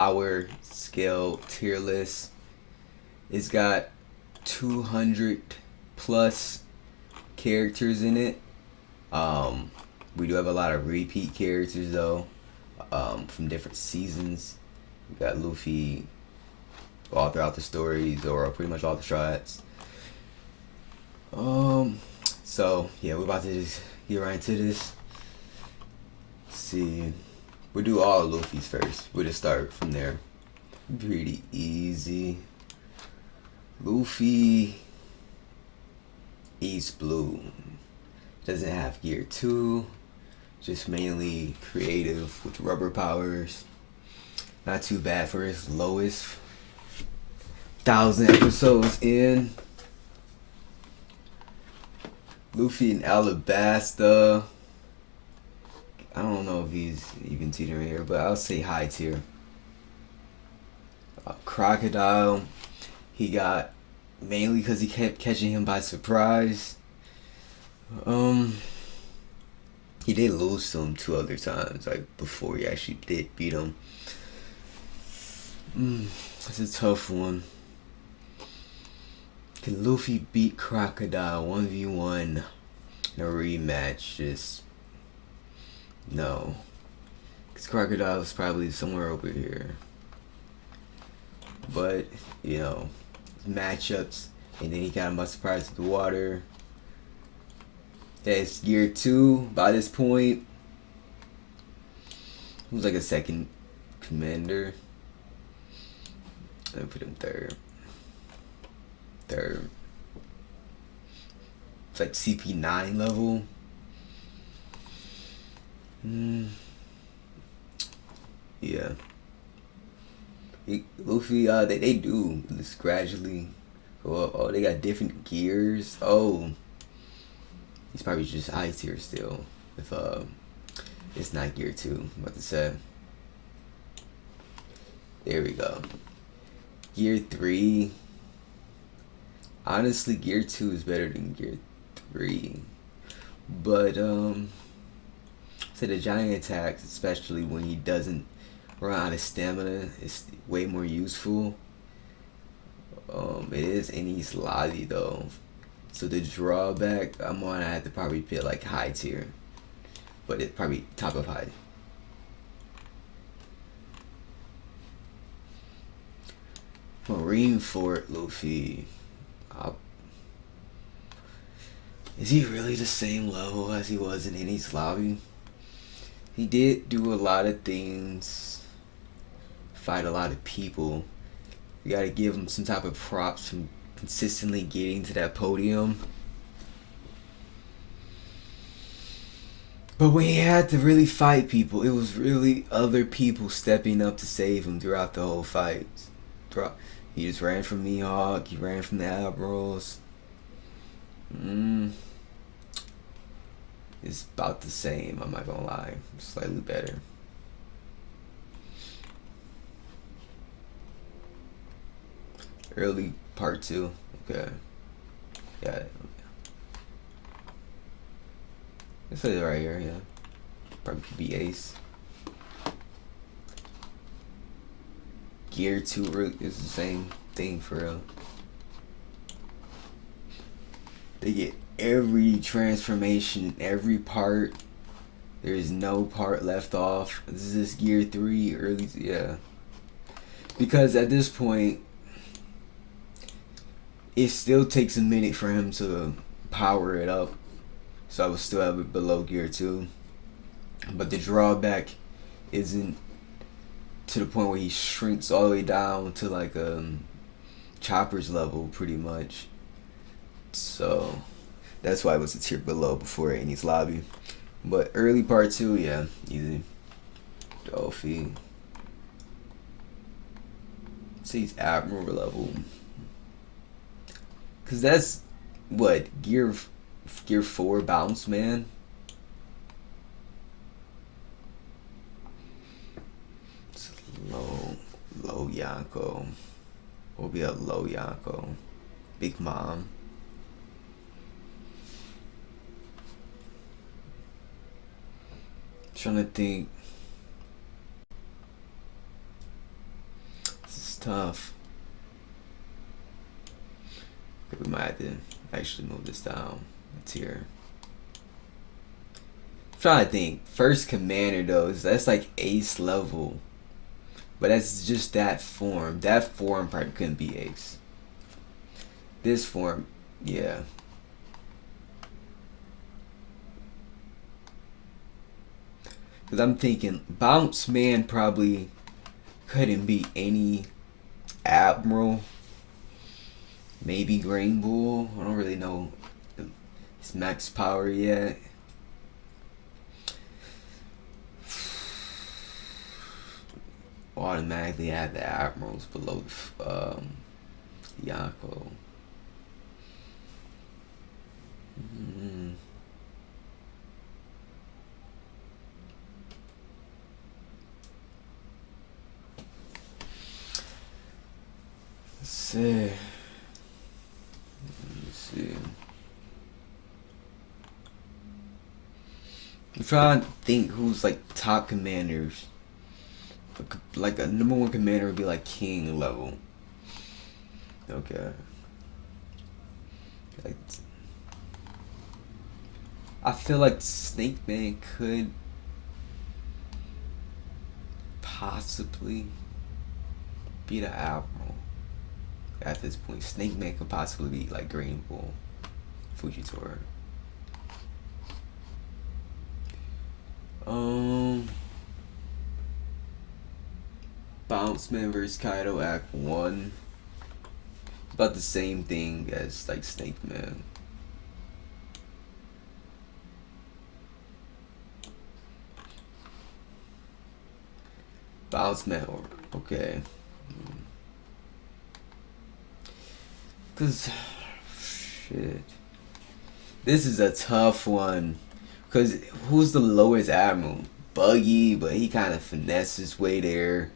our scale tier list. It's got 200 plus characters in it. We do have a lot of repeat characters though, from different seasons. We got Luffy all throughout the stories, or pretty much all the strats. So yeah, we're about to just get right into this. Let's see, we'll do all of Luffy's first. We'll just start from there. Pretty easy. Luffy East Blue. Doesn't have gear 2. Just mainly creative with rubber powers. Not too bad for his lowest 1,000 episodes in. Luffy in Alabasta. I don't know if he's even teetering here, but I'll say high tier. Crocodile. He got mainly because he kept catching him by surprise. He did lose to him 2 other times, like before he actually did beat him. That's a tough one. Can Luffy beat Crocodile 1v1 in a rematch? Just no, because Crocodile is probably somewhere over here. But you know, matchups, and then he got him by surprise with the water. That's gear 2 by this point. He was like a second commander. Let me put him third. It's like CP9 level. Yeah. Luffy, they do just gradually go up. Oh, they got different gears. Oh, he's probably just high tier still. If it's not gear 2, I'm about to say. There we go. Gear 3. Honestly, gear 2 is better than gear 3. But so the giant attacks, especially when he doesn't run out of stamina, is way more useful. It is in East Lobby though. So the drawback, I'm gonna have to probably put like high tier. But it's probably top of high. Marineford Luffy. Is he really the same level as he was in Enies Lobby? He did do a lot of things, fight a lot of people. You gotta give him some type of props from consistently getting to that podium. But when he had to really fight people, it was really other people stepping up to save him throughout the whole fight. He just ran from Mihawk, he ran from the Admirals. It's about the same, I'm not gonna lie. Slightly better. Early part 2. Okay. Got it. Let's put it right here, yeah. Probably could be Ace. Gear 2 is the same thing for real. They get every transformation, every part. There is no part left off. This is gear 3 early, yeah. Because at this point, it still takes a minute for him to power it up. So I would still have it below gear 2. But the drawback isn't to the point where he shrinks all the way down to like Chopper's level pretty much. So that's why it was a tier below before Enies Lobby. But early part 2, yeah, easy. Dolphy. See, he's Admiral level. Cause that's what gear 4 bounce, man. It's low Yako. We'll be a low Yako. Big Mom. Trying to think. tough. We might have to actually move this down a tier. I'm trying to think. First commander though, that's like ace level. But that's just that form. That form probably couldn't be ace. This form, yeah. Because I'm thinking Bounce Man probably couldn't be any Admiral. Maybe Green Bull. I don't really know his max power yet. Automatically add the Admirals below Yako. Let's see. I'm trying to think who's like top commanders. Like a number one commander would be like king level. Okay. Like, I feel like Snake Man could possibly be the Admiral. At this point, Snake Man could possibly be like Green Bull, Fujitora. Bounce Man vs Kaido Act 1. About the same thing as like Snake Man. Bounce Man, okay. Cause shit. This is a tough one. Cause who's the lowest Admiral? Buggy, but he kind of finessed his way there.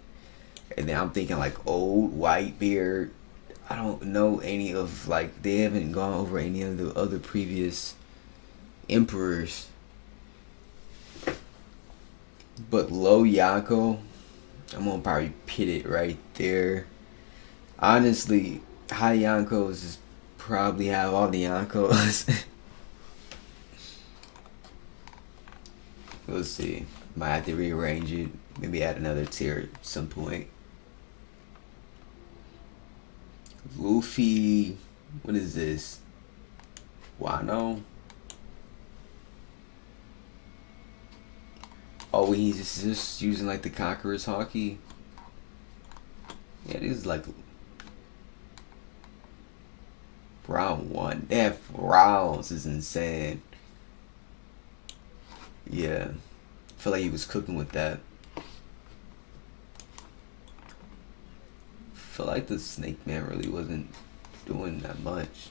And then I'm thinking like old Whitebeard. I don't know any of like they haven't gone over any of the other previous emperors. But low Yako, I'm gonna probably pit it right there. Honestly, high Yankos is probably have all the Yankos. We'll see. Might have to rearrange it. Maybe add another tier at some point. Luffy, what is this? Wano. Oh, he's just using like the Conqueror's Hockey. Yeah, this is like round 1. They have rounds. Is insane. Yeah, I feel like he was cooking with that. I feel like the Snake Man really wasn't doing that much.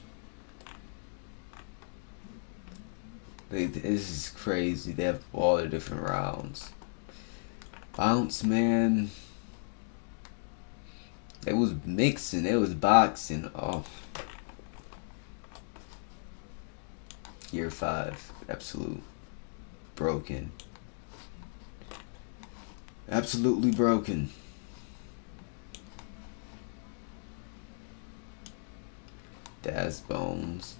This is crazy. They have all the different rounds. Bounce Man. It was mixing. It was boxing. Oh. Year 5. Absolute. Broken. Absolutely broken. Daz Bones.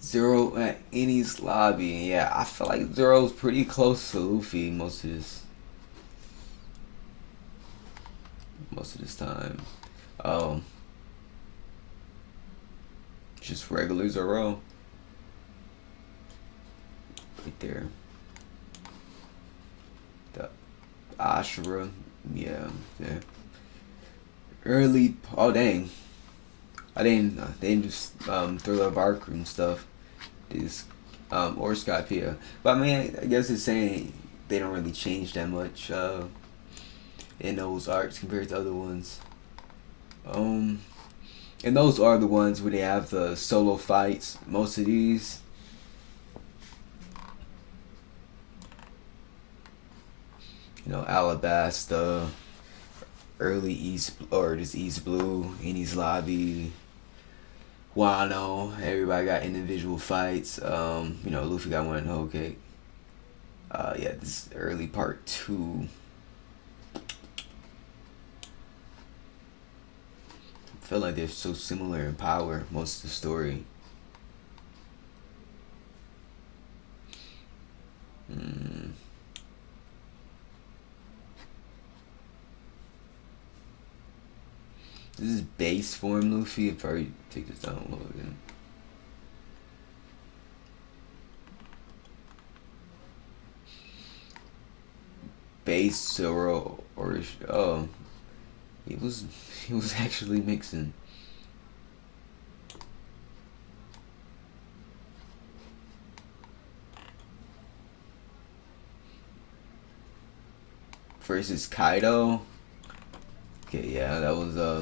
Zero at Eni's lobby. Yeah, I feel like Zero's pretty close to Luffy most of this time. Just regular Zero. Right there. The Ashura. Yeah. Early. Oh dang. They didn't just throw the bark and stuff. Is or Skypea. But I mean, I guess it's saying they don't really change that much in those arcs compared to other ones. And those are the ones where they have the solo fights. Most of these. You know, Alabasta, early East or just East Blue, Eni's lobby. Wano, everybody got individual fights. You know, Luffy got one in Whole Cake. Yeah, this is early part 2. feel like they're so similar in power most of the story. This is base form Luffy. I'll probably take this down a little bit. Base Zoro or oh, he was actually mixing. Versus Kaido. Okay, yeah, that was I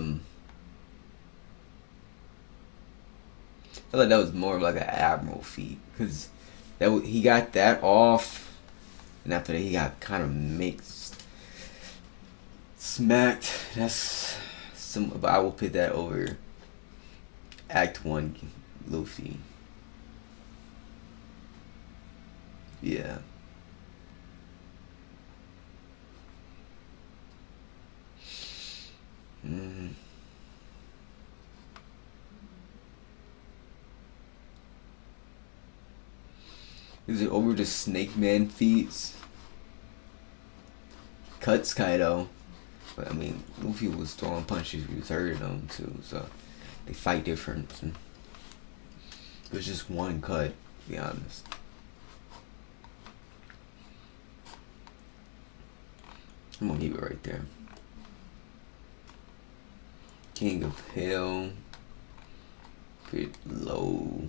feel like that was more of like an admiral feat because he got that off, and after that he got kind of mixed, smacked. That's some. But I will put that over Act 1 Luffy. Yeah. Is it over the Snake Man feats? Cuts Kaido. But I mean, Luffy was throwing punches, he was hurting them too, so they fight different. It was just one cut, to be honest. I'm gonna keep it right there. King of Hell. Pretty low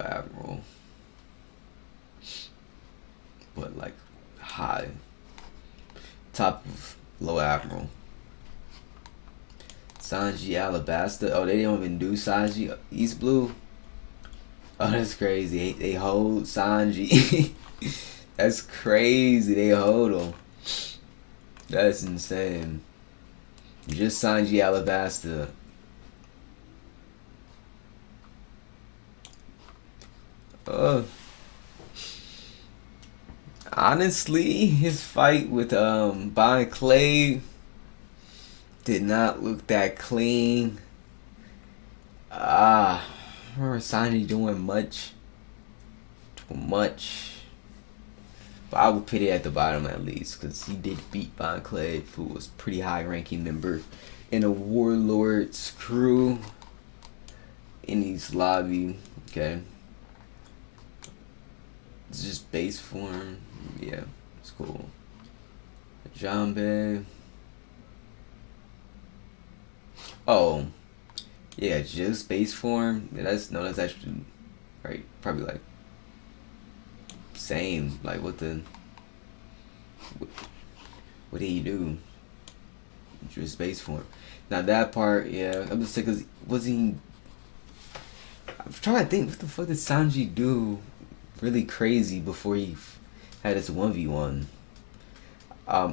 admiral. But like high. Top of low admiral. Sanji Alabasta. Oh, they don't even do Sanji East Blue. Oh, that's crazy. They hold Sanji. That's crazy. They hold him. That's insane. Just Sanji Alabasta. Honestly, his fight with Bon Clay did not look that clean. I remember Sanji doing much. But I would put it at the bottom at least, because he did beat Bon Clay, who was pretty high ranking member in a Warlord's crew in his lobby. Okay. It's just base form. Yeah, it's cool. Jambe. Oh. Yeah, just base form. Yeah, that's actually right. Probably like same. Like what did he do? Just base form. Now that part, yeah, I'm just saying, cause was he? I'm trying to think. What the fuck did Sanji do? Really crazy before he had his 1v1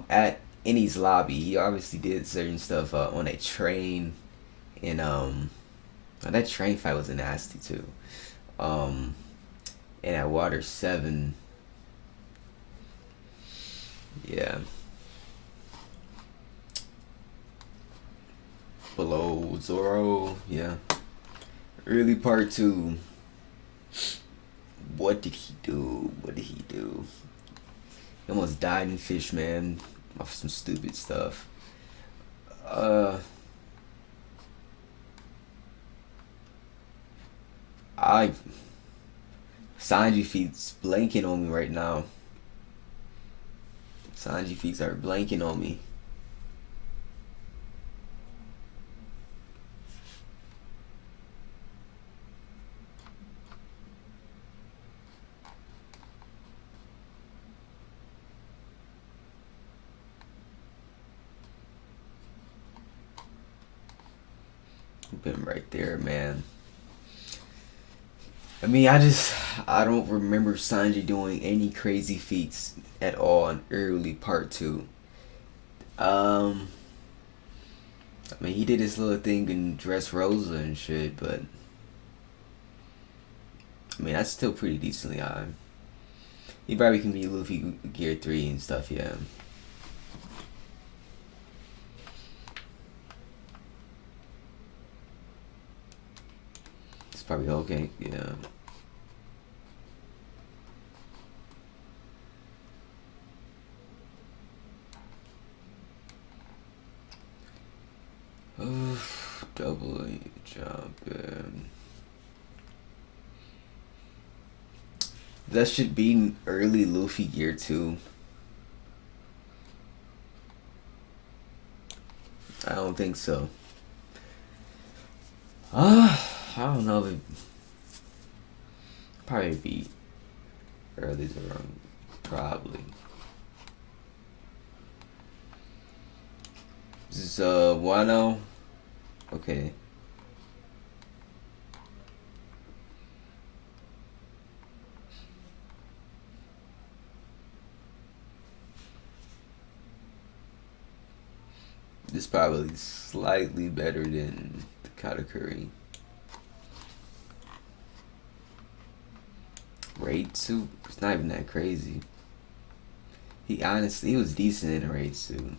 at Eni's lobby. He obviously did certain stuff on that train, and that train fight was nasty too. And at Water 7, yeah, below Zoro, yeah. Early part 2. What did he do? He almost died in Fish, man, off some stupid stuff. Sanji feet's blanking on me right now. Sanji feet are blanking on me. Been right there, man. I mean, I don't remember Sanji doing any crazy feats at all in early part 2. I mean, he did his little thing in Dressrosa and shit, but I mean, that's still pretty decently high. He probably can be Luffy Gear 3 and stuff, yeah. probably okay. Yeah. Double A jump in. That should be early Luffy gear too. I don't think so. I don't know if it probably be early to run. Probably. This is Wano. Okay. This is probably slightly better than the Katakuri. Raid suit? It's not even that crazy. He honestly, he was decent in a raid suit.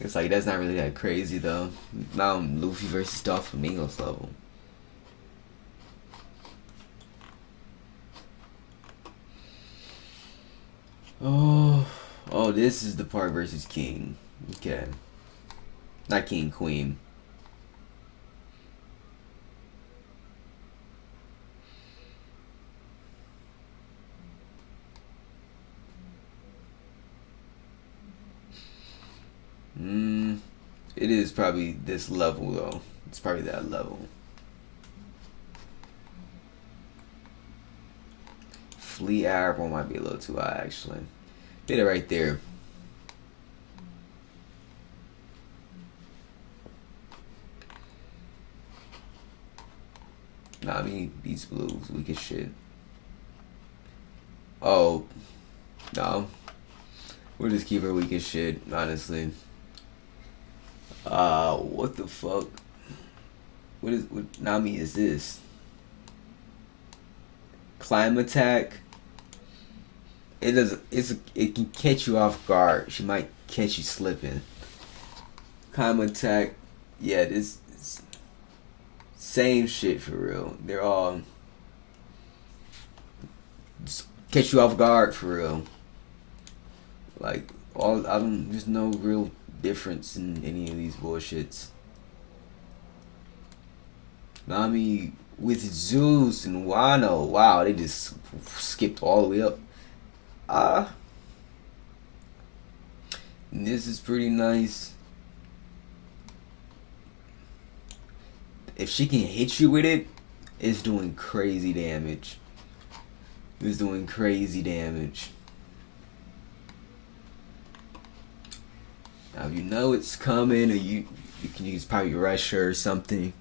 It's like that's not really that crazy though. Now I'm Luffy versus Doflamingo's level. Oh, this is the part versus King. Okay. Not King, Queen. It is probably this level though. It's probably that level. Fleet Arab one might be a little too high actually. Did it right there. Nah, I mean Beats Blues, weak as shit. Oh, no. We'll just keep her weak as shit, honestly. What the fuck? What Nami is this? Climb attack. It can catch you off guard. She might catch you slipping. Climb attack. Yeah, this same shit for real. They're all just catch you off guard for real. Like there's no real difference in any of these bullshits. Nami with Zeus and Wano. Wow, they just skipped all the way up. This is pretty nice. If she can hit you with it, it's doing crazy damage. It's doing crazy damage. Now, if you know it's coming, or you can use probably rush her or something.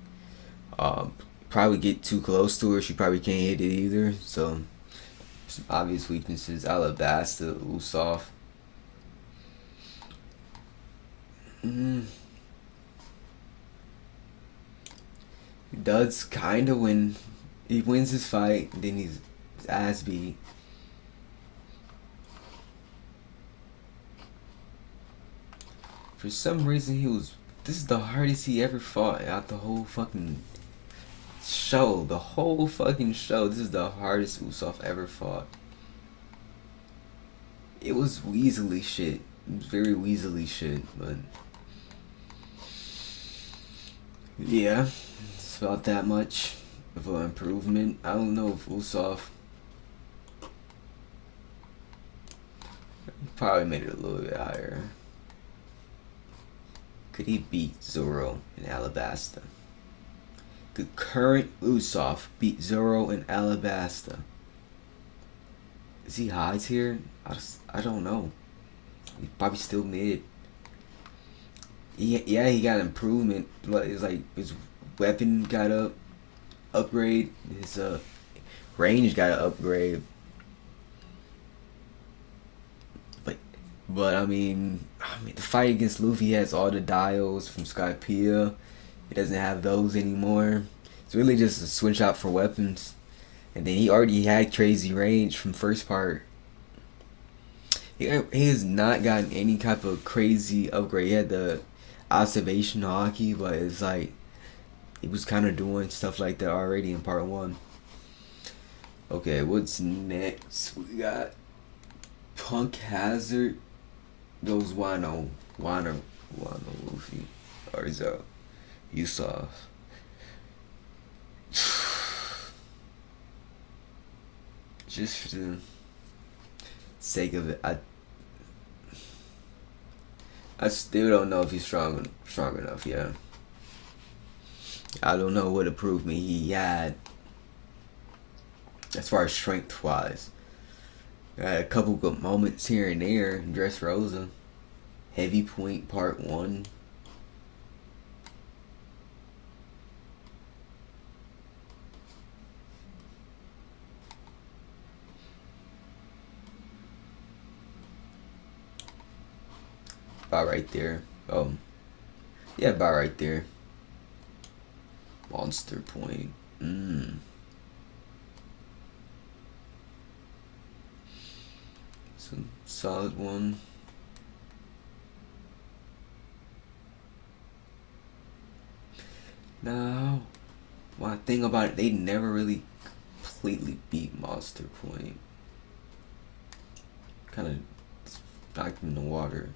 Probably get too close to her. She probably can't hit it either. So, some obvious weaknesses. Alabasta, Usopp. He does kind of win. He wins his fight, then he's ass beat. For some reason, this is the hardest he ever fought out the whole fucking show. The whole fucking show. This is the hardest Usopp ever fought. It was Weasley shit. It was very Weasley shit, but yeah, it's about that much of an improvement. I don't know if Usopp probably made it a little bit higher. Could he beat Zoro in Alabasta? Could current Usopp beat Zoro in Alabasta? Is he high tier? I don't know. He's probably still mid. Yeah, he got improvement. It's like his weapon got upgrade. His range got an upgrade. But I mean, the fight against Luffy has all the dials from Skypiea. He doesn't have those anymore. It's really just a switch out for weapons. And then he already had crazy range from first part. He has not gotten any type of crazy upgrade. He had the observation hockey, but it's like he was kind of doing stuff like that already in part one. Okay, what's next? We got Punk Hazard. Those Wano Luffy. Or is that Usopp? Just for the sake of it, I still don't know if he's strong enough. Yeah, I don't know what improvement he had as far as strength wise. I had a couple good moments here and there. Dressrosa, Heavy Point Part 1. About right there. Yeah, about right there. Monster Point. Some solid one. Now, one thing about it, they never really completely beat Monster Point. Kind of knocked him in the water.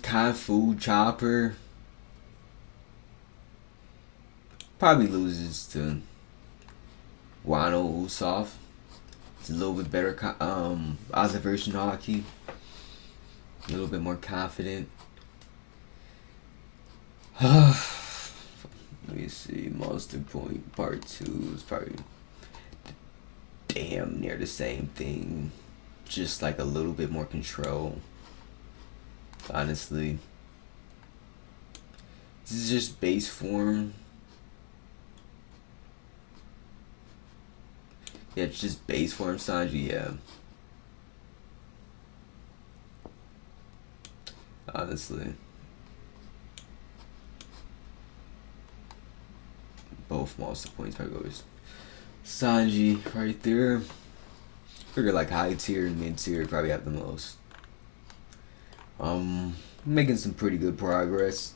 Kung Fu Chopper probably loses to Wano Usopp. It's a little bit better observation hockey. A little bit more confident. Let me see. Monster Point Part 2 is probably damn near the same thing. Just like a little bit more control. Honestly. This is just base form. Yeah, it's just base form Sanji, yeah. Honestly. Both Monster Points probably goes Sanji right there. Figure like high tier and mid tier probably have the most. Making some pretty good progress.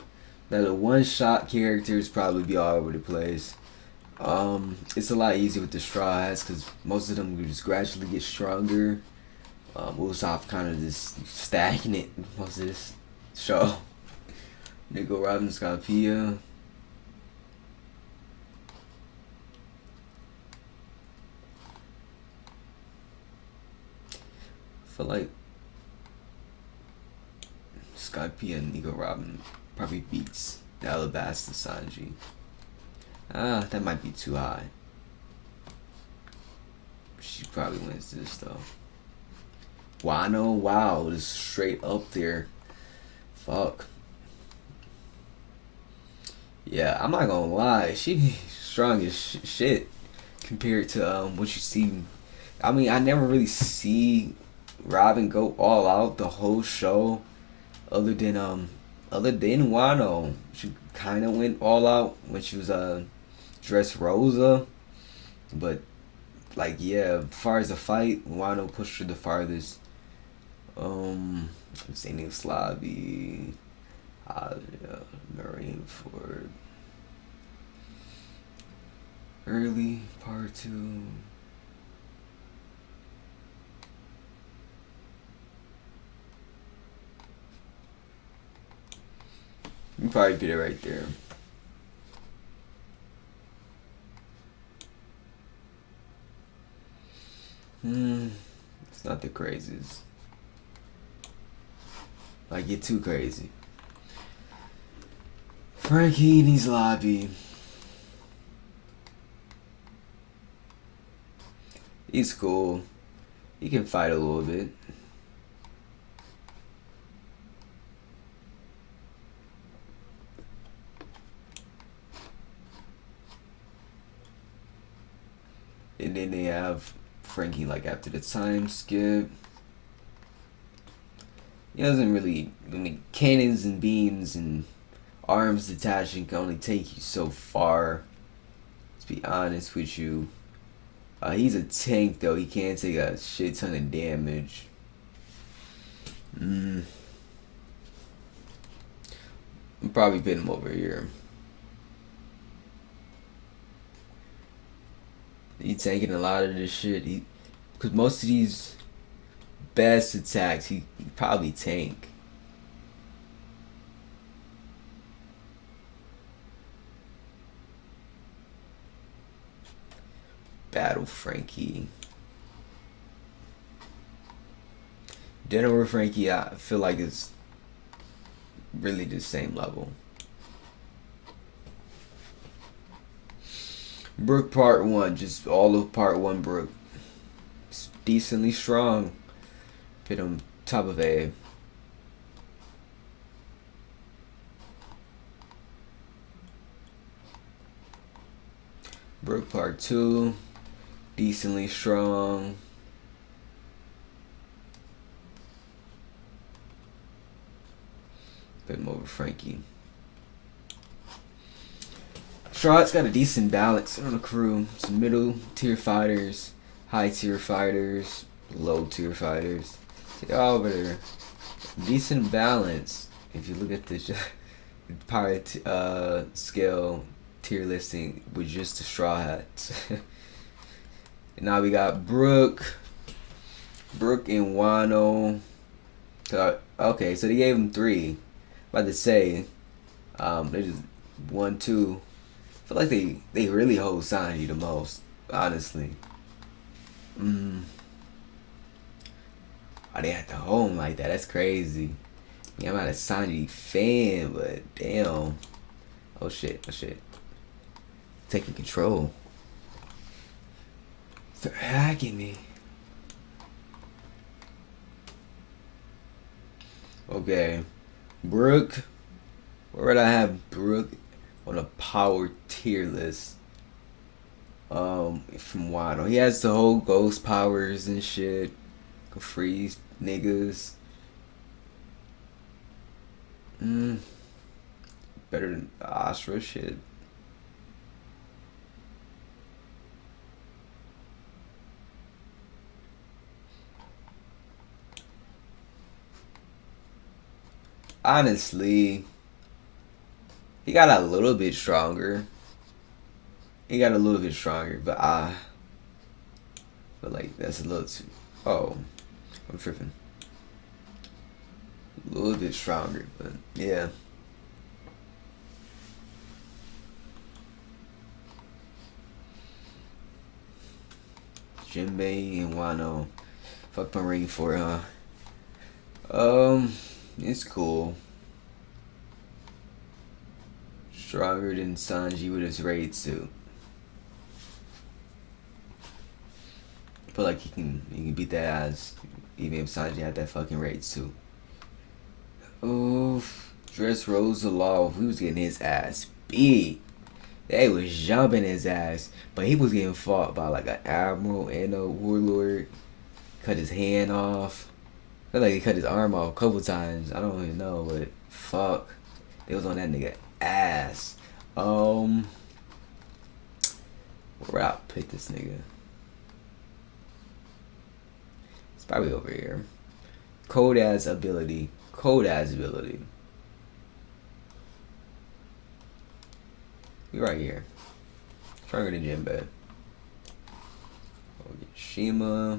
Now the one shot characters probably be all over the place. It's a lot easier with the straw hats because most of them just gradually get stronger. Usopp kind of just stagnant most of this show. Nico Robin Scorpia. I feel like Scorpia and Nico Robin probably beats the Alabasta Sanji. That might be too high. She probably wins this though. Wano, wow, is straight up there. Fuck. Yeah, I'm not gonna lie. She strong as shit compared to what you see. I mean, I never really see Robin go all out the whole show, other than Wano. She kind of went all out when she was Dressrosa, but like yeah, as far as the fight, Wano pushed her the farthest. Zany Slavi, Marineford. Early part 2. You probably get it right there. It's not the craziest. Like get too crazy. Frankie in his lobby. He's cool. He can fight a little bit. And then they have Frankie like after the time skip. He doesn't really. I mean, cannons and beams and arms detaching can only take you so far. To be honest with you, he's a tank though. He can't take a shit ton of damage. I'm probably put him over here. He tanking a lot of this shit. Because most of these best attacks, he probably tank. Battle Frankie. Dinner with Frankie, I feel like it's really the same level. Brook Part 1, just all of Part 1 Brook. It's decently strong. Put him top of A. Brook Part 2, decently strong. Put him over Frankie. Charlotte's got a decent balance on the crew. Some middle tier fighters, high tier fighters, low tier fighters. They're all over there. Decent balance. If you look at the pirate scale tier listing with just the straw hats. And now we got Brooke and Wano. Okay, so they gave him 3. About to say, they just 1, 2. I feel like they really hold Sanji the most, honestly. Oh, they had to hold him like that. That's crazy. Yeah, I'm not a Sanji fan, but damn. Oh shit. Taking control. They're hacking me. Okay. Brooke. Where would I have Brooke on a power tier list? From Wano. He has the whole ghost powers and shit. Can freeze niggas. Better than Astra shit. Honestly, he got a little bit stronger. But I feel like that's a little too. Oh, I'm tripping. A little bit stronger, but yeah. Jinbei and Wano. Fuck my ring for it, huh? It's cool. Stronger than Sanji with his raid suit. I feel like he can beat that ass even if Sanji had that fucking raid suit. Oof. Dress Rose Law. He was getting his ass beat. They was jumping his ass. But he was getting fought by like an admiral and a warlord. Cut his hand off. I feel like he cut his arm off a couple times. I don't even know, but fuck. They was on that nigga ass. Where would I pick this nigga? It's probably over here. Coulda's ability. We right here. Stronger than Jinbei. We'll get Shima.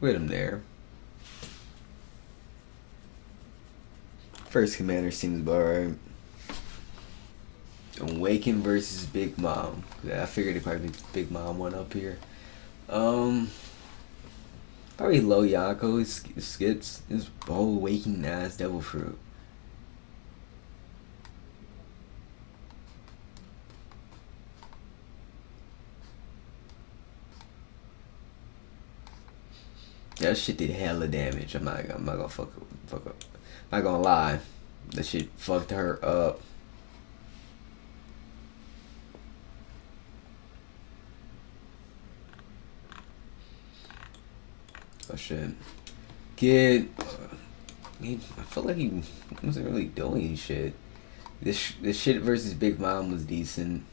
Put him there. First commander seems about right. Awaken versus Big Mom. Yeah, I figured it probably be Big Mom one up here. Probably Low Yako. He skips his whole Awakening ass Devil Fruit. That shit did hella damage. I'm not gonna fuck up. Not gonna lie. That shit fucked her up. Oh shit. Kid. I felt like he wasn't really doing shit. This shit versus Big Mom was decent.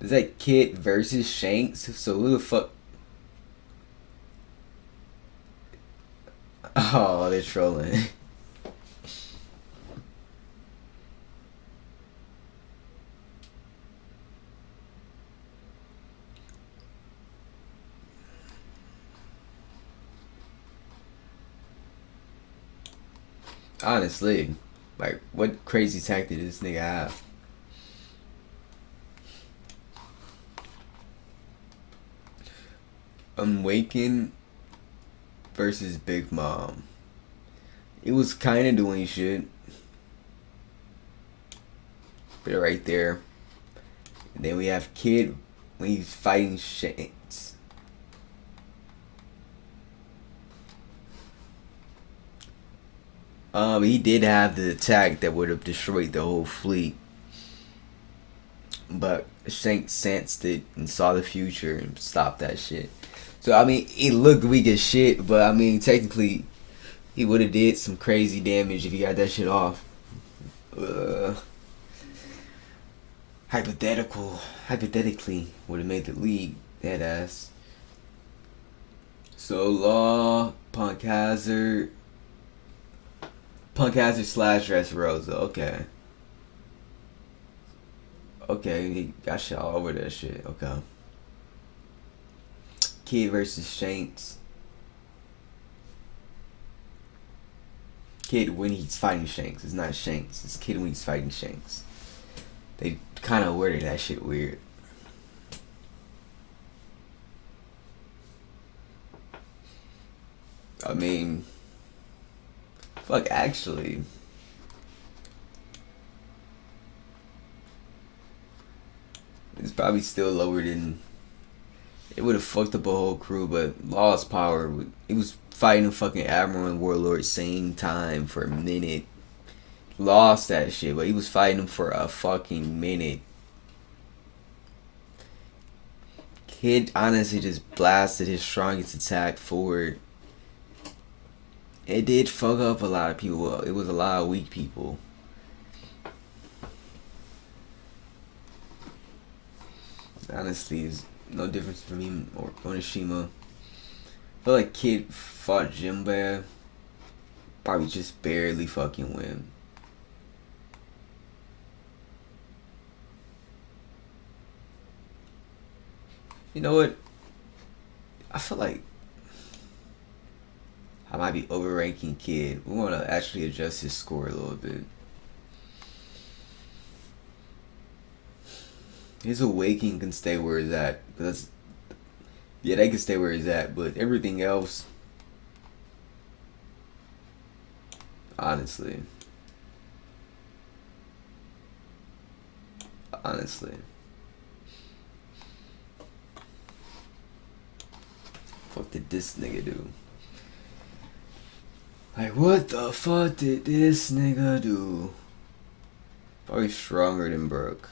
Is that Kid versus Shanks? So who the fuck? Oh, they're trolling. Honestly, like, what crazy tactic does this nigga have? Unwakened versus Big Mom. It was kind of doing shit. But right there. And then we have Kid when he's fighting Shanks. He did have the attack that would have destroyed the whole fleet. But Shanks sensed it and saw the future and stopped that shit. So, I mean, he looked weak as shit, but I mean, technically, he would have did some crazy damage if he got that shit off. Hypothetically, would have made the league. That ass. So, Law, Punk Hazard slash Dressrosa. Okay. Okay, he got shit all over that shit. Okay. Kid versus Shanks. Kid when he's fighting Shanks. It's not Shanks. It's Kid when he's fighting Shanks. They kind of worded that shit weird. I mean, fuck, actually. It's probably still lower than. It would have fucked up a whole crew, but Law's power. He was fighting fucking Admiral and Warlord same time for a minute. Lost that shit, but he was fighting him for a fucking minute. Kid honestly just blasted his strongest attack forward. It did fuck up a lot of people. It was a lot of weak people. Honestly, it's no difference from him or Onishima. I feel like Kid fought Jinbei. Probably just barely fucking win. You know what? I feel like I might be overranking Kid. We want to actually adjust his score a little bit. His awakening can stay where it's at. Yeah, they can stay where it's at, but everything else, honestly. Fuck did this nigga do? Like, what the fuck did this nigga do? Probably stronger than Brooke.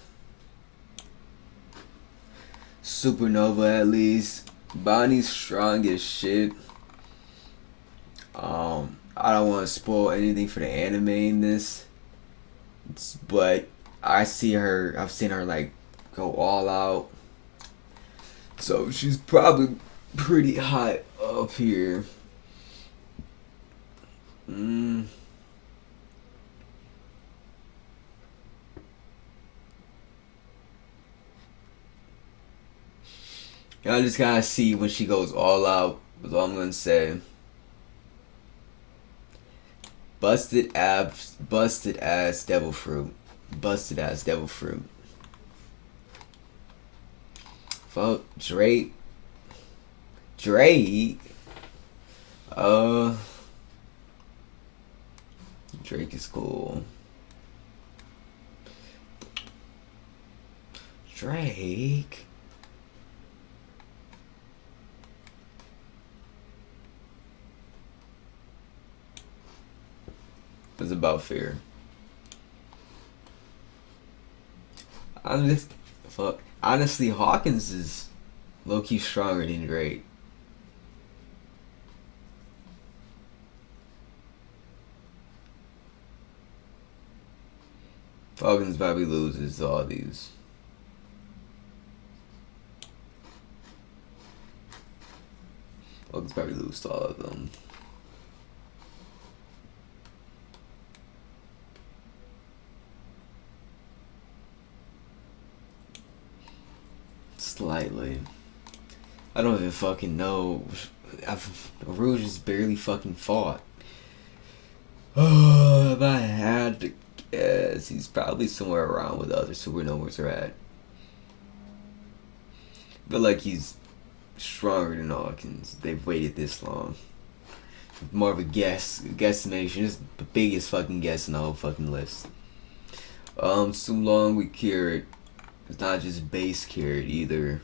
Supernova at least. Bonnie's strong as shit. I don't want to spoil anything for the anime in this, but I've seen her like go all out. So she's probably pretty high up here. Y'all just gotta see when she goes all out. That's all I'm gonna say. Busted ass devil fruit. Fuck Drake. Drake is cool. Drake. It's about fair. Honestly, Hawkins is Low-key stronger than great. Falcons probably loses to all these. Falcons probably lose to all of them. Slightly. I don't even fucking know. Rouge just barely fucking fought. If I had to guess, he's probably somewhere around with the other supernovas are at. But like he's stronger than Hawkins. They've waited this long. More of a guesstimation. It's the biggest fucking guess in the whole fucking list. So long with Carrot. It's not just base Carrot either.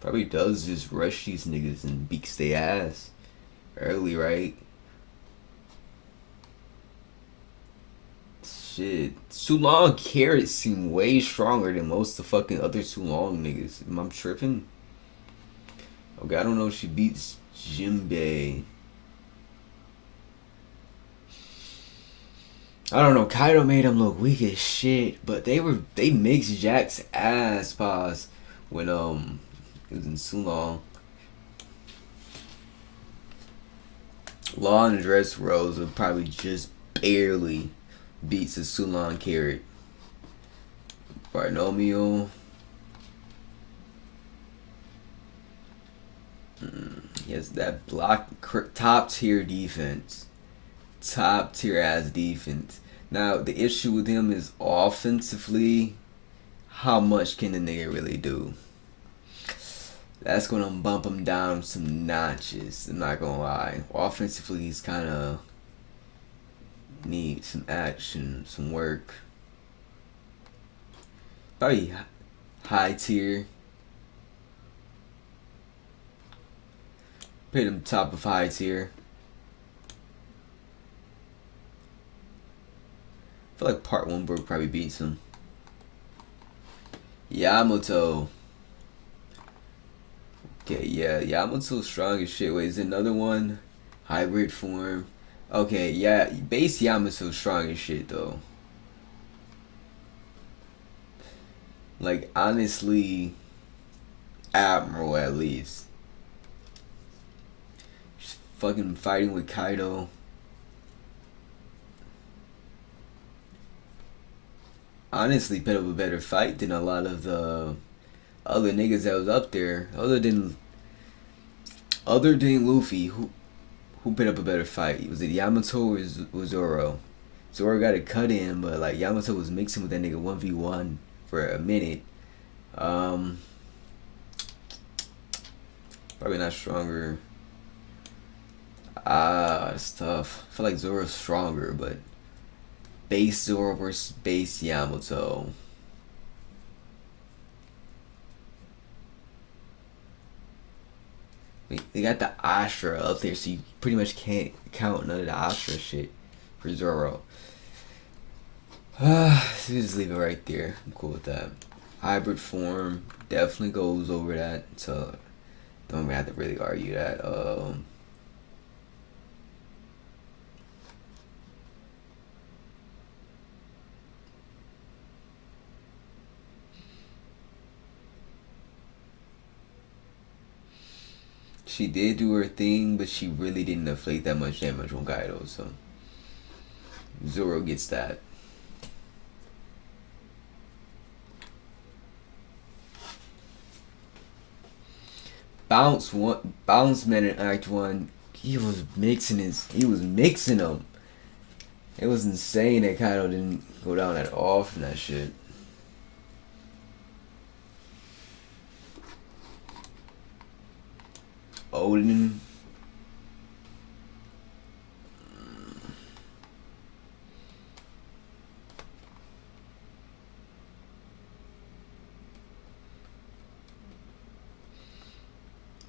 Probably does just rush these niggas and beats their ass early, right? Shit. Sulong Carrot seem way stronger than most of the fucking other Sulong niggas. Am I tripping? Okay, I don't know if she beats Jinbei. I don't know. Kaido made him look weak as shit, but they mixed Jack's ass pause when it was in Sulong. Law and Dressrosa probably just barely beats a Sulong Carrot. Barnomio. Yes, that block top tier defense. Top tier ass defense. Now the issue with him is offensively, how much can the nigga really do? That's gonna bump him down some notches. I'm not gonna lie. Offensively, he's kind of need some action, some work. Probably high tier. Put him top of high tier. I feel like part 1 Brook probably beats him. Yamato. Okay, yeah, Yamato's strong as shit. Wait, is another one? Hybrid form. Okay, yeah, base Yamato's strong as shit though. Like, honestly, Admiral at least. Just fucking fighting with Kaido. Honestly, put up a better fight than a lot of the other niggas that was up there. Other than Luffy, who put up a better fight? Was it Yamato or Zoro? Zoro got a cut in, but like Yamato was mixing with that nigga 1v1 for a minute. Probably not stronger. It's tough. I feel like Zoro's stronger, but base Zoro versus base Yamato. They got the Astra up there, so you pretty much can't count none of the Astra shit for Zoro. So you just leave it right there. I'm cool with that. Hybrid form definitely goes over that, so don't even have to really argue that. She did do her thing, but she really didn't inflict that much damage on Kaido, so Zoro gets that. Bounce Man in Act 1, he was mixing them. It was insane that Kaido didn't go down at all from that shit. Odin.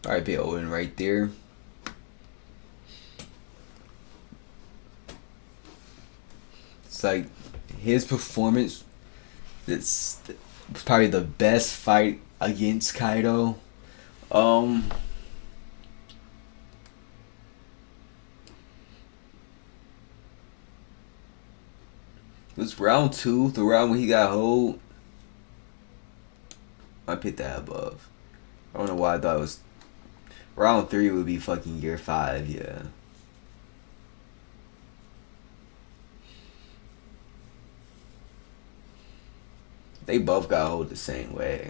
Alright, be Odin right there. It's like his performance this was probably the best fight against Kaido. It was round 2, the round when he got hold. I picked that above. I don't know why I thought it was round 3 would be fucking year 5, yeah. They both got hold the same way.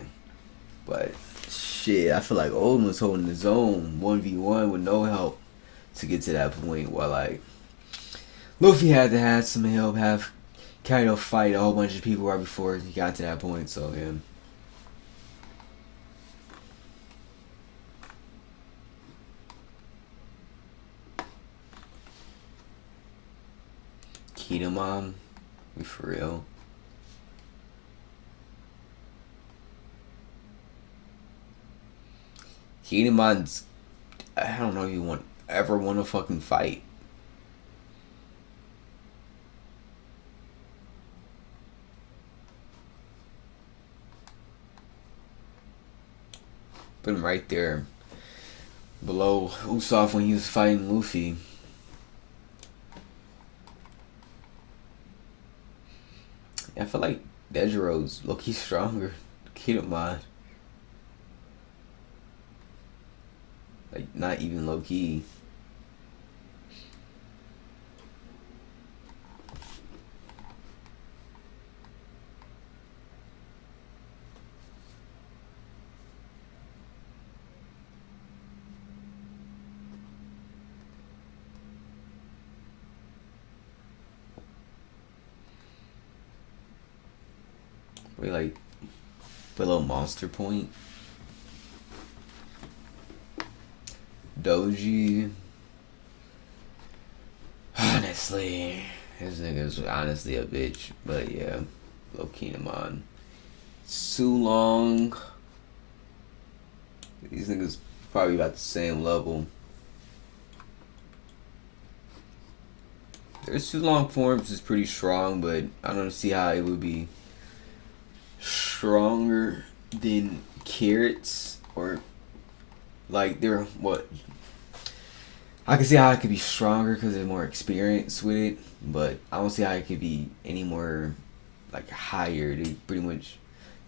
But shit, I feel like Odin was holding his own 1v1 with no help to get to that point, while like Luffy had to have some help, have Kaido fight a whole bunch of people right before he got to that point, so yeah. Kinemon, we for real. Kinemon's, I don't know if you ever want to fucking fight. Put him right there below Usopp when he was fighting Luffy. I feel like Dejiro's low-key stronger. Kinemon. Like, not even low-key. We like below Monster Point. Doji. Honestly, this nigga's honestly a bitch. But yeah, low Kinemon. Sulong. These niggas probably about the same level. Their Sulong forms is pretty strong, but I don't see how it would be stronger than Carrots, or like they're what I can see how it could be stronger because they're more experienced with it, but I don't see how it could be any more like higher. They pretty much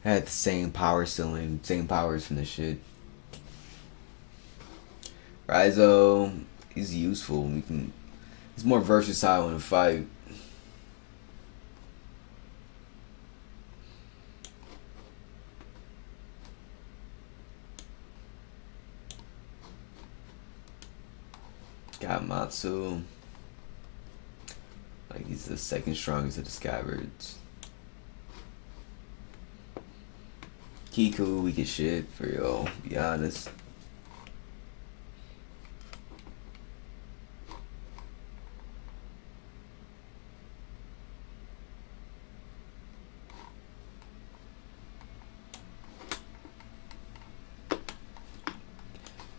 had the same power ceiling, same powers from the shit. Raizo is useful. It's more versatile in a fight. Got Matsu. Like, he's the second strongest of the Skybirds. Kiku, weak as shit, for real, be honest.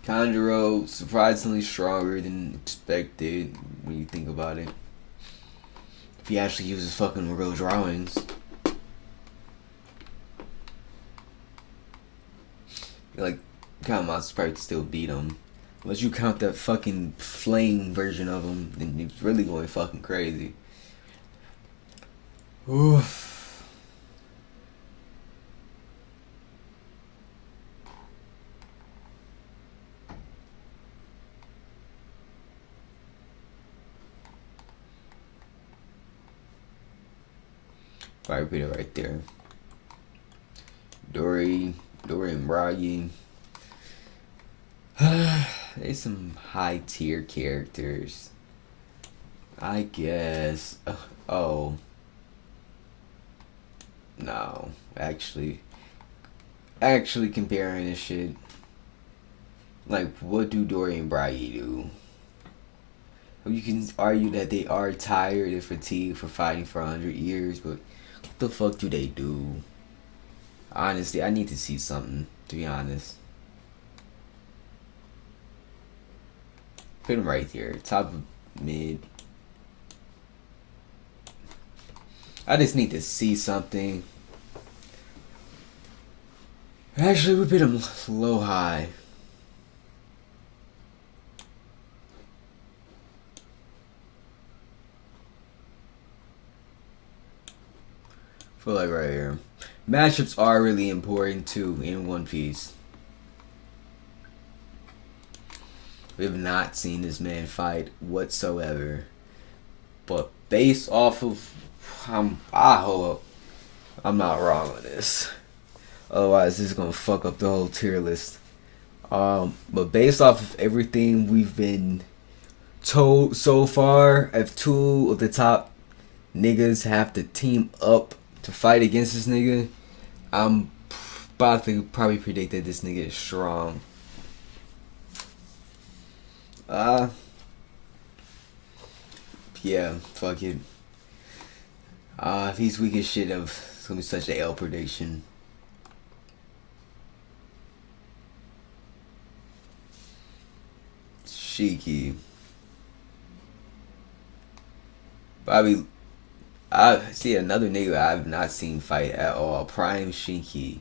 Kanjuro, surprisingly stronger than expected when you think about it. If he actually uses fucking real drawings. Like, Kawamatsu probably still beat him. Unless you count that fucking flame version of him, then he's really going fucking crazy. Oof. Probably put it right there. Dory and Bragi. There's some high tier characters, I guess. Oh. No. Actually comparing this shit. Like, what do Dory and Bragi do? You can argue that they are tired and fatigued for fighting for 100 years, but what the fuck do they do? Honestly, I need to see something, to be honest. Put him right here, top of mid. I just need to see something. Actually, we put him low high. Feel like right here. Matchups are really important too in One Piece. We have not seen this man fight whatsoever. But based off of I hope I'm not wrong on this. Otherwise this is gonna fuck up the whole tier list. But based off of everything we've been told so far, if two of the top niggas have to team up to fight against this nigga, I'm about to probably predict that this nigga is strong. Yeah, fuck it. If he's weak as shit, it's gonna be such a L prediction. Shiki. Probably, I see another nigga I've not seen fight at all. Prime Shiki.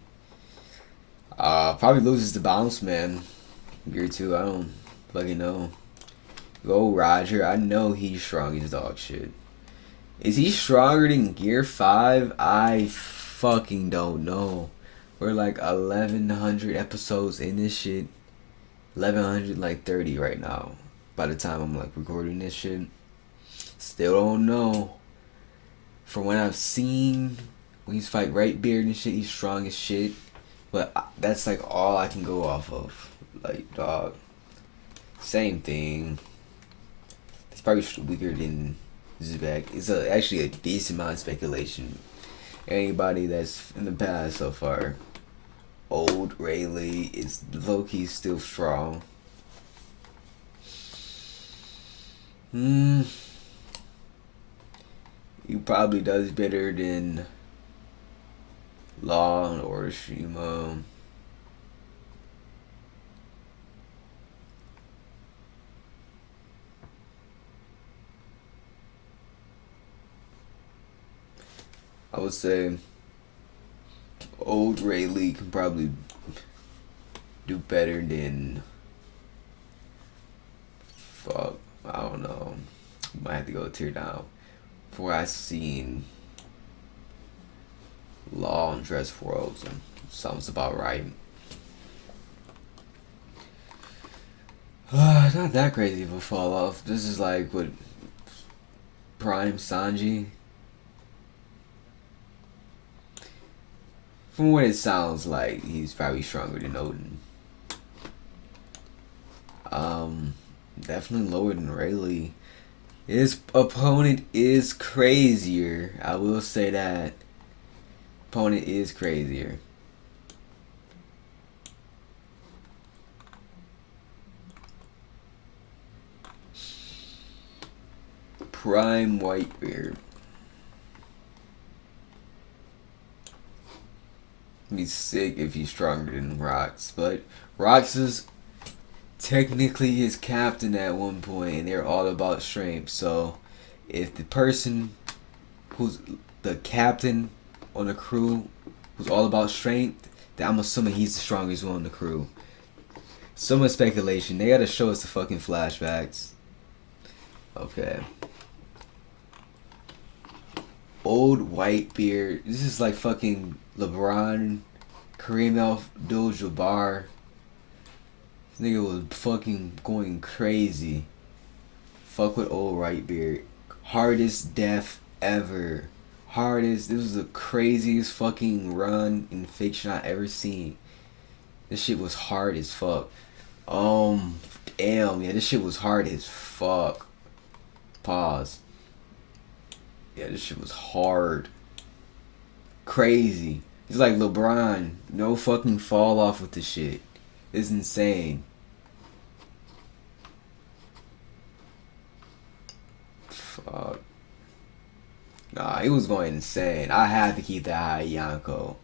Probably loses the bounce, man. Gear 2, I don't fucking know. Go Roger, I know he's strong as dog shit. Is he stronger than Gear 5? I fucking don't know. We're like 1100 episodes in this shit. 1130 right now. By the time I'm like recording this shit. Still don't know. From what I've seen, when he's fight Beard and shit, he's strong as shit. But that's like all I can go off of. Like, dog. Same thing. He's probably weaker than Zebek. It's actually a decent amount of speculation. Anybody that's in the past so far. Old Rayleigh is low-key still strong. He probably does better than Law and Orochima. I would say old Rayleigh can probably do better than fuck. I don't know. Might have to go tier down. Before I seen Law and Dress Worlds, and sounds about right. Not that crazy of a fall off. This is like what Prime Sanji. From what it sounds like, he's probably stronger than Odin. Definitely lower than Rayleigh. His opponent is crazier. I will say that. Opponent is crazier. Prime Whitebeard. He's sick if he's stronger than Rox, but Rox is technically his captain at one point, and they're all about strength. So, if the person who's the captain on the crew who's all about strength, then I'm assuming he's the strongest one on the crew. So much speculation. They gotta show us the fucking flashbacks. Okay. Old Whitebeard. This is like fucking LeBron, Kareem Abdul-Jabbar. This nigga was fucking going crazy. Fuck with old Whitebeard. Hardest death ever. Hardest. This was the craziest fucking run in fiction I ever seen. This shit was hard as fuck. Damn, yeah, this shit was hard as fuck. Pause. Yeah, this shit was hard. Crazy. It's like LeBron. No fucking fall off with this shit. It's insane. Fuck. Nah, he was going insane. I had to keep that high Yonko.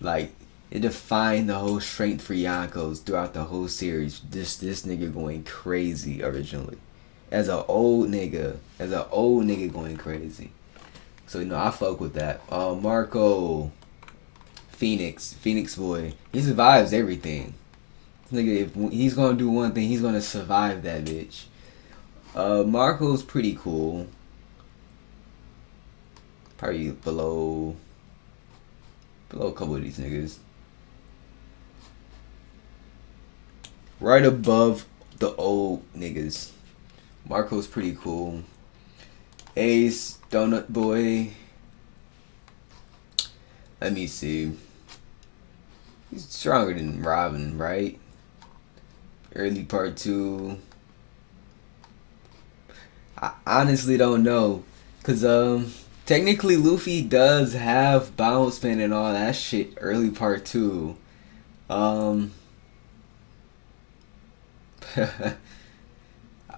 Like, it defined the whole strength for Yonkos throughout the whole series. This nigga going crazy originally. As an old nigga going crazy. So, I fuck with that. Marco Phoenix boy. He survives everything. This nigga, if he's gonna do one thing, he's gonna survive that bitch. Marco's pretty cool. Probably below a couple of these niggas. Right above the old niggas. Marco's pretty cool. Ace, Donut Boy. Let me see. He's stronger than Robin, right? Early part 2. I honestly don't know. Cause technically Luffy does have bounce man and all that shit early part 2.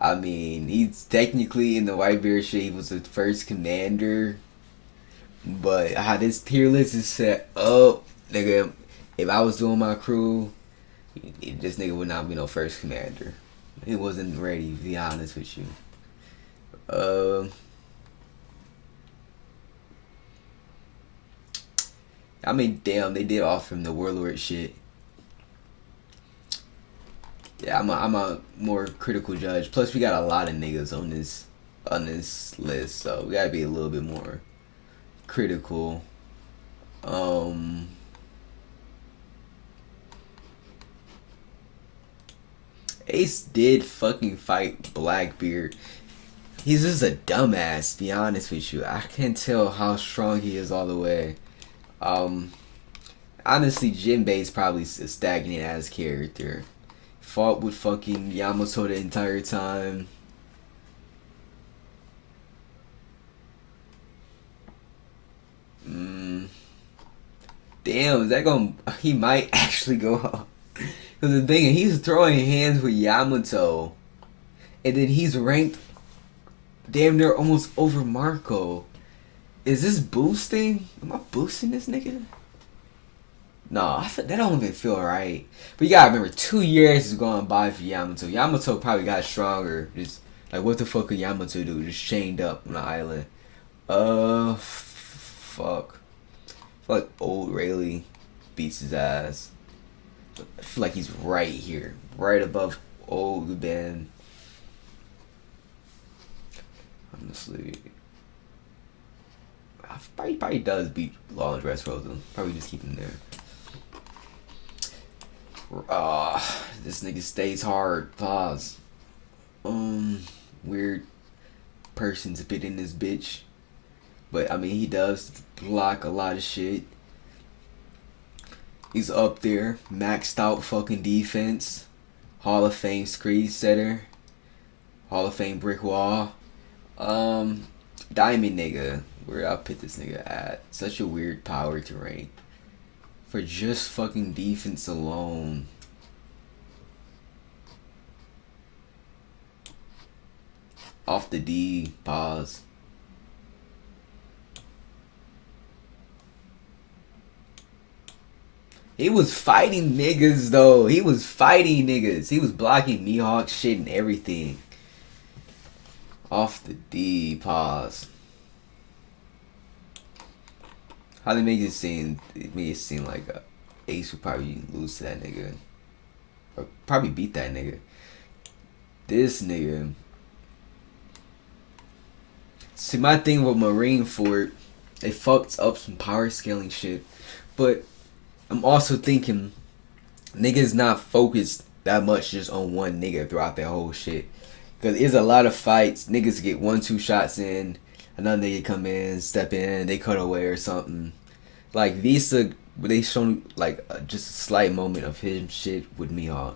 I mean, he's technically in the Whitebeard shit, he was the first commander. But how this tier list is set up, nigga, if I was doing my crew, this nigga would not be no first commander. He wasn't ready, to be honest with you. I mean, damn, they did offer him the warlord shit. Yeah, I'm a more critical judge. Plus, we got a lot of niggas on this list, so we gotta be a little bit more critical. Ace did fucking fight Blackbeard. He's just a dumbass, to be honest with you. I can't tell how strong he is all the way. Honestly, Jinbei's probably a stagnant ass character. Fought with fucking Yamato the entire time. Damn, is that gonna... He might actually go off. Because the thing is, he's throwing hands with Yamato. And then he's ranked damn near almost over Marco. Is this boosting? Am I boosting this nigga? No, that don't even feel right. But you gotta remember, 2 years is going by for Yamato. Yamato probably got stronger. Just like, what the fuck could Yamato do? Just chained up on the island. Fuck. I feel like old Rayleigh beats his ass. I feel like he's right here, right above old Ben. Honestly, he probably does beat Law and Dressrosa. Probably just keep him there. This nigga stays hard. Pause. Weird person to fit in this bitch. But I mean, he does block a lot of shit. He's up there, maxed out fucking defense, Hall of Fame screen setter, Hall of Fame brick wall. Diamond nigga, where I put this nigga at? Such a weird power to rank for just fucking defense alone. Off the D, pause. He was fighting niggas though. He was fighting niggas. He was blocking Mihawk shit and everything. Off the D, pause. How they make it seem? It made it seem like Ace would probably lose to that nigga, or probably beat that nigga. This nigga. See, my thing with Marineford, they fucked up some power scaling shit, but I'm also thinking niggas not focused that much just on one nigga throughout that whole shit. Cause there's a lot of fights, niggas get 1-2 shots in, another nigga come in, step in, they cut away or something. Like Visa, they shown like just a slight moment of him shit with Mihawk.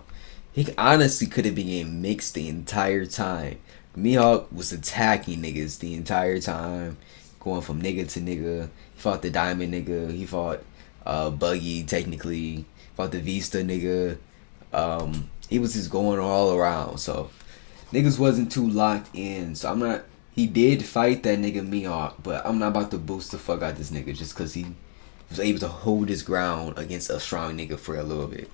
He honestly could have been getting mixed the entire time. Mihawk was attacking niggas the entire time, going from nigga to nigga. He fought the Diamond nigga. He fought Buggy technically. Fought the Vista nigga. He was just going all around. So niggas wasn't too locked in. So I'm not. He did fight that nigga Mihawk, but I'm not about to boost the fuck out this nigga just cause he was able to hold his ground against a strong nigga for a little bit.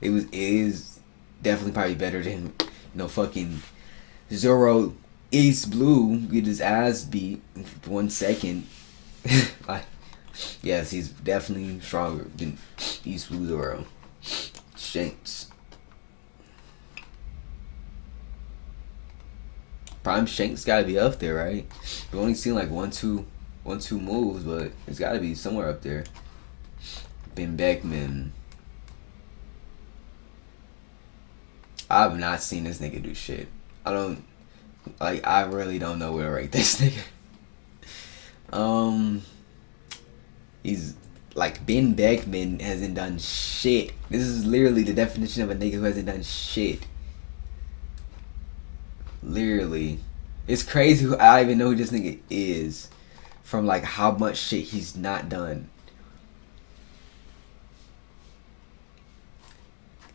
It is definitely probably better than fucking Zoro Ace Blue get his ass beat in 1 second. Like, Yes, he's definitely stronger than East Blue Zoro. Shanks. Prime Shanks gotta be up there, right? We've only seen like one, two moves, but it's gotta be somewhere up there. Ben Beckman. I've not seen this nigga do shit. I really don't know where to rate this nigga. He's like Ben Beckman hasn't done shit. This is literally the definition of a nigga who hasn't done shit. Literally. It's crazy who I even know who this nigga is from like how much shit he's not done.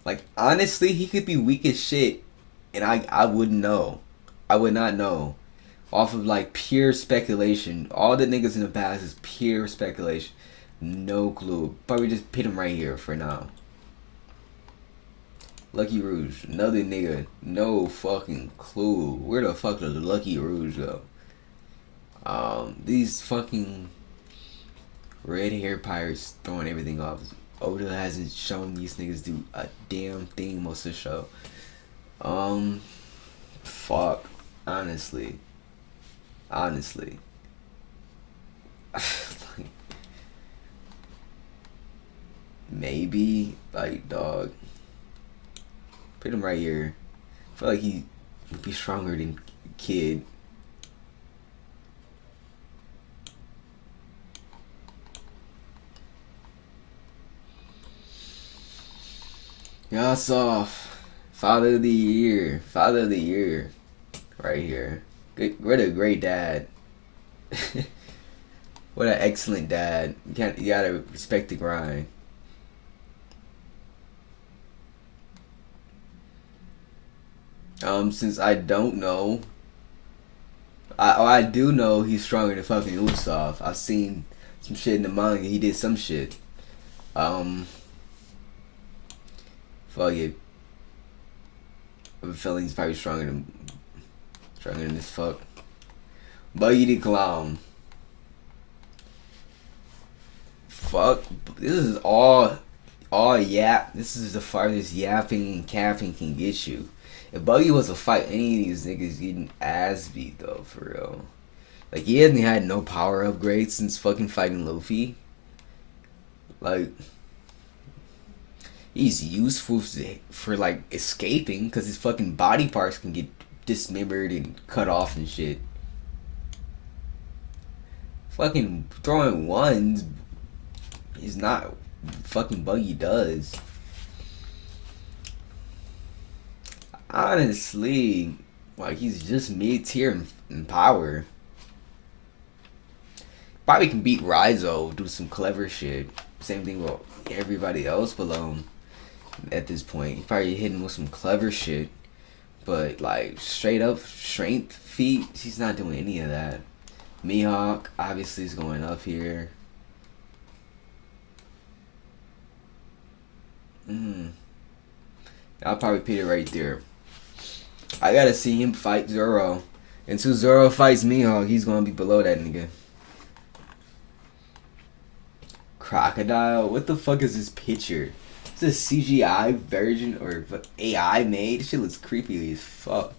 Like honestly, he could be weak as shit and I wouldn't know. I would not know. Off of like pure speculation. All the niggas in the past is pure speculation. No clue. Probably just put him right here for now. Lucky Rouge, another nigga, no fucking clue. Where the fuck does Lucky Rouge go? These fucking red hair pirates throwing everything off. Oda hasn't shown these niggas do a damn thing most of the show. Fuck, honestly. Maybe, like, dog. Put him right here. I feel like he would be stronger than Kid. Yasov. Father of the Year. Right here. What a great dad. What an excellent dad. You gotta respect the grind. Since I don't know, I do know he's stronger than fucking Usopp. I've seen some shit in the manga. He did some shit. Fuck it. I have a feeling he's probably stronger than this fuck. Buggy the Clown. Fuck. This is all yap. This is the farthest yapping and capping can get you. If Buggy was to fight any of these niggas getting ass beat though, for real. Like he hasn't had no power upgrades since fucking fighting Luffy. Like he's useful for like escaping because his fucking body parts can get dismembered and cut off and shit. Fucking throwing ones is not fucking Buggy does. Honestly, like he's just mid tier in power. Probably can beat Raizo, do some clever shit. Same thing with everybody else below him at this point. He probably hitting with some clever shit. But like straight up strength feat, he's not doing any of that. Mihawk obviously is going up here. I'll probably put it right there. I gotta see him fight Zoro. Until Zoro fights Mihawk, he's gonna be below that nigga. Crocodile? What the fuck is this picture? Is this a CGI version or AI made? This shit looks creepy as fuck.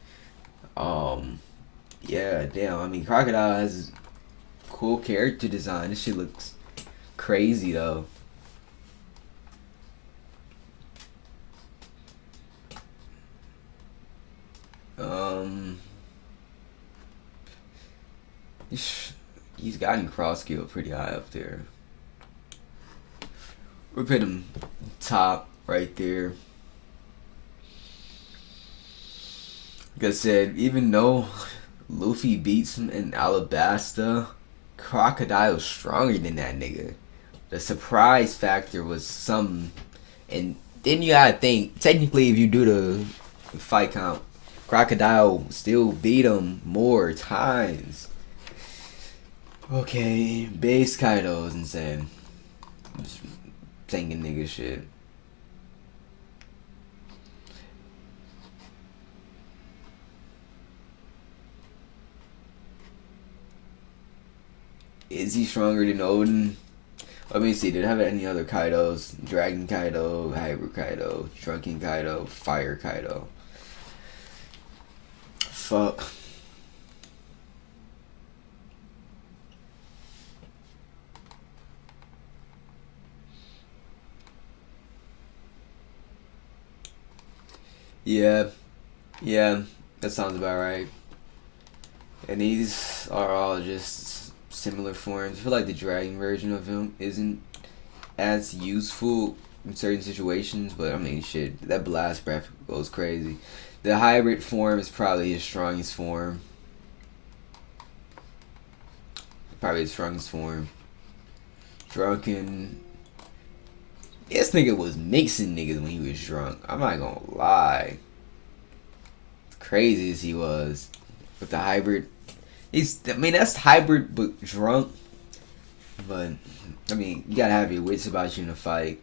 Yeah, damn. I mean, Crocodile has cool character design. This shit looks crazy though. He's gotten cross skill pretty high up there. We'll put him top right there. Like I said, even though Luffy beats him in Alabasta, Crocodile's stronger than that nigga. The surprise factor was some, and then you gotta think, technically if you do the fight count, Crocodile still beat him more times. Okay, base Kaido is insane. Just thinking nigga shit. Is he stronger than Odin? Let me see. Did it have any other Kaidos? Dragon Kaido, Hybrid Kaido, Drunken Kaido, Fire Kaido. Fuck. Yeah, that sounds about right. And these are all just similar forms. I feel like the dragon version of him isn't as useful in certain situations, but I mean, shit, that blast breath goes crazy. The hybrid form is probably his strongest form. Probably his strongest form. Drunken. This nigga was mixing niggas when he was drunk. I'm not gonna lie. As crazy as he was with the hybrid. I mean, that's hybrid but drunk. But, I mean, you gotta have your wits about you in a fight.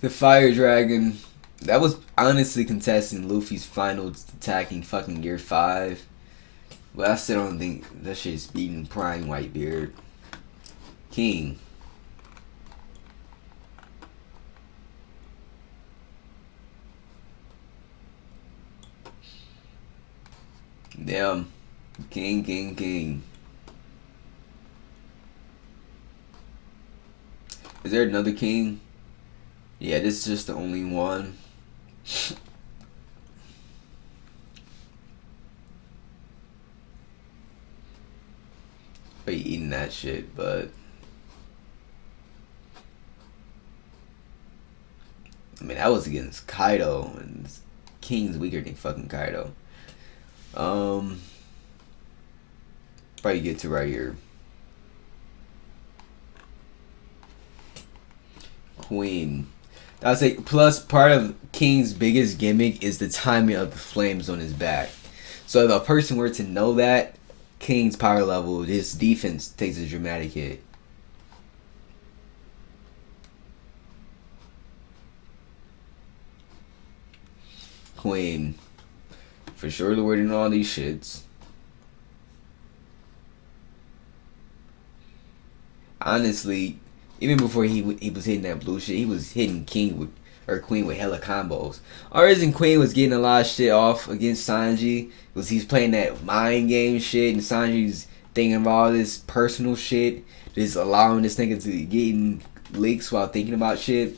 The Fire Dragon, that was honestly contesting Luffy's final attacking fucking Gear 5. But I still don't think that shit's beating Prime Whitebeard. King. Damn. King. Is there another king? Yeah, this is just the only one. Are you eating that shit, but I mean, that was against Kaido, and King's weaker than fucking Kaido. Probably get to right here. Queen. I would say, plus part of King's biggest gimmick is the timing of the flames on his back. So if a person were to know that, King's power level, his defense takes a dramatic hit. Queen. For sure lording all these shits. Honestly, even before he was hitting that blue shit, he was hitting Queen with hella combos. Our reason Queen was getting a lot of shit off against Sanji was he's playing that mind game shit, and Sanji's thinking of all this personal shit, just allowing this nigga to getting leaks while thinking about shit.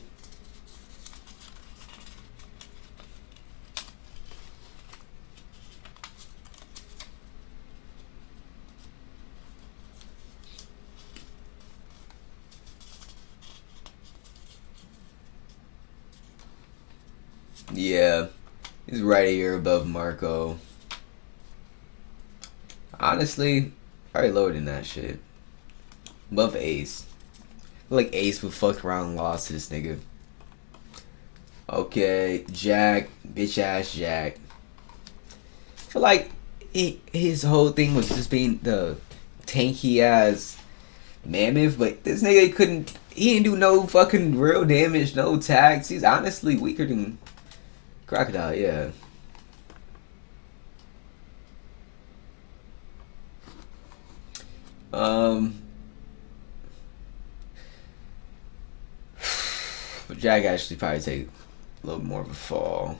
Yeah, he's right here above Marco. Honestly, probably lower than that shit. Above Ace. I feel like Ace would fuck around and lost to this nigga. Okay, Jack, bitch ass Jack. I feel like his whole thing was just being the tanky ass mammoth, but this nigga he didn't do no fucking real damage, no tags. He's honestly weaker than Crocodile, yeah. But Jack actually probably take a little more of a fall.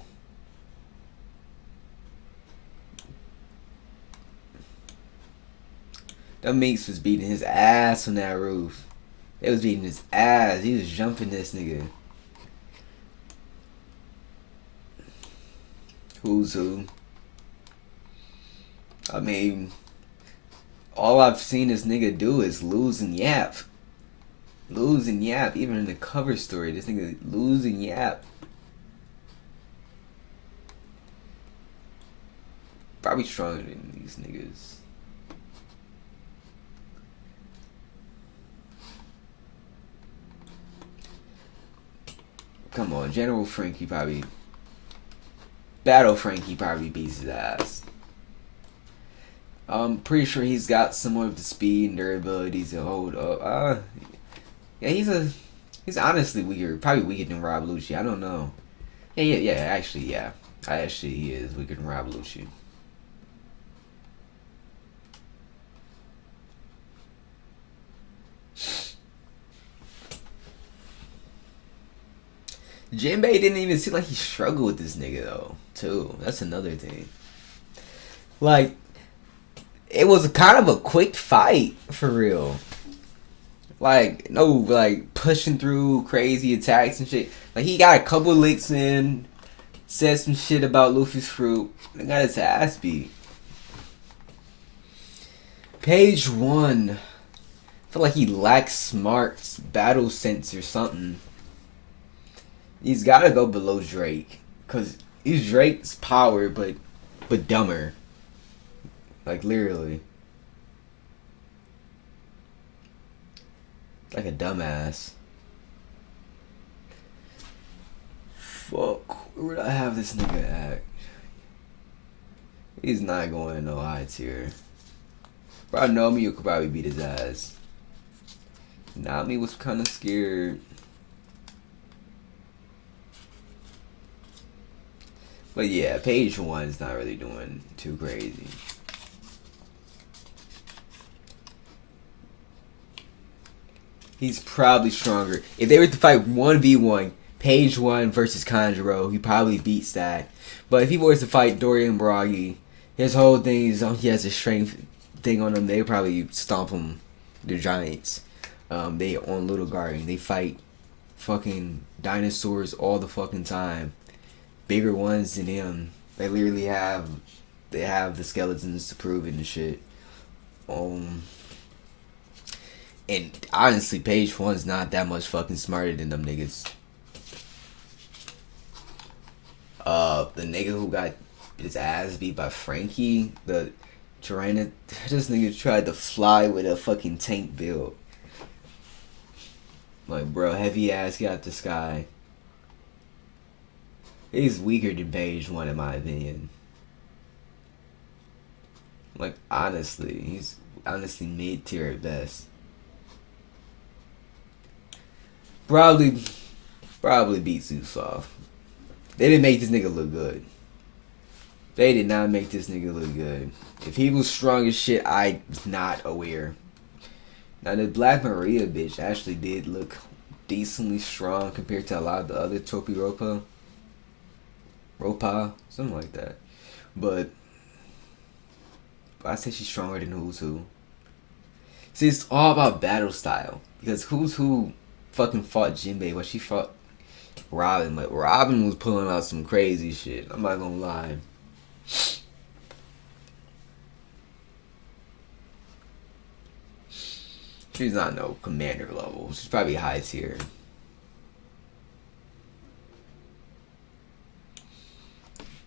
That Minx was beating his ass on that roof. It was beating his ass. He was jumping this nigga. Who's who? I mean, all I've seen this nigga do is lose and yap. Lose and yap. Even in the cover story, this nigga lose and yap. Probably stronger than these niggas. Come on, General Frankie probably... Battle Frankie probably beats his ass. I'm pretty sure he's got some of the speed and durability to hold up. Yeah, he's honestly weaker. Probably weaker than Rob Lucci. I don't know. Yeah. Actually, yeah. He is weaker than Rob Lucci. Jinbei didn't even seem like he struggled with this nigga though. Too. That's another thing. Like, it was kind of a quick fight for real. Like, no, like pushing through crazy attacks and shit. Like, he got a couple licks in, said some shit about Luffy's fruit, and got his ass beat. Page 1. I feel like he lacks smarts, battle sense, or something. He's gotta go below Drake. Cause he's Drake's power, but dumber. Like, literally. Like a dumbass. Fuck. Where would I have this nigga at? He's not going in no high tier. Bro, I know me, you could probably beat his ass. Nami was kind of scared. But yeah, page 1 is not really doing too crazy. He's probably stronger. If they were to fight 1v1, page 1 versus Kanjuro, he probably beats that. But if he was to fight Dorian Bragi, his whole thing is he has a strength thing on him. They probably stomp him. The Giants. They on Little Garden. They fight fucking dinosaurs all the fucking time. Bigger ones than him. They literally have the skeletons to prove it and shit. And honestly, page 1's not that much fucking smarter than them niggas. The nigga who got his ass beat by Frankie, this nigga tried to fly with a fucking tank build. Like, bro, heavy ass got the sky. He's weaker than page 1 in my opinion. Like, honestly, he's honestly mid tier at best. Probably beat Zeus off. They didn't make this nigga look good. They did not make this nigga look good. If he was strong as shit, I'm not aware. Now, the Black Maria bitch actually did look decently strong compared to a lot of the other Topiropa. Ropa, something like that. But I say she's stronger than Who's Who. See, it's all about battle style. Because Who's Who fucking fought Jinbei, but she fought Robin. Like, Robin was pulling out some crazy shit. I'm not gonna lie. She's not no commander level. She's probably high tier.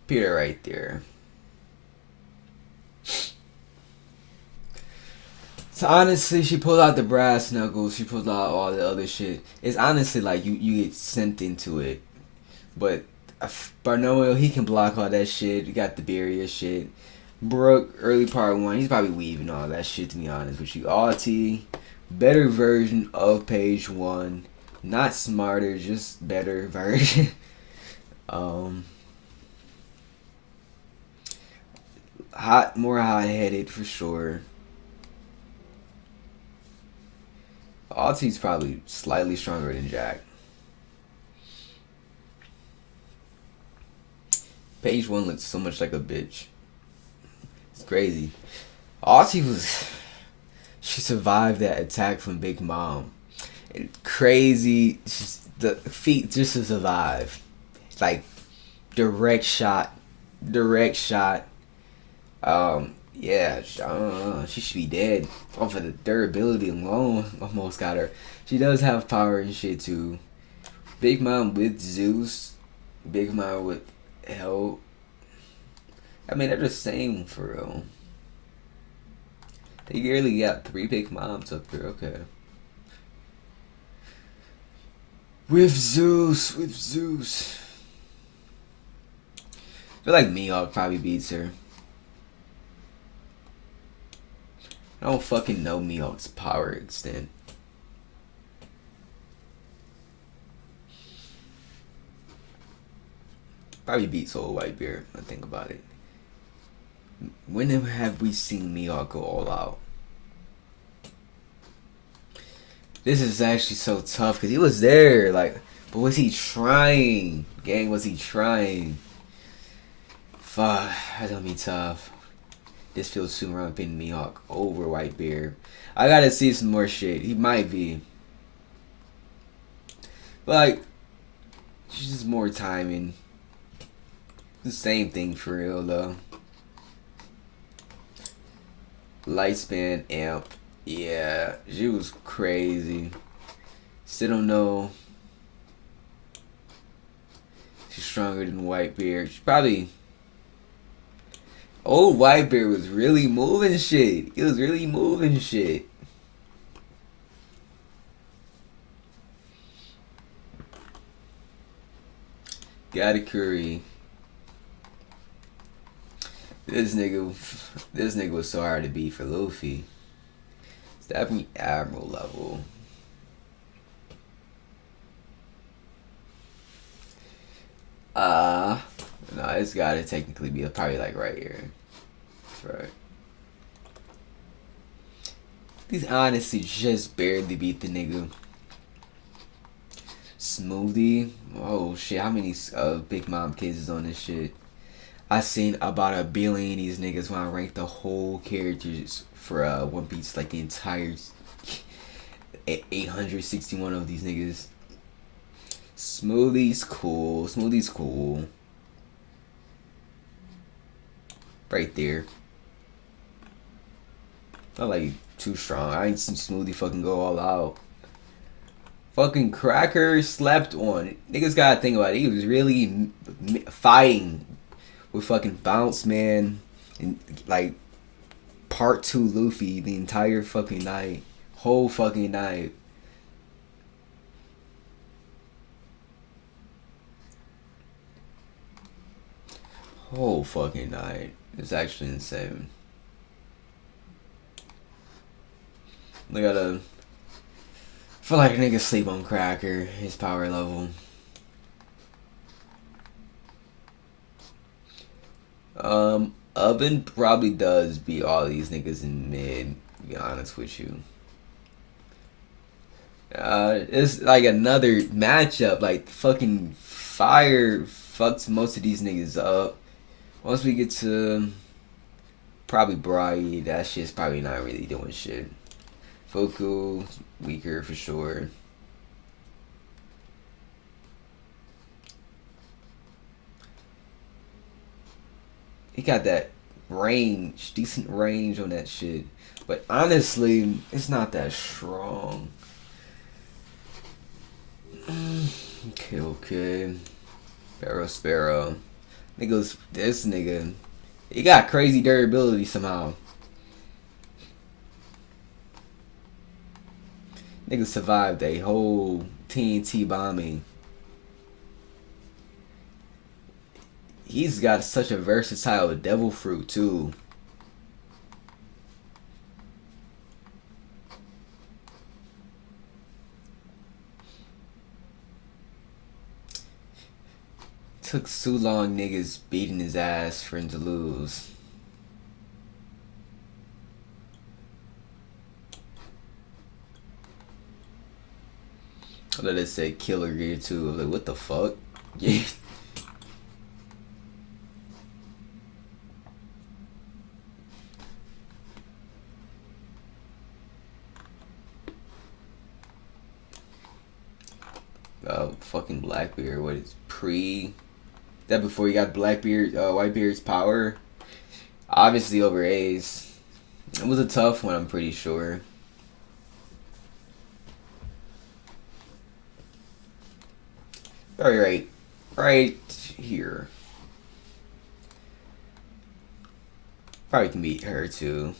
Peter right there. So honestly, she pulled out the brass knuckles. She pulled out all the other shit. It's honestly like you get sent into it. But Barnoil, he can block all that shit. You got the barrier shit. Brook, early part 1, he's probably weaving all that shit, to be honest with you. Alti, better version of page 1. Not smarter, just better version. More hot-headed for sure. Alti's probably slightly stronger than Jack. Page 1 looks so much like a bitch. It's crazy. Alti she survived that attack from Big Mom. And crazy, the feat just to survive. Like, direct shot. Yeah, she should be dead off of the durability alone. Almost got her. She does have power and shit too. Big Mom with Zeus, Big Mom with Hell. I mean, they're the same for real. They really got 3 Big Moms up there. Okay. With Zeus. I feel like Mihawk probably beats her. I don't fucking know Mihawk's power extent. Probably beats Soul Whitebeard, I think about it. When have we seen Mihawk go all out? This is actually so tough because he was there. Like, But was he trying? Gang, was he trying? Fuck, that's gonna be tough. This feels too wrong pinning Mihawk over Whitebeard. I gotta see some more shit. He might be. But like, it's just more timing. The same thing for real though. Lightspan amp. Yeah, she was crazy. Still don't know. She's stronger than Whitebeard. She probably. Old Whitebeard was really moving shit. He was really moving shit. Got a Curry. This nigga was so hard to beat for Luffy. It's definitely Admiral level. No, it's gotta technically be probably like right here. That's right. These honestly just barely beat the nigga. Smoothie. Oh shit, how many Big Mom kids is on this shit? I seen about 1 billion of these niggas when I ranked the whole characters for One Piece, like the entire 861 of these niggas. Smoothie's cool. Smoothie's cool. Right there. Not like too strong. I ain't seen Smoothie fucking go all out. Fucking Cracker slept on. Niggas gotta think about it. He was really fighting with fucking Bounce Man and like part 2 Luffy the entire fucking night. Whole fucking night. Whole fucking night. It's actually insane. I gotta feel like a nigga sleep on Cracker, his power level. Oven probably does beat all these niggas in mid, to be honest with you. It's like another matchup, like fucking Fire fucks most of these niggas up. Once we get to probably Bright, that shit's probably not really doing shit. Foku, weaker for sure. He got that range, decent range on that shit. But honestly, it's not that strong. Okay. Sparrow. Niggas, this nigga, he got crazy durability somehow. Nigga survived a whole TNT bombing. He's got such a versatile devil fruit too. Took too long niggas beating his ass for him to lose. I thought it said Killer Gear too. I was like, what the fuck? Yeah. Fucking Blackbeard. What is pre? That before you got Blackbeard, Whitebeard's power. Obviously over Ace. It was a tough one, I'm pretty sure. Alright. Right here. Probably can beat her too.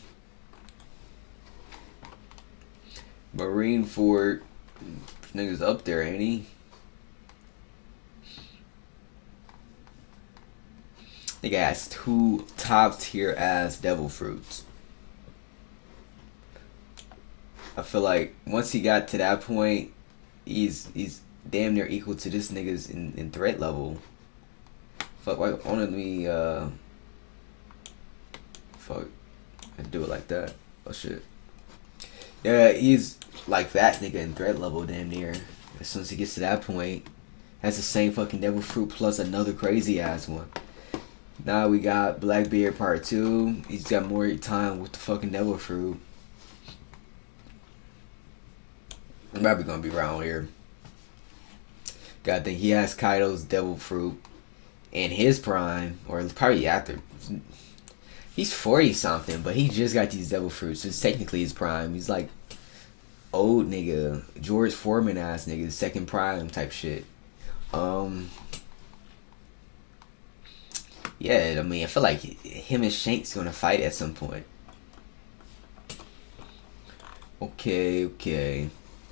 Marineford. Nigga's up there, ain't he? Nigga has 2 top tier ass devil fruits. I feel like once he got to that point, he's damn near equal to this nigga's in threat level. Fuck, why only fuck, I do it like that. Oh shit. Yeah, he's like that nigga in threat level damn near. As soon as he gets to that point, has the same fucking devil fruit plus another crazy ass one. Now we got Blackbeard Part 2. He's got more time with the fucking devil fruit. I'm probably gonna be around here. Gotta think he has Kaido's devil fruit in his prime, or probably after. He's 40 something, but he just got these devil fruits. So it's technically his prime. He's like old nigga, George Foreman ass nigga, second prime type shit. Yeah, I mean, I feel like him and Shank's gonna fight at some point. Okay.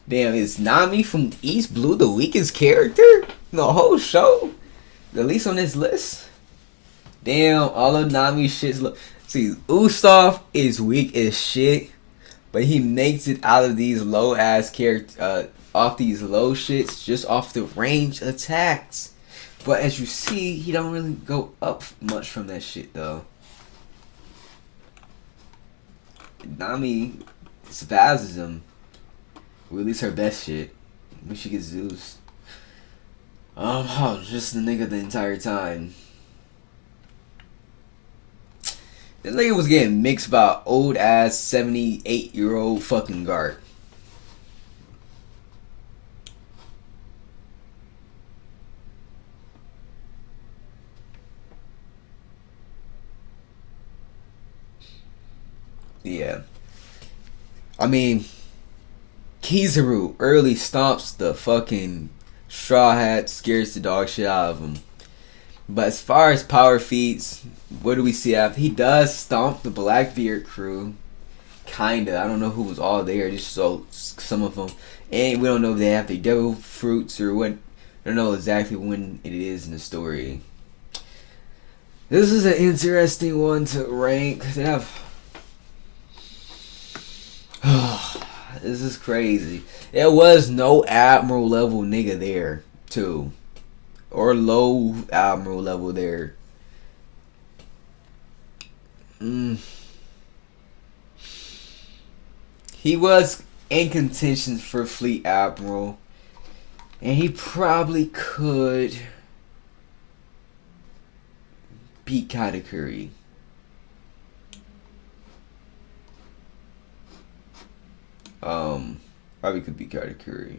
Damn, is Nami from East Blue the weakest character in the whole show? At least on this list. Damn, all of Nami's shit's look. See, Usopp is weak as shit, but he makes it out of these low ass character, off these low shits, just off the range attacks. But as you see, he don't really go up much from that shit though. Nami spazzes him. Or at least her best shit. When she gets Zeus. Just the nigga the entire time. This nigga was getting mixed by old ass 78-year-old fucking guard. Yeah. I mean, Kizaru early stomps the fucking Straw Hat, scares the dog shit out of him. But as far as power feats, what do we see after? He does stomp the Blackbeard crew. Kinda. I don't know who was all there. Just so some of them. And we don't know if they have the devil fruits or what. I don't know exactly when it is in the story. This is an interesting one to rank. They have... This is crazy. There was no Admiral level nigga there, too. Or low Admiral level there. He was in contention for Fleet Admiral. And he probably could beat Katakuri. Probably could beat Katakuri.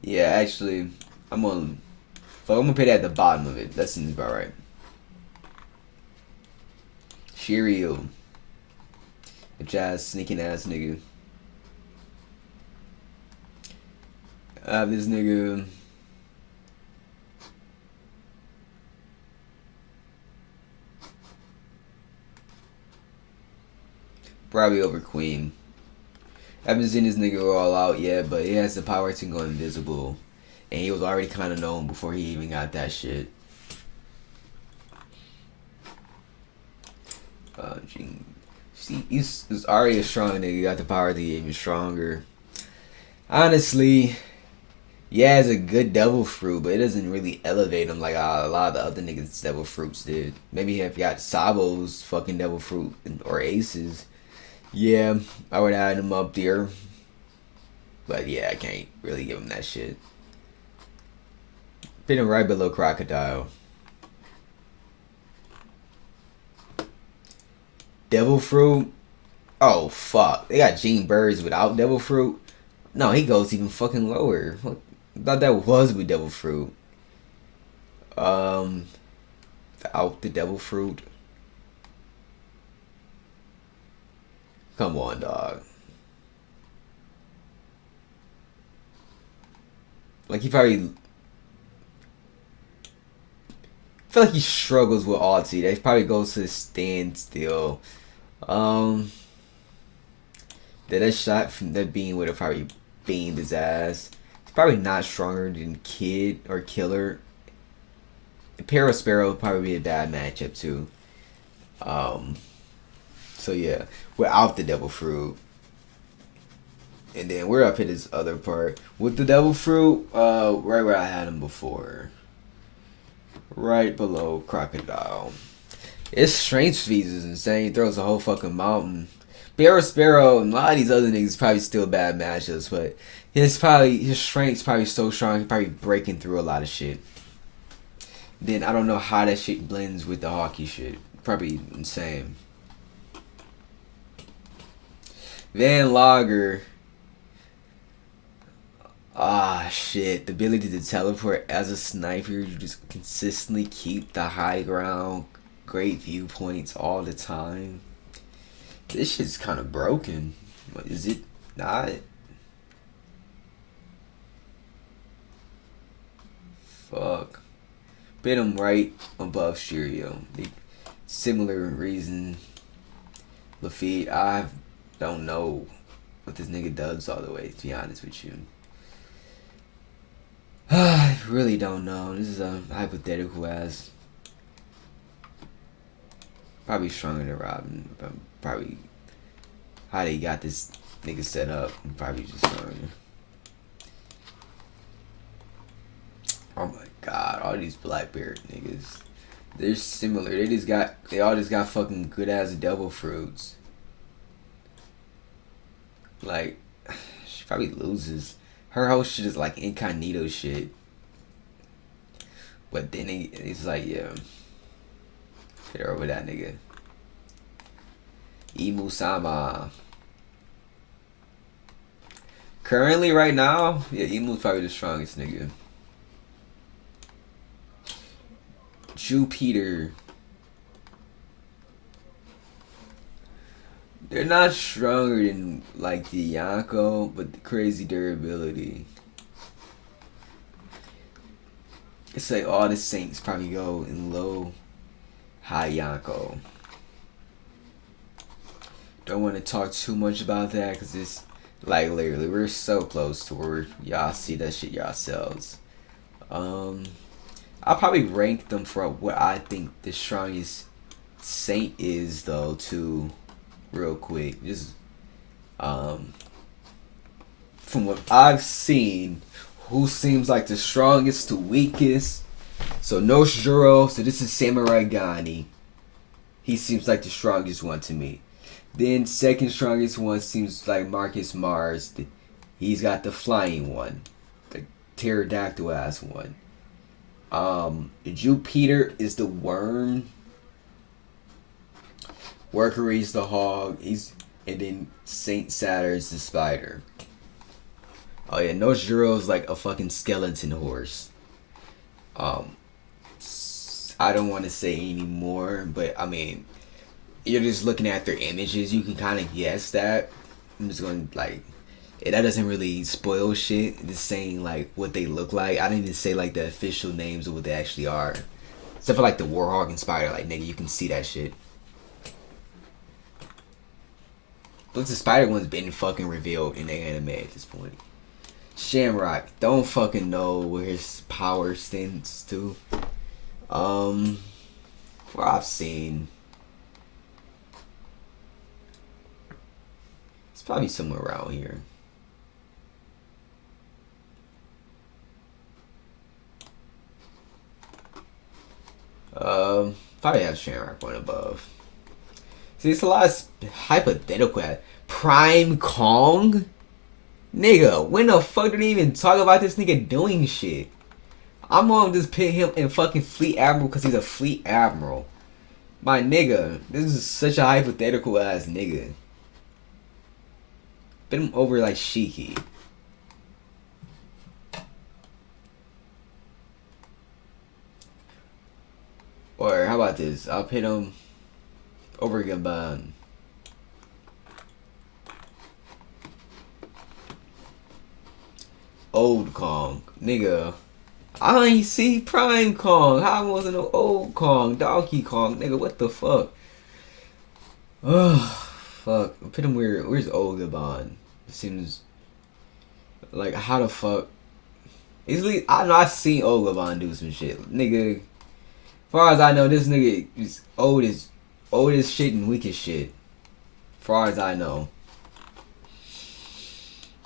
Yeah, actually, I'm gonna put that at the bottom of it. That seems about right. Shiryu, a jazz sneaking ass nigga. This nigga. Probably over Queen. I haven't seen this nigga all out yet, but he has the power to go invisible. And he was already kind of known before he even got that shit. See, he's already a strong nigga. He got the power to get even stronger. Honestly, yeah, it's a good devil fruit, but it doesn't really elevate him like a lot of the other niggas' devil fruits did. Maybe if you got Sabo's fucking devil fruit or Ace's. Yeah, I would add him up there. But yeah, I can't really give him that shit. Put him right below Crocodile. Devil Fruit? Oh, fuck. They got Gene Birds without Devil Fruit? No, he goes even fucking lower. I thought that was with Devil Fruit. Without the Devil Fruit. Come on, dog. Like, he probably... I feel like he struggles with ulti. That probably goes to a standstill. That shot from that beam would have probably beamed his ass. He's probably not stronger than Kid or Killer. Imperial Sparrow would probably be a bad matchup, too. So yeah, without the Devil Fruit. And then we're up at this other part. With the Devil Fruit, right where I had him before. Right below Crocodile. Its strength fees is insane. He throws a whole fucking mountain. Sparrow, and a lot of these other niggas probably still bad matchups, but his strength's probably so strong, he's probably breaking through a lot of shit. Then I don't know how that shit blends with the hockey shit. Probably insane. Van Lager. Ah, shit. The ability to teleport as a sniper, you just consistently keep the high ground, great viewpoints all the time. This shit's kind of broken. What, is it not? Fuck. Put him right above Shirio. Similar reason. Lafitte, I don't know what this nigga does all the way, to be honest with you. I really don't know. This is a hypothetical ass. Probably stronger than Robin. Probably how they got this nigga set up. Probably just stronger. Oh my god, all these Blackbeard niggas. They're similar. They all just got fucking good ass devil fruits. Like, she probably loses. Her whole shit is like incognito shit. But then it's like, yeah. Hit her over that nigga. Imu Sama. Currently, right now, yeah, Imu's probably the strongest nigga. Jupiter. They're not stronger than like the Yonko, but the crazy durability. It's like all the Saints probably go in low, high Yonko. Don't want to talk too much about that because it's like literally we're so close to where y'all see that shit yourselves. I'll probably rank them for what I think the strongest Saint is though too. Real quick, just from what I've seen, who seems like the strongest to weakest. So Noshiro, so this is Samurai Gani. He seems like the strongest one to me. Then second strongest one seems like Marcus Mars. He's got the flying one, the pterodactyl ass one. Jupiter is the worm. Workery's the hog. And then Saint Saturn's the spider. Oh yeah, Nojiro's like a fucking skeleton horse. I don't want to say any more, but I mean, you're just looking at their images. You can kind of guess that. I'm just going to like, that doesn't really spoil shit. Just saying like what they look like. I didn't even say like the official names of what they actually are. Except for like the Warhawk and Spider. Like nigga, you can see that shit. But the Spider one's been fucking revealed in the anime at this point. Shamrock, don't fucking know where his power extends to. What I've seen, it's probably somewhere around here. Probably have Shamrock one above. See, it's a lot of hypothetical. Prime Kong? Nigga, when the fuck did they even talk about this nigga doing shit? I'm gonna just put him in fucking Fleet Admiral because he's a Fleet Admiral. My nigga, this is such a hypothetical ass nigga. Put him over like Shiki. Or how about this? I'll put him over Gaban. Old Kong. Nigga. I ain't see Prime Kong. How wasn't no Old Kong? Donkey Kong. Nigga, what the fuck? Oh, fuck. Put him where's Old Gaban? It seems like how the fuck? Easily, I know I seen Old Gaban do some shit. Nigga, as far as I know, this nigga is old as shit and weak as shit. As far as I know.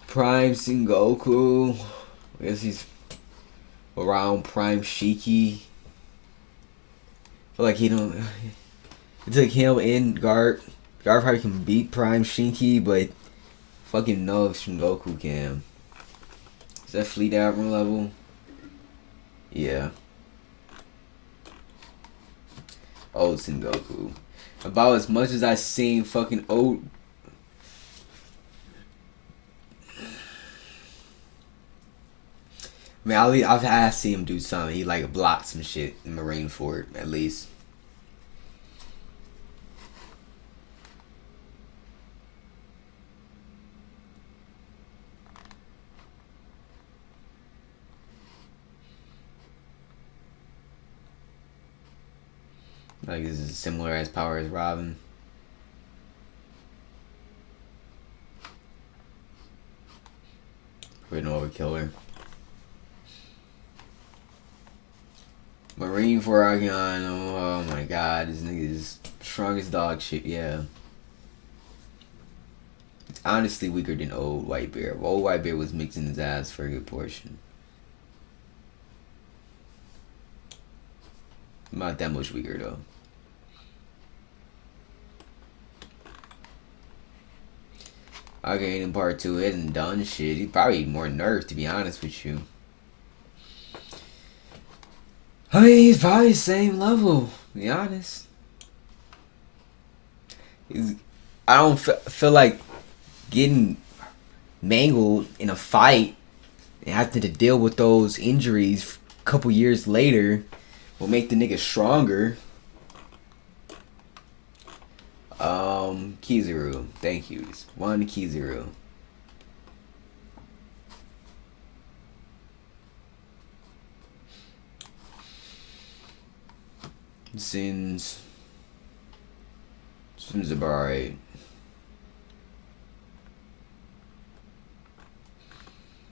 Prime Sengoku. I guess he's around Prime Shiki. Feel like he don't. It took him and Gart. Garp probably can beat Prime Shinki, but fucking know if Shingoku can. Is that Fleet Admiral level? Yeah. Old Sengoku. About as much as I seen fucking old. I mean, I've had to see him do something. He like blocked some shit in Marineford, at least. Like, this is similar as power as Robin. We're an overkiller. Marineford Argon, oh my god, this nigga is strongest dog shit, yeah. It's honestly weaker than Old White Bear. Old White Bear was mixing his ass for a good portion. Not that much weaker though. Okay, in part 2, he hasn't done shit. He probably more nerfed, to be honest with you. I mean, he's probably the same level, to be honest. I don't feel like getting mangled in a fight and having to deal with those injuries a couple years later will make the nigga stronger. Kizaru. Thank you. Just one Kizaru. Seems about right.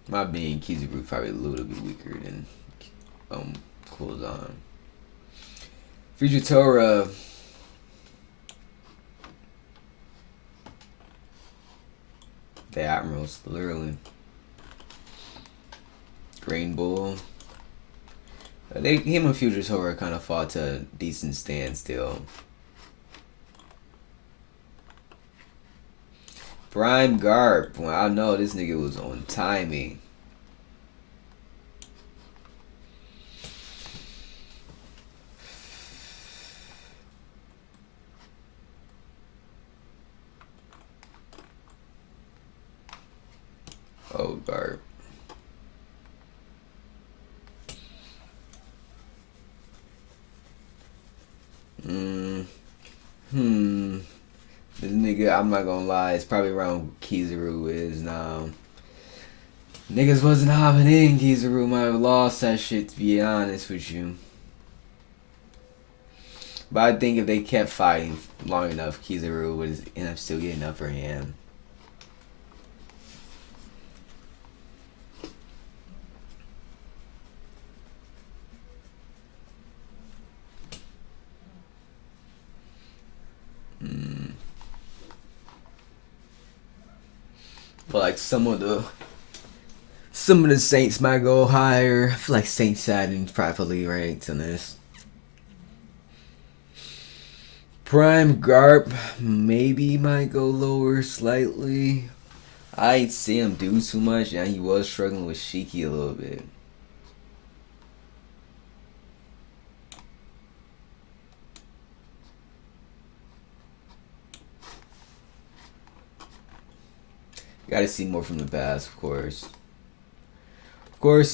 My being Kizaru probably a little bit weaker than Coulda. Fujitora. The Admirals, literally. Green Bull. Him and Fujitora kind of fought to a decent standstill. Prime Garp. Well, I know this nigga was on timing. Oh, Garp. This nigga, I'm not gonna lie, it's probably around Kizaru is now. Niggas wasn't hopping in, Kizaru might have lost that shit, to be honest with you. But I think if they kept fighting long enough, Kizaru would end up still getting upper hand. But like some of the Saints might go higher. I feel like Saint Saturn's probably ranked on this. Prime Garp maybe might go lower slightly. I ain't see him do too much, and he was struggling with Shiki a little bit. Gotta see more from the past, of course. Of course.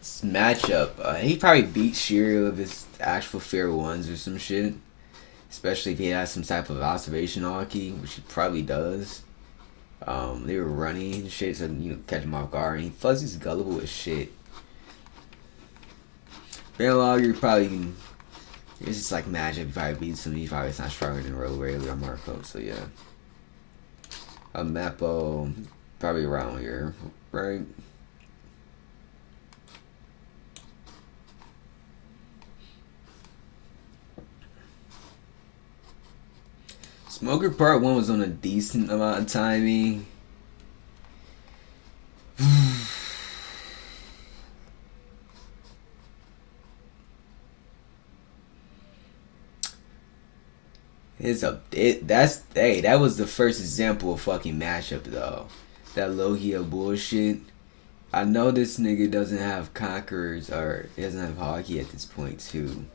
This matchup, he probably beat Shiryu of his actual fair ones or some shit. Especially if he has some type of observation hockey, which he probably does. They were running and shit, so catch him off guard. And Fuzzy's gullible as shit. Banlogger probably it's just like magic. He probably beats him. He probably is not stronger than Road Rayleigh or Marco. So yeah, a Mappo probably around here, right? Smoker Part 1 was on a decent amount of timing. That was the first example of fucking mashup though. That Logia bullshit. I know this nigga doesn't have Conquerors or he doesn't have hockey at this point too.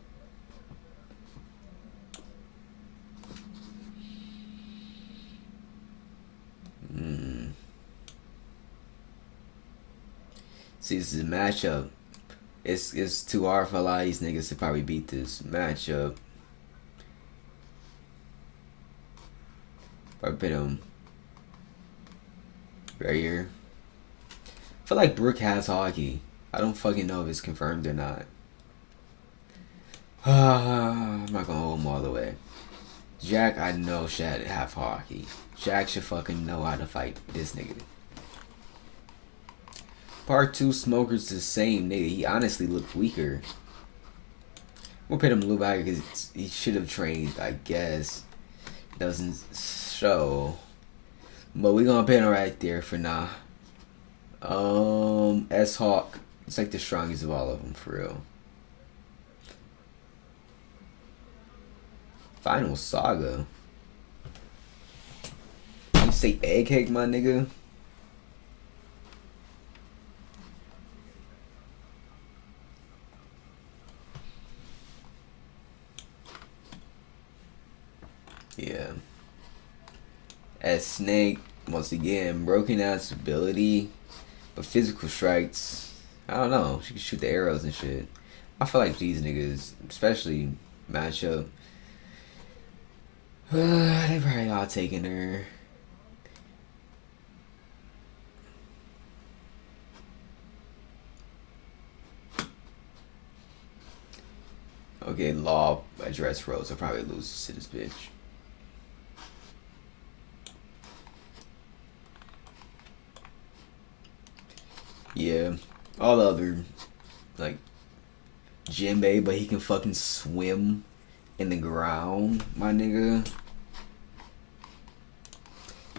See, this is a matchup. It's too hard for a lot of these niggas to probably beat this matchup. If I put him right here. I feel like Brooke has hockey. I don't fucking know if it's confirmed or not. I'm not gonna hold him all the way. Jack, I know should have hockey. Jack should fucking know how to fight this nigga. Part 2 Smoker's the same nigga. He honestly looked weaker. We'll put him a little bit because he should have trained, I guess. Doesn't show. But we gonna put him right there for now. S-Hawk. It's like the strongest of all of them, for real. Final Saga. You say Egghead, my nigga? Yeah. As Snake, once again, broken out its ability, but physical strikes, I don't know. She can shoot the arrows and shit. I feel like these niggas, especially matchup, they probably all taking her. Okay, Law address Rose. I'll probably lose to this bitch. Yeah, all the other, like, Jinbei, but he can fucking swim in the ground, my nigga.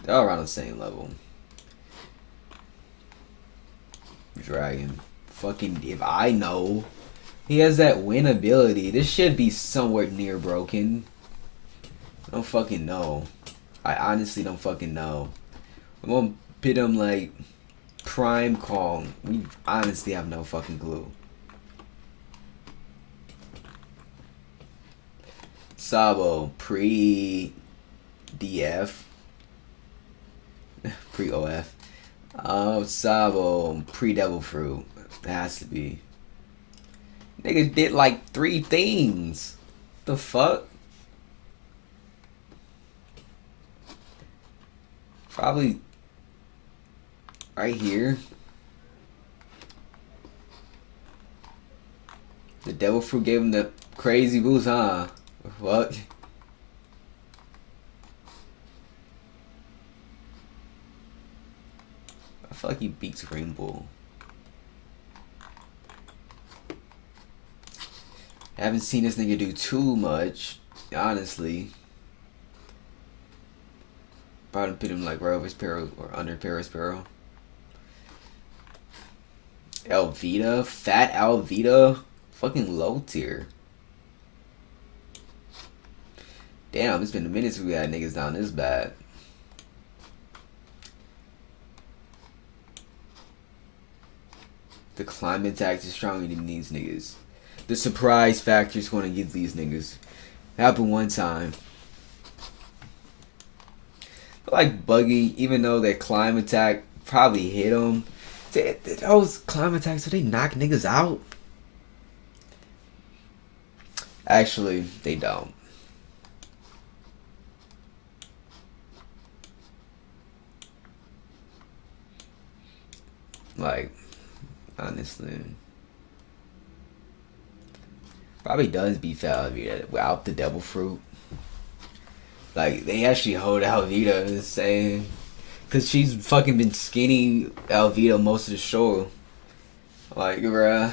They're all around the same level. Dragon. Fucking, if I know, he has that win ability. This should be somewhere near broken. I don't fucking know. I honestly don't fucking know. I'm gonna pit him like Prime Kong. We honestly have no fucking clue. Sabo pre DF. Pre OF. Sabo pre Devil Fruit. It has to be. Nigga did like 3 things. The fuck? Probably right here. The Devil Fruit gave him the crazy boost, huh? What? I feel like he beats Rainbow. I haven't seen this nigga do too much, honestly. Probably put him like right over his Sparrow or under Sparrow. Elvita, fat Elvita, fucking low tier. Damn, it's been a minute since we had niggas down this bad. The climate tax is stronger than these niggas. The surprise factor is going to get these niggas. It happened one time. Like Buggy, even though that climb attack probably hit him, those climb attacks, do they knock niggas out? Actually, they don't. Like, honestly, probably does beat Falvita without the Devil Fruit. Like, they actually hold Alvita insane. Because she's fucking been skinny Alvita most of the show. Like, bruh.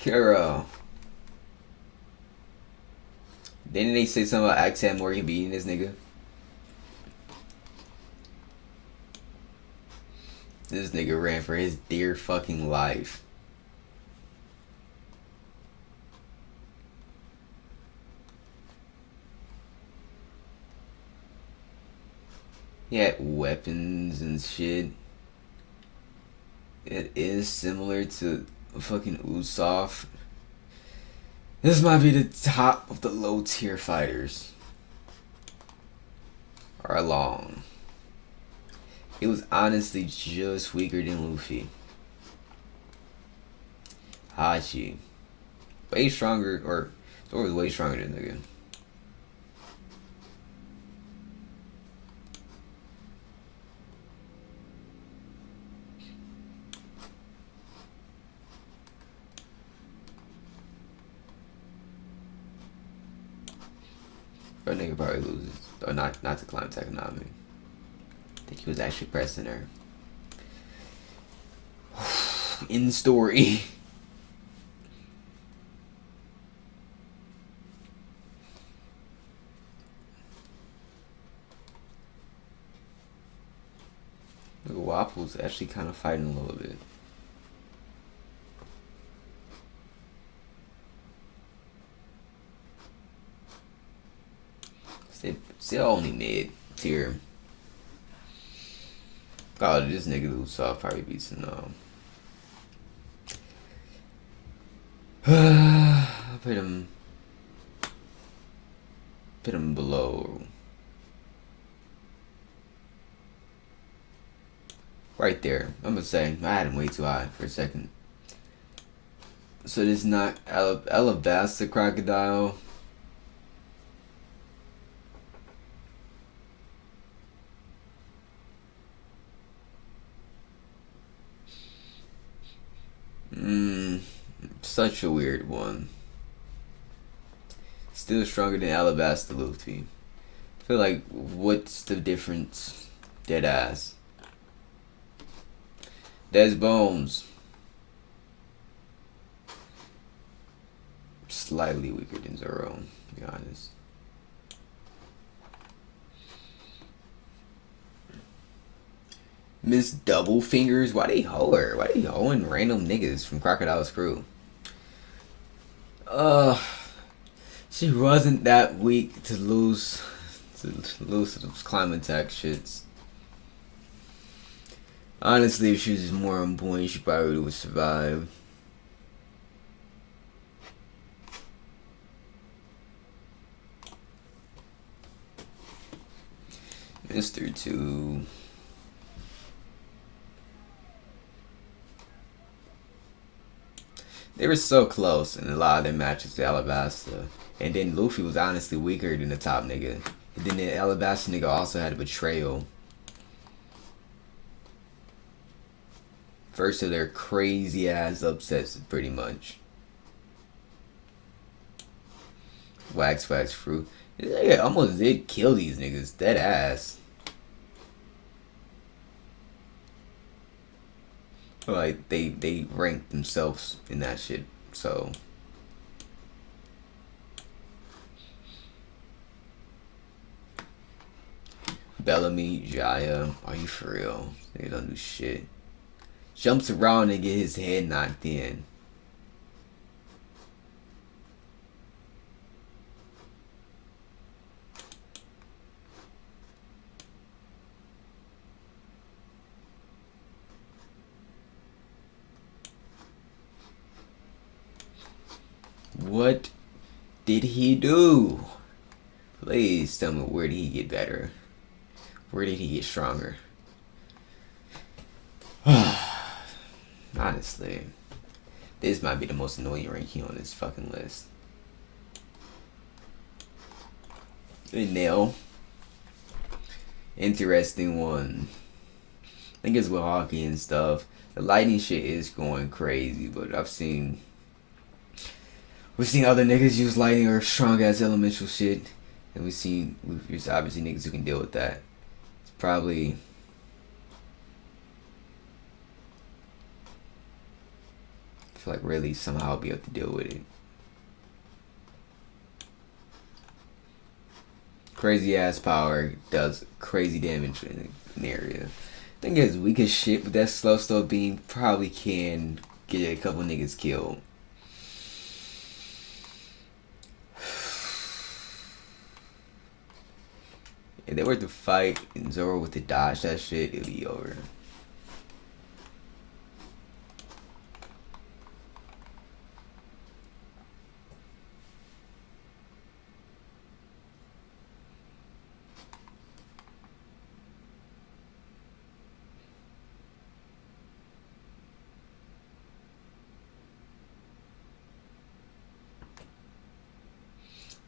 Kira. Didn't they say something about Accent Morgan beating this nigga? This nigga ran for his dear fucking life. He had weapons and shit. It is similar to fucking Usopp. This might be the top of the low tier fighters. Or long. He was honestly just weaker than Luffy. Hachi. Way stronger, or Zoro was way stronger than nigga. That nigga probably loses. Or not to climb economy. I think he was actually pressing her. In the story. Look, Wapple's actually kind of fighting a little bit. Still only mid tier. God, this nigga who saw probably beats him now. I put him below. Right there. I'm gonna say I had him way too high for a second. So this is not Alabasta Crocodile. Such a weird one. Still stronger than Alabasta Luffy. I feel like, what's the difference? Dead ass. Des Bones. Slightly weaker than Zoro, to be honest. Miss Double Fingers, why they hoe her? Why they hoeing random niggas from Crocodile's crew? She wasn't that weak to lose to those climb attack shits. Honestly, if she was more on point, she probably would survive. Mr. 2. They were so close in a lot of their matches to Alabasta. And then Luffy was honestly weaker than the top nigga. And then the Alabasta nigga also had a betrayal. First of their crazy ass upsets, pretty much. Wax fruit. They almost did kill these niggas. Dead ass. Like, they ranked themselves in that shit, so. Bellamy, Jaya, are you for real? They don't do shit. Jumps around and get his head knocked in. What did he do? Please tell me, where did he get better? Where did he get stronger? Honestly, this might be the most annoying ranking on this fucking list. Nail. Interesting one. I think it's with hockey and stuff. The lightning shit is going crazy, but we've seen other niggas use lightning or strong ass elemental shit, and there's obviously niggas who can deal with that. It's probably I feel like really somehow I'll be able to deal with it. Crazy ass power does crazy damage in an area. Thing is, weak as shit, but that slow beam probably can get a couple niggas killed. If they were to fight and Zoro with the dodge that shit, it'd be over.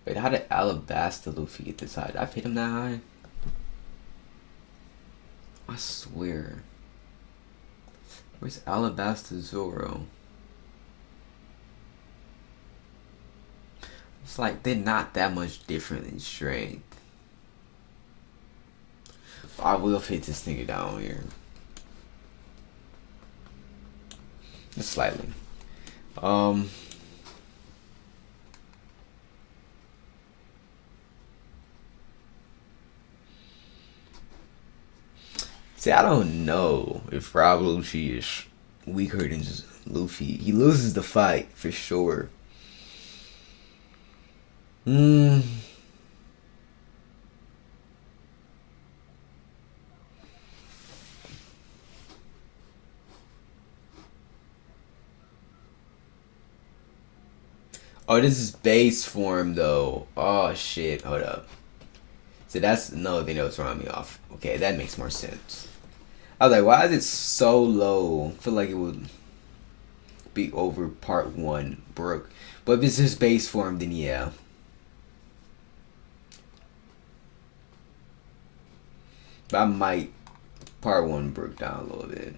Wait, how did Alabasta Luffy get this high? Did I pit him that high? I swear. Where's Alabasta Zoro? It's like they're not that much different in strength. I will fit this nigga down here. Just slightly. See, I don't know if Rob Lucci is weaker than just Luffy. He loses the fight for sure. Oh, this is base form though. Oh shit, hold up. So that's another thing that was throwing me off. Okay, that makes more sense. I was like, why is it so low? I feel like it would be over part 1 broke. But if it's just base form, then yeah. But I might part 1 broke down a little bit.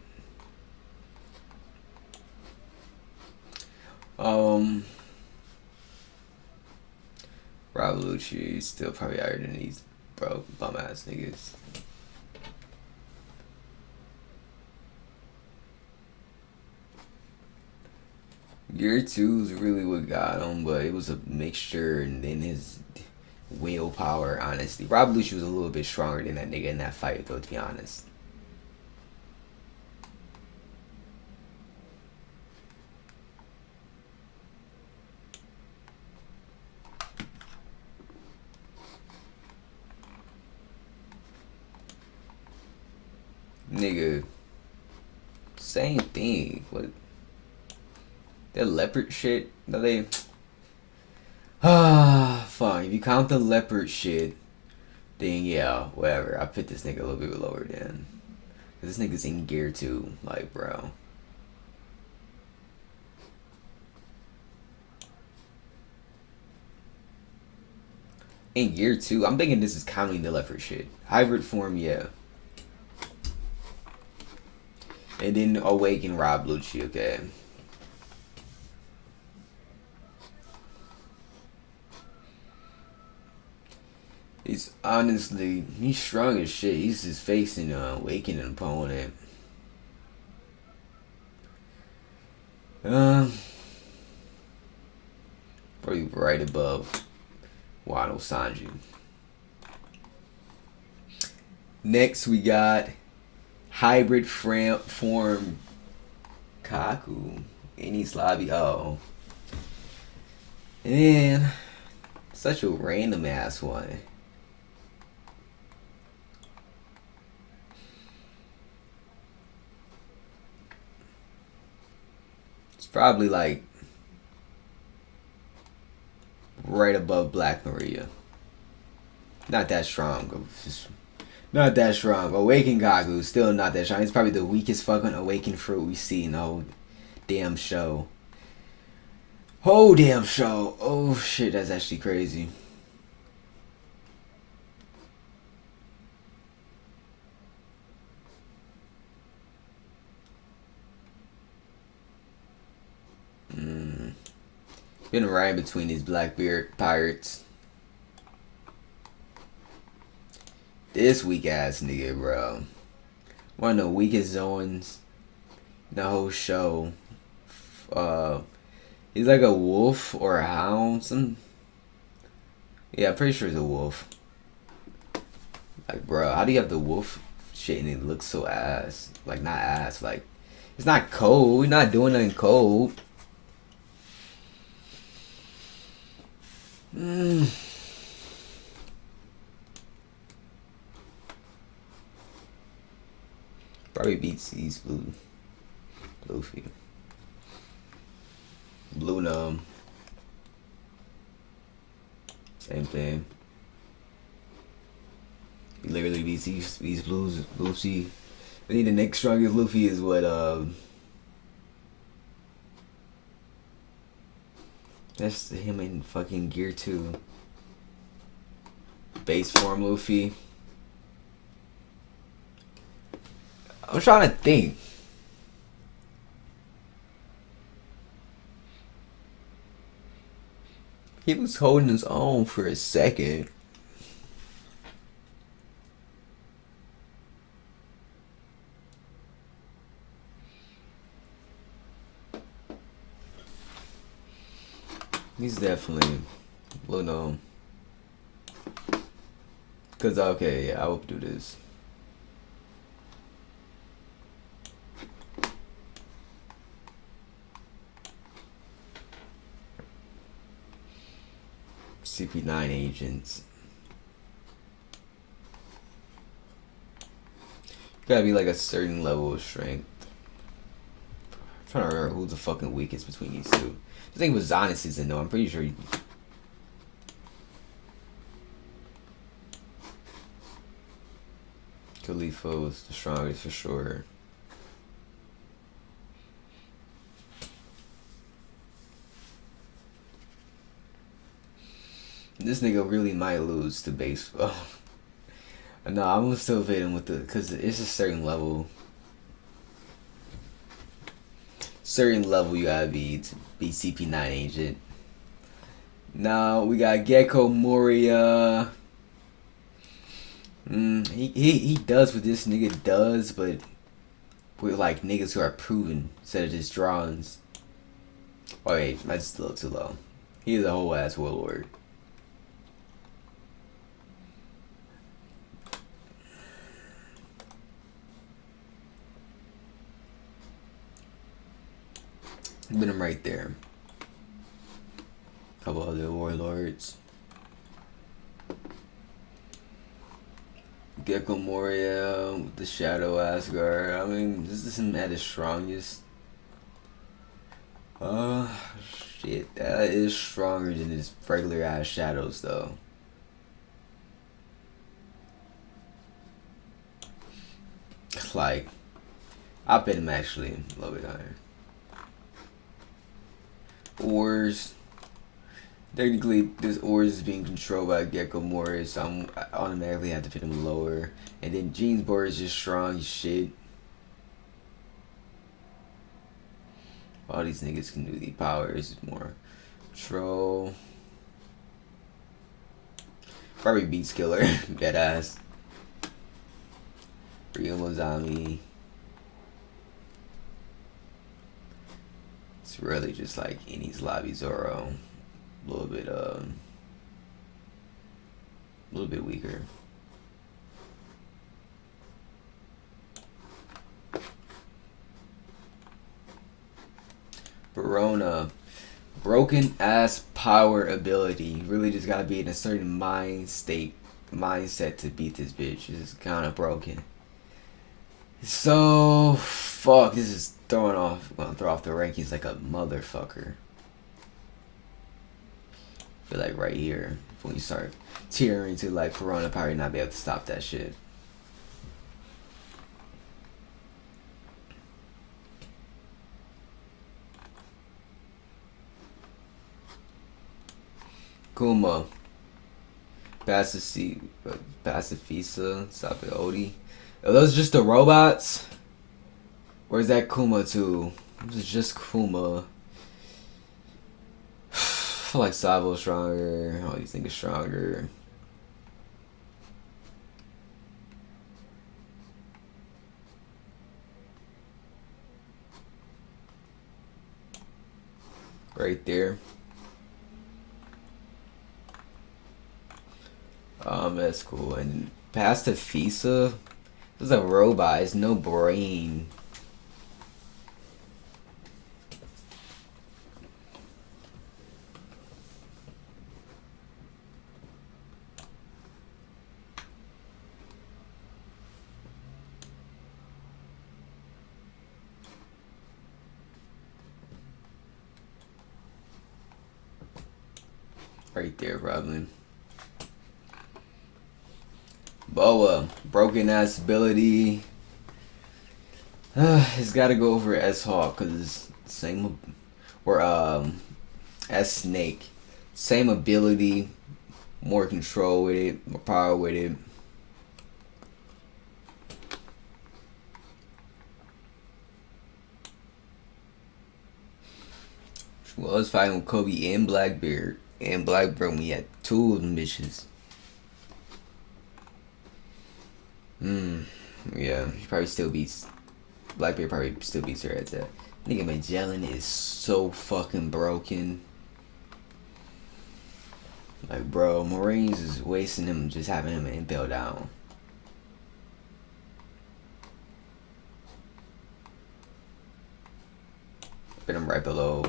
Rob Lucci is still probably higher than these bum ass niggas. Gear 2 is really what got him, but it was a mixture and then his willpower, honestly. Rob Lucci was a little bit stronger than that nigga in that fight, though, to be honest. Nigga, same thing. What? That leopard shit that they. Fine. If you count the leopard shit, then yeah, whatever. I put this nigga a little bit lower then. Cause this nigga's in gear 2, like, bro. In gear 2, I'm thinking this is counting the leopard shit. Hybrid form, yeah. And then awaken Rob Lucci, okay. He's honestly, he's strong as shit. He's just facing awakening an opponent. Probably right above Wano Sanji. Next we got hybrid form Kaku. Any Slavi. Oh. And then such a random ass one. It's probably like right above Black Maria. Not that strong. Not that strong. Awakened Gagu, still not that strong. He's probably the weakest fucking awakened fruit we see in the whole damn show. Whole damn show. Oh shit, that's actually crazy. Been right between these Blackbeard pirates. This weak ass nigga, bro. One of the weakest zones in the whole show. He's like a wolf or a hound. Yeah, I'm pretty sure he's a wolf. Like, bro, how do you have the wolf shit and it looks so ass? Like, not ass. Like, it's not cold. We're not doing nothing cold. Probably beats these Luffy. Blue Numb. Same thing. He literally beats these blues. Luffy. I think the next strongest Luffy is what that's him in fucking Gear 2. Base form Luffy. I'm trying to think. He was holding his own for a second. He's definitely Blue Gnome. Cause okay, yeah, I will do this. CP9 agents. Gotta be like a certain level of strength. I'm trying to remember who's the fucking weakest between these two. I think it was Zanus is in though. I'm pretty sure he... Khalifa was the strongest for sure. This nigga really might lose to baseball. No, I'm gonna still fade him with the, cause it's a certain level. Certain level you gotta be to be CP9 agent. Now we got Gecko Moria. He does what this nigga does, but with like niggas who are proven instead of just drawings. Oh wait, that's a little too low. He's a whole ass warlord. Put him right there. Couple other warlords. Gecko Moria with the Shadow Asgard. I mean, this is him at his strongest. Shit, that is stronger than his regular ass shadows though. Like, I bet him actually a little bit higher. Ors. Technically, this Ors is being controlled by Gecko Moria, so I automatically have to put him lower. And then Jeansbor is just strong as shit. All these niggas can do the powers more. Troll. Probably Beats Killer. Deadass. Ryomozami. It's really just like Eni's Lobby Zoro. A little bit weaker. Verona, broken ass power ability. You really just gotta be in a certain mindset to beat this bitch. It's kind of broken. So fuck. This is gonna throw off the rankings like a motherfucker. I feel like right here, when you start tearing into like Corona, probably not be able to stop that shit. Kuma, Pacifisa, Sapiodi. Are those just the robots? Or is that Kuma too? This is just Kuma. I feel like Sabo's stronger. All these niggas stronger. Right there. That's cool. And past the Fisa, it's a robot. It's no brain. Right there, probably. Boa, broken ass ability. It's got to go over S Hawk because same, or S Snake, same ability, more control with it, more power with it. Well, I was fighting with Kobe and Blackbeard. And Blackbeard, we had two of them bitches. Yeah, he probably still beats. Blackbeard probably still beats her at that. Nigga Magellan is so fucking broken. Like, bro, Marines is wasting him just having him impale down. But I'm right below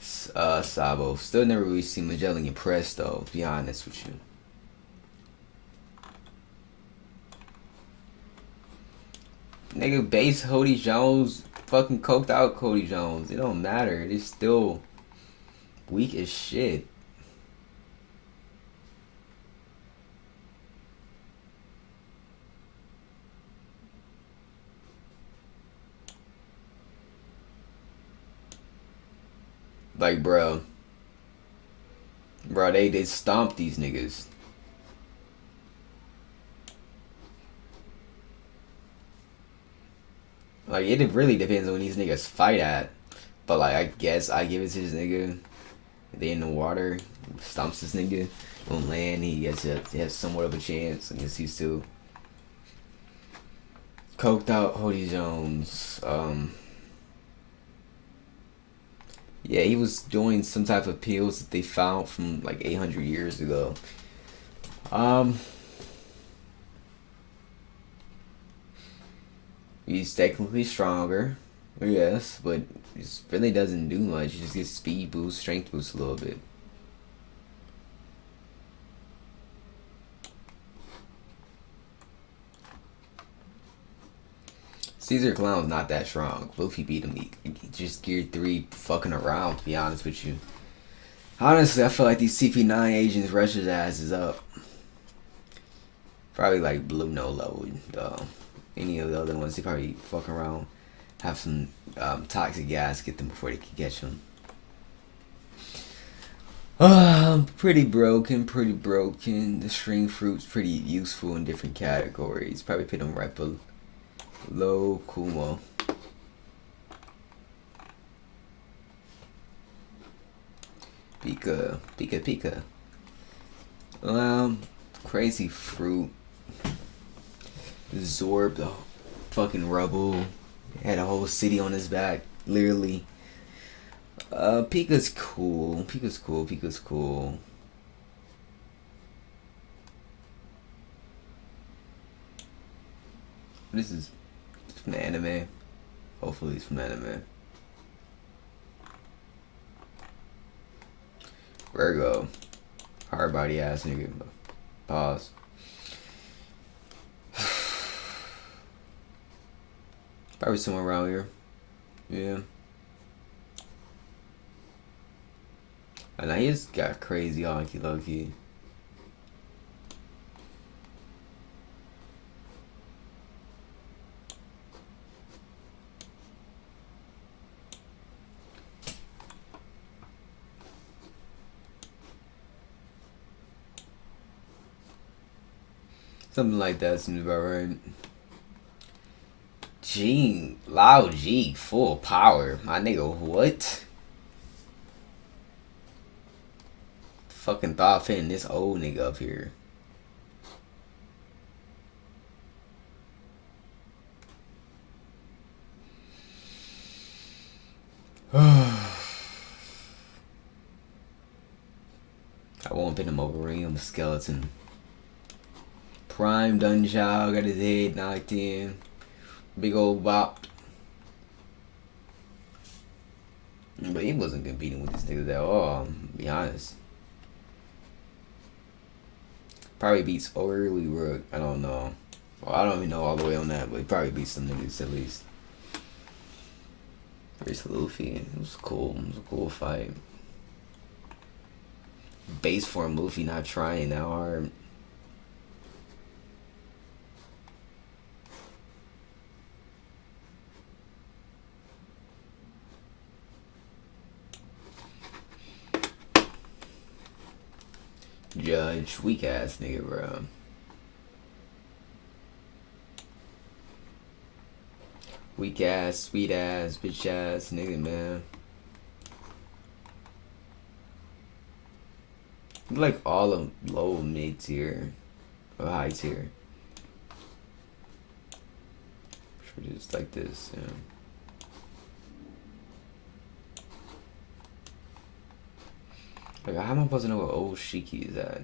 Sabo. Still never really seen Magellan impressed though, to be honest with you. Nigga, base Cody Jones, fucking coked out Cody Jones. It don't matter. It's still weak as shit. Like, bro, they stomped these niggas. Like, it really depends on when these niggas fight at. But, like, I guess I give it to this nigga. They in the water, stomps this nigga. On land, he has somewhat of a chance against these two. Coked out Cody Jones. Yeah, he was doing some type of pills that they found from like 800 years ago. He's technically stronger, yes, but it really doesn't do much. He just gets speed boost, strength boost a little bit. Caesar Clown's not that strong. Luffy beat him. He just geared 3 fucking around, to be honest with you. Honestly, I feel like these CP9 agents rush his asses up. Probably like blue no level. Any of the other ones, they probably fuck around, have some toxic gas, get them before they can catch them. I'm pretty broken. The string fruit's pretty useful in different categories. Probably put them right below Kumo. Pika. Crazy fruit. Zorb, the fucking rubble, had a whole city on his back, literally. Pika's cool. This is from the anime. Hopefully it's from the anime. Virgo. Hard body ass nigga. Pause. Probably somewhere around here. Yeah. And now he's got crazy honky low-key. Something like that seems about right. G, loud G, full power. My nigga, what? Fucking thought fitting this old nigga up here. I won't pin him over ring. I'm a skeleton. Prime Dunchild got his head knocked in. Big old bop. But he wasn't competing with these niggas at all, to be honest. Probably beats Early Rook. I don't know. Well, I don't even know all the way on that, but he probably beats some niggas at least. Versus Luffy. It was cool. It was a cool fight. Base form Luffy not trying that hard. Judge, weak ass nigga, bro. Weak ass, sweet ass, bitch ass nigga, man. Like all of low mid tier or high tier. Just like this, yeah. Like, how am I supposed to know what old Shiki is at?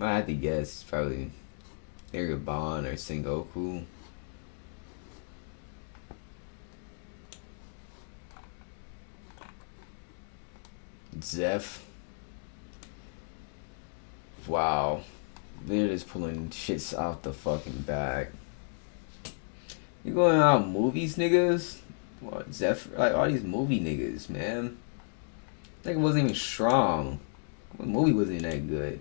I had to guess, probably Iribon or Sengoku. Zeph. Wow. They're just pulling shits out the fucking bag. You going out movies, niggas? What, Zeph? Like, all these movie niggas, man. Nigga wasn't even strong. The movie wasn't that good.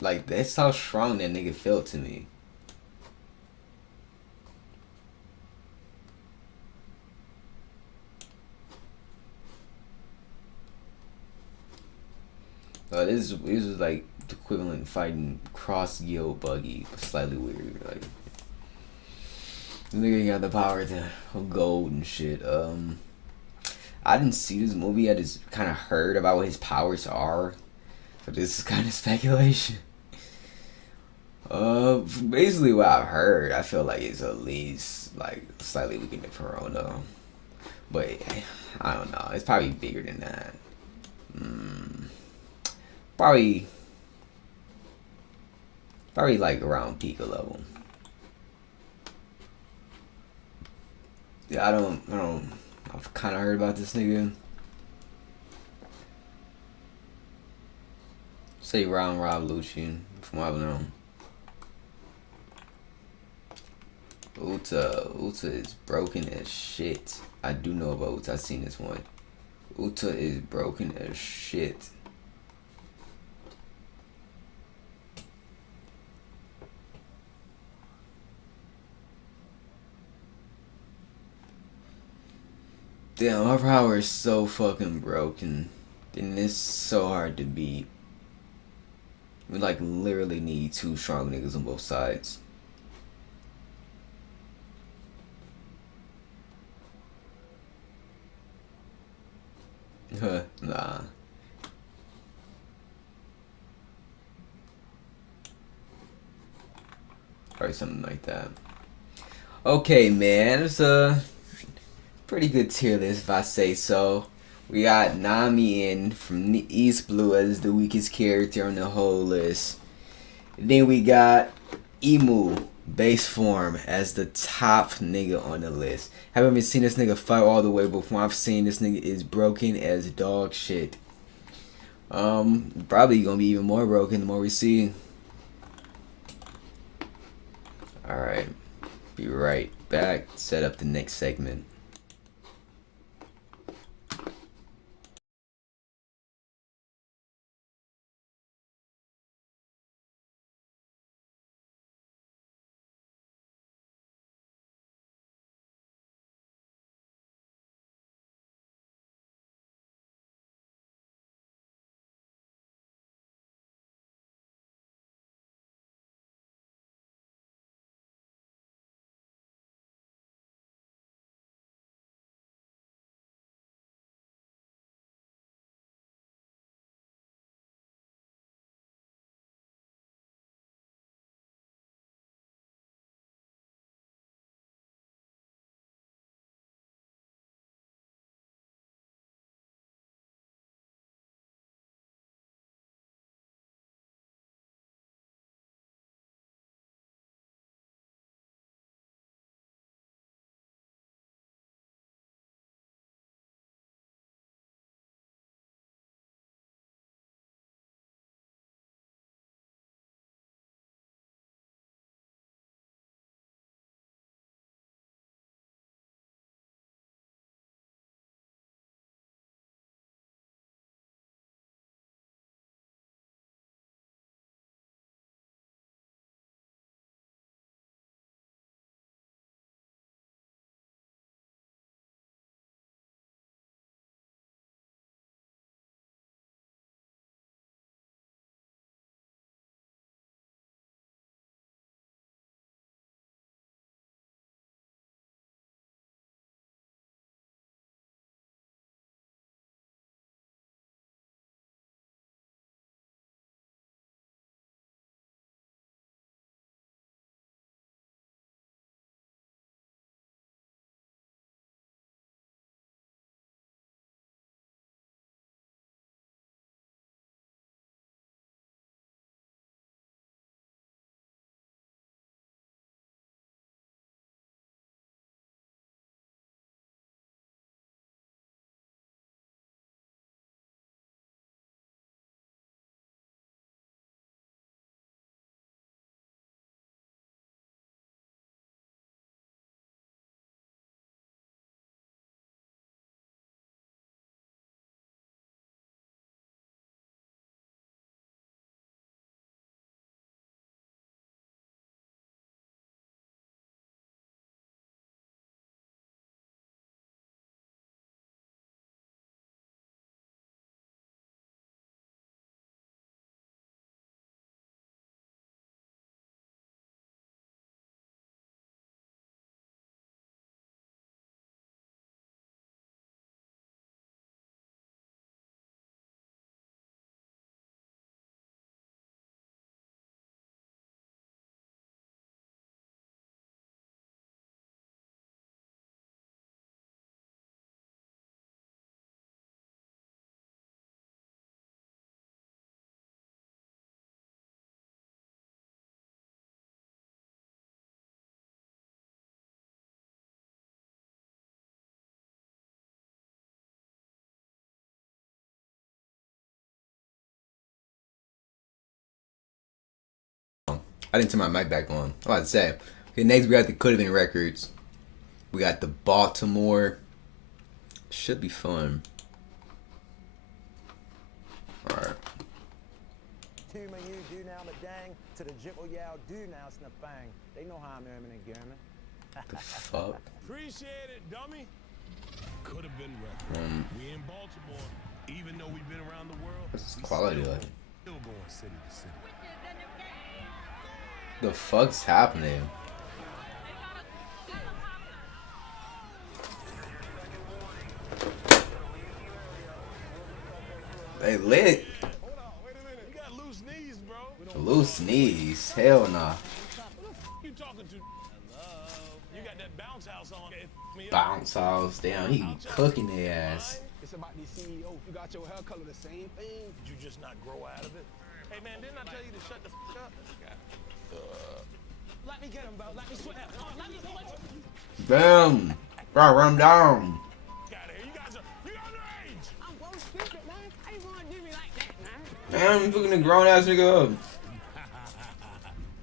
Like, that's how strong that nigga felt to me. This is like the equivalent of fighting Cross Yo Buggy, but slightly weird. Like, the nigga got the power to gold and shit. I didn't see this movie. I just kind of heard about what his powers are. So this is kind of speculation. Basically what I've heard, I feel like it's at least like slightly weaker than Corona, but I don't know. It's probably bigger than that. Probably like around Pika level. Yeah, I don't. I've kind of heard about this nigga. Say Round Rob Lucci, from what I know. Uta is broken as shit. I do know about Uta. I've seen this one. Uta is broken as shit. Damn, my power is so fucking broken. And it's so hard to beat. We like literally need two strong niggas on both sides. Nah. Probably something like that. Okay, man. It's a pretty good tier list if I say so. We got Nami in from East Blue as the weakest character on the whole list. Then we got Emu base form as the top nigga on the list. Haven't even seen this nigga fight all the way before. I've seen this nigga is broken as dog shit. Probably gonna be even more broken the more we see. Alright. Be right back. Set up the next segment. I didn't turn my mic back on. I was about to say. Okay, next we got the Coulda Been Records. We got the Baltimore. Should be fun. Alright. To my you do now the dang to the jibble yow do now snap bang. They know how I'm airman and German. The fuck? Appreciate it, dummy. Coulda Been Records. We in Baltimore, even though we've been around the world. What's this quality like? Still going city to city. The fuck's happening? They lit. Hold on, wait a minute. You got loose knees, bro. Loose knees. Hell nah. You talking to? Hello. You got that bounce house on. Bounce house down. He cooking their ass. It's about the CEO. You got your hair color the same thing. Did you just not grow out of it? Hey man, didn't I tell you to shut the f up? Let me get him, bro. Let me sweat. Let me sweat. Damn. Bro, run down. Got it. You guys are underage. I'm going stupid, man. I ain't gonna do me like that, man. Damn, you fucking a grown ass nigga up.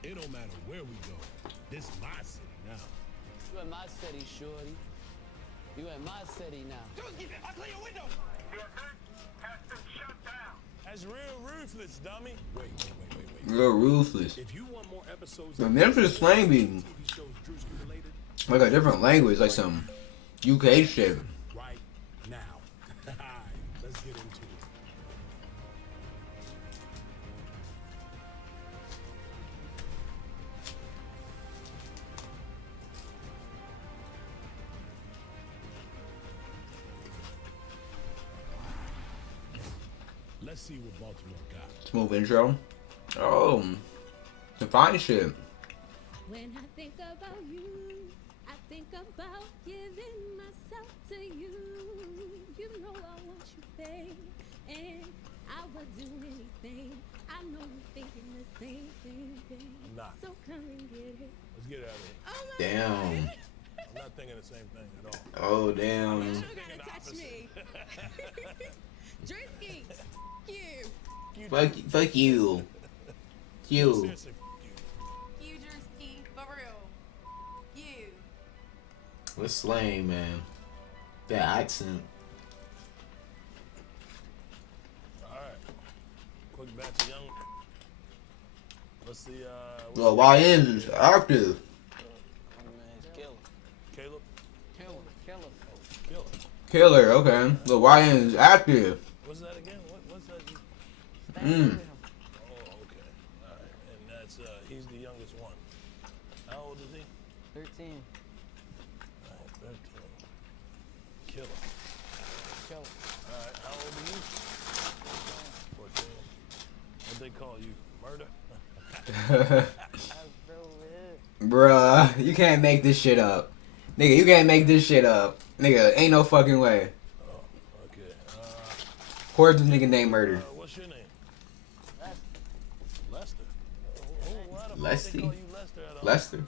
It don't matter where we go. This my city now. You in my city, shorty. You in my city now. I'll clear your window. Your hood has been shut down. That's real ruthless, dummy. Wait. You're ruthless. If you want more episodes The Memphis slang be TV shows Drewski related, like a different language, like some UK shit. right now. Let's get into it. Let's see what Baltimore got. Smooth intro. Oh, the fine shit. When I think about you, I think about giving myself to you. You know I want you, babe, and I would do anything. I know you're thinking the same thing, babe. I'm not. So come and get it. Let's get it out of here. Oh my Damn. I'm not thinking the same thing at all. Oh, damn. God. You gotta touch me. Drewski, you. Fuck you. You. Seriously, you. You, Drewski, for real. You. What's slang, man? That accent. All right. Quick batch of young. Let's see. Well, YN is active. Caleb. Killer. Killer, okay. The YN is active. What's that again? What's that? Mm. Oh, okay. All right. And that's he's the youngest one. How old is he? 13. All right, 13. Killer. Kill. All right. How old are you? 14. What they call you? Murder? Bruh, you can't make this shit up. Nigga, you can't make this shit up. Nigga, ain't no fucking way. Oh, okay. Where's this nigga named Murder? What's your name? Lester. Why the fuck Lesty? they call you Lester at all? Lester?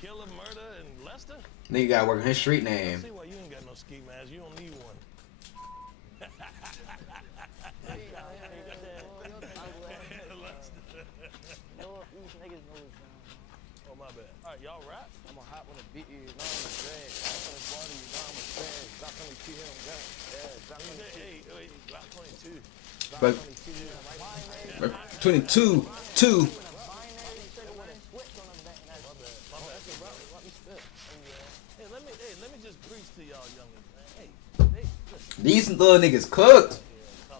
Killer, murder, and Lester? Nigga gotta work on his street I name. see why you ain't got no ski mask. You don't need one. Oh, my bad. All right, y'all rap? I'm a hot one to beat you, you know I'm a drag. I'm gonna body you, know I'm a drag. Drop 22 hit on gun. Yeah, drop 22. Hey, wait, Glock 22. But 22, 2. Let me just preach to y'all youngins, man. Hey, listen. These little niggas cooked.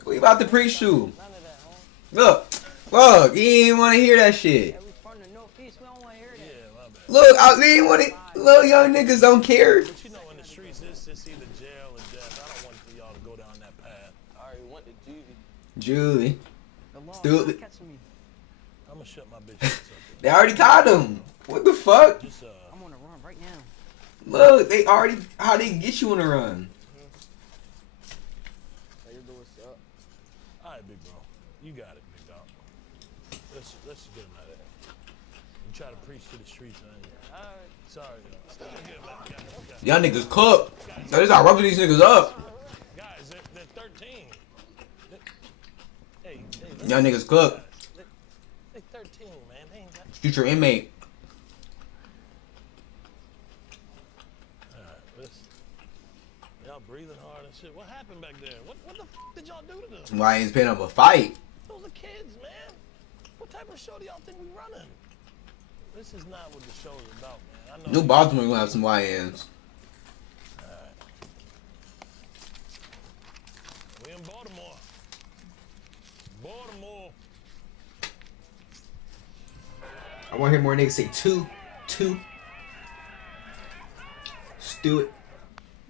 We about to preach to. None of that, homie. Look, he didn't want to hear that shit. Yeah, we from the northeast, we don't want to hear that. Yeah, my bad. Look, he didn't want to. Little young niggas don't care. But you know, in the streets, it's either jail or death. I don't want for y'all to go down that path. I already went to juvie. Julie, The law Stupid. catching me. I'm gonna shut my bitch ass up. they already caught him. What the fuck? Just, I'm on the run right now. Look, they already. How they get you on the run? How you doing, what's up? all right, big bro. You got it, big dog. Let's just get him out of there. You try to preach to the streets, man. All right. Sorry, y'all. Still get him out. Got it. Y'all niggas cooked. So this how roughing these niggas up. Guys, they're 13. Hey, Y'all niggas cooked. They're 13, man. They ain't got Future inmate. Alright, listen. Y'all breathing hard and shit. What happened back there? What the f did y'all do to them? Why ain't paying up a fight? Those are kids, man. What type of show do y'all think we running? This is not what the show is about, man. I know. New Baltimore gonna have some YNs. Alright. We in Baltimore. Baltimore. I want to hear more niggas say two. Stewart.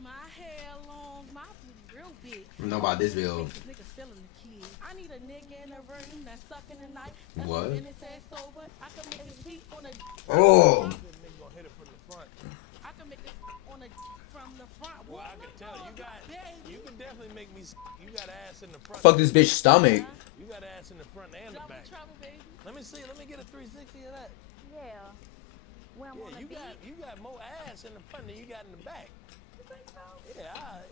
My hair long, my boobs real big. I don't know about this bill. Niggas feeling the kid. I need a nigga in the room that's sucking the night. What? And it says sober. I can make it heat on a. Oh. Nigga gonna hit it from the front. I can make it on a from the front. Well, I can tell you can definitely make me. You got ass in the front. Fuck this bitch stomach. You got ass in the front and the Double back. trouble, baby. Let me see. Let me get a 360 of that. Yeah. When I'm on Yeah, the you got more ass in the front than you got in the back. You think so? Yeah,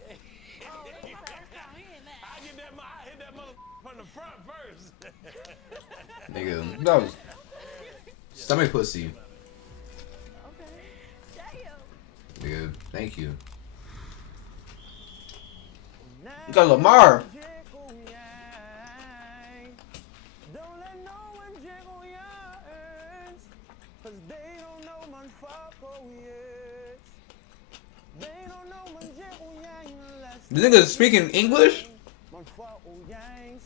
Oh, that's my first time hearing that. I hit that mother from the front first. Nigga, that was stomach pussy. Okay. Damn. Nigga, thank you. Now You got Lamar. jiggle yang. Don't let no one jiggle yangs, 'cause they don't know man fuck oh yes. They don't know man jiggle yang unless This nigga speaking English? man fuck oh yangs.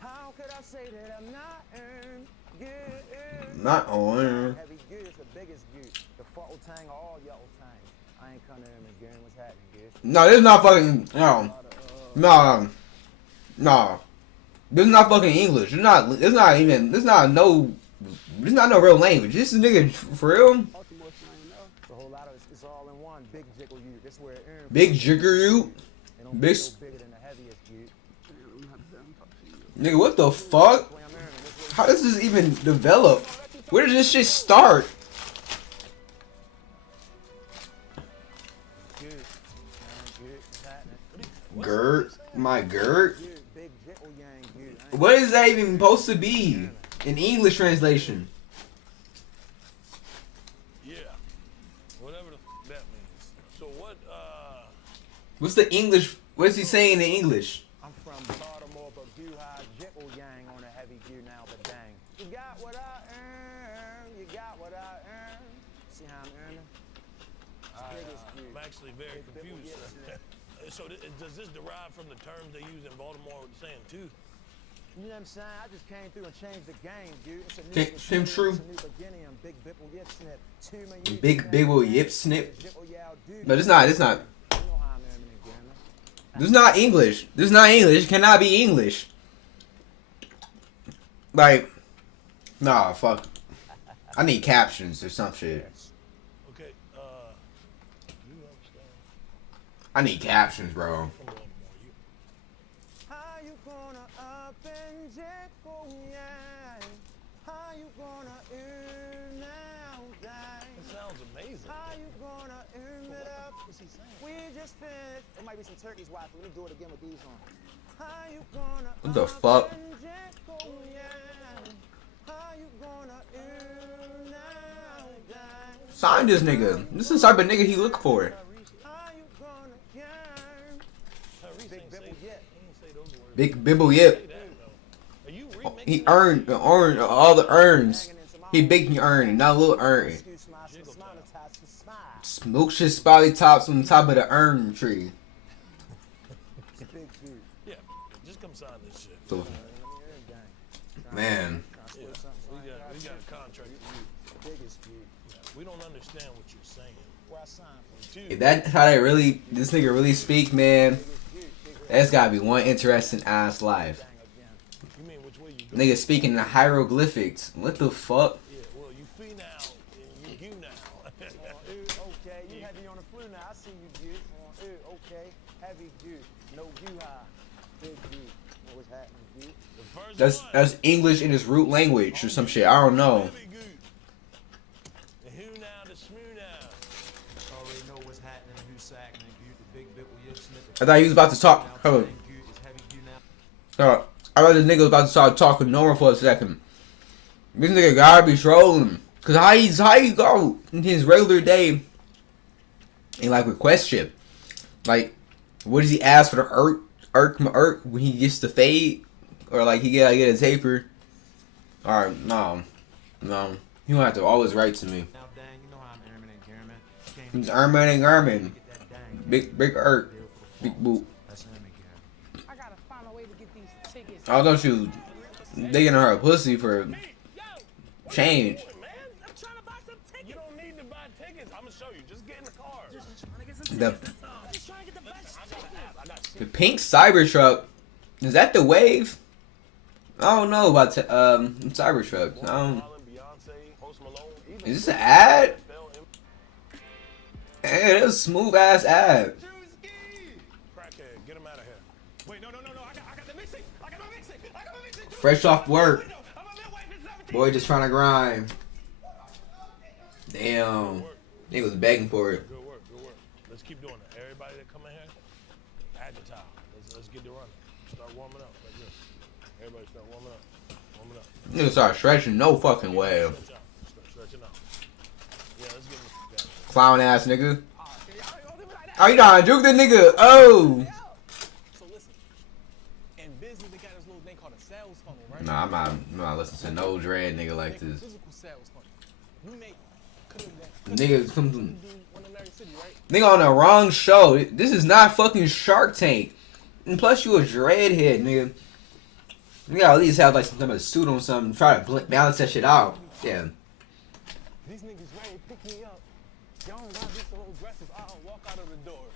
How could I say that I'm not good? Not on. Heavy good is the biggest good. The fuck tang all y'all tangs. I ain't coming in again. What's happening, good? No, this is not fucking. No. This is not fucking English. It's not no real language. This is nigga for real. It's a whole lot of it's all in one. Big jiggle you. This where it earned. Big jigger you. It don't big get no bigger than the heaviest you. Nigga, what the fuck? Way I'm earning this way. How does this even develop? Where did this shit start? Good. Good. What's happening? Gert, my Gert. Good. Big jiggle yang good. What is that even supposed to be in English translation? Yeah. Whatever the that means. So what? What's the English? What's he saying in English? I'm from Baltimore, but you high jiggle yang on a heavy gear now, but dang. You got what I earn. You got what I earn. See how I'm earning? I'm actually very confused. So does this derive from the terms they use in Baltimore saying too? You know what I'm saying? I just came through and changed the game, dude. It's a new Tim True. It's a new beginning. I'm Big Bipple Yip Snip. Big Bibble Yip Snip. Jiggle yow dude. No, this not. You know how I'm earning again, man. This is not English. This is not English. It cannot be English. Like, nah, fuck. I need captions or some shit. Okay. You understand? I need captions, bro. From Baltimore, you. How you gonna up and jiggle yang? How you gonna earn now, dang? That sounds amazing. How you gonna earn it up? What's he saying? We just finished. There might be some turkeys watching. Let me do it again with these on. How you gonna What the up fuck? and jiggle yang? How you gonna earn now, dang? Sign this nigga. This is the type of nigga he look for. How you gonna yearn? Tyrese Big ain't Bibble say, Yip. he ain't say those words. Big Bibble Yip. Say that, though. Are you remixing He that? earned all the earns. He big he earned, not a little earn. Excuse my monetize some smile. Smoke shit spotty tops on top of the earn tree. It's a big dude. Yeah. Just come sign this shit. So, Let me hear it, gang. man, Yeah. We got a contract for you. Biggest dude. We don't understand what you're saying. Where I signed for. if that's how they really, this nigga really speak, man, that's gotta be one interesting ass life. Gang again. You mean which way you go? Nigga speaking in hieroglyphics. What the fuck? Yeah, well, you fee now, and you now. Okay, you heavy on the flu now. I see you, dude. Okay, heavy dude. No you high. Big dude. What was happening, dude? The first one, That's English in its root language or some shit. I don't know. heavy good. The who now, the smoo now. Already know what's happening. Who's sacking and good. The big bit will yip snip. I thought he was about to talk. Hold on. I thought this nigga was about to start talking normal for a second. This nigga gotta be trolling. Cause how you go in his regular day and like request shit? Like, what does he ask for the irk when he gets the fade? Or like he gotta get a taper? Or no. You don't have to always write to me. Now, dang, you know how I'm airman and German. He's Erman and Garmin. Get that dang. Big irk. Big boot. That's airman German. I gotta find a way to get these tickets. I thought she was digging her a pussy for change. Man, I'm trying to buy some tickets. You don't need to buy tickets. I'm gonna show you. Just get in the car. The pink Cybertruck, is that the Wave? I don't know about Cybertruck. Is this an ad? Hey, that's a smooth ass ad. Crackhead, get him out of here. Wait, no. I got the mixtape. I got my mixtape. Fresh off work. Boy just trying to grind. Damn. He was begging for it. Good work. Let's keep doing it. Everybody that come in here, agile. Let's get to running. Start warming up like this. Everybody start warming up. Nigga start stretching, no fucking way. Start stretching out. Yeah, let's get in the Clown ass nigga. Oh, you trying to juke the nigga? Oh. So listen, in business they got this little thing called a sales funnel, right? Nah, I'm not listening to no dread nigga like this. Physical sales funnel. You make Nigga, come to one in every city, right? nigga on the wrong show. This is not fucking Shark Tank. And plus, you a dreadhead, nigga. You gotta at least have like some type of suit on something. Try to balance that shit out. Yeah. These niggas ready to pick me up. Y'all don't gotta be so aggressive. I'll walk out of the door.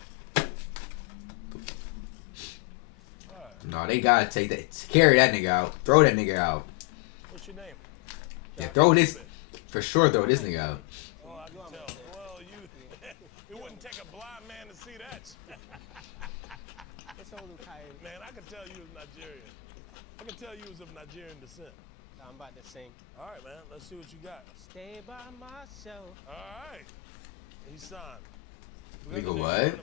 No, they gotta carry that nigga out. Throw that nigga out. What's your name? Yeah, throw this. For sure, throw this nigga out. Oh, I can tell. Well, it wouldn't take a blind man to see that. It's only tired. Man, I can tell you was Nigerian. I can tell you was of Nigerian descent. I'm about to sing. All right, man. Let's see what you got. Stay by myself. All right. He's signed. Nigga, what?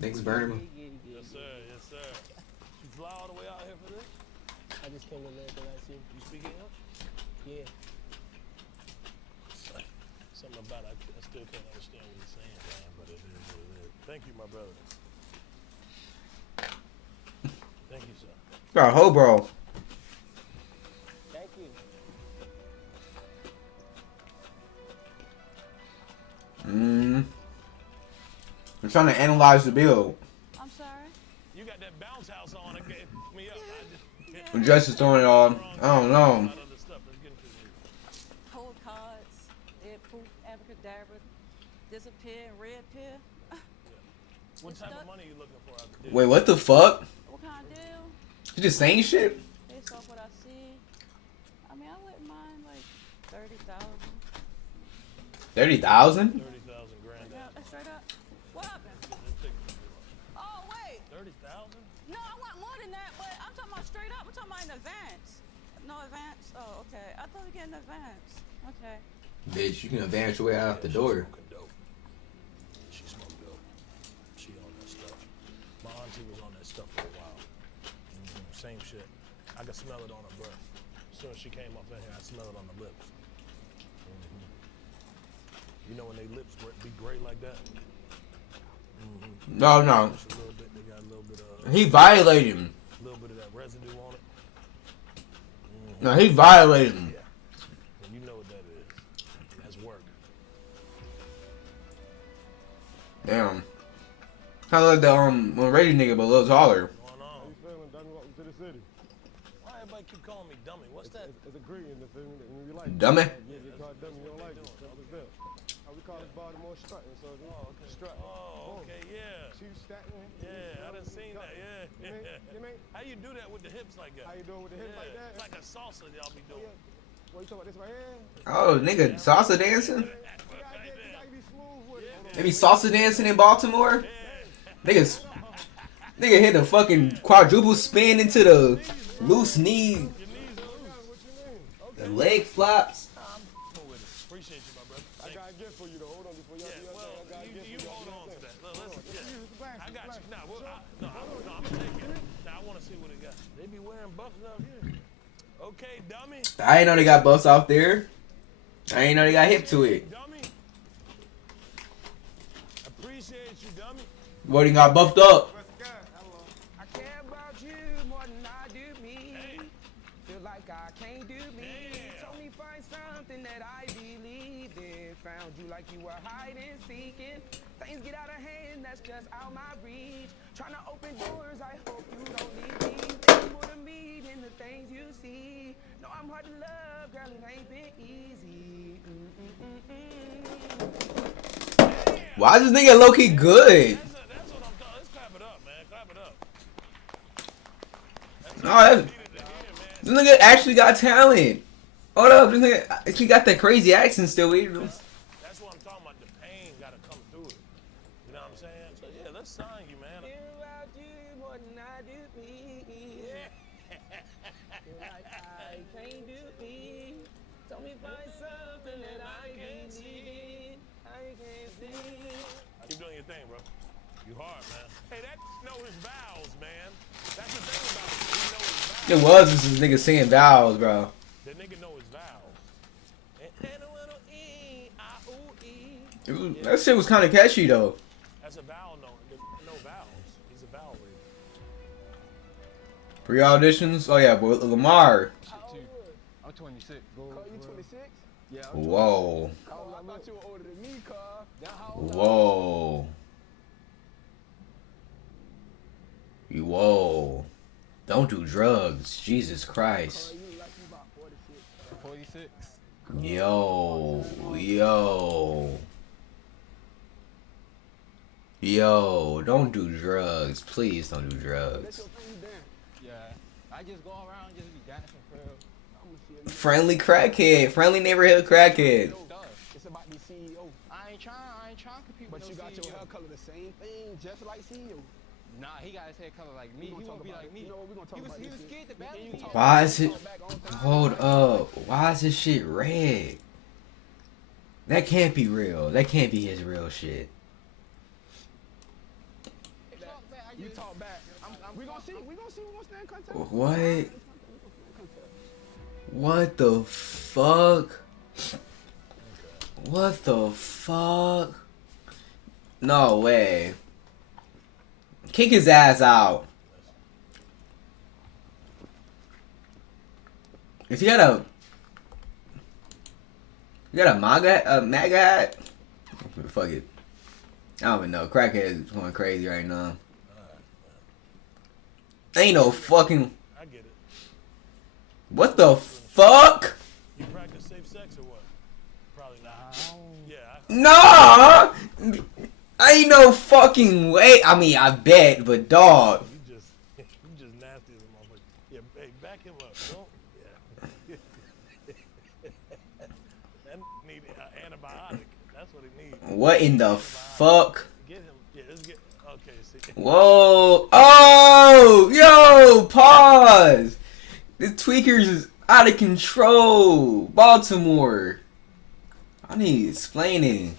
Niggas burning him. Yes, sir. You fly all the way out here for this? I just came to learn the last year. You speak English? Yeah. Something about it, I still can't understand what he's saying, man, but it is what it is. Thank you, my brother. Thank you, sir. Bro, ho, bro. Thank you. I'm trying to analyze the bill. I'm sorry. You got that bounce house on. It gave me up. I'm just throwing it all. I don't know. Let's get into this. Cold cards, dead poof, abracadabra, disappear, red pill. What type of money are you looking for out there? Wait, what the fuck? What kind of deal? You just saying shit? Based off what I see. I mean, I wouldn't mind like 30,000. 30,000? 30,000 grand. Straight up. What happened? Oh, wait. 30,000? No, I want more than that, but I'm talking about straight up. I'm talking about in advance. No advance? Oh, okay. I thought we get in advance. Okay. Bitch, you can advance your way out the door. She smoked dope. She on that stuff. My auntie was on that stuff for a while. Same shit. I could smell it on her breath. As soon as she came up in here, I smell it on the lips. You know when they lips be gray like that? No. Just a little bit. They got a little bit of. He violated him. A little bit of that residue on it. No, he violated him. Yeah. And you know what that is. That's work. Damn. Kinda like the Reggie nigga, but a little taller. What's going on? How you feeling, dummy? Welcome to the city. Why everybody keep calling me dummy? What's that? It's a greeting, you feel me? When you like Dummy? You get called dummy, you don't like it. That's what's there. How we call this Baltimore strutting, so strut. Oh, okay, yeah. Chief Staten. Yeah, I done seen that, yeah. You mean? How you do that with the hips like that? How you doing with the hips like that? It's like a salsa y'all be doing. What you talking about this right here? Oh, nigga, salsa dancing? You gotta be smooth with it. They be salsa dancing in Baltimore? Nigga hit the fucking quadruple spin into the loose knee. The leg flops. Appreciate you, my brother. I got a gift for you though. Hold on before you Yeah, well, I got a gift you for you. hold on to that. Listen, yeah. I got you. Nah, I'm gonna take it. Now I want to see what it got. They be wearing bucks out here. Okay, dummy. I ain't know they got buffs off there. I ain't know they got hip to it. Dummy. Appreciate you, dummy. What, he got buffed up? I care about you more than I do me. Feel like I can't do me. Told me find something that I believe in. Found you like you were hiding, seeking. Things get out of hand, that's just out my reach. Trying to open doors, I hope you don't leave me. There's more to me than the things you see. No, I'm hard to love, girl, it ain't been easy. Why is this nigga low key good? That's what I'm talking. Let's clap it up, man. Clap it up. No, this nigga actually got talent. Hold up, this nigga, he got that crazy accent still. That's what I'm talking about. The pain gotta come through it. You know what I'm saying? So yeah, let's sign you, man. Feel about you more than I do me. Feel like I can't do me. Told me find something that I can't see. I can't see. Keep doing your thing, bro. You hard, man. Hey, that know his vowels, man. That's the thing about it. He know his vowels. It was just this nigga singing vowels, bro. That nigga know his vowels. That shit was kind of catchy though. That's a vowel no vowels. He's a vowel reader. Pre-auditions? Oh yeah, boy, Lamar. I'm 26. Call you 26? Yeah. Whoa. I thought you were older than me, Carl. Whoa. Whoa. Don't do drugs. Jesus Christ. You like you about 46. 46? Yo. Yo, don't do drugs. Please don't do drugs. Yeah. I just go around just be dancing for real. Friendly crackhead. Friendly neighborhood crackhead. It's about the CEO. I ain't trying to compete with no CEO. But you got your hair color the same thing, just like CEO. Nah, he got his hair color like me. He won't be like me. You know what, we gonna talk about this. He was scared to battle me. Why is it? Hold up. Why is this shit red? That can't be real. That can't be his real shit. You talk back. We gonna see. We gonna stand contest. What? What the fuck? What the fuck? No way. Kick his ass out. If you got a MAGA hat? Fuck it. I don't even know. Crackhead is going crazy right now. Ain't no fucking. I get it. What the fuck? You practice safe sex or what? Probably not. Yeah. Nah! Ain't no fucking way. I mean, I bet, but dog. You just nasty as a motherfucker. Yeah, hey, back him up. Don't. Yeah. That need an antibiotic. That's what he needs. What in the fuck? Get him. Yeah, let's get. Okay, see. Whoa. Oh! Yo! Pause! This tweakers is out of control. Baltimore. I need explaining.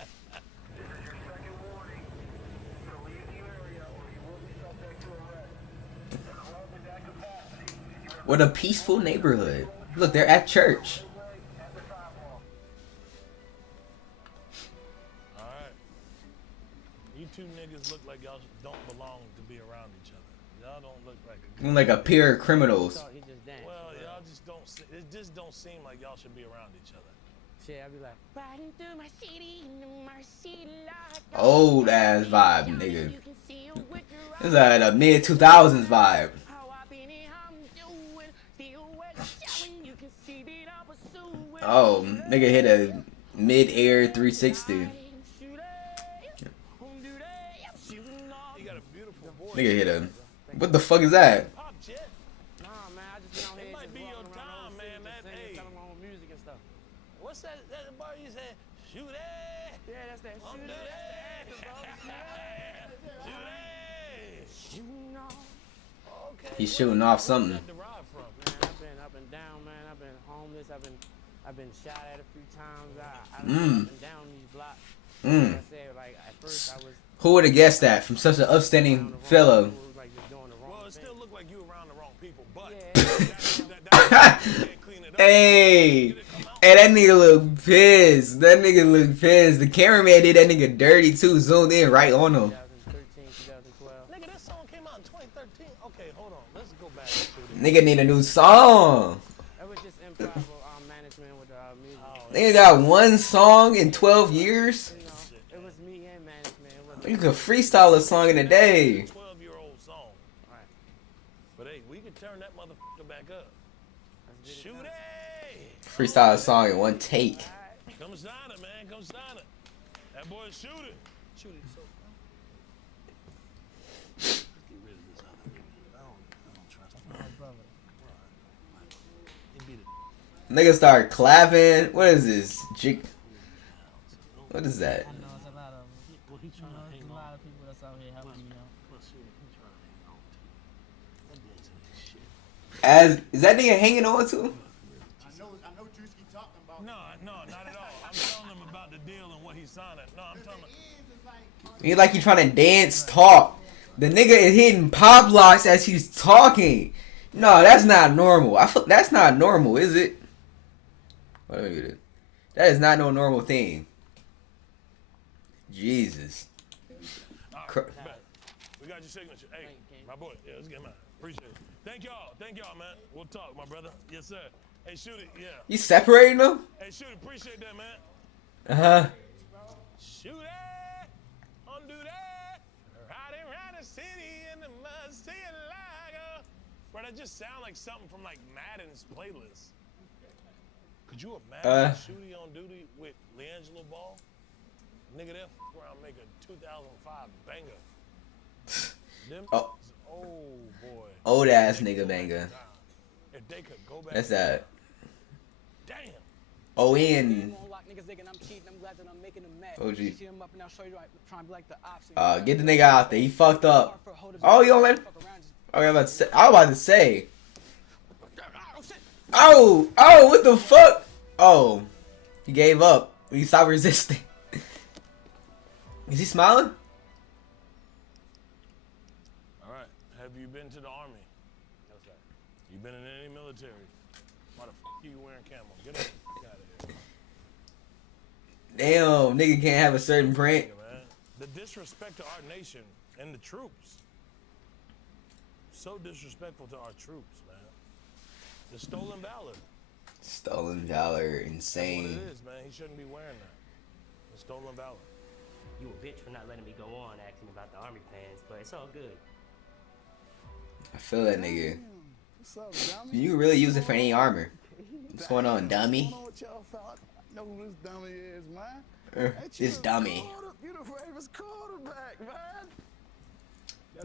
What a peaceful neighborhood. Look, they're at church. Alright. You two niggas look like y'all don't belong to be around each other. Y'all don't look like a good. Like a pair of criminals. Well, y'all just don't. It just don't seem like y'all should be around each other. Shit, I be like, riding through my city, like Old ass vibe, nigga. This is a mid 2000s vibe. Oh, nigga hit a mid-air 360. You got a beautiful voice. Nigga hit a. What the fuck is that? Pop jet. nah, man, I just been out here. It might be your time, man. That hey. Tell them on music and stuff. What's that bar you said? Shoot it. Yeah, that's that I'm shit. do That's that. Shoot it. Okay. He's shooting off something. Where'd that derive from? Man, I've been up and down, man. I've been homeless. I've been shot at a few times. I've been up and down these blocks. Like I said, like at first I was. Who would have guessed that from such an upstanding fellow? Well, it still looked like you around the wrong people, but Yeah. that's Hey, that nigga look pissed. That nigga look pissed. The cameraman did that nigga dirty too. Zoomed in right on him. 2013, 2012. Nigga, this song came out in 2013. Okay, hold on. Let's go back to Nigga need a new song. That was just improper management with music. Nigga got one song in 12 years. You know, it was me and management. It was You could freestyle a song in a day. 12-year-old song. Right. But hey, we can turn that motherfucker back up. Let's get it Shoot done. it! Freestyle a song in one take. Come sign it, man. Come sign it. That boy shoot it. Shoot it so let's get rid of this other nigga. I don't trust him. My brother. He beat it. Nigga start clapping. What is this? What is that? I know it's a lot of Well, he trying to hang there's a on. lot of people that's out here helping you out. Well, shit, he trying to hang on to. That dance ain't shit. Is that nigga hanging on to? I know Drewski talking about. No, not at all. I'm telling him about the deal and what he's signing. No, I'm telling him. He like he trying to dance, talk. The nigga is hitting pop locks as he's talking. No, that's not normal. I feel that's not normal, is it? What do we do? That is not no normal thing. Jesus. All Cr- right, bet. We got your signature. Hey, my boy. Yeah, let's get mine. Appreciate it. Thank y'all, man. We'll talk, my brother. Yes, sir. Hey, shoot it. Yeah. You separating them? Hey, shoot it. Appreciate that, man. Uh-huh. Shoot it. Undo that. Riding around the city in the mud, seeing like a... Bro, that just sound like something from, like, Madden's playlist. Could you imagine Shooty on duty with LeAngelo Ball? Nigga, that around make a 2005 banger. Them Oh. boy. Old ass nigga banger. If they could go back. That's that. Damn. Oh, in. Get the nigga out there. He fucked up. Oh, you don't let. Oh, I was about to say. Oh, what the fuck? Oh, he gave up. He stopped resisting. Is he smiling? All right. Have you been to the army? No, sir. You been in any military? Why the fuck you wearing camo? Get out of here. Damn, nigga can't have a certain print. Yeah, man. The disrespect to our nation and the troops. So disrespectful to our troops, man. The stolen valor. Stolen valor, That's insane. what it is, man. He shouldn't be wearing that. The stolen valor. You a bitch for not letting me go on asking about the army plans, but it's all good. I feel that nigga. What's up, dummy? You really use it for any armor. What's going on, dummy? What y'all thought? I know who this dummy is, man. This dummy. You the famous quarterback, man.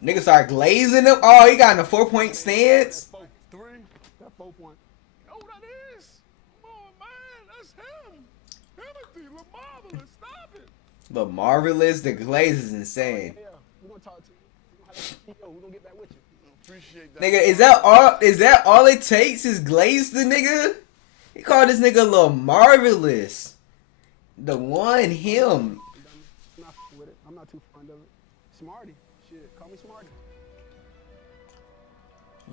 Nigga start glazing him. Oh, he got in a 4-point stance. 4-3. That 4 point. You know who that is? Come on, man. That's him. Timothy, LaMarvelous. Stop it. But marvelous, the glaze is insane. Yeah, we're gonna talk to you. We're gonna get back with you. Appreciate that. Nigga, is that all? Is that all it takes? Is glaze the nigga? He called this nigga Lil Marvelous. The one him. I'm not with it. I'm not too fond of it. Smarty. Shit, call me Smarty.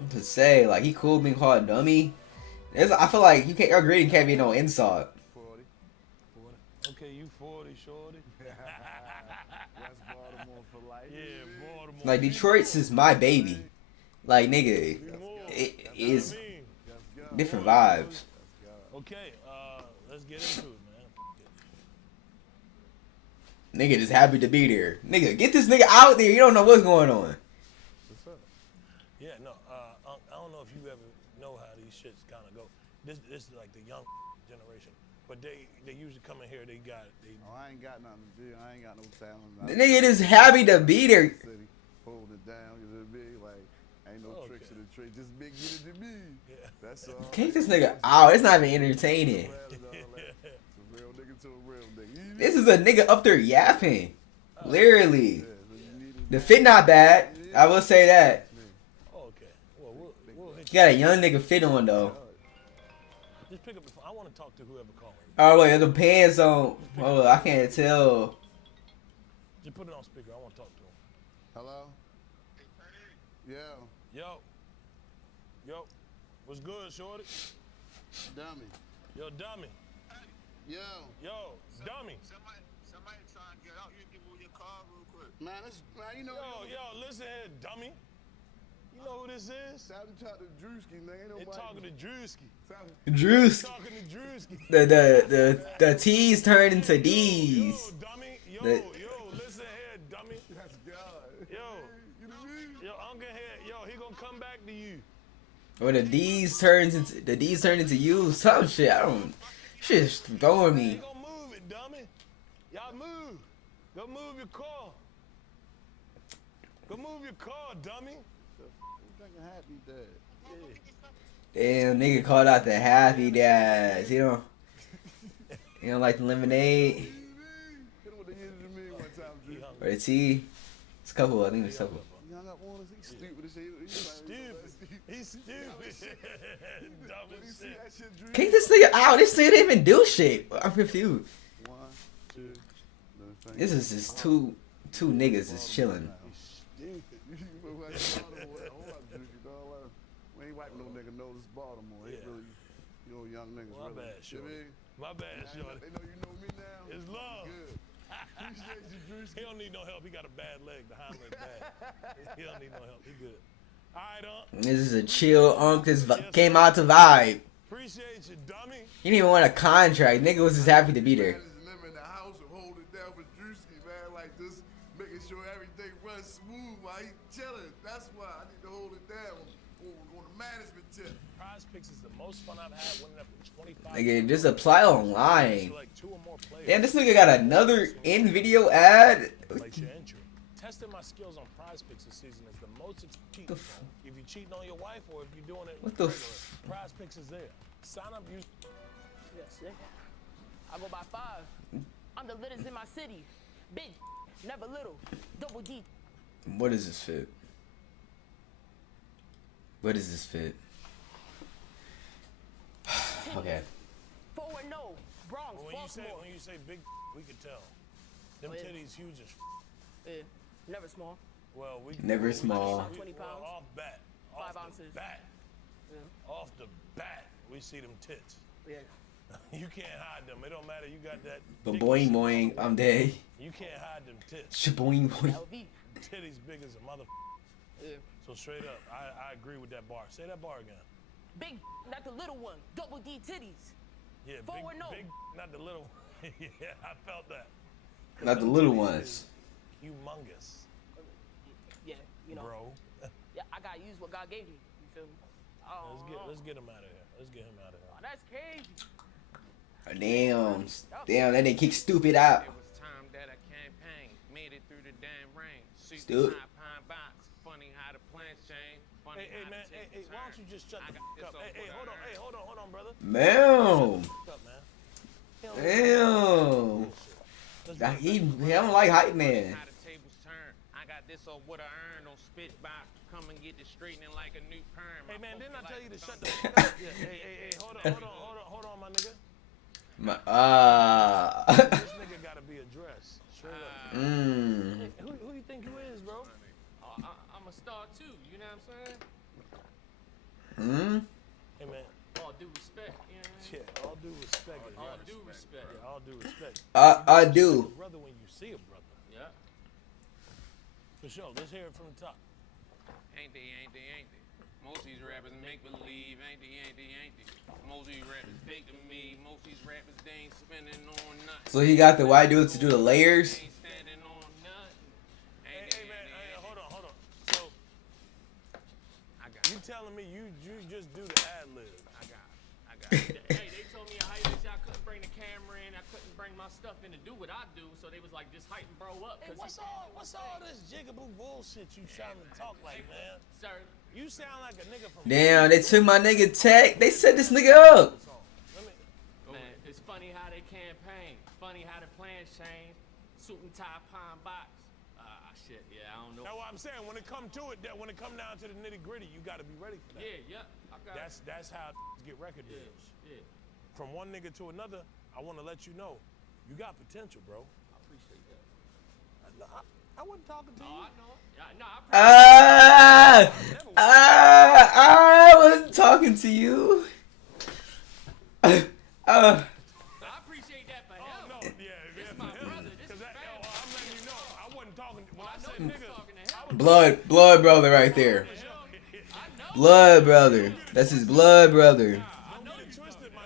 To say like he cool being called dummy. I feel like you can't. Your grading can't be no insult. 40. Okay, you 40, shorty. That's Baltimore for life. Yeah, Baltimore. Like Detroit's is my baby. Like nigga, it is Let's go. different vibes. Okay, let's get into it, man. Nigga just happy to be there. Nigga, get this nigga out there. You don't know what's going on. What's up? Yeah, no, I don't know if you ever know how these shits kind of go. This is like the young generation, but they usually come in here. They Oh, I ain't got nothing to do. I ain't got no talent. The nigga just happy to be there. City, holding it down. You know what I mean? Like, ain't no tricks in the trade. Just big get it to me. Yeah. That's all. Kick this nigga out. It's not even entertaining. It's a real nigga to a real nigga. This is a nigga up there yapping. Literally. Yeah, so you need it. The fit not bad. I will say that. Oh, okay. Well, we'll hit You got a young nigga fit on though. Just pick up the phone. I want to talk to whoever calling. Oh wait, the pants on. Oh, I can't tell. Just put it on speaker. I want to talk to him. Hello? Yeah. Yo. What's good, shorty? Dummy. Yo, dummy. Yo. Yo, dummy. Somebody trying to get out. You can move your car real quick. Man, you know. Yo, listen here, dummy. You know who this is? Time to talk to Drewski, nigga. They talking to Drewski. Drewski. Talking to Drewski. The T's turned into D's. Yo, dummy. Yo, listen here, dummy. That's God. Yo, You know what I mean? yo, Uncle here. Yo, he gonna come back to you. When the D's turned into you, some shit. I don't. Shit's throwing Hey, me. go move it, dummy. Y'all move. Go move your car. Go move your car, dummy. Drinking Happy Dad. Damn, nigga called out the Happy Dads. You don't like the lemonade Hit him with the end of the me one time, Drew. or the tea? It's a couple. I think it's a couple. You hung up on us. He's stupid as shit. He's stupid. Dumb When he as see shit. that shit, Drew. Kick this nigga out. This nigga didn't even do shit. I'm confused. 1, 2, This is just two niggas just chilling. stupid. We ain't wiping no nigga nose. It's Baltimore. He Yeah. really, you know, young niggas. My really. bad, You shorty. know My bad, what I mean? shorty. They know you know me now. It's love. Good. Appreciate you, Drew. He don't need no help. He got a bad leg. The hind leg bad. He don't need no help. He good. All right, This is a chill unk. This came out to vibe. Appreciate you, dummy. He didn't even want a contract. Nigga was just happy to be there. Man, just remember in the house and hold it down for Drewski, man. Like just making sure everything runs smooth while he chilling. That's why I need to hold it down on the management tip. Prize Picks is the most fun I've had winning up with 25. Nigga, just apply online. Select 2 or more players. Damn, this nigga got another in-video ad. Place your entry. Testing my skills on Prize Picks this season is the most cheating. If you're cheating on your wife or if you're doing it What the regular, Prize Picks is there. Sign up, use. Yes, nigga. I go by 5. I'm the littest in my city. Big, never little. Double D. What is this fit? What is this fit? Okay. Forward no. Bronx, When Baltimore. you say big, we could tell. Them Oh, yeah. titties huge as. Yeah, never small. Well, we Never we- small. we- 20 well, pounds. off bat. 5 off ounces. The bat. Yeah. Off the bat, we see them tits. Yeah. You can't hide them. It don't matter. You got that. But dick boing shit boing, on. I'm dead. You can't hide them tits. Shaboing boing. LV. Titties big as a mother. Yeah. So straight up, I agree with that bar. Say that bar again. Big, not the little one. Double D titties. Yeah, Forward no. big, not the little. Yeah, I felt that. Not the little ones. Humongous, Yeah, you know. bro. Yeah, I gotta use what God gave me. You feel me? Oh, Let's get him out of here. Let's get him out of here. oh, that's crazy. Damn. Damn, that nigga kick stupid out. It was time that I campaigned, made it through the damn rain. Stupid. Pine box, funny how the plants change. Funny Hey, how man. the Hey, why don't you just shut the fuck up? Hey, hold on, brother. Man. Shut up, man. Damn. He don't like hype man. How the tables turn. I got this old what I earned on spit box. Come and get it straightening like a new perm. Hey, man, didn't I tell you to shut the fuck up? Yeah, hey, hold on, my nigga. This nigga gotta be addressed. Straight up. Hey, who you think you is, bro? I'm a star too, you know what I'm saying? Hey, man. All due respect, you know what I mean? Yeah, all due respect. All due respect. Yeah, all due respect. I do. You see a brother when you see a brother. Yeah. For sure. Let's hear it from the top. Ain't they? Most of these rappers make believe, ain't they? Most of these rappers fake to me. Most of these rappers, they ain't spending on nothing. So he got the white dudes to do the layers. Ain't standing on nothing. Hey, man, hold on. So, you telling me you just do the ad lib? I got it. Hey, they told me in high school I couldn't bring the camera in. I couldn't bring my stuff in to do what I do. So they was like, just hype and bro up. Hey, what's all this jigaboo bullshit you sound and talk like, man? Sir. You sound like a nigga from. Damn, they took my nigga Tech. They set this nigga up. Man, it's funny how they campaign. Funny how the plans change. Suit and tie, pine box. Shit, yeah, I don't know. That's what I'm saying. When it come to it, when it come down to the nitty gritty, you got to be ready for that. Yeah, I got it. That's how get record deals. Yeah. From one nigga to another, I want to let you know, you got potential, bro. I appreciate that. I wasn't talking to you. Oh, I know. Yeah, no, I I was talking talking to you. I appreciate that for him. Oh, no, yeah, This for my him. brother. This 'Cause is I'm family. letting you know, I wasn't talking. When I said nigga, Talking to him. Blood brother right there. Blood brother. That's his blood brother. don't get it twisted, man.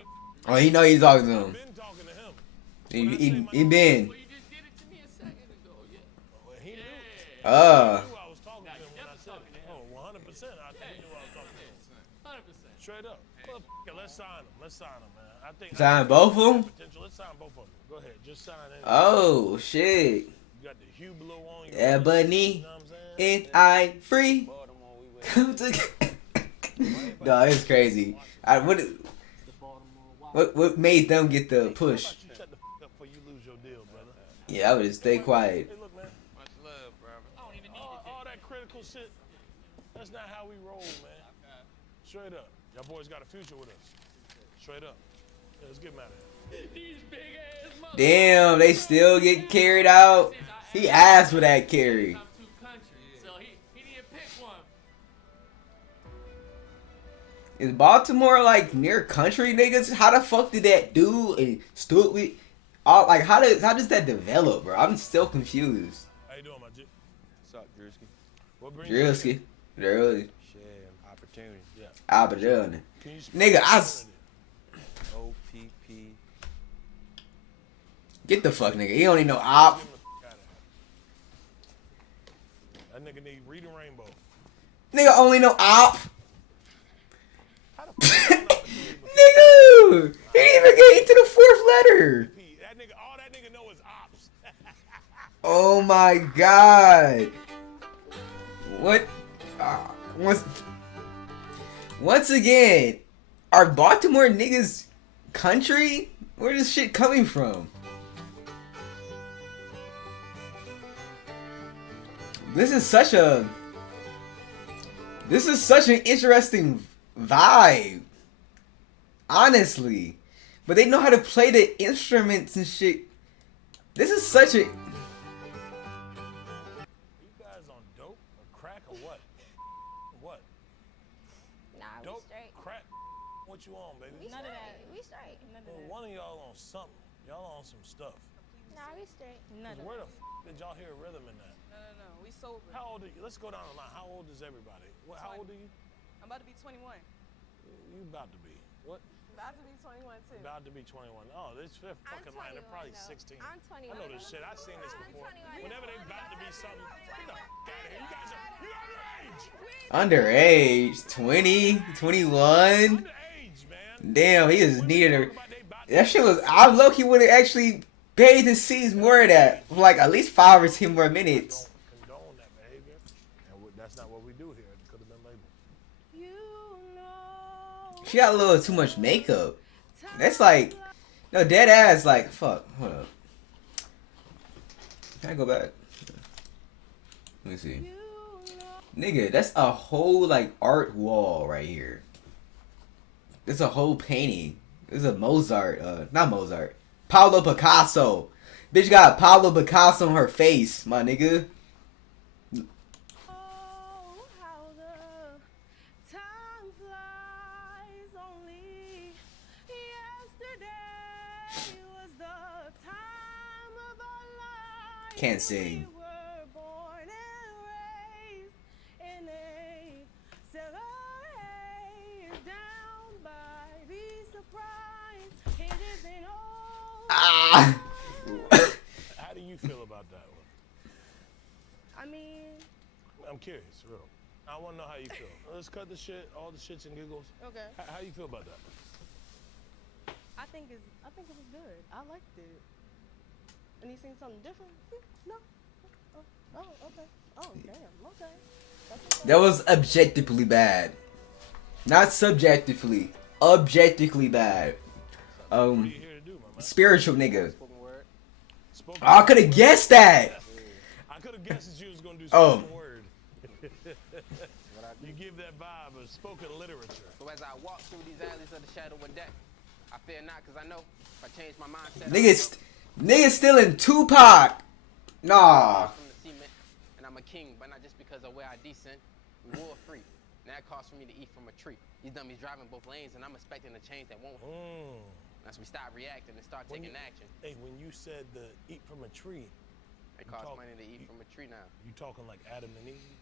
Oh, he know he's talking to him. I've been talking to him. He been. Well, you just did it to me a second ago. Yeah. Well, he knew. Ah. He knew I was talking to him when I said it. Oh, 100%. I knew I was talking to him. 100%. Straight up. Well, let's sign him. Let's sign him, man. I think Sign both of them? potential. Let's sign both of them. Go ahead. Just sign it. Oh shit. You got the Hublot on you. Yeah, Bunny. You know what I'm saying? And I free. Come to. No, it's crazy. What made them get the push? Shut the f up before you lose your deal, brother. Yeah, I would just stay quiet. Hey, look, man. Much love, brother. I don't even need All that critical shit, that's not how we roll, man. Straight up. Y'all boys got a future with us. Straight up. Yeah, let's get him out of here. These big ass motherfuckers. Damn, they still get carried out. He asked for that carry. I'm too country, so he didn't pick one. Is Baltimore like near country niggas? How the fuck did that dude and stood with all like how does that develop, bro? I'm still confused. How you doing, my G? What's up, Drewski? What brings you Drillski. Really? Shit, opportunity. Yeah. Opportunity. Can you speak Nigga, opportunity? OPP. Get the fuck nigga. He don't even know op. Get him the f out of here. That nigga need reading rainbow. Nigga only know op. How the fuck you know opportunity? Nigga! He didn't even get into the fourth letter. That nigga, all that nigga know is ops. Oh my god. What? Once again, are Baltimore niggas country? Where is this shit coming from? This is such an interesting vibe. Honestly. But they know how to play the instruments and shit. This is such a... You guys on dope or crack or what? What? Nah, we Dope, straight. crack. What you on, baby? None of that. We straight. Well, one of y'all on something. Y'all on some stuff. Nah, we straight. 'Cause where the did y'all hear rhythm in that? No. We sober. How old are you? Let's go down the line. How old is everybody? What? How old are you? I'm about to be 21. You about to be. What? About to be 21 too. About to be 21. Oh, this fifth fucking line. They're probably 16. I'm 21. I know this shit. I've seen this before. 21. Whenever they about to be something, get the f out of here. You guys are Underage? 20? 21? underage, man. Damn, he just needed her. That shit was... I low-key would have actually paid to see more of that. For like at least 5 or 10 more minutes. Condone that behavior, and that's not what we do here. It could have been labeled. She got a little too much makeup. That's like... No, dead ass like... Fuck. Hold up. Can I go back? Let me see. Nigga, that's a whole like art wall right here. It's a whole painting. It's a Mozart, not Mozart. Pablo Picasso. Bitch got Pablo Picasso on her face, my nigga. Can't sing. Ah. How do you feel about that one? I mean, I'm curious, real. I want to know how you feel. Let's cut the shit, all the shits and giggles. okay. How you feel about that? I think it was good. I liked it. And you seen something different? No. Oh, okay. Oh, damn. Okay. That was objectively bad. Not subjectively. Objectively bad. Spiritual nigga. Oh, I could have guessed that. I could have guessed that you was gonna do Oh. spoken word. You give that vibe of spoken literature. So as I walk through these alleys of the shadow of death, I fear not because I know if I change my mindset. Niggas still in Tupac. Nah. From the cement, and I'm a king, but not just because of where I descend. We war free. Now it costs for me to eat from a tree. These dummies driving both lanes, and I'm expecting a change that won't. As we stop reacting and start taking action. Hey, when you said the eat from a tree, it costs money to eat from a tree now. You talking like Adam and Eve?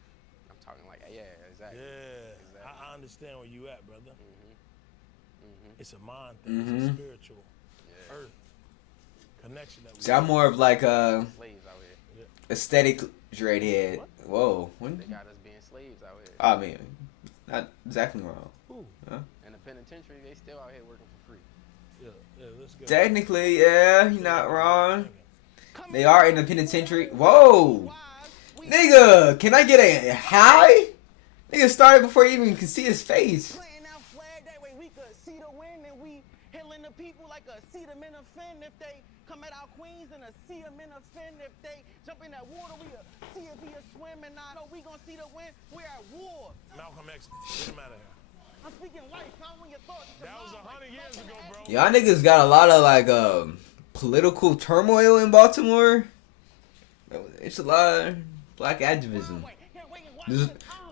I'm talking like, yeah, exactly. Yeah, exactly. I understand where you at, brother. It's a mind thing. Mm-hmm. It's a spiritual earth connection that we. See, I'm more of like a slaves out here. aesthetic dreadhead. Whoa, when? They got us being slaves out here. I mean, not exactly wrong. Huh? In the penitentiary, they still out here working for free. Yeah, let's go. Technically, yeah, you're not wrong. They are in the penitentiary. Whoa, nigga, can I get a high? Nigga started before you even can see his face. Playing out flag that way we could see the wind and we healing the people like a acetaminophen if they come at our queens and a acetaminophen if they jump in that water we see if he a swim and I know we gonna see the wind. We're at war. Malcolm X, get him out of here. I'm speaking life, not when your thoughts. That was 100 years ago, bro. Y'all niggas got a lot of like political turmoil in Baltimore. It's a lot of black activism.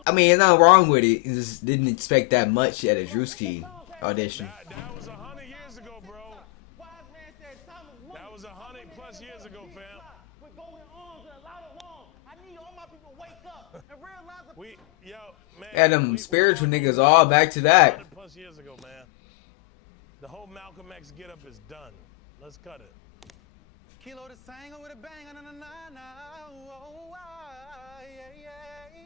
I mean, it's not wrong with it. Just didn't expect that much at a Drewski audition. That was 100 years ago, bro. That was 100+ years ago, fam. We're going on to a lot of wrong. I need all my people to wake up and realize man. And them spiritual niggas all back to that. 100+ years ago, man. The whole Malcolm X get up is done. Let's cut it. Kilo the singer with a bang, na na na na, oh, yeah, yeah.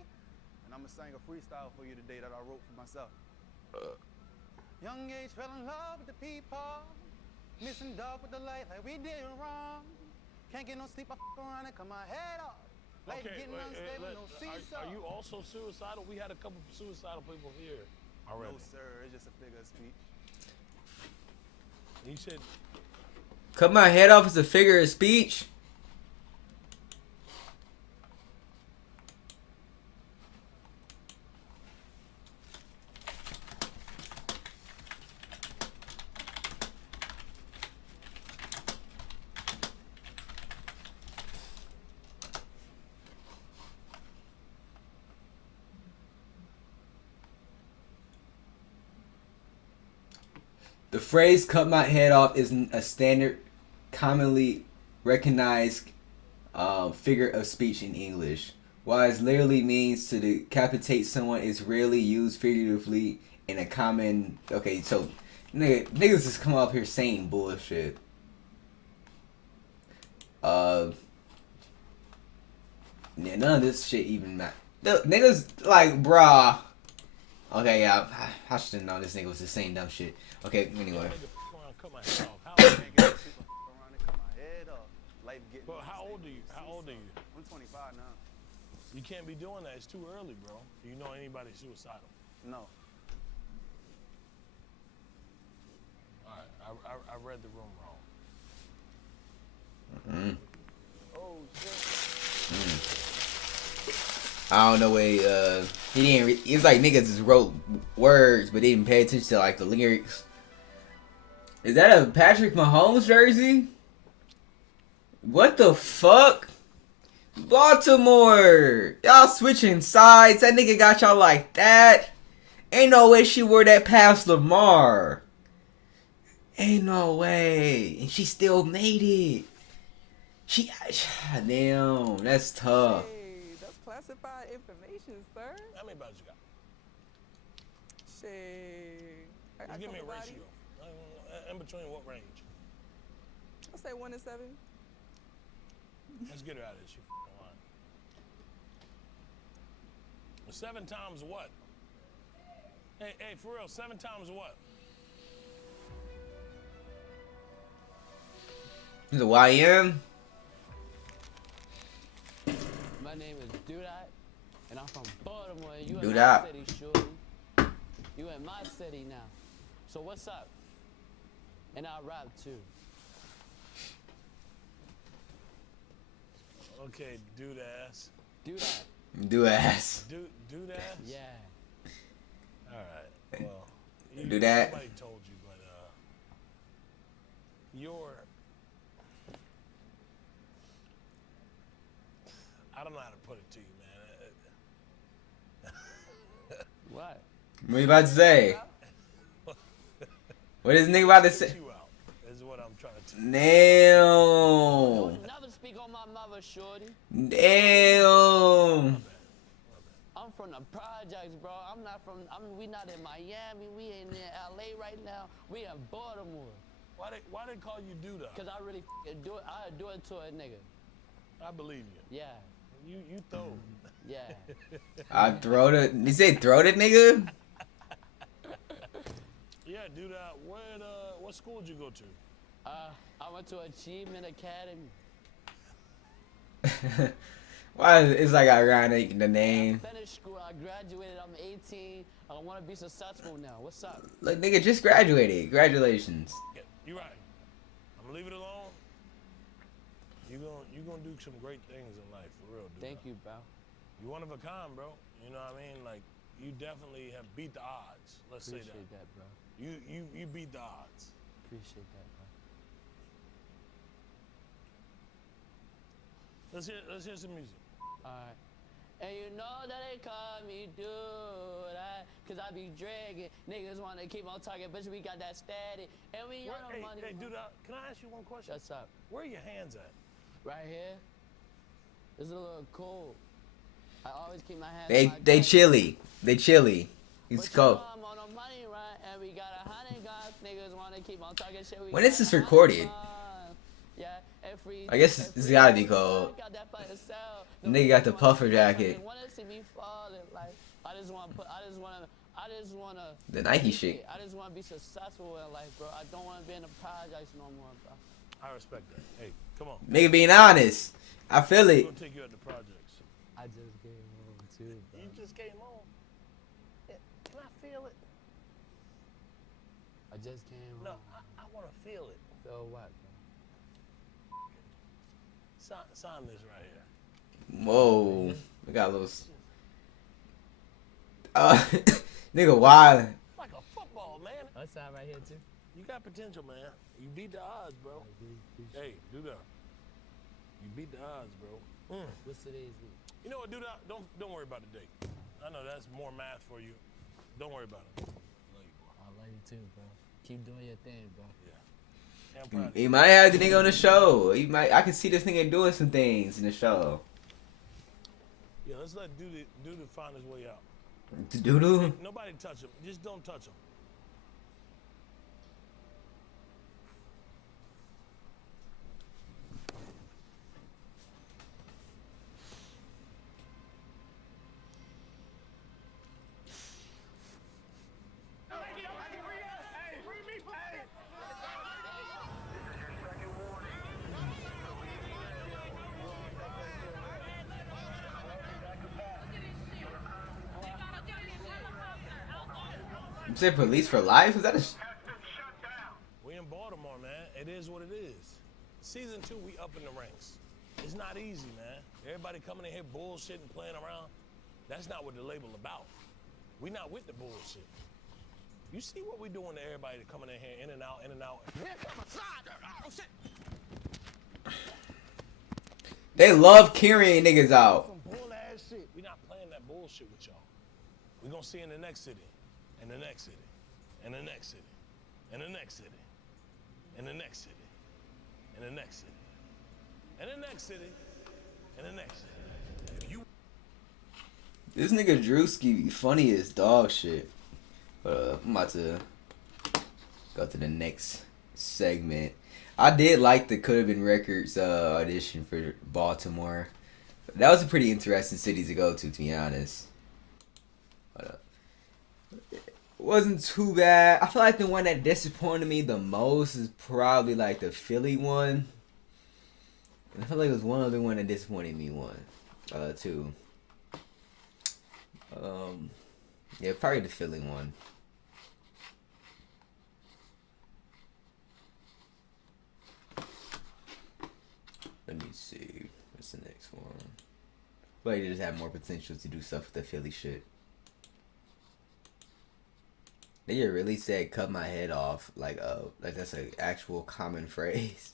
And I'm gonna sing a freestyle for you today that I wrote for myself. Young age fell in love with the people, missing dog with the light like we did wrong. Can't get no sleep, I f around and cut my head off. Like getting unstable, no seesaw. Are you also suicidal? We had a couple suicidal people here already. No, sir, it's just a figure of speech. He said, cut my head off as a figure of speech. The phrase "cut my head off" is a standard, commonly recognized figure of speech in English. While it literally means to decapitate someone, it's rarely used figuratively in a common. Okay, so niggas just come up here saying bullshit. Yeah, none of this shit even matter. Niggas like, bruh. Okay, yeah, I should have known this nigga was just saying dumb shit. Okay, anyway. But how old are you? How old are you? I'm 25 now. You can't be doing that. It's too early, bro. Do you know anybody suicidal? No. All right, I read the room wrong. Oh shit. I don't know what he didn't. It's like niggas just wrote words, but they didn't pay attention to like the lyrics. Is that a Patrick Mahomes jersey? What the fuck? Baltimore, y'all switching sides. That nigga got y'all like that. Ain't no way she wore that past Lamar. Ain't no way, and she still made it. Damn, that's tough. Classified information, sir. How many bodies you got? Shit. Just give me a ratio. In between what range? I'll say 1 to 7. Let's get her out of this. She lying. 7 times what? Hey, for real, 7 times what? He's a YM. My name is Dudat, and I'm from Baltimore. You Do in that. my city, shorty. You in my city now. So what's up? And I rap too. Okay, dude ass. Do that. Do ass. Do that? Yeah. All right. Well, Do that. Somebody told you, but you're. I don't know how to put it to you, man. What? What you about to say? What is nigga about to say? Is what I'm trying to tell you. Damn. Never speak on my mother, shorty. Damn. I'm from the projects, bro. We not in Miami. We ain't in LA right now. We in Baltimore. Why they call you Duda? Cause I really do it. I do it to a nigga. I believe you. Yeah. You throw. Yeah. I throw the. You say throw the nigga? Yeah, Duda. What school did you go to? I went to Achievement Academy. Why it's like ironic the name? I finished school. I graduated. I'm 18. I want to be successful now. What's up? Like nigga just graduated. Congratulations. Yeah, you're right. I'm gonna leave it alone. You gonna do some great things in life, for real, dude. Thank you, bro. You one of a kind, bro. You know what I mean? Like you definitely have beat the odds. Let's say that. Appreciate that, bro. You beat the odds. Appreciate that, bro. Let's hear some music. Alright. And you know that they call me dude, cause I be dragging. Niggas wanna keep on talking, bitch, we got that static. And we got no money. Hey, dude, can I ask you one question? What's up? Where are your hands at? Right here. It's a little cold. I always keep my hands They chilly. They chilly. It's cold. I'm on the money, right? And we got 100 guns. Niggas wanna keep on talking shit. When is this recorded? Yeah, I guess it's gotta be cold. Nigga got the puffer jacket. The Nike shit. I just wanna be successful in life, bro. I don't wanna be in the projects no more, bro. I respect that. Hey, come on. Nigga being honest. I feel it. We'll take you at the projects. I just came home too, bro. You just came home. Yeah, can I feel it? I just came home. No, I want to feel it. Feel what, bro? Sign this right here. Whoa. We got a little. Nigga wild. Like a football, man. I'll sign right here too. You got potential, man. You beat the odds, bro. Hey, do that. You beat the odds, bro. What's today's date? You know what, do that. Don't worry about the date. I know that's more math for you. Don't worry about it. Love you, bro. I love you too, bro. Keep doing your thing, bro. Yeah. I'm proud of He you. might have the nigga on the show. I can see this nigga doing some things in the show. Yeah, let's let Duda find his way out. Doodoo? Nobody touch him. Just don't touch him. You say police for life? Is that a... We in Baltimore, man. It is what it is. Season 2, we up in the ranks. It's not easy, man. Everybody coming in here bullshitting, playing around. That's not what the label about. We not with the bullshit. You see what we doing to everybody coming in here, in and out, in and out. Here come a side. Oh, shit. They love carrying niggas out. Some bull ass shit. We not playing that bullshit with y'all. We gonna see in the next city, and the next city, and the next city, and the next city, and the next city, and the next city, and the next city, and the next city. If you This nigga Drewski funny as dog shit. But I'm about to go to the next segment. I did like the Coulda Been Records audition for Baltimore. That was a pretty interesting city to go to be honest. But, it wasn't too bad. I feel like the one that disappointed me the most is probably like the Philly one. And I feel like it was one other one that disappointed me too. Yeah, probably the Philly one. Let me see. What's the next one? But they just have more potential to do stuff with the Philly shit. They really said "cut my head off" like that's an actual common phrase.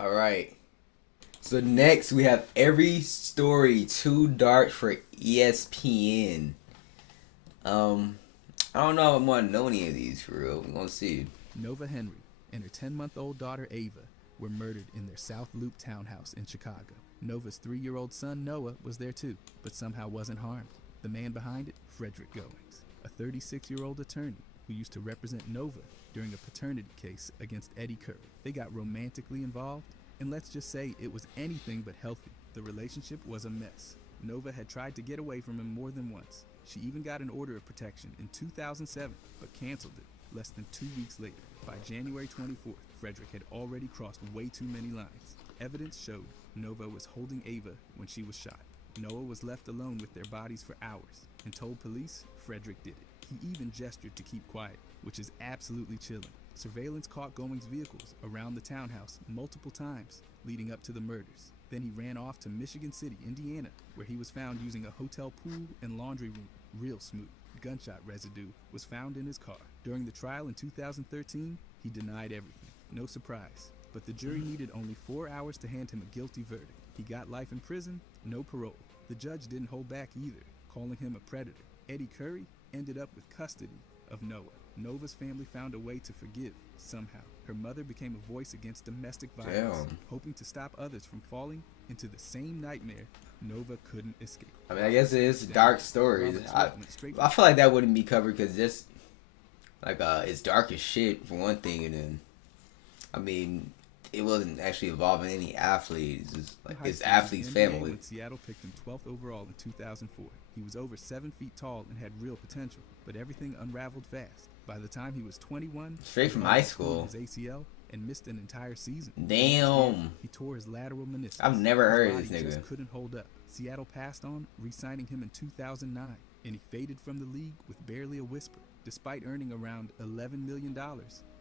All right. So next we have every story too dark for ESPN. I don't know if I want to know any of these for real. We're gonna see. Nova Henry and her 10-month-old daughter Ava were murdered in their South Loop townhouse in Chicago. Nova's 3-year-old son Noah was there too, but somehow wasn't harmed. The man behind it, Frederick Goings, a 36-year-old attorney who used to represent Nova during a paternity case against Eddie Curry. They got romantically involved, and let's just say it was anything but healthy. The relationship was a mess. Nova had tried to get away from him more than once. She even got an order of protection in 2007, but canceled it less than 2 weeks later. By January 24th, Frederick had already crossed way too many lines. Evidence showed Nova was holding Ava when she was shot. Noah was left alone with their bodies for hours and told police Frederick did it. He even gestured to keep quiet, which is absolutely chilling. Surveillance caught Goings' vehicles around the townhouse multiple times leading up to the murders. Then he ran off to Michigan City, Indiana, where he was found using a hotel pool and laundry room. Real smooth. Gunshot residue was found in his car. During the trial in 2013, he denied everything. No surprise. But the jury needed only 4 hours to hand him a guilty verdict. He got life in prison, no parole. The judge didn't hold back either, calling him a predator. Eddie Curry ended up with custody of Noah. Nova's family found a way to forgive, somehow. Her mother became a voice against domestic violence, hoping to stop others from falling into the same nightmare Nova couldn't escape. I mean, I guess it is dark stories. I feel like that wouldn't be covered because just, like, it's dark as shit, for one thing, and then, I mean, it wasn't actually involving any athletes. It's like his athlete's family. When Seattle picked him 12th overall in 2004. He was over 7 feet tall and had real potential, but everything unraveled fast. By the time he was 21, straight from high school, his ACL and missed an entire season. Damn. He tore his lateral meniscus. I've never heard of this His body nigga. just couldn't hold up. Seattle passed on, re-signing him in 2009, and he faded from the league with barely a whisper. Despite earning around $11 million,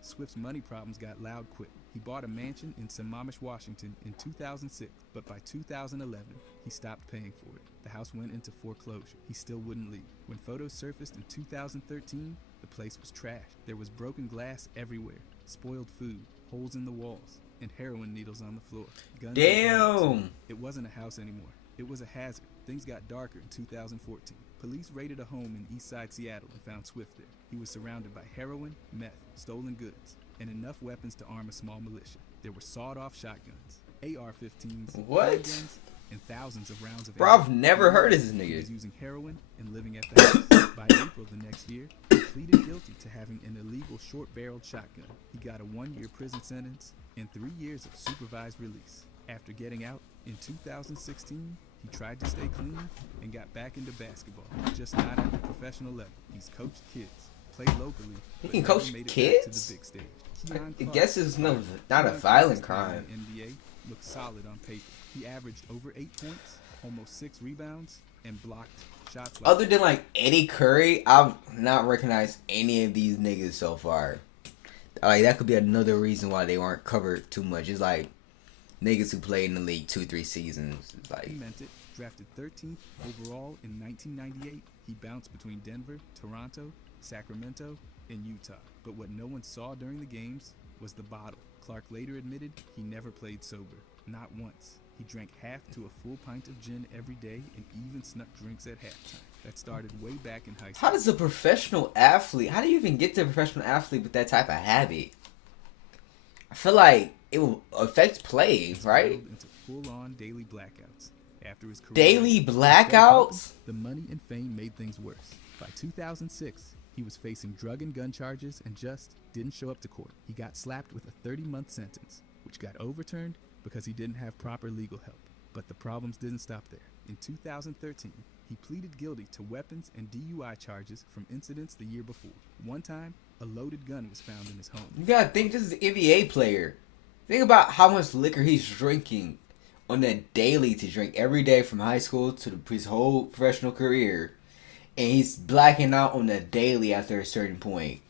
Swift's money problems got loud quick. He bought a mansion in Sammamish, Washington in 2006, but by 2011, he stopped paying for it. The house went into foreclosure. He still wouldn't leave. When photos surfaced in 2013, the place was trashed. There was broken glass everywhere, spoiled food, holes in the walls, and heroin needles on the floor. Guns. Damn! It wasn't a house anymore. It was a hazard. Things got darker in 2014. Police raided a home in Eastside Seattle and found Swift there. He was surrounded by heroin, meth, stolen goods, and enough weapons to arm a small militia. There were sawed-off shotguns, AR-15s, handguns, and thousands of rounds of ammo. Bro, I've never heard of this nigga. He was using heroin and living at the house. By April the next year, he pleaded guilty to having an illegal short-barreled shotgun. He got a 1-year prison sentence and 3 years of supervised release. After getting out in 2016, he tried to stay clean and got back into basketball, just not at the professional level. He's coached kids, played locally. He can coach kids? To the big stage. I guess it's not a violent crime. NBA looked solid on paper. He averaged over 8 points, almost 6 rebounds, and blocked shots. Other than like Eddie Curry, I've not recognized any of these niggas so far. Like that could be another reason why they weren't covered too much. It's like niggas who played in the league 2-3 seasons. It's like, he meant it. Drafted 13th overall in 1998, he bounced between Denver, Toronto, Sacramento, and Utah. But what no one saw during the games was the bottle. Clark later admitted he never played sober, not once. He drank half to a full pint of gin every day and even snuck drinks at halftime. That started way back in high school. how does a professional athlete, how do you even get to a professional athlete with that type of habit? I feel like it will affect play, right? Into full-on daily blackouts. After his career, Daily blackouts? The money and fame made things worse. By 2006, he was facing drug and gun charges and just didn't show up to court. He got slapped with a 30-month sentence, which got overturned because he didn't have proper legal help. But the problems didn't stop there. In 2013, he pleaded guilty to weapons and DUI charges from incidents the year before. One time, a loaded gun was found in his home. You gotta think, this is an NBA player. Think about how much liquor he's drinking on that daily to drink every day from high school to his whole professional career. And he's blacking out on the daily after a certain point.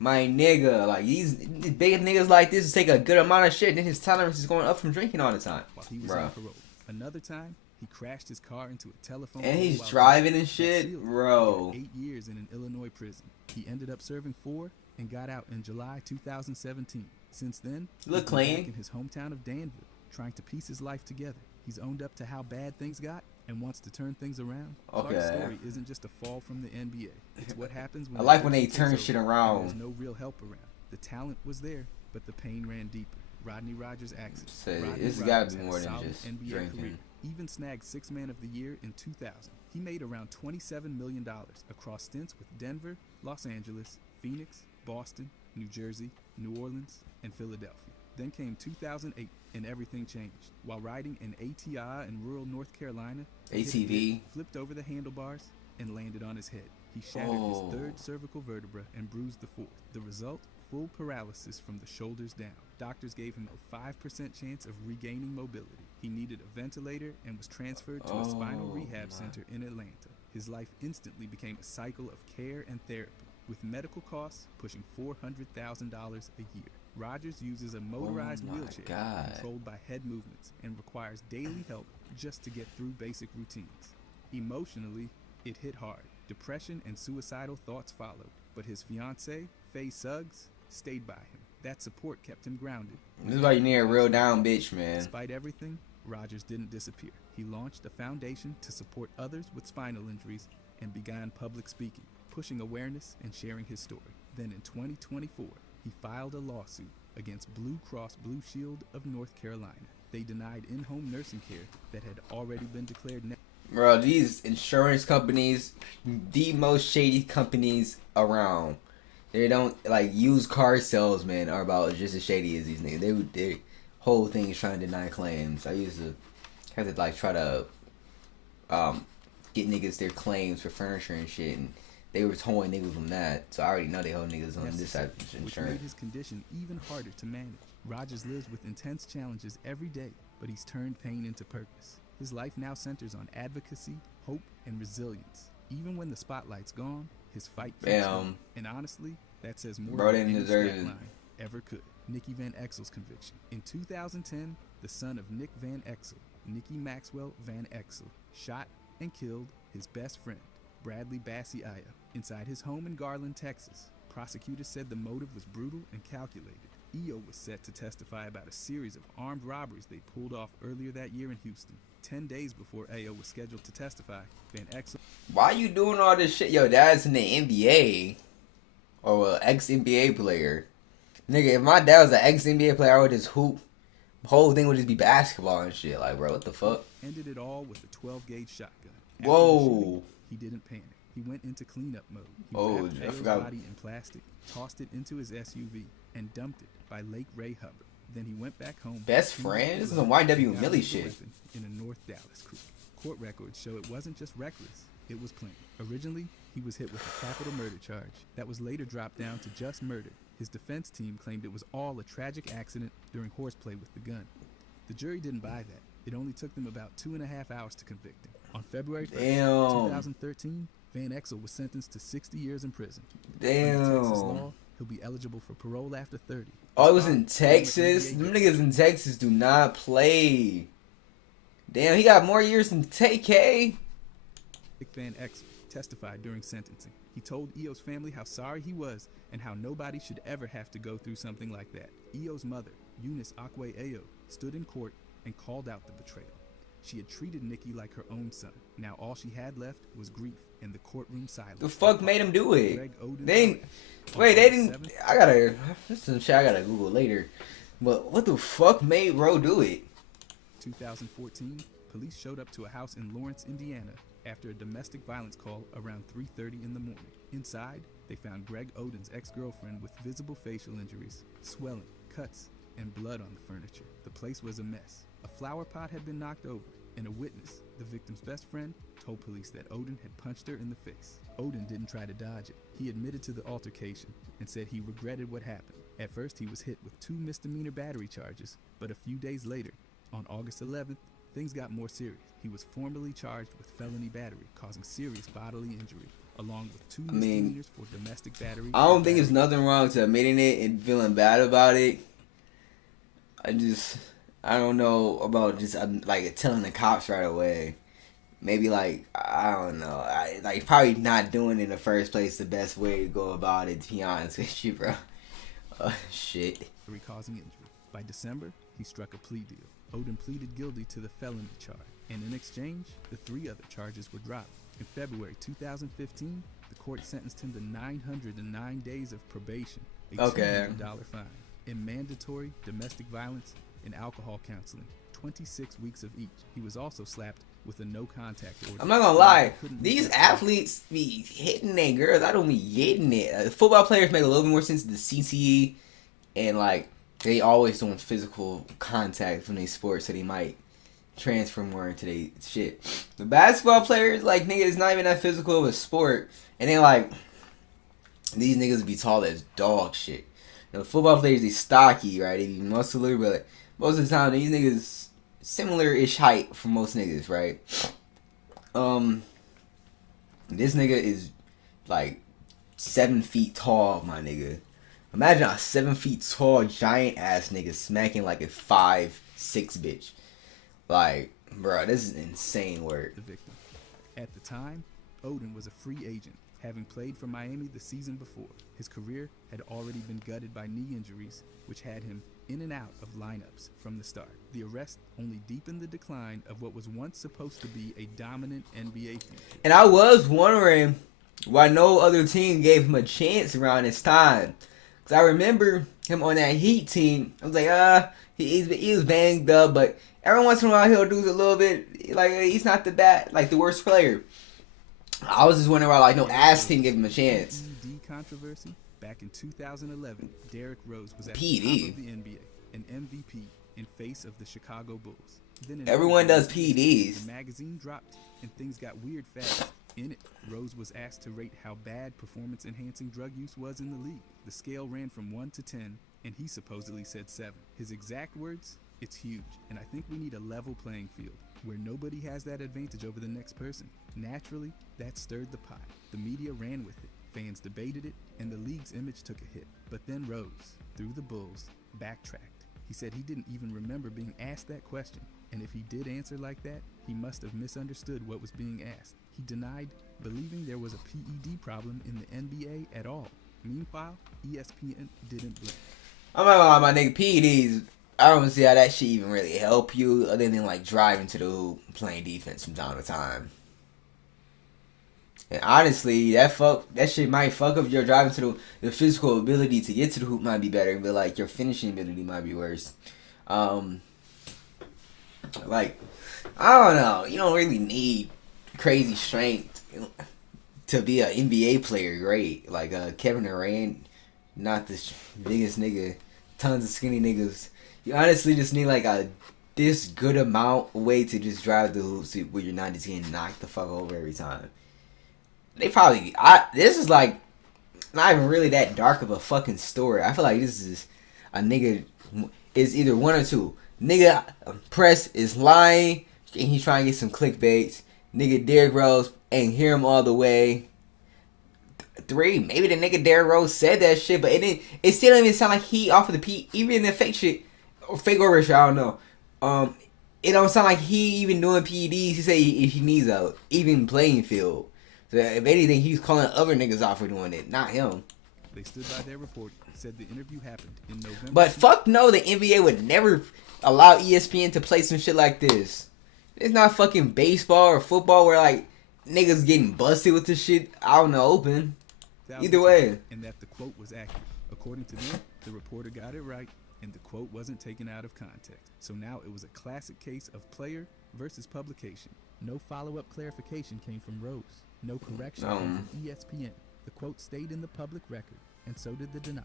My nigga, like these big niggas like this take a good amount of shit, and then his tolerance is going up from drinking all the time. While he was on parole. Another time, he crashed his car into a telephone. And he's driving and shit, bro. 8 years in an Illinois prison. He ended up serving 4 and got out in July 2017. Since then, look he's been clean back in his hometown of Danville, trying to piece his life together. He's owned up to how bad things got and wants to turn things around. Okay. Clark's story isn't just a fall from the NBA. It's what happens when I like when they addiction turn takes shit over around. and there's no real help around. The talent was there, but the pain ran deeper. Rodney Rogers' accident. So Rodney it's Rogers gotta be had a more than solid just NBA drinking. career. Even snagged Sixth Man of the Year in 2000. He made around $27 million across stints with Denver, Los Angeles, Phoenix, Boston, New Jersey, New Orleans, and Philadelphia. Then came 2008, and everything changed. While riding an ATI in rural North Carolina, he hit a ATV? dip, flipped over the handlebars, and landed on his head. He shattered Oh. his third cervical vertebra and bruised the fourth. The result? Full paralysis from the shoulders down. Doctors gave him a 5% chance of regaining mobility. He needed a ventilator and was transferred to a spinal rehab center in Atlanta. His life instantly became a cycle of care and therapy, with medical costs pushing $400,000 a year. Rogers uses a motorized my wheelchair God. controlled by head movements and requires daily help just to get through basic routines. Emotionally, it hit hard. Depression and suicidal thoughts followed, but his fiancée, Faye Suggs, stayed by him. That support kept him grounded. This is why you need a real down bitch, man. Despite everything, Rogers didn't disappear. He launched a foundation to support others with spinal injuries and began public speaking, pushing awareness and sharing his story. Then in 2024, he filed a lawsuit against Blue Cross Blue Shield of North Carolina. They denied in-home nursing care that had already been declared Bro, these insurance companies, the most shady companies around. They don't, like, used car salesmen are about just as shady as these niggas. Their whole thing is trying to deny claims. I used to have to, like, try to get niggas their claims for furniture and shit, and they were towing niggas from that. So I already know they hold niggas on this side of which made insurance. his condition even harder to manage. Rogers lives with intense challenges every day, but he's turned pain into purpose. His life now centers on advocacy, hope, and resilience. Even when the spotlight's gone, his fight keeps going. And honestly, that says more Bro than didn't any deserve stat it. line ever could. Nicky Van Exel's conviction. In 2010, the son of Nick Van Exel, Nicky Maxwell Van Exel, shot and killed his best friend, Bradley Bassiaya, inside his home in Garland, Texas. Prosecutors said the motive was brutal and calculated. EO was set to testify about a series of armed robberies they pulled off earlier that year in Houston. 10 days before AO was scheduled to testify, Van Exel... Why you doing all this shit? Yo, dad's in the NBA. Or an ex-NBA player. Nigga, if my dad was an ex-NBA player, I would just hoop. The whole thing would just be basketball and shit. Like, bro, what the fuck? ended it all with a 12-gauge shotgun. After the Whoa. shooting, he didn't panic. He went into cleanup mode. He wrapped I AO's forgot. body in plastic, tossed it into his SUV, and dumped it by Lake Ray Hubbard. Then he went back home. Best friend? This is some YW Got Millie into the shit. weapon in a North Dallas creek. Court records show it wasn't just reckless, it was planned. Originally, he was hit with a capital murder charge that was later dropped down to just murder. His defense team claimed it was all a tragic accident during horseplay with the gun. The jury didn't buy that. It only took them about 2.5 hours to convict him. On February 1st, Damn. 2013, Van Exel was sentenced to 60 years in prison. Damn. Under Texas law, he'll be eligible for parole after 30. Oh, it was in Texas? Them niggas in Texas do not play. Damn, he got more years than TK. Nick Van Exel testified during sentencing. He told EO's family how sorry he was and how nobody should ever have to go through something like that. EO's mother, Eunice Akwe Ayo, stood in court and called out the betrayal. She had treated Nicky like her own son. Now all she had left was grief and the courtroom silence. The fuck made him do it? Greg Oden They ain't, wait, they didn't. This is some shit I gotta Google later. But what the fuck made Ro do it? 2014, police showed up to a house in Lawrence, Indiana after a domestic violence call around 3:30 in the morning. Inside, they found Greg Oden's ex-girlfriend with visible facial injuries, swelling, cuts, and blood on the furniture. The place was a mess. A flower pot had been knocked over, and a witness, the victim's best friend, told police that Oden had punched her in the face. Oden didn't try to dodge it. He admitted to the altercation and said he regretted what happened. At first, he was hit with 2 misdemeanor battery charges, but a few days later, on August 11th, things got more serious. He was formally charged with felony battery, causing serious bodily injury, along with 2 misdemeanors for domestic battery. I don't think there's nothing wrong to admitting it and feeling bad about it. I don't know about just like telling the cops right away. Maybe like, I don't know. Like probably not doing it in the first place the best way to go about it, to be honest with you, bro. Shit. Causing injury. By December, he struck a plea deal. Odin pleaded guilty to the felony charge, and in exchange, the 3 other charges were dropped. In February 2015, the court sentenced him to 909 days of probation, a $200 fine, and mandatory domestic violence and alcohol counseling, 26 weeks of each. He was also slapped with a no-contact order. I'm not gonna lie, these athletes be hitting their girls. I don't be getting it. Football players make a little bit more sense to the CTE, and like they always doing physical contact from their sports, so they might transfer more into their shit. The basketball players, like, nigga, it's not even that physical of a sport, and then like these niggas be tall as dog shit. You know, football players, they stocky, right? They be muscular, but most of the time these niggas similar-ish height for most niggas, right? This nigga is like 7 feet tall, my nigga. Imagine a 7 feet tall, giant ass nigga smacking like a 5'6" bitch. Like, bro, this is insane work. The victim. At the time, Odin was a free agent, having played for Miami the season before. His career had already been gutted by knee injuries, which had him in and out of lineups from the start. The arrest only deepened the decline of what was once supposed to be a dominant NBA future. And I was wondering why no other team gave him a chance around this time. Because I remember him on that Heat team. I was like, he was banged up, but every once in a while he'll do a little bit, like, he's not the worst player. I was just wondering why, like, no ass team gave him a chance. PED controversy. Back in 2011, Derrick Rose was at PED. the top of the NBA, an MVP in face of the Chicago Bulls. Then Everyone does PEDs. The magazine dropped and things got weird fast. In it, Rose was asked to rate how bad performance-enhancing drug use was in the league. The scale ran from 1 to 10, and he supposedly said 7. His exact words, "It's huge, and I think we need a level playing field where nobody has that advantage over the next person." Naturally, that stirred the pot. The media ran with it. Fans debated it, and the league's image took a hit. But then Rose, through the Bulls, backtracked. He said he didn't even remember being asked that question, and if he did answer like that, he must have misunderstood what was being asked. He denied believing there was a PED problem in the NBA at all. Meanwhile, ESPN didn't blink. I'm not gonna lie, my nigga, PEDs, I don't see how that shit even really help you other than like driving to the hoop, playing defense from time to time. And honestly, that shit might fuck up your driving to the physical ability to get to the hoop might be better, but like your finishing ability might be worse. Like, I don't know, you don't really need crazy strength to be an NBA player, great. Like Kevin Durant, not the biggest nigga, tons of skinny niggas. You honestly just need like this good amount way to just drive the hoops where you're not just getting knocked the fuck over every time. This is like not even really that dark of a fucking story. I feel like this is a nigga is either one or two. Nigga press is lying and he's trying to get some clickbaits. Nigga Derrick Rose ain't hear him all the way. 3, maybe the nigga Derrick Rose said that shit, but it still don't even sound like he offered the P, even the fake shit or fake or shit, I don't know. It don't sound like he even doing PEDs. He say if he needs a even playing field. So if anything, he's calling other niggas out for doing it, not him. They stood by their report, said the interview happened in November. But fuck no, the NBA would never allow ESPN to play some shit like this. It's not fucking baseball or football where like niggas getting busted with this shit out in the open. Either way. And that the quote was accurate. According to them, the reporter got it right, and the quote wasn't taken out of context. So now it was a classic case of player versus publication. No follow-up clarification came from Rose. No correction came from ESPN. The quote stayed in the public record, and so did the denial.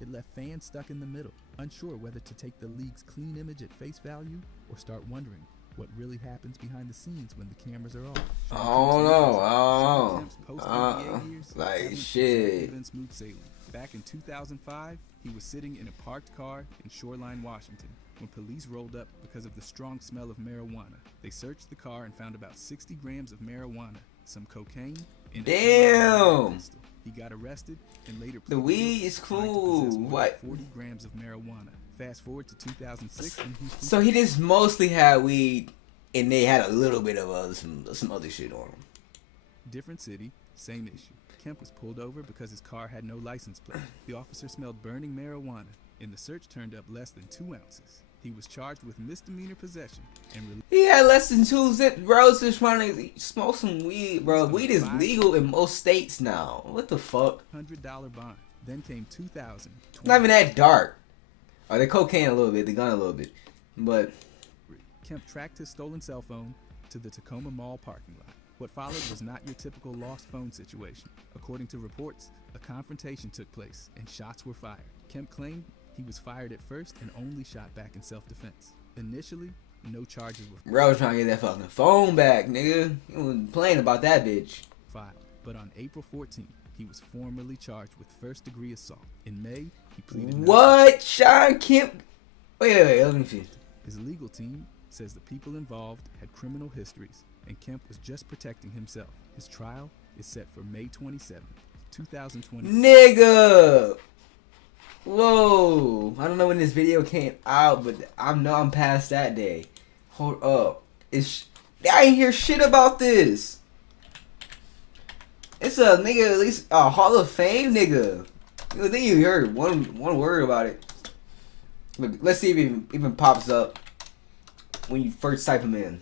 It left fans stuck in the middle, unsure whether to take the league's clean image at face value or start wondering what really happens behind the scenes when the cameras are off. I don't know. Like shit. Smooth sailing. Back in 2005, he was sitting in a parked car in Shoreline, Washington, when police rolled up because of the strong smell of marijuana. They searched the car and found about 60 grams of marijuana, some cocaine, and damn. Pistol. He got arrested and later the weed is cool. What? 40 grams of marijuana. Fast forward to 2006. So he just mostly had weed, and they had a little bit of some other shit on him. Different city, same issue. Kemp was pulled over because his car had no license plate. The officer smelled burning marijuana, and the search turned up less than 2 ounces. He was charged with misdemeanor possession and He had less than 2 zip. Bro's just trying to smoke some weed, bro. Weed is legal in most states now. What the fuck? $100 bond. Then came 2000. Not even that dark. Oh, the cocaine a little bit, the gun a little bit, but Kemp tracked his stolen cell phone to the Tacoma Mall parking lot. What followed was not your typical lost phone situation. According to reports, a confrontation took place and shots were fired. Kemp claimed he was fired at first and only shot back in self-defense. Initially, no charges were bro was trying to get that fucking phone back, nigga. He wasn't playing about that bitch. filed. But on April 14th, he was formally charged with first-degree assault. In May, he pleaded no. What? Sean Kemp? Wait, let me see. His legal team says the people involved had criminal histories, and Kemp was just protecting himself. His trial is set for May 27th, 2020. Nigga! Whoa! I don't know when this video came out, but I know I'm past that day. Hold up. I ain't hear shit about this. It's a nigga, at least a Hall of Fame nigga. I think you heard one word about it. Look, let's see if it even pops up when you first type him in.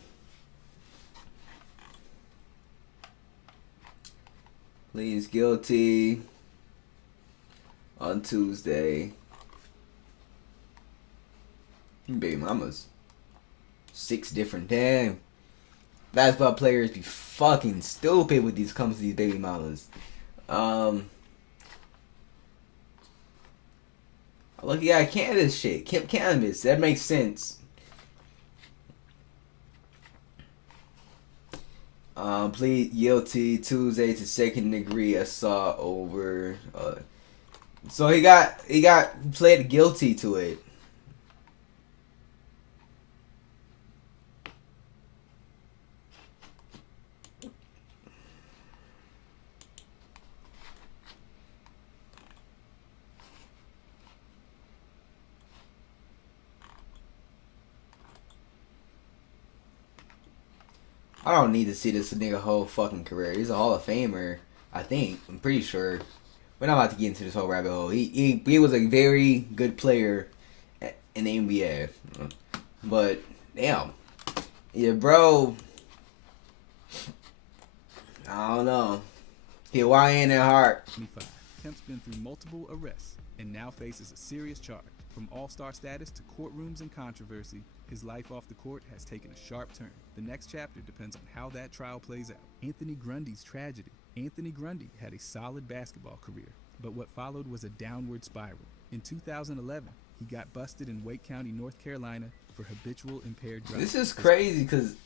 Pleads guilty on Tuesday. Baby mamas. 6 different. Damn. Basketball players be fucking stupid with these comes to these baby mamas. Look, yeah, cannabis shit. Cannabis. That makes sense. Plead guilty Tuesday to 2nd-degree assault over. So he pled guilty to it. I don't need to see this nigga whole fucking career. He's a Hall of Famer, I think. I'm pretty sure. We're not about to get into this whole rabbit hole. He was a very good player in the NBA. But, damn. Yeah, bro. I don't know. Hawaiian at heart. Kemp's been through multiple arrests and now faces a serious charge. From all-star status to courtrooms and controversy, his life off the court has taken a sharp turn. The next chapter depends on how that trial plays out. Anthony Grundy's tragedy. Anthony Grundy had a solid basketball career, but what followed was a downward spiral. In 2011, he got busted in Wake County, North Carolina for habitual impaired driving. This is crazy because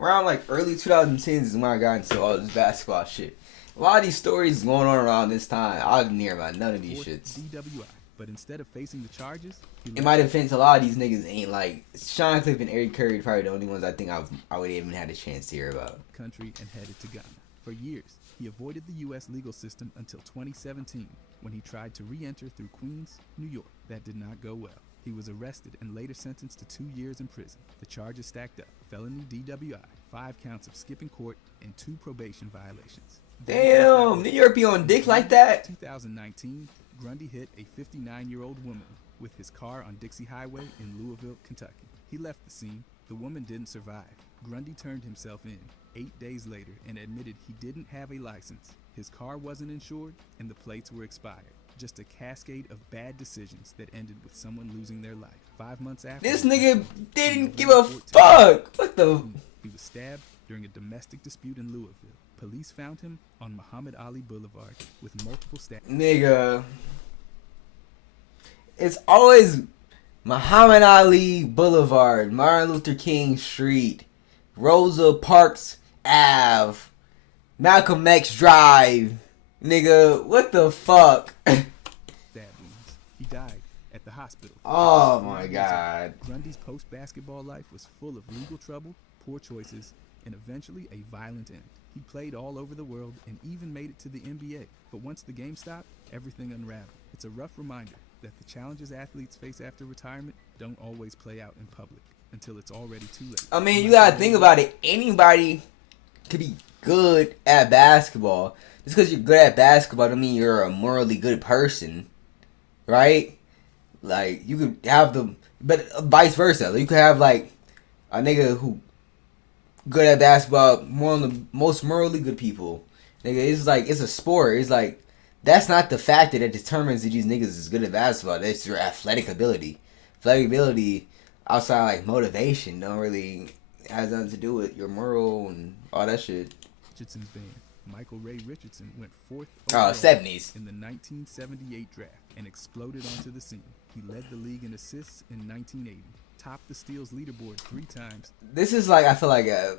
around like early 2010s is when I got into all this basketball shit. A lot of these stories going on around this time. I didn't hear about none of these shits. DWI. But instead of facing the charges, in my defense, a lot of these niggas ain't like Sean Cliff and Eric Curry. Probably the only ones I think I would even had a chance to hear about. Country and headed to Ghana. For years, he avoided the U.S. legal system until 2017, when he tried to re-enter through Queens, New York. That did not go well. He was arrested and later sentenced to 2 years in prison. The charges stacked up: felony DWI, 5 counts of skipping court, and 2 probation violations. Damn, New York be on dick like that. 2019. Grundy hit a 59-year-old woman with his car on Dixie Highway in Louisville, Kentucky. He left the scene. The woman didn't survive. Grundy turned himself in 8 days later and admitted he didn't have a license. His car wasn't insured and the plates were expired. Just a cascade of bad decisions that ended with someone losing their life. 5 months after, this nigga didn't give a fuck. What the? He was stabbed during a domestic dispute in Louisville. Police found him on Muhammad Ali Boulevard with multiple stabs. Nigga. It's always Muhammad Ali Boulevard, Martin Luther King Street, Rosa Parks Ave, Malcolm X Drive. Nigga, what the fuck? Stab wounds. He died at the hospital. Oh my god. Grundy's post-basketball life was full of legal trouble, poor choices, and eventually a violent end. He played all over the world and even made it to the NBA. But once the game stopped, everything unraveled. It's a rough reminder that the challenges athletes face after retirement don't always play out in public until it's already too late. I mean, you gotta think about it. Anybody could be good at basketball. Just because you're good at basketball don't mean you're a morally good person. Right? Like, you could have the But vice versa. You could have like a nigga who good at basketball, more on the most morally good people. Nigga, it's like it's a sport. It's like that's not the factor that determines that these niggas is good at basketball. That's your athletic ability. Athletic ability outside like motivation don't really has nothing to do with your moral and all that shit. Richardson's band, Michael Ray Richardson, went fourth 70s in the 1978 draft and exploded onto the scene. He led the league in assists in 1980, topped the steals leaderboard 3 times. This is like, I feel like the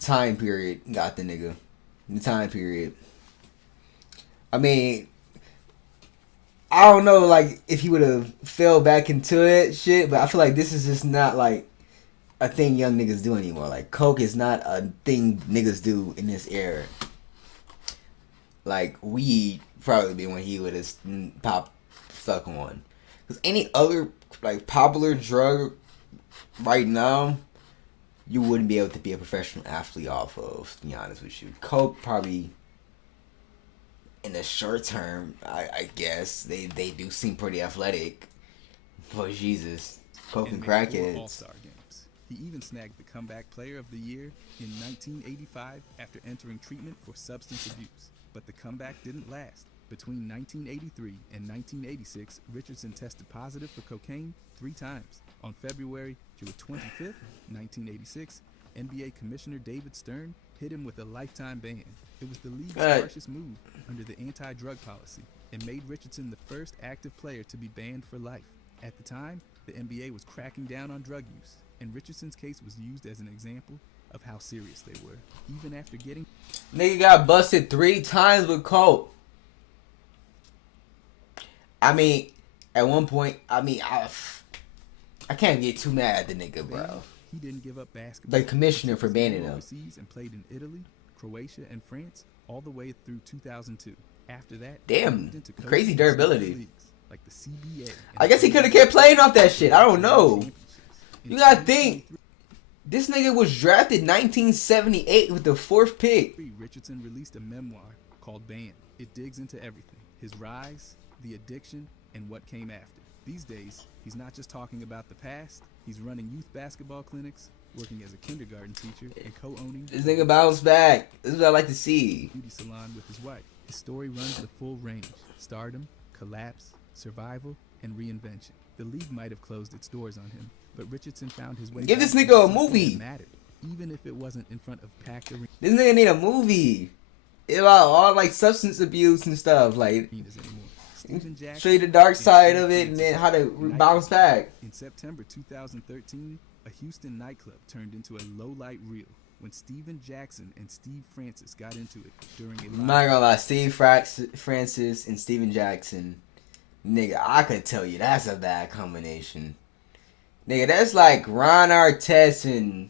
time period got the nigga. The time period. I mean, I don't know like if he would have fell back into it shit, but I feel like this is just not like a thing young niggas do anymore. Like coke is not a thing niggas do in this era. Like weed probably be when he would have popped stuck on. Cause any other like popular drug right now, you wouldn't be able to be a professional athlete off of. To be honest with you, coke probably in the short term, I guess they do seem pretty athletic. But Jesus, coke and crackheads. All-Star games. He even snagged the Comeback Player of the Year in 1985 after entering treatment for substance abuse. But the comeback didn't last. Between 1983 and 1986, Richardson tested positive for cocaine 3 times. On February 25th, 1986, NBA Commissioner David Stern hit him with a lifetime ban. It was the league's harshest move under the anti-drug policy and made Richardson the first active player to be banned for life. At the time, the NBA was cracking down on drug use, and Richardson's case was used as an example of how serious they were. Even after getting... Nigga got busted 3 times with coke. I mean, at one point, I can't get too mad at the nigga, bro. He didn't give up basketball. The commissioner for banning him. Overseas and played in Italy, Croatia, and France all the way through 2002. After that, damn, crazy durability. Leagues, like the CBA. I guess he could have kept playing off that shit. I don't know. You gotta think. This nigga was drafted 1978 with the 4th pick. Richardson released a memoir called Banned. It digs into everything. His rise, the addiction, and what came after. These days, he's not just talking about the past. He's running youth basketball clinics, working as a kindergarten teacher, and co-owning... This nigga bounced back. This is what I like to see. ...beauty salon with his wife. His story runs the full range. Stardom, collapse, survival, and reinvention. The league might have closed its doors on him, but Richardson found his way... Give this nigga a movie! ...mattered, even if it wasn't in front of packed arenas. This nigga need a movie. It's about all like substance abuse and stuff. Like, show you the dark side of it and then how to bounce back. In September 2013, a Houston nightclub turned into a low-light reel when Steven Jackson and Steve Francis got into it during a live... I'm not gonna lie, Steve Francis and Steven Jackson, nigga, I could tell you that's a bad combination. Nigga, that's like Ron Artest and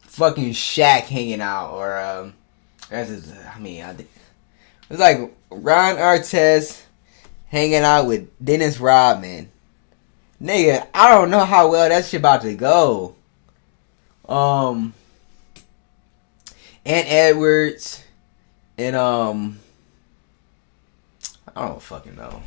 fucking Shaq hanging out, or it's like Ron Artest hanging out with Dennis Rodman. Nigga, I don't know how well that shit about to go. And Edwards and I don't fucking know.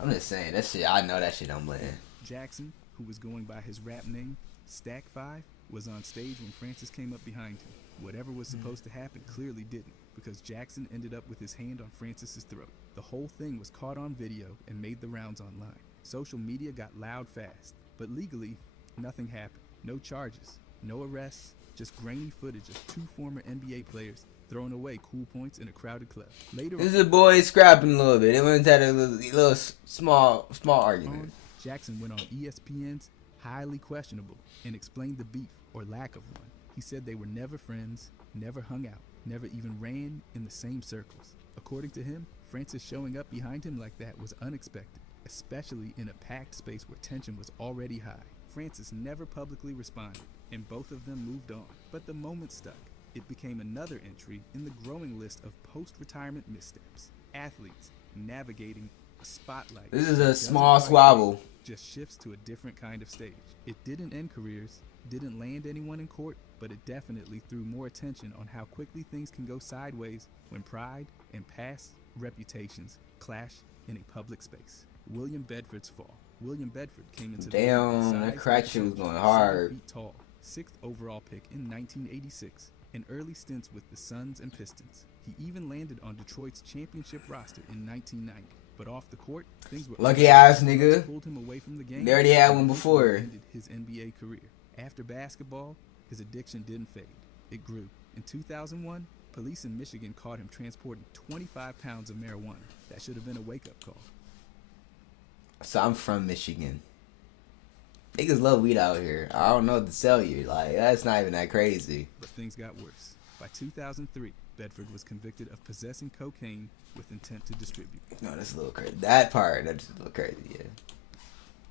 I'm just saying that shit. I know that shit don't blend. Jackson, who was going by his rap name Stack 5, was on stage when Francis came up behind him. Whatever was supposed to happen clearly didn't, because Jackson ended up with his hand on Francis's throat. The whole thing was caught on video and made the rounds online. Social media got loud fast, but legally, nothing happened. No charges, no arrests, just grainy footage of 2 former NBA players throwing away cool points in a crowded club. Later, this is a boy scrapping a little bit. They went had a little small argument. Jackson went on ESPN's Highly Questionable and explained the beef or lack of one. He said they were never friends, never hung out, never even ran in the same circles. According to him, Francis showing up behind him like that was unexpected, especially in a packed space where tension was already high. Francis never publicly responded, and both of them moved on. But the moment stuck. It became another entry in the growing list of post-retirement missteps. Athletes navigating a spotlight. This is a small squabble. Just shifts to a different kind of stage. It didn't end careers, didn't land anyone in court, but it definitely threw more attention on how quickly things can go sideways when pride and past reputations clash in a public space. William Bedford's fall. William Bedford came into Damn, the that size crack and shit was potential, going 7 hard. feet tall, 6th overall pick in 1986, and early stints with the Suns and Pistons. He even landed on Detroit's championship roster in 1990. But off the court, things were Lucky ass drugs nigga. pulled him away from the game. They already had and one eventually before. ended his NBA career. After basketball, his addiction didn't fade. It grew. In 2001, police in Michigan caught him transporting 25 pounds of marijuana. That should have been a wake-up call. So I'm from Michigan. Niggas love weed out here. I don't know what to tell you. Like, that's not even that crazy. But things got worse. By 2003, Bedford was convicted of possessing cocaine with intent to distribute. No, that's a little crazy. That part, that's a little crazy, yeah.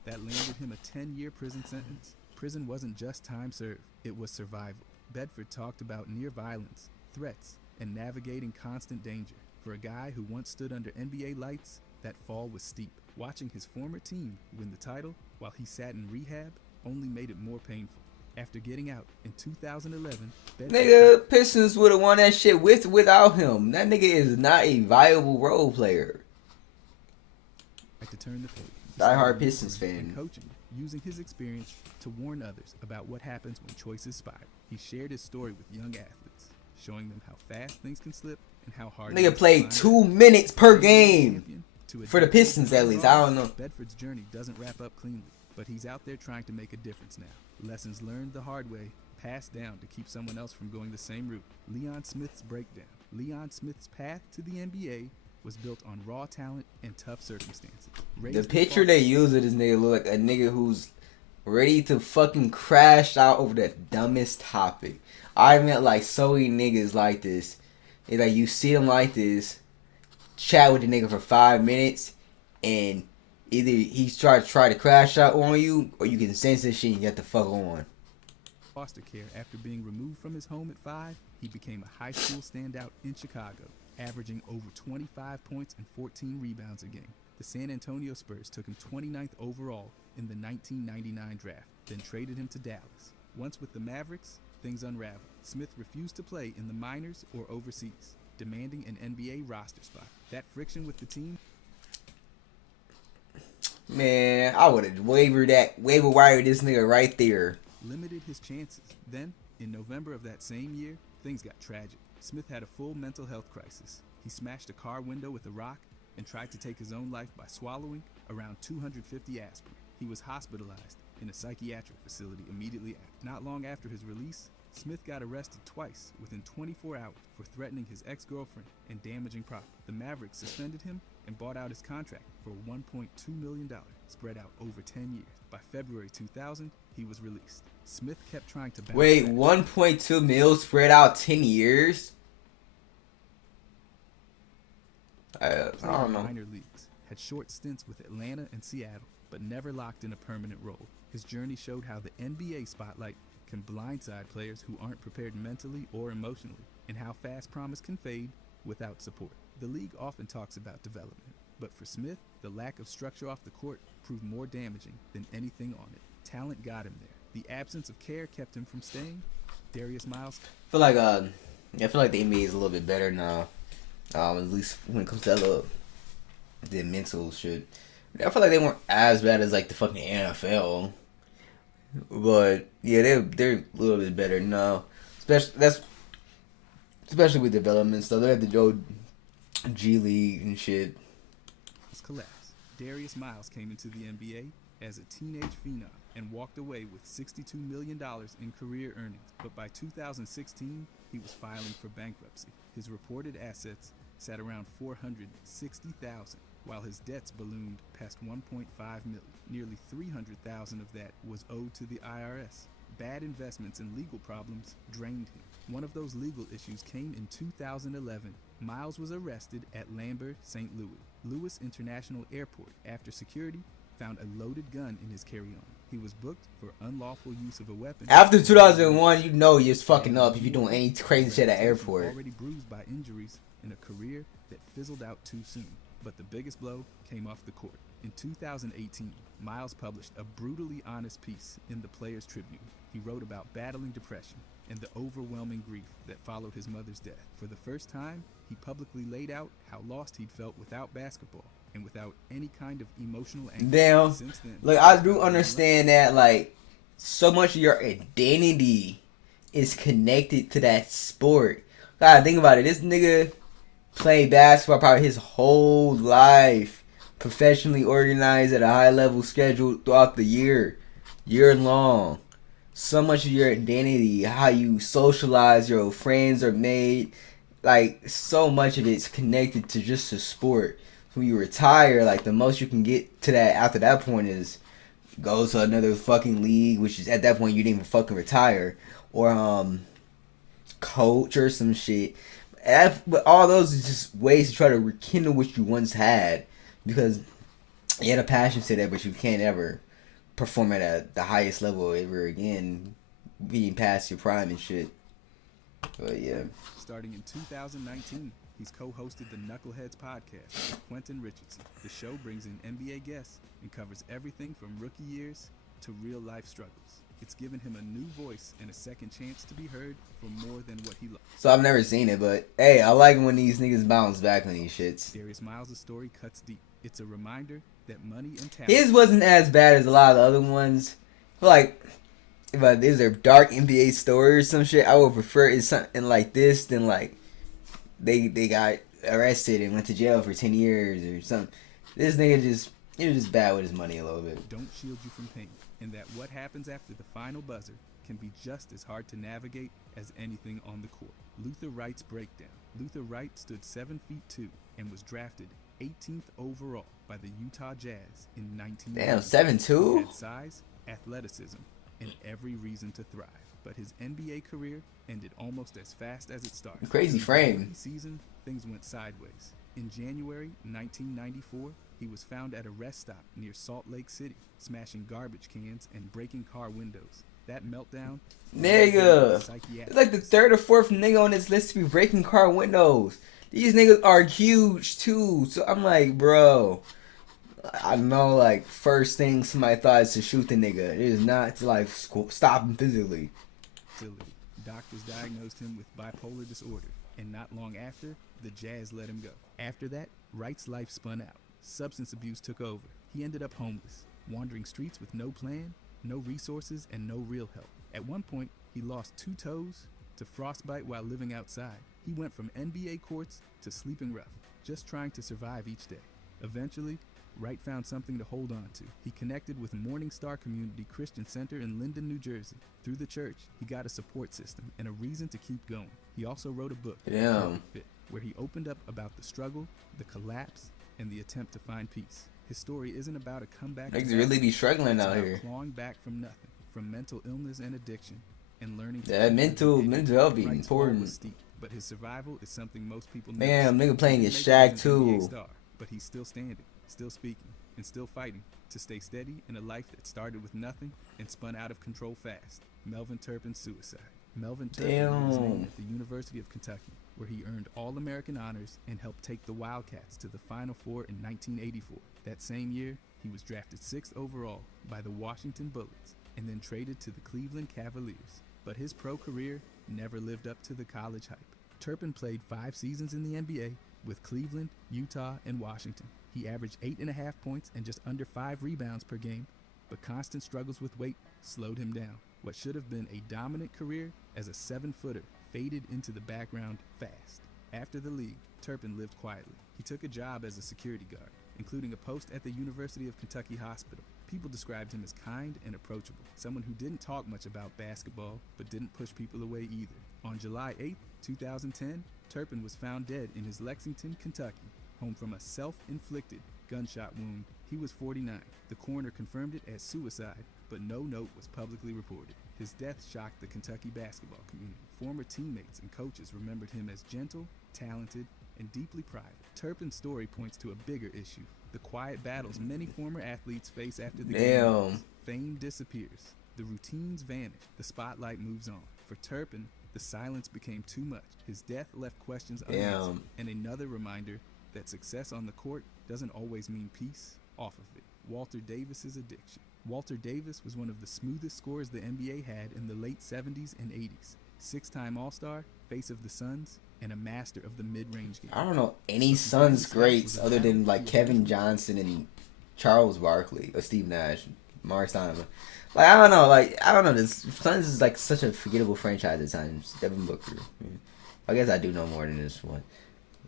That landed him a 10-year prison sentence. Prison wasn't just time served, it was survival. Bedford talked about near violence, threats, and navigating constant danger. For a guy who once stood under NBA lights, that fall was steep. Watching his former team win the title while he sat in rehab only made it more painful. After getting out in 2011, Nigga, Pistons would have won that shit without him. That nigga is not a viable role player. To turn the page. Die hard Pistons fan. Coaching, using his experience to warn others about what happens when choices spiral. He shared his story with young athletes, showing them how fast things can slip and how hard. Nigga played 2 minutes per game for the Pistons, at least. I don't know. Bedford's journey doesn't wrap up cleanly, but he's out there trying to make a difference now. Lessons learned the hard way, passed down to keep someone else from going the same route. Leon Smith's breakdown. Leon Smith's path to the NBA was built on raw talent and tough circumstances. The picture they use of this nigga look like a nigga who's ready to fucking crash out over the dumbest topic. I met like so many niggas like this. It's like you see them like this, chat with the nigga for 5 minutes, and either he's try to crash out on you, or you can sense this shit and get the fuck on. Foster care after being removed from his home at 5, he became a high school standout in Chicago, averaging over 25 points and 14 rebounds a game. The San Antonio Spurs took him 29th overall in the 1999 draft, then traded him to Dallas. Once with the Mavericks, things unraveled. Smith refused to play in the minors or overseas, demanding an NBA roster spot. That friction with the team... Man, I would have waiver wired this nigga right there. Limited his chances. Then, in November of that same year, things got tragic. Smith had a full mental health crisis. He smashed a car window with a rock and tried to take his own life by swallowing around 250 aspirin. He was hospitalized in a psychiatric facility immediately after. Not long after his release, Smith got arrested twice within 24 hours for threatening his ex-girlfriend and damaging property. The Mavericks suspended him and bought out his contract for $1.2 million, spread out over 10 years. By February 2000, he was released. Smith kept trying to bounce Wait, back. 1.2 mil spread out 10 years? I don't know. Minor leagues, had short stints with Atlanta and Seattle, but never locked in a permanent role. His journey showed how the NBA spotlight can blindside players who aren't prepared mentally or emotionally, and how fast promise can fade without support. The league often talks about development, but for Smith, the lack of structure off the court proved more damaging than anything on it. Talent got him there. The absence of care kept him from staying. Darius Miles. I feel like the NBA is a little bit better now. At least when it comes to the mental shit. I feel like they weren't as bad as like the fucking NFL. But yeah, they're a little bit better now. Especially with development stuff. They have to go G League and shit. Collapse. Darius Miles came into the NBA as a teenage phenom and walked away with $62 million in career earnings. But by 2016, he was filing for bankruptcy. His reported assets sat around $460,000, while his debts ballooned past $1.5 million. Nearly $300,000 of that was owed to the IRS. Bad investments and legal problems drained him. One of those legal issues came in 2011. Miles was arrested at Lambert, St. Louis International Airport after security found a loaded gun in his carry-on. He was booked for unlawful use of a weapon. After 2001, you know you're fucking up if you're doing any crazy shit at airport. Already bruised by injuries in a career that fizzled out too soon. But the biggest blow came off the court. In 2018, Miles published a brutally honest piece in the Players Tribune. He wrote about battling depression and the overwhelming grief that followed his mother's death. For the first time, he publicly laid out how lost he'd felt without basketball. and without any kind of emotional anchor. Damn. Since then, Look, I do understand that, like, so much of your identity is connected to that sport. God, think about it. This nigga played basketball probably his whole life, professionally organized at a high level schedule throughout the year long. So much of your identity, how you socialize, your friends are made, like, so much of it's connected to just the sport. When you retire, like, the most you can get to that after that point is go to another fucking league, which is at that point you didn't even fucking retire, or coach or some shit. But all those is just ways to try to rekindle what you once had, because you had a passion to that, but you can't ever perform at the highest level ever again, being past your prime and shit. But yeah. Starting in 2019, he's co-hosted the Knuckleheads podcast with Quentin Richardson. The show brings in NBA guests and covers everything from rookie years to real-life struggles. It's given him a new voice and a second chance to be heard for more than what he lost. So I've never seen it, but hey, I like when these niggas bounce back on these shits. Darius Miles' story cuts deep. It's a reminder that money and talent... His wasn't as bad as a lot of the other ones. Like, if there's a dark NBA story or some shit, I would prefer it's something like this than like they got arrested and went to jail for 10 years or something. This nigga just bad with his money a little bit. Don't shield you from pain, and that what happens after the final buzzer can be just as hard to navigate as anything on the court. Luther Wright's breakdown. Luther Wright stood 7 feet 2 and was drafted 18th overall by the Utah Jazz in 1990. Damn, 7'2"? He had size, athleticism, and every reason to thrive. But his NBA career ended almost as fast as it started. Crazy frame. In the season, things went sideways. In January 1994, he was found at a rest stop near Salt Lake City, smashing garbage cans and breaking car windows. That meltdown... Nigga! It's like the third or fourth nigga on this list to be breaking car windows. These niggas are huge too. So I'm like, bro, I know, like, first thing somebody thought is to shoot the nigga. It is not to, like, stop him physically. Doctors diagnosed him with bipolar disorder, and not long after, the Jazz let him go. After that, Wright's life spun out. Substance abuse took over. He ended up homeless, wandering streets with no plan, no resources, and no real help. At one point, he lost 2 toes to frostbite while living outside. He went from NBA courts to sleeping rough, just trying to survive each day. Eventually, Wright found something to hold on to. He connected with Morning Star Community Christian Center in Linden, New Jersey. Through the church, he got a support system and a reason to keep going. He also wrote a book, Perfect Fit, where he opened up about the struggle, the collapse, and the attempt to find peace. His story isn't about a comeback. Niggas really be struggling out here. Clawing back from nothing, from mental illness and addiction, and learning. Yeah, mental health be important. Steep, but his survival is something most people. Damn, nigga playing his Shaq too. Star, but he's still standing, still speaking, and still fighting to stay steady in a life that started with nothing and spun out of control fast. Melvin Turpin's suicide. Melvin Turpin was named at the University of Kentucky, where he earned All-American honors and helped take the Wildcats to the Final Four in 1984. That same year, he was drafted 6th overall by the Washington Bullets and then traded to the Cleveland Cavaliers. But his pro career never lived up to the college hype. Turpin played 5 seasons in the NBA with Cleveland, Utah, and Washington. He averaged 8.5 points and just under 5 rebounds per game, but constant struggles with weight slowed him down. What should have been a dominant career as a 7-footer faded into the background fast. After the league, Turpin lived quietly. He took a job as a security guard, including a post at the University of Kentucky Hospital. People described him as kind and approachable, someone who didn't talk much about basketball, but didn't push people away either. On July 8, 2010, Turpin was found dead in his Lexington, Kentucky, home from a self-inflicted gunshot wound. He was 49. The coroner confirmed it as suicide, but no note was publicly reported. His death shocked the Kentucky basketball community. Former teammates and coaches remembered him as gentle, talented, and deeply private. Turpin's story points to a bigger issue: the quiet battles many former athletes face after the game. Fame disappears. The routines vanish. The spotlight moves on. For Turpin, the silence became too much. His death left questions unanswered, and another reminder that success on the court doesn't always mean peace off of it. Walter Davis's addiction. Walter Davis was one of the smoothest scorers the NBA had in the late 70s and 80s. 6-time All-Star, face of the Suns, and a master of the mid-range game. I don't know any Suns greats other than like Kevin Johnson and Charles Barkley or Steve Nash, Morris Donovan. Like I don't know. This Suns is like such a forgettable franchise at times. Devin Booker. I guess I do know more than this one.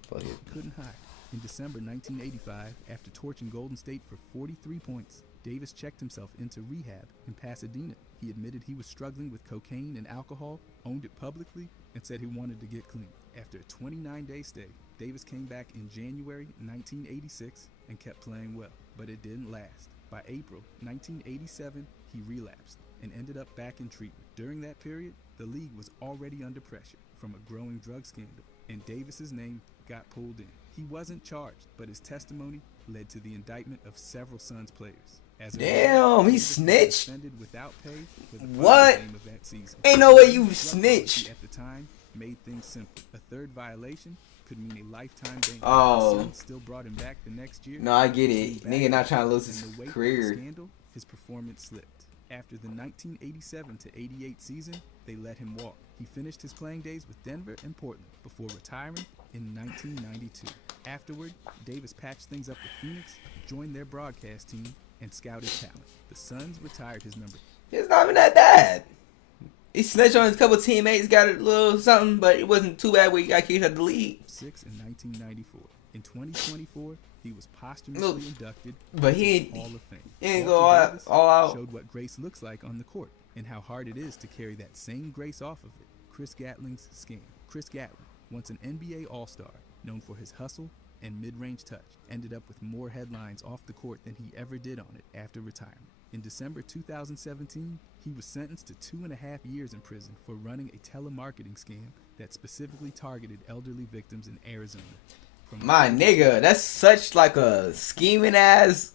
But couldn't hide. In December 1985, after torching Golden State for 43 points, Davis checked himself into rehab in Pasadena. He admitted he was struggling with cocaine and alcohol, owned it publicly, and said he wanted to get clean. After a 29-day stay, Davis came back in January 1986 and kept playing well, but it didn't last. By April 1987, he relapsed and ended up back in treatment. During that period, the league was already under pressure from a growing drug scandal, and Davis's name got pulled in. He wasn't charged, but his testimony led to the indictment of several Suns players. Damn, he snitched. Suspended without pay for the what? game of that season. Ain't no way you snitched. At the time, made things simple. A third violation could mean a lifetime ban. Oh. The Suns still brought him back the next year. No, I get it. Nigga not trying to lose his In the wake of career. the scandal, his performance slipped. After the 1987 to 88 season, they let him walk. He finished his playing days with Denver and Portland before retiring in 1992. Afterward, Davis patched things up with Phoenix, joined their broadcast team, and scouted talent. The Suns retired his number. It's not even that bad. He snitched on his couple teammates, got a little something, but it wasn't too bad when he got kicked out of the league. 6 in 1994. In 2024, he was posthumously inducted but he into the Hall of Fame. He ain't Walter Davis go all out. Showed what grace looks like on the court and how hard it is to carry that same grace off of it. Chris Gatling's scam. Chris Gatling, once an NBA All-Star, known for his hustle and mid-range touch, ended up with more headlines off the court than he ever did on it after retirement. In December 2017, he was sentenced to 2.5 years in prison for running a telemarketing scam that specifically targeted elderly victims in Arizona. My nigga, that's such like a scheming ass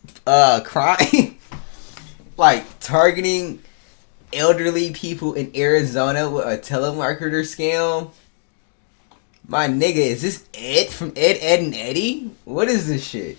crime. Like targeting elderly people in Arizona with a telemarketer scam. My nigga, is this Ed from Ed, Ed and Eddie? What is this shit?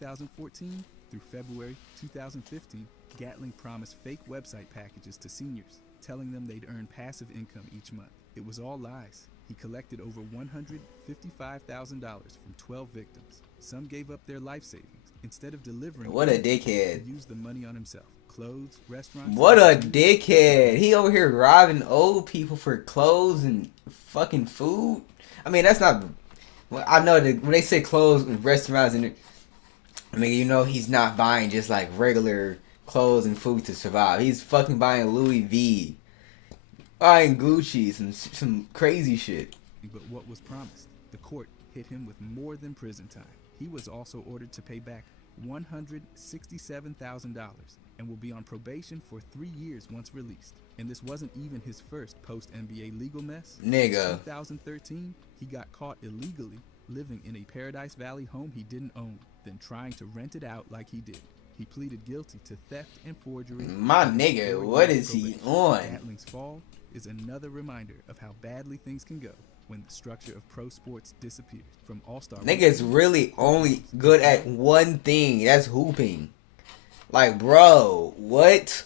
2014 through February 2015, Gatling promised fake website packages to seniors, telling them they'd earn passive income each month. It was all lies. He collected over $155,000 from 12 victims. Some gave up their life savings. Instead of delivering, What a dickhead. he used the money on himself. Clothes, restaurants. What a dickhead. He over here robbing old people for clothes and fucking food. I mean, that's not... Well, I know that when they say clothes and restaurants, and I mean, you know, he's not buying just like regular clothes and food to survive. He's fucking buying Louis V, buying Gucci, some crazy shit. But what was promised? The court hit him with more than prison time. He was also ordered to pay back $167,000 and will be on probation for 3 years once released. And this wasn't even his first post-NBA legal mess. Nigga. In 2013, he got caught illegally living in a Paradise Valley home he didn't own, then trying to rent it out like he did. He pleaded guilty to theft and forgery. My nigga, what is he on? Gatling's fall is another reminder of how badly things can go when the structure of pro sports disappears. From all-star... Nigga's really only good at one thing. That's hooping. Like, bro, what?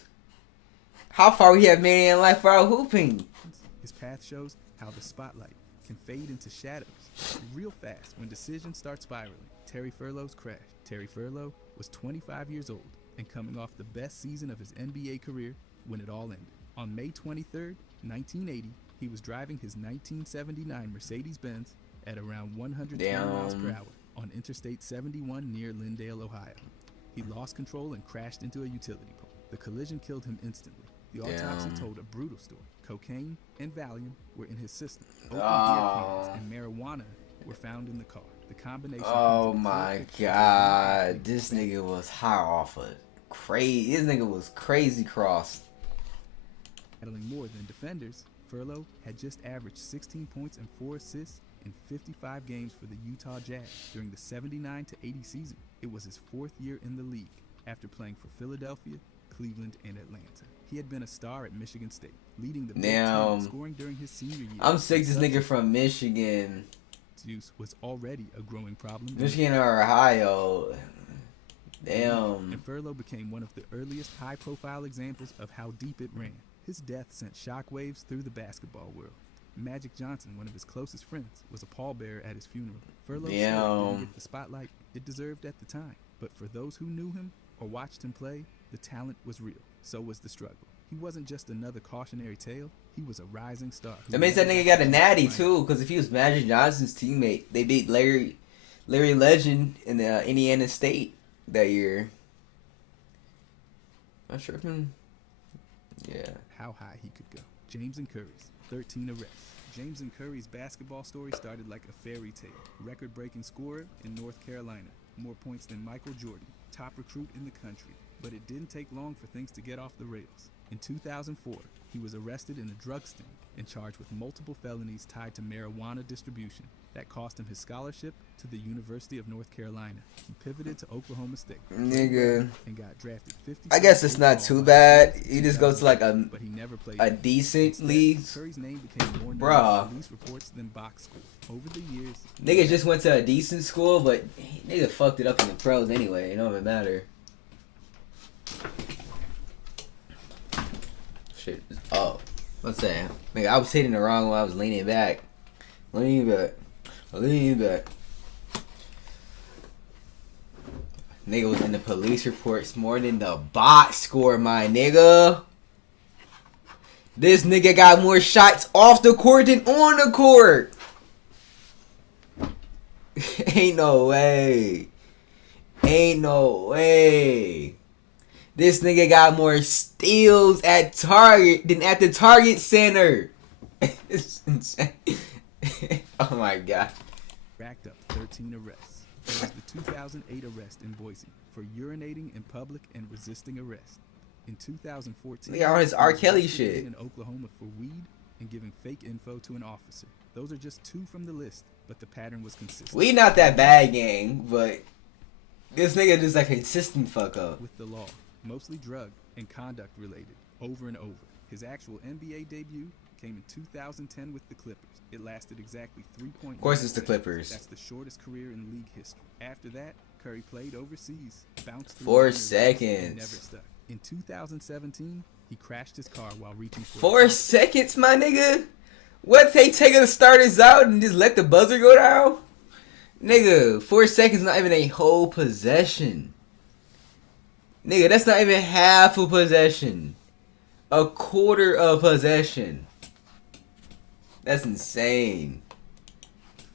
How far we have made in life for our hooping? His path shows how the spotlight can fade into shadows real fast when decisions start spiraling. Terry Furlow's crash. Terry Furlow was 25 years old and coming off the best season of his NBA career when it all ended. On May 23rd, 1980, he was driving his 1979 Mercedes-Benz at around 110 miles per hour on Interstate 71 near Lindale, Ohio. He lost control and crashed into a utility pole. The collision killed him instantly. The autopsy told a brutal story. Cocaine and Valium were in his system. Open beer cans and marijuana were found in the car. The combination... Oh my god. This nigga was high off of crazy. This nigga was crazy crossed. Battling more than defenders, Furlow had just averaged 16 points and 4 assists in 55 games for the Utah Jazz during the 79 to 80 season. It was his 4th year in the league after playing for Philadelphia, Cleveland, and Atlanta. He had been a star at Michigan State, leading the Big Ten in scoring during his senior year. I'm sick this nigga from Michigan. Use was already a growing problem. Michigan or Ohio. Damn. And Furlow became one of the earliest high-profile examples of how deep it ran. His death sent shockwaves through the basketball world. Magic Johnson, one of his closest friends, was a pallbearer at his funeral. Furlough's Damn. story didn't get the spotlight it deserved at the time, but for those who knew him or watched him play, the talent was real. So was the struggle. He wasn't just another cautionary tale. He was a rising star. That means that nigga got a natty too, because if he was Magic Johnson's teammate, they beat Larry Legend in the Indiana State that year. Not sure if how high he could go. James and Curry's 13 arrests. James and Curry's basketball story started like a fairy tale. Record-breaking scorer in North Carolina, more points than Michael Jordan, top recruit in the country. But it didn't take long for things to get off the rails. In 2004, he was arrested in a drug sting and charged with multiple felonies tied to marijuana distribution. That cost him his scholarship to the University of North Carolina. He pivoted to Oklahoma State. Nigga. And got drafted 50. I guess it's not too bad. You just go to like a decent league. Curry's name became more known Bruh. in police reports than box score. Over the years, Nigga just went to a decent school, but nigga fucked it up in the pros anyway. It don't even matter. Shit. Oh, what's that? Nigga, I was hitting the wrong one. I was leaning back. Leaning back. Nigga was in the police reports more than the box score, my nigga. This nigga got more shots off the court than on the court. Ain't no way. This nigga got more steals at Target than at the Target Center. It's insane. Oh my god. Racked up 13 arrests. There was the 2008 arrest in Boise for urinating in public and resisting arrest. In 2014, Look at all his R. Kelly he was arrested shit. in Oklahoma for weed and giving fake info to an officer. Those are just two from the list, but the pattern was consistent. We not that bad, gang, but this nigga just like a consistent fuck up. With the law, mostly drug and conduct related, over and over. His actual NBA debut came in 2010 with the Clippers. It lasted exactly 3.9 Of course it's the seconds. Clippers. That's the shortest career in league history. After that, Curry played overseas, bounced through 4 minor leagues, seconds. and never stuck. In 2017, he crashed his car while reaching for 4 seconds, my nigga? What, they taking the starters out and just let the buzzer go down? Nigga, 4 seconds not even a whole possession. Nigga, that's not even half a possession. A quarter of possession. That's insane.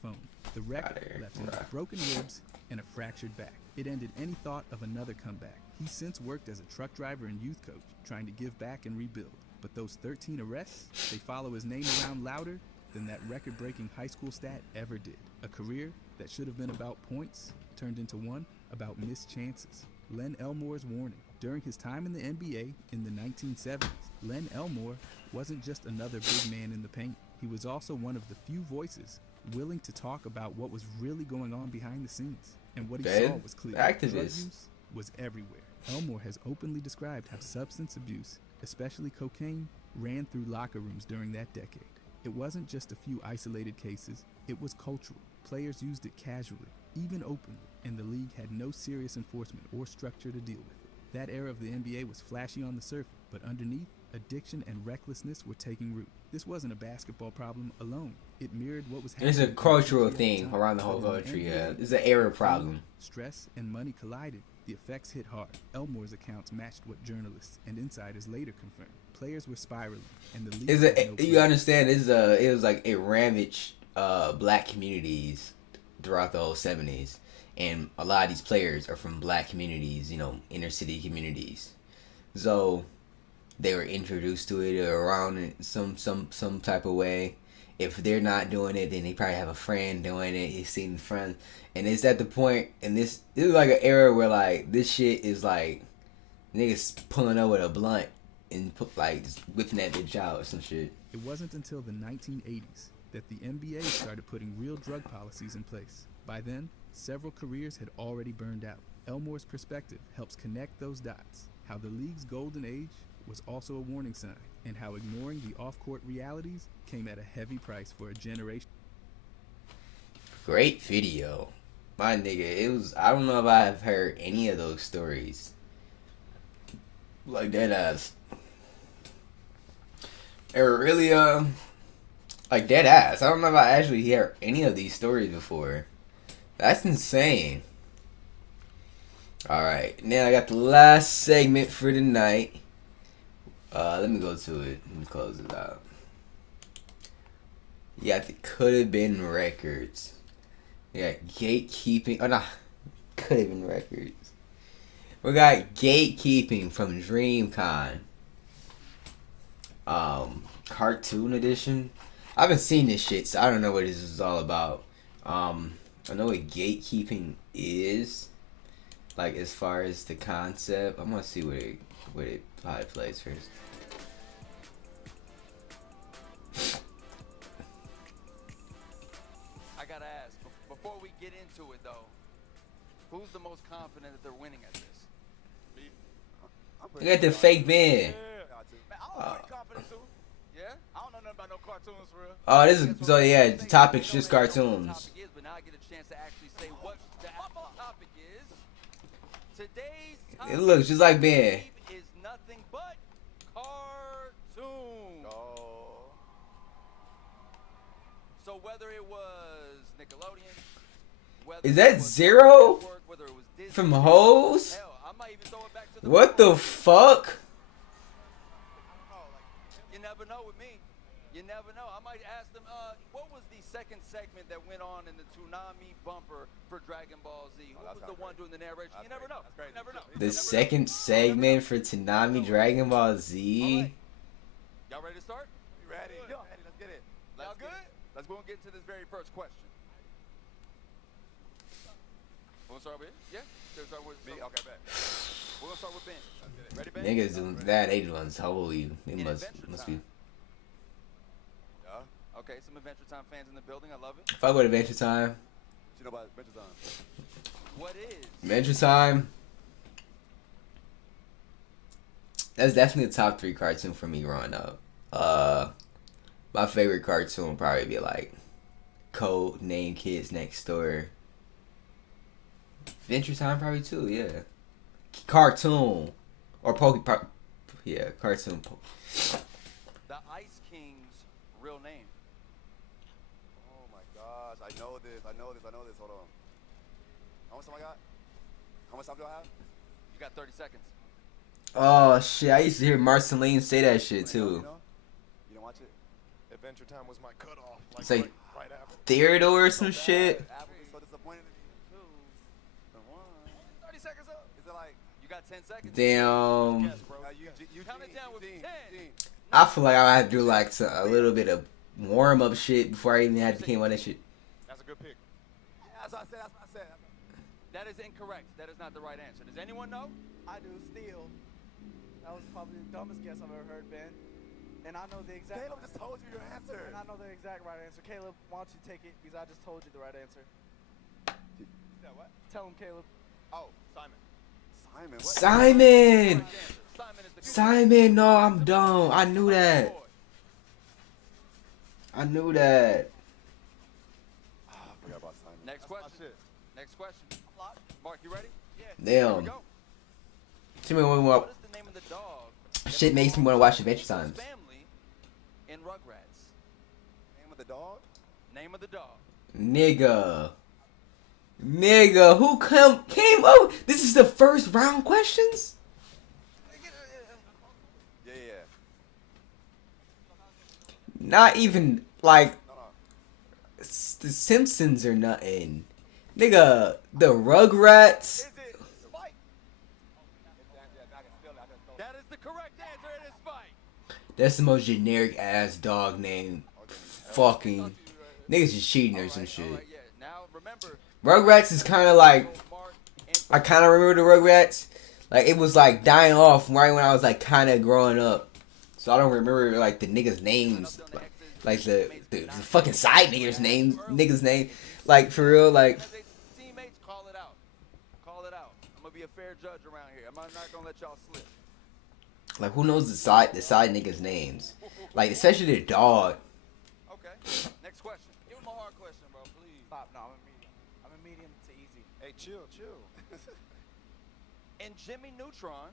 phone. The wreck left him with broken ribs and a fractured back. It ended any thought of another comeback. He's since worked as a truck driver and youth coach, trying to give back and rebuild. But those 13 arrests, they follow his name around louder than that record-breaking high school stat ever did. A career that should have been about points turned into one about missed chances. Len Elmore's warning. During his time in the NBA in the 1970s, Len Elmore wasn't just another big man in the paint. He was also one of the few voices willing to talk about what was really going on behind the scenes. And what he saw was clear. Activist. Drug use was everywhere. Elmore has openly described how substance abuse, especially cocaine, ran through locker rooms during that decade. It wasn't just a few isolated cases, it was cultural. Players used it casually, even openly, and the league had no serious enforcement or structure to deal with it. That era of the NBA was flashy on the surface, but underneath, addiction and recklessness were taking root. This wasn't a basketball problem alone. It mirrored what was happening. It's a cultural thing around the whole country, yeah. It's an era problem. Stress and money collided. The effects hit hard. Elmore's accounts matched what journalists and insiders later confirmed. Players were spiraling, and the league had no You understand? It was like it ravaged black communities throughout the whole 70s, and a lot of these players are from black communities, you know, inner city communities. So they were introduced to it around some type of way. If they're not doing it, then they probably have a friend doing it. He's seen friends, and it's at the point, and this is like an era where like this shit is like niggas pulling up with a blunt and like just whipping that bitch out or some shit. It wasn't until the 1980s that the NBA started putting real drug policies in place. By then, several careers had already burned out. Elmore's perspective helps connect those dots. How the league's golden age was also a warning sign, and how ignoring the off-court realities came at a heavy price for a generation. Great video. My nigga, I don't know if I've heard any of those stories. Like that ass. It really Like, dead ass. I don't know if I actually hear any of these stories before. That's insane. Alright, now I got the last segment for the night. Let me go to it. Let me close it out. You got the Coulda Been Records. You got Gatekeeping. Oh, no. Coulda Been Records. We got Gatekeeping from DreamCon. Cartoon edition. I haven't seen this shit, so I don't know what this is all about. I know what gatekeeping is, like as far as the concept. I'm gonna see what it probably plays first. I gotta ask, before we get into it though, who's the most confident that they're winning at this? Look at the fake band. I'm pretty confident too. Yeah? I don't know nothing about no cartoons for real. Oh, this is so yeah. The topic's just cartoons. But now I get a chance to actually say what the actual topic is. Today's topic It looks just like Ben. is nothing but cartoons. Oh. So whether it was Nickelodeon, Is that Zero from Hose? What the fuck? You never know with me. You never know. I might ask them, what was the second segment that went on in the Toonami bumper for Dragon Ball Z? Who was the one doing the narration? You never know. You never know. The second segment for Toonami Dragon Ball Z. Y'all ready to start? You ready? Ready. Let's get it. Y'all good? Let's go and get to this very first question. We'll start with yeah. So start with me. Okay, bet. We're gonna start with Ben. Ready, Ben? Niggas doing that age ones. How old are you? It must be. Yeah. Okay, some Adventure Time fans in the building. I love it. If I go to Adventure Time. You know about Adventure Time? What is Adventure Time. That's definitely a top 3 cartoon for me growing up. My favorite cartoon would probably be like Code Name Kids Next Door. Adventure Time probably too, yeah. Cartoon or yeah, cartoon. the Ice King's real name? Oh my gosh, I know this. Hold on. How much time I got? How much time do I have? You got 30 seconds. Oh shit! I used to hear Marceline say that shit too. You don't watch it? Adventure Time was my cutoff. It's like right after. Theodore or some shit. So disappointed in you. 30 seconds up. Is it like you got 10 seconds? Damn. Yes, bro. You count it down with 10. I feel like I had to do like a little bit of warm up shit before I even had to came on that shit. That's a good pick. That's what I said. That is incorrect. That is not the right answer. Does anyone know? I do. Steel. That was probably the dumbest guess I've ever heard, Ben. And I know the exact. Caleb just told you your answer. And I know the exact right answer. Caleb, why don't you take it? Because I just told you the right answer. Yeah, what? Tell him, Caleb. Oh, Simon. Simon. What? Simon. Simon. No, I'm dumb. I knew that. I knew that. Oh, I forgot about Simon. Next question. Next question. Mark, you ready? Damn. What is the name of the dog? Shit makes me want to watch Adventure Time. Family in Rugrats. Name of the dog? Name of the dog. Nigga, who came up? This is the first round questions? Yeah. Not even like the Simpsons or nothing. Nigga, the Rugrats. That is the correct answer. It is Spike. That's the most generic ass dog name. Fucking niggas just cheating or some shit. Rugrats is kind of like, I kind of remember the Rugrats. Like it was like dying off right when I was like kind of growing up. So I don't remember like the niggas' names, like the fucking side niggas' name, like for real, like. Teammates, call it out. Call it out. I'm gonna be a fair judge around here. I'm not gonna let y'all slip. Like who knows the side niggas' names? Like especially the dog. Okay. Next question. Give him a hard question, bro. Please. Stop. No, I'm in medium. I'm in medium to easy. Hey, chill. In Jimmy Neutron.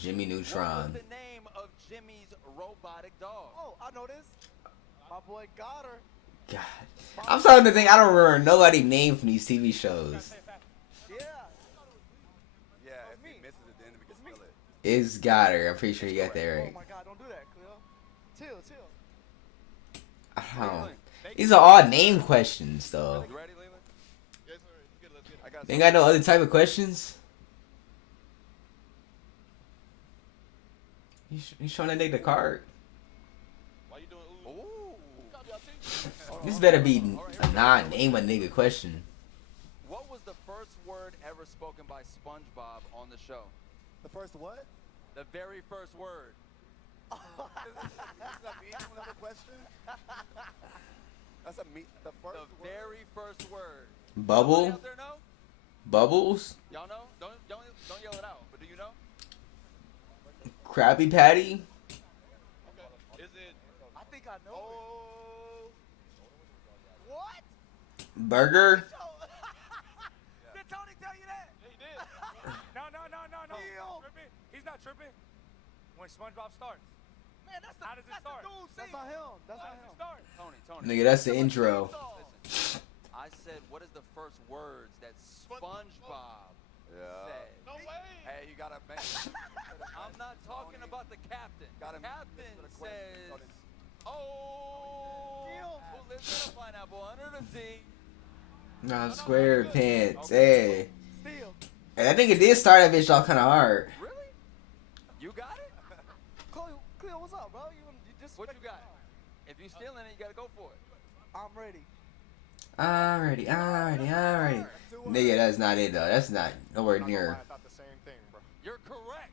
Jimmy Neutron. What was the name of Jimmy's robotic dog? Oh, I know this. My boy got her. God. I'm starting to think I don't remember nobody name from these TV shows. Yeah. Yeah, if he misses it, then we can spell it. It's got her. I'm pretty sure you got that right. Oh my God, don't do that, Cleo. Chill. I don't. These are all name questions, though. You ready, Leland? Yes, sir. Good, let's get it. I got They ain't got no other type of questions? You showing that nigga the card? Why you doing ooh? This better be a non-name a nigga question. What was the first word ever spoken by SpongeBob on the show? The first what? The very first word. Is that a medium level question? That's the first The very first word. Bubble? Somebody out there know? Bubbles? Y'all know? Don't yell it out. But do you know? Krabby Patty? Is it? I think I know. Oh. What? Burger? Did Tony tell you that? He did. No. Tripping. He's not tripping. When SpongeBob starts. Man, that's the, How does it start? That's not him. That's not him. Start. Tony. Nigga, that's the intro. Listen, I said, what is the first words that SpongeBob said? No way. Hey, you gotta make. I'm not talking about the captain. The captain says, "Oh, who lives in a pineapple under the sea?" Nah, SquarePants. Hey. Steal. And I think it did start that bitch off kind of hard. Really? You got it? Cleo, what's up, bro? You just. What you got? If you stealing it, you gotta go for it. I'm ready. Alrighty. Nigga, that's not it, though. That's not nowhere near. I thought the same thing, bro. You're correct.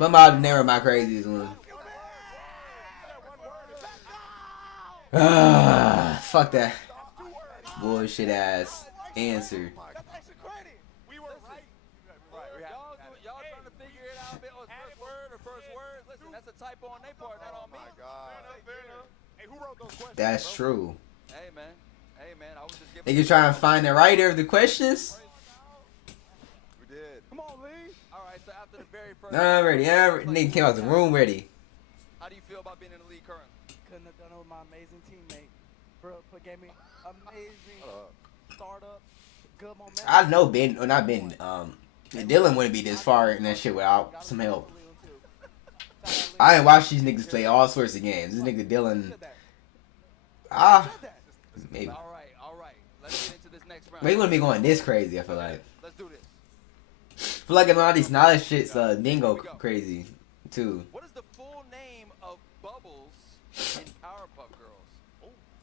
My mom never my craziest one. Fuck that bullshit ass answer. We were right. Y'all trying to figure it out? It was first word or first word? Listen, that's a typo on their part, not on me. Hey, who wrote those questions? That's true. Hey man, I was just giving. Nigga trying to find the writer of the questions? We did. Come on, Lee. All right, so after the very first. Already. Nigga came out the room ready. How do you feel about being in the league currently? Couldn't have done it with my amazing teammate. Bro, gave me amazing startup, good momentum. I know Ben, or not Ben, Dylan wouldn't be this far in that shit without some help. I didn't watch these niggas play all sorts of games. This nigga Dylan, maybe. All right. Let's get into this next round. But he wouldn't be going this crazy, I feel like. Let's do this. I feel like a lot of these knowledge shits, Dingo crazy, too. What is the full name of Bubbles in Powerpuff Girls?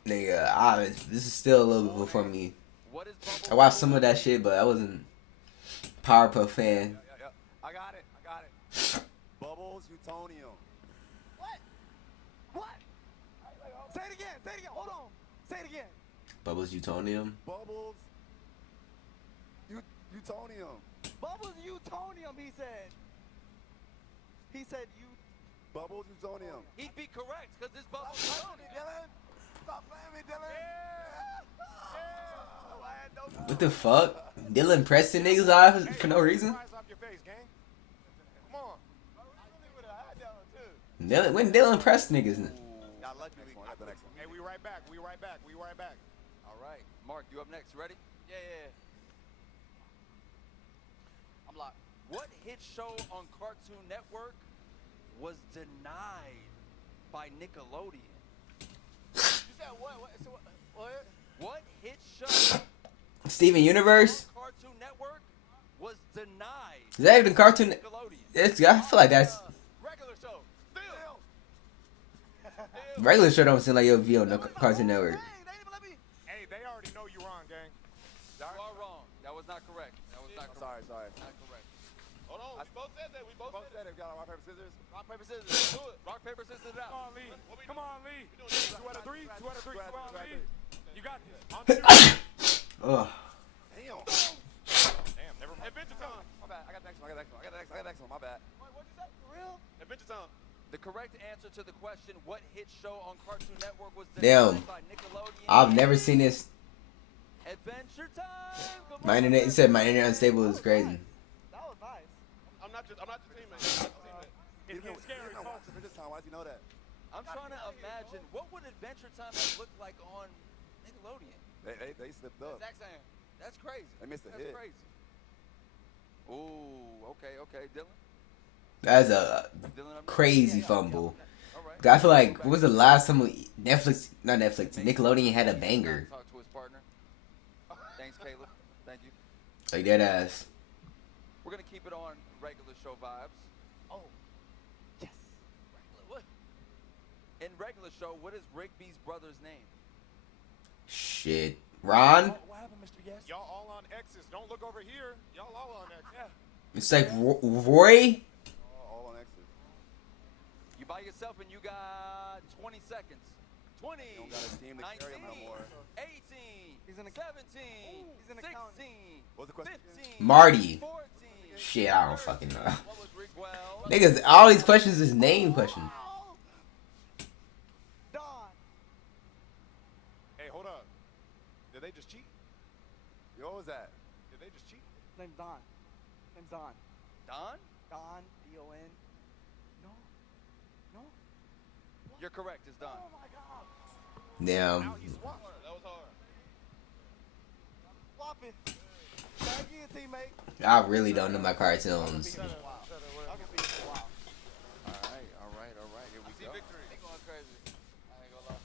Nigga, this is still a little bit before me. What is Bubbles? I watched some of that shit, but I wasn't Powerpuff fan. Yeah. I got it. Bubbles Utonium. What? Say it again. Hold on. Say it again. Bubbles Utonium. Bubbles Utonium. Bubbles Utonium, he said. He said you. Bubbles Utonium. He'd be correct, because this Bubbles Utonium. Stop playing me, Dylan. What the fuck? Dylan Preston niggas off for no reason? When Dylan Preston niggas? Hey, we right back. All right. Mark, you up next. You ready? Yeah. I'm locked. What hit show on Cartoon Network was denied by Nickelodeon? You said what? What hit show Steven Universe? on Cartoon Network was denied? Is that even Cartoon? Nickelodeon? I feel like that's Regular show. regular show. Don't seem like it'll be on the Cartoon Network. Hey, they already know you're wrong, gang. You are wrong. That was not correct. Sorry. Not correct. Hold on. We both said that. We both said it. We got rock, paper, scissors. Rock, paper, scissors. Do it. Rock, paper, scissors it out. Come on, Lee. 2 out of 3. Come on, Lee. You got this. Ugh. Damn, never mind. Adventure Time. My bad. I got the next one. My bad. What'd you say? For real? Adventure Time. The correct answer to the question, what hit show on Cartoon Network was Damn. denied by Nickelodeon? I've never seen this. Adventure Time. My internet. It said my internet unstable is crazy. That was nice. I'm not your teammate. It's getting scary. Time. Why does he know that? I'm trying to imagine what would Adventure Time have looked like on Nickelodeon. They slipped up. Zach saying, that's crazy. They missed a That's hit. crazy. Ooh, okay, Dylan. That's a crazy fumble. I feel like, what was the last time Nickelodeon had a banger? Talk to his partner. Thanks, Caleb. Thank you. Like that ass. We're gonna keep it on regular show vibes. Oh, yes. What? In regular show, what is Rigby's brother's name? Shit. Ron? What happened, Mr. Yes? Y'all all on X's. Don't look over here. Y'all all on X's. Yeah. It's like Roy? All on X's. You by yourself and you got 20 seconds. 20, You don't got a team to 19, carry him no more. 18, He's in 17, He's in 16, What's the question? 15, Marty. 14. Shit, I don't fucking know. What was Rick Well? Niggas, all these questions is name questions. Don. Hey, hold up. Did they just cheat? Yo, what was that? Did they just cheat? Name's Don. Name's Don. Don? Don. D-O-N. No. No. You're correct, it's Don. Oh my God. Damn. Now he swapped. That was hard. Flopping. Try again, teammate. I really don't know my cartoons. All right. Here we go. Victory. They going crazy. I ain't gonna lie.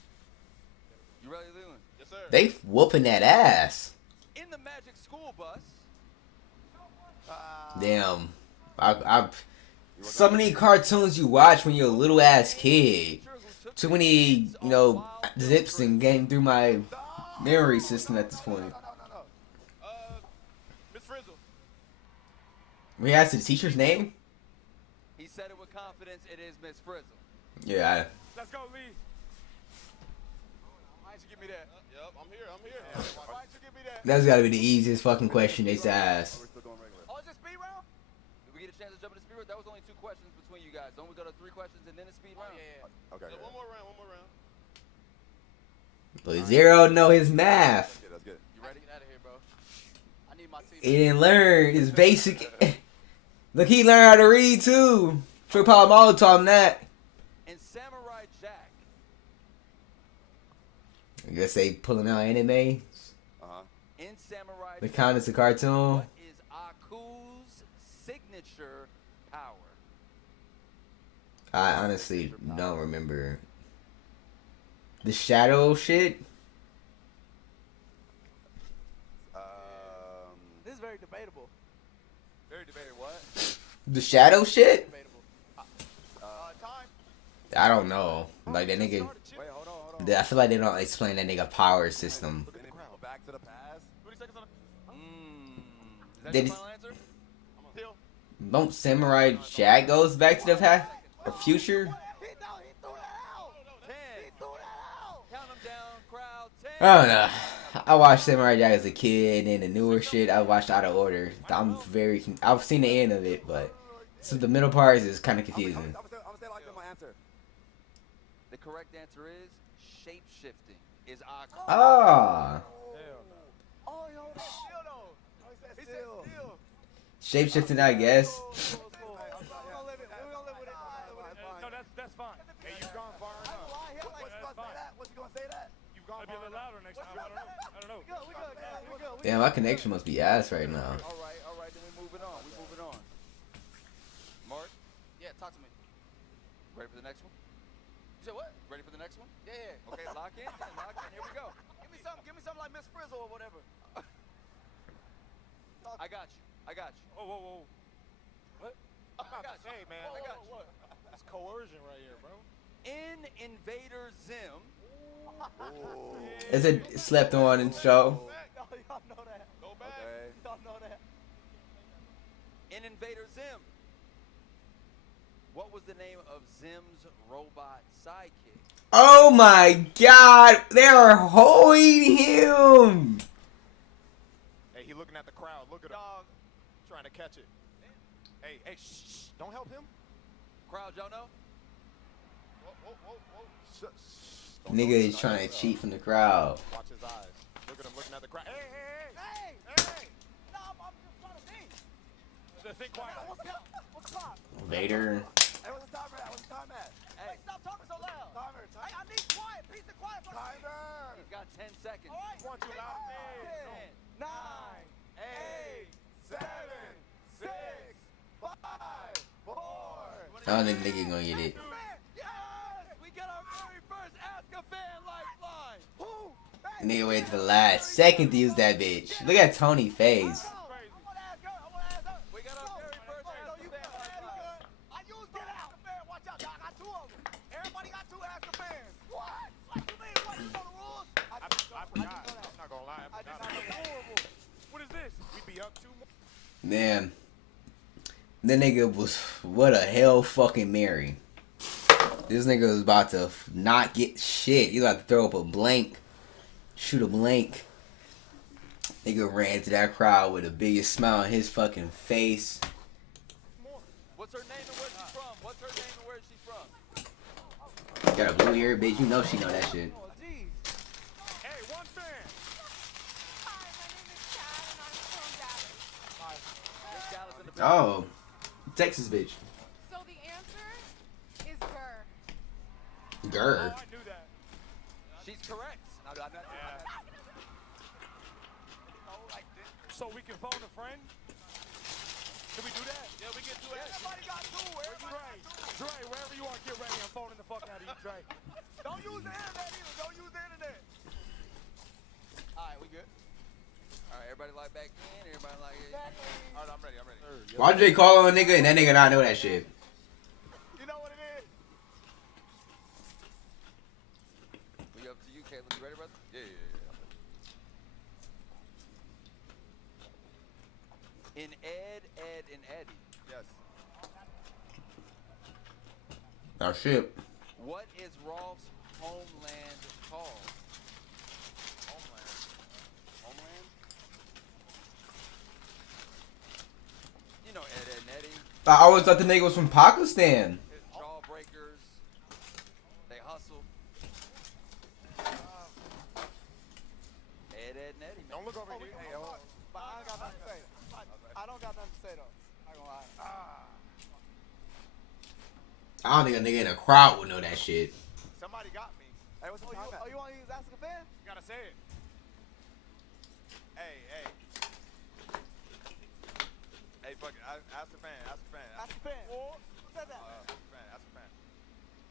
You ready, Leland? Yes, sir. They whooping that ass. In the Magic School Bus. Damn. So many cartoons you watch when you're a little ass kid. Too many, zips and getting through my memory system at this point. Miss Frizzle. We asked the teacher's name? He said it with confidence. It is Miss Frizzle. Yeah. Let's go, Lee. Why'd you give me that? Yep, I'm here. Why'd you give me that? That's gotta be the easiest fucking question they asked. Oh, is it speed round? Did we get a chance to jump into speed round? That was only 2 questions between you guys. Don't we go to 3 questions and then a speed round? Yeah. Okay. One more round. But Zero know his math. Yeah, that's good. You ready? Get out of here, bro. I need my team. He didn't learn his basic. Look, he learned how to read too. True Palomalo taught him that. In Samurai Jack. I guess they pulling out anime. In Samurai The Jack. count as a cartoon. What is Aku's signature power? I honestly don't remember. The shadow shit? This is very debatable. Very debated. What? The shadow shit? Debatable. Time. I don't know. Like that nigga. Wait, hold on. I feel like they don't explain that nigga power system. Back to the past. 30 seconds on Is that Did your it- final answer? Hill. Don't Samurai Jack goes back to the past or future? He threw that out. 10. He threw that out. Count them down, crowd. 10. I don't know. I watched Samurai Jack as a kid, and the newer shit I watched out of order. I've seen the end of it, but the middle parts is kind of confusing. I'm gonna say like my answer. The correct answer is shape-shifting. Is Aku. Ah, Oh, yo, no. He said still. shapeshifting, I guess. No, that's fine. Hey, you've gone far enough. What's he gonna say that? You've gone far enough. Louder next time. I don't know. We good. Damn, my connection must be ass right now. All right. Then we're moving on. Mark, Yeah, talk to me. ready for the next one? You said what? Ready for the next one? Yeah. Okay, lock in. Here we go. Give me something like Miss Frizzle or whatever. I got you. Whoa. What? I got you. Hey, man. I got you. It's coercion right here, bro. In Invader Zim. It's a slept on show. Y'all know that. Go back. Okay. Y'all know that. In Invader Zim. What was the name of Zim's robot sidekick? Oh my god, they're holding him. Hey, he looking at the crowd. Look at him. Trying to catch it. Hey, shh. Don't help him. Crowd, y'all know? Whoa. Nigga is trying to cheat from the crowd. Watch his eyes. Look at him looking at the crowd. Hey. No, I'm just trying to think. Think quiet. What's up? Vader. Hey, what's the timer at? What's the time at? Hey, stop talking so loud. Timer. Hey, I need quiet. Peace and quiet for timer. He's got 10 seconds. All right. Want you loud? 10, 9, 8, 7, 6, 5, 4. I don't think nigga gonna get it. Yes! We got our very first Ask a Fan lifeline. Who? Nigga waited to the last second to use that bitch. Look at Tony's face. Man, that nigga was what a hell fucking Mary. This nigga was about to not get shit. He was about to throw up a blank, shoot a blank. Nigga ran to that crowd with the biggest smile on his fucking face. What's her name and where she's from? What's her name and where she's from? Got a blue hair bitch. You know she know that shit. Hey, one fan. Oh, Texas bitch. So the answer is Gurr. Gurr. Oh, I knew that. She's correct. So we can phone a friend? Can we do that? Yeah, we can do that. Everybody got two. Dre, wherever you are, get ready. I'm phoning the fuck out of you, Dre. Don't use the internet either. Don't use the internet. All right, we good. All right, everybody like back in. Everybody like it. All right, I'm ready. Why Jay call on a nigga and that nigga not know that shit? You know what it is? We up to you, Caleb. You ready, brother? Yeah. In Ed, and Eddie. Yes. Oh shit. What is Rolf's homeland called? Homeland? You know Ed, and Eddie. I always thought the nigga was from Pakistan. Jawbreakers. They hustle. Ed, and Eddie. Don't look over here. Hey, But I don't got nothing to say. I don't got nothing to say though. I ain't gonna lie. I don't think a nigga in a crowd would know that shit. Somebody got me. Hey, what's the time at? Oh, you want to use Ask a Fan? You gotta say it. Hey. Hey, fuck it. Ask the fan. Ask a Fan. Who said that? Ask the fan.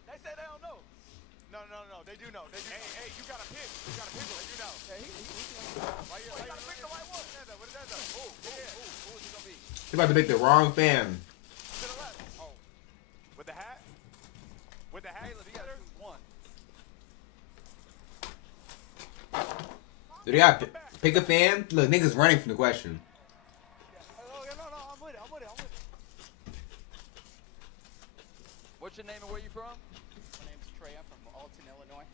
They say they don't know. No. They do know. Hey, you gotta pick. They do know. Yeah, he Why you gotta pick the right one? What is that though? Who is it gonna be? You about to pick the wrong fan. To the left. Oh. With the hat? With the hat? You gotta choose one. Do they got pick a fan? Look, niggas running from the question. No, I'm with it. What's your name and where you from? My name's Trey. I'm from Alton, Illinois.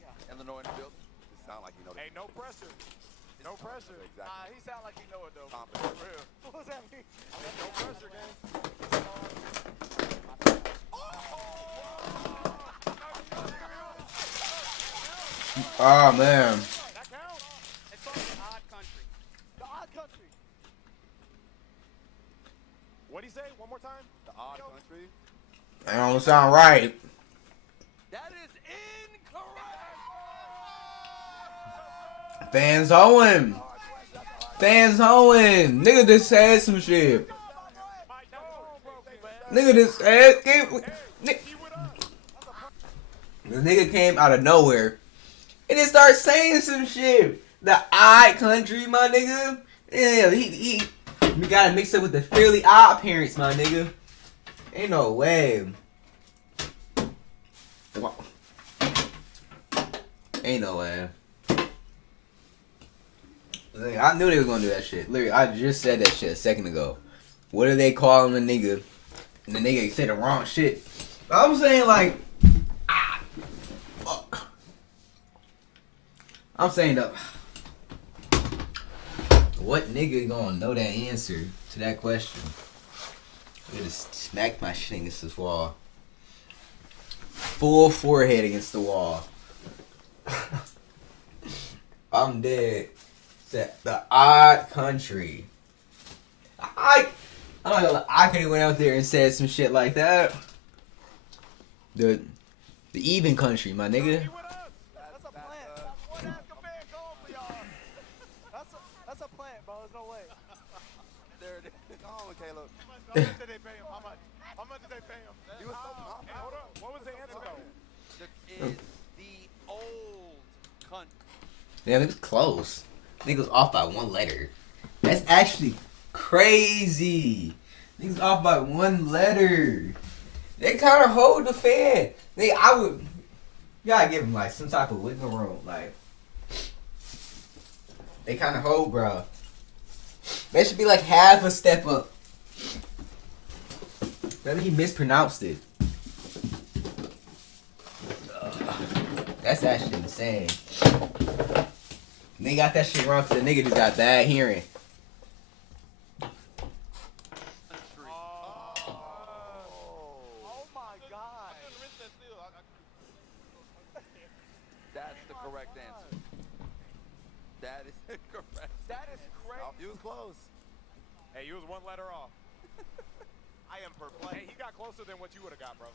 Yeah. Illinois in the building. It sound like you know. Hey, no pressure. No pressure. Exactly. He sound like he know it though. For real. What does that mean? No pressure, gang. Oh man. That counts. It's called The Odd Country. The Odd Country. What'd he say? One more time? The Odd Country. That don't sound right. That is incorrect. Fans Owen. Nigga just said some shit. Nigga just said. The nigga came out of nowhere and then started saying some shit. The Odd Country, my nigga. Yeah, he got it mixed up with the Fairly Odd Parents, my nigga. Ain't no way. Ain't no way. I knew they was gonna do that shit. Literally, I just said that shit a second ago. What are they calling the nigga? And the nigga said the wrong shit. I'm saying like, fuck. I'm saying though, what nigga gonna know that answer to that question? I just smacked my shit against this wall. Full forehead against the wall. I'm dead. The Odd Country. I'm not gonna lie, I could have went out there and said some shit like that. The even country, my nigga. That's a plant. One Azkaban goal for y'all. That's a plant, bro. There's no way. There it is. Come on, Caleb. How much did they pay him? How much? How much did they pay him? He was so calm. Hey, hold up. What was the answer though? Is the old country. Damn, it was close. Niggas off by one letter. That's actually crazy. Niggas off by one letter. They kind of hold the fan. You gotta give them like some type of wiggle room. Like, they kind of hold, bro. They should be like half a step up. Maybe he mispronounced it. That's actually insane. They got that shit wrong because the nigga just got bad hearing. Oh my God. That's the correct answer. That is the correct. That is crazy. You was close. Hey, you was one letter off. I am perplexed. Hey, he got closer than what you would have got, bro.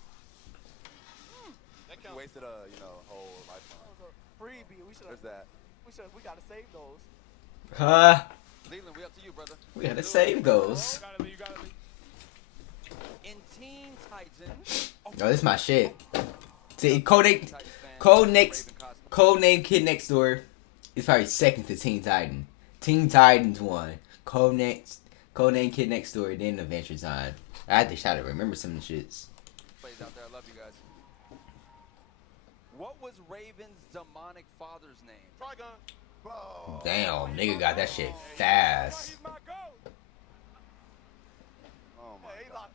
That You wasted a whole lifetime. That was a freebie. There's that. We gotta save those. Huh? Leland, we up to you, brother. We gotta save those. You gotta leave. In Teen Titans. Oh, this is my shit. See, Codename Kid Next Door is probably second to Teen Titan. Teen Titans won. Codename Kid Next Door, then Adventure Time. I had to try to remember some of the shits. Plays out there. I love you guys. What was Raven's demonic father's name? Trigon. Damn, nigga got that shit fast. Oh my God.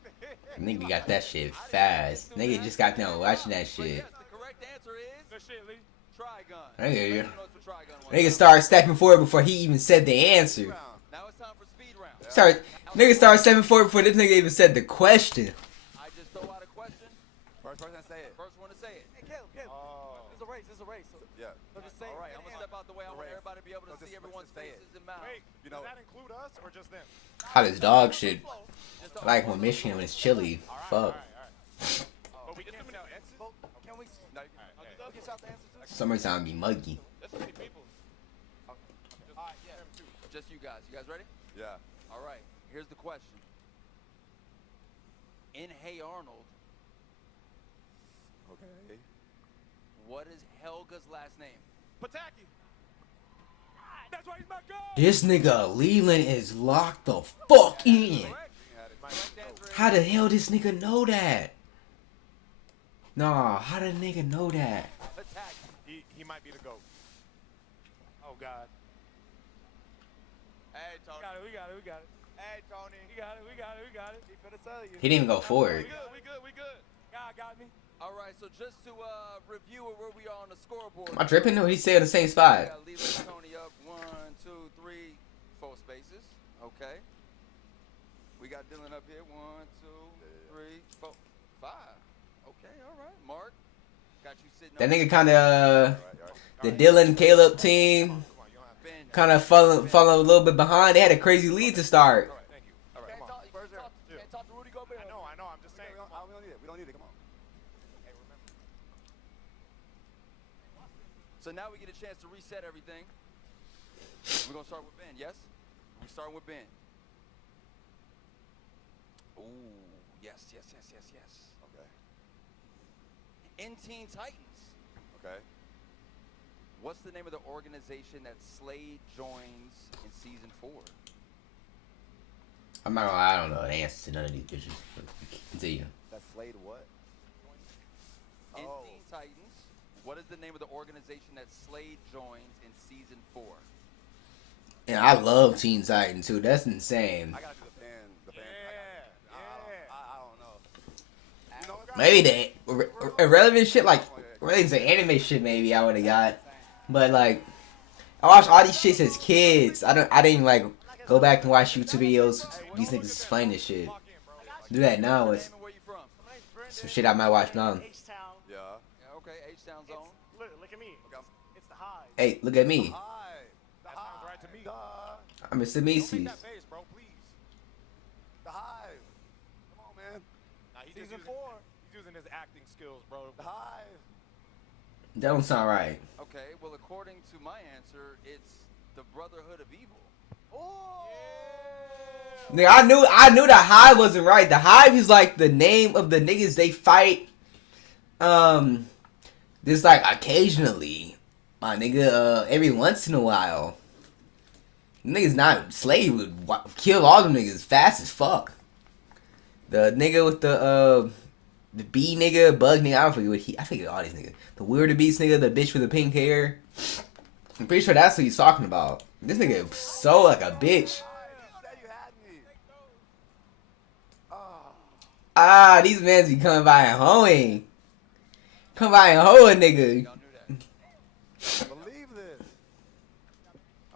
Nigga got that shit fast. Nigga just got done watching that shit. The correct answer is Good shit, Lee. Trigon. Nigga started stepping forward before he even said the answer. Now it's time for speed round. Nigga started stepping forward before this nigga even said the question. I just throw out a question. First person to say it. First one to say it. Hey, Caleb. It's a race. It's a race. So Yeah. just say all right, I'm gonna step out the way. I want everybody to be able to see everyone's faces and mouths. Wait, does that include us or just them? How this dog shit. I like when Michigan when it's chilly. Fuck. But we can't tell answers? Can we? No, we can shout the answer too. Summertime be muggy. That's many people. All right, yeah. Just you guys. You guys ready? Yeah. All right. Here's the question. In Hey Arnold, Okay. what is Helga's last name? Pataki. That's why he's my girl. This nigga Leland is locked the fuck in. How the hell this nigga know that? Nah, how the nigga know that? He might be the GOAT. Oh God. Hey Tony. We got it. Hey Tony. We got it. He finna tell you. He didn't even go forward. We good. God got me. All right, so just to review where we are on the scoreboard. Am I tripping? No, he stayed in the same spot. We got Leland Tony up 1, 2, 3, 4 spaces. Okay. We got Dylan up here 1, 2, 3, 4, 5. Okay, all right. Mark, got you sitting. That nigga kind of the Dylan Caleb team kind of falling a little bit behind. They had a crazy lead to start. All right, can't talk to Rudy Gobert. I know. I'm just saying. We don't need it. Come on. So now we get a chance to reset everything. We're gonna start with Ben. Yes, we're starting with Ben. Ooh, yes. Okay. In Teen Titans, Okay. what's the name of the organization that Slade joins in season 4? I'm not gonna lie, I don't know the answer to none of these bitches. Continue. That's Slade what? In Teen Titans, what is the name of the organization that Slade joins in season 4? And I love Teen Titan too. That's insane. I gotta do the band. I don't know. Maybe the irrelevant shit, like related to anime shit, maybe I would have got. But like, I watched all these shits as kids. I didn't like go back and watch YouTube videos. These niggas explain this shit. Do that now. It's some shit I might watch now. Yeah, okay, H-Town zone. Look at me. It's the Hive. Hey, look at me. That sounds right to me. I'm Mr. Macy's. Don't make that face, bro, please. The Hive. Come on, man. Nah, he's Season just 4. He's using his acting skills, bro. The Hive. That don't sound right. Okay, well, according to my answer, it's the Brotherhood of Evil. Oh! Nigga, I knew the Hive wasn't right. The Hive is like the name of the niggas they fight. Just like occasionally, my nigga. Every once in a while, niggas not slave would kill all them niggas fast as fuck. The nigga with the bee nigga, bug nigga, I don't forget what I forget all these niggas. The weird beast nigga, the bitch with the pink hair. I'm pretty sure that's what he's talking about. This nigga is so like a bitch. Ah, these mans be coming by and hoeing. Come by and hoe a nigga. Believe this.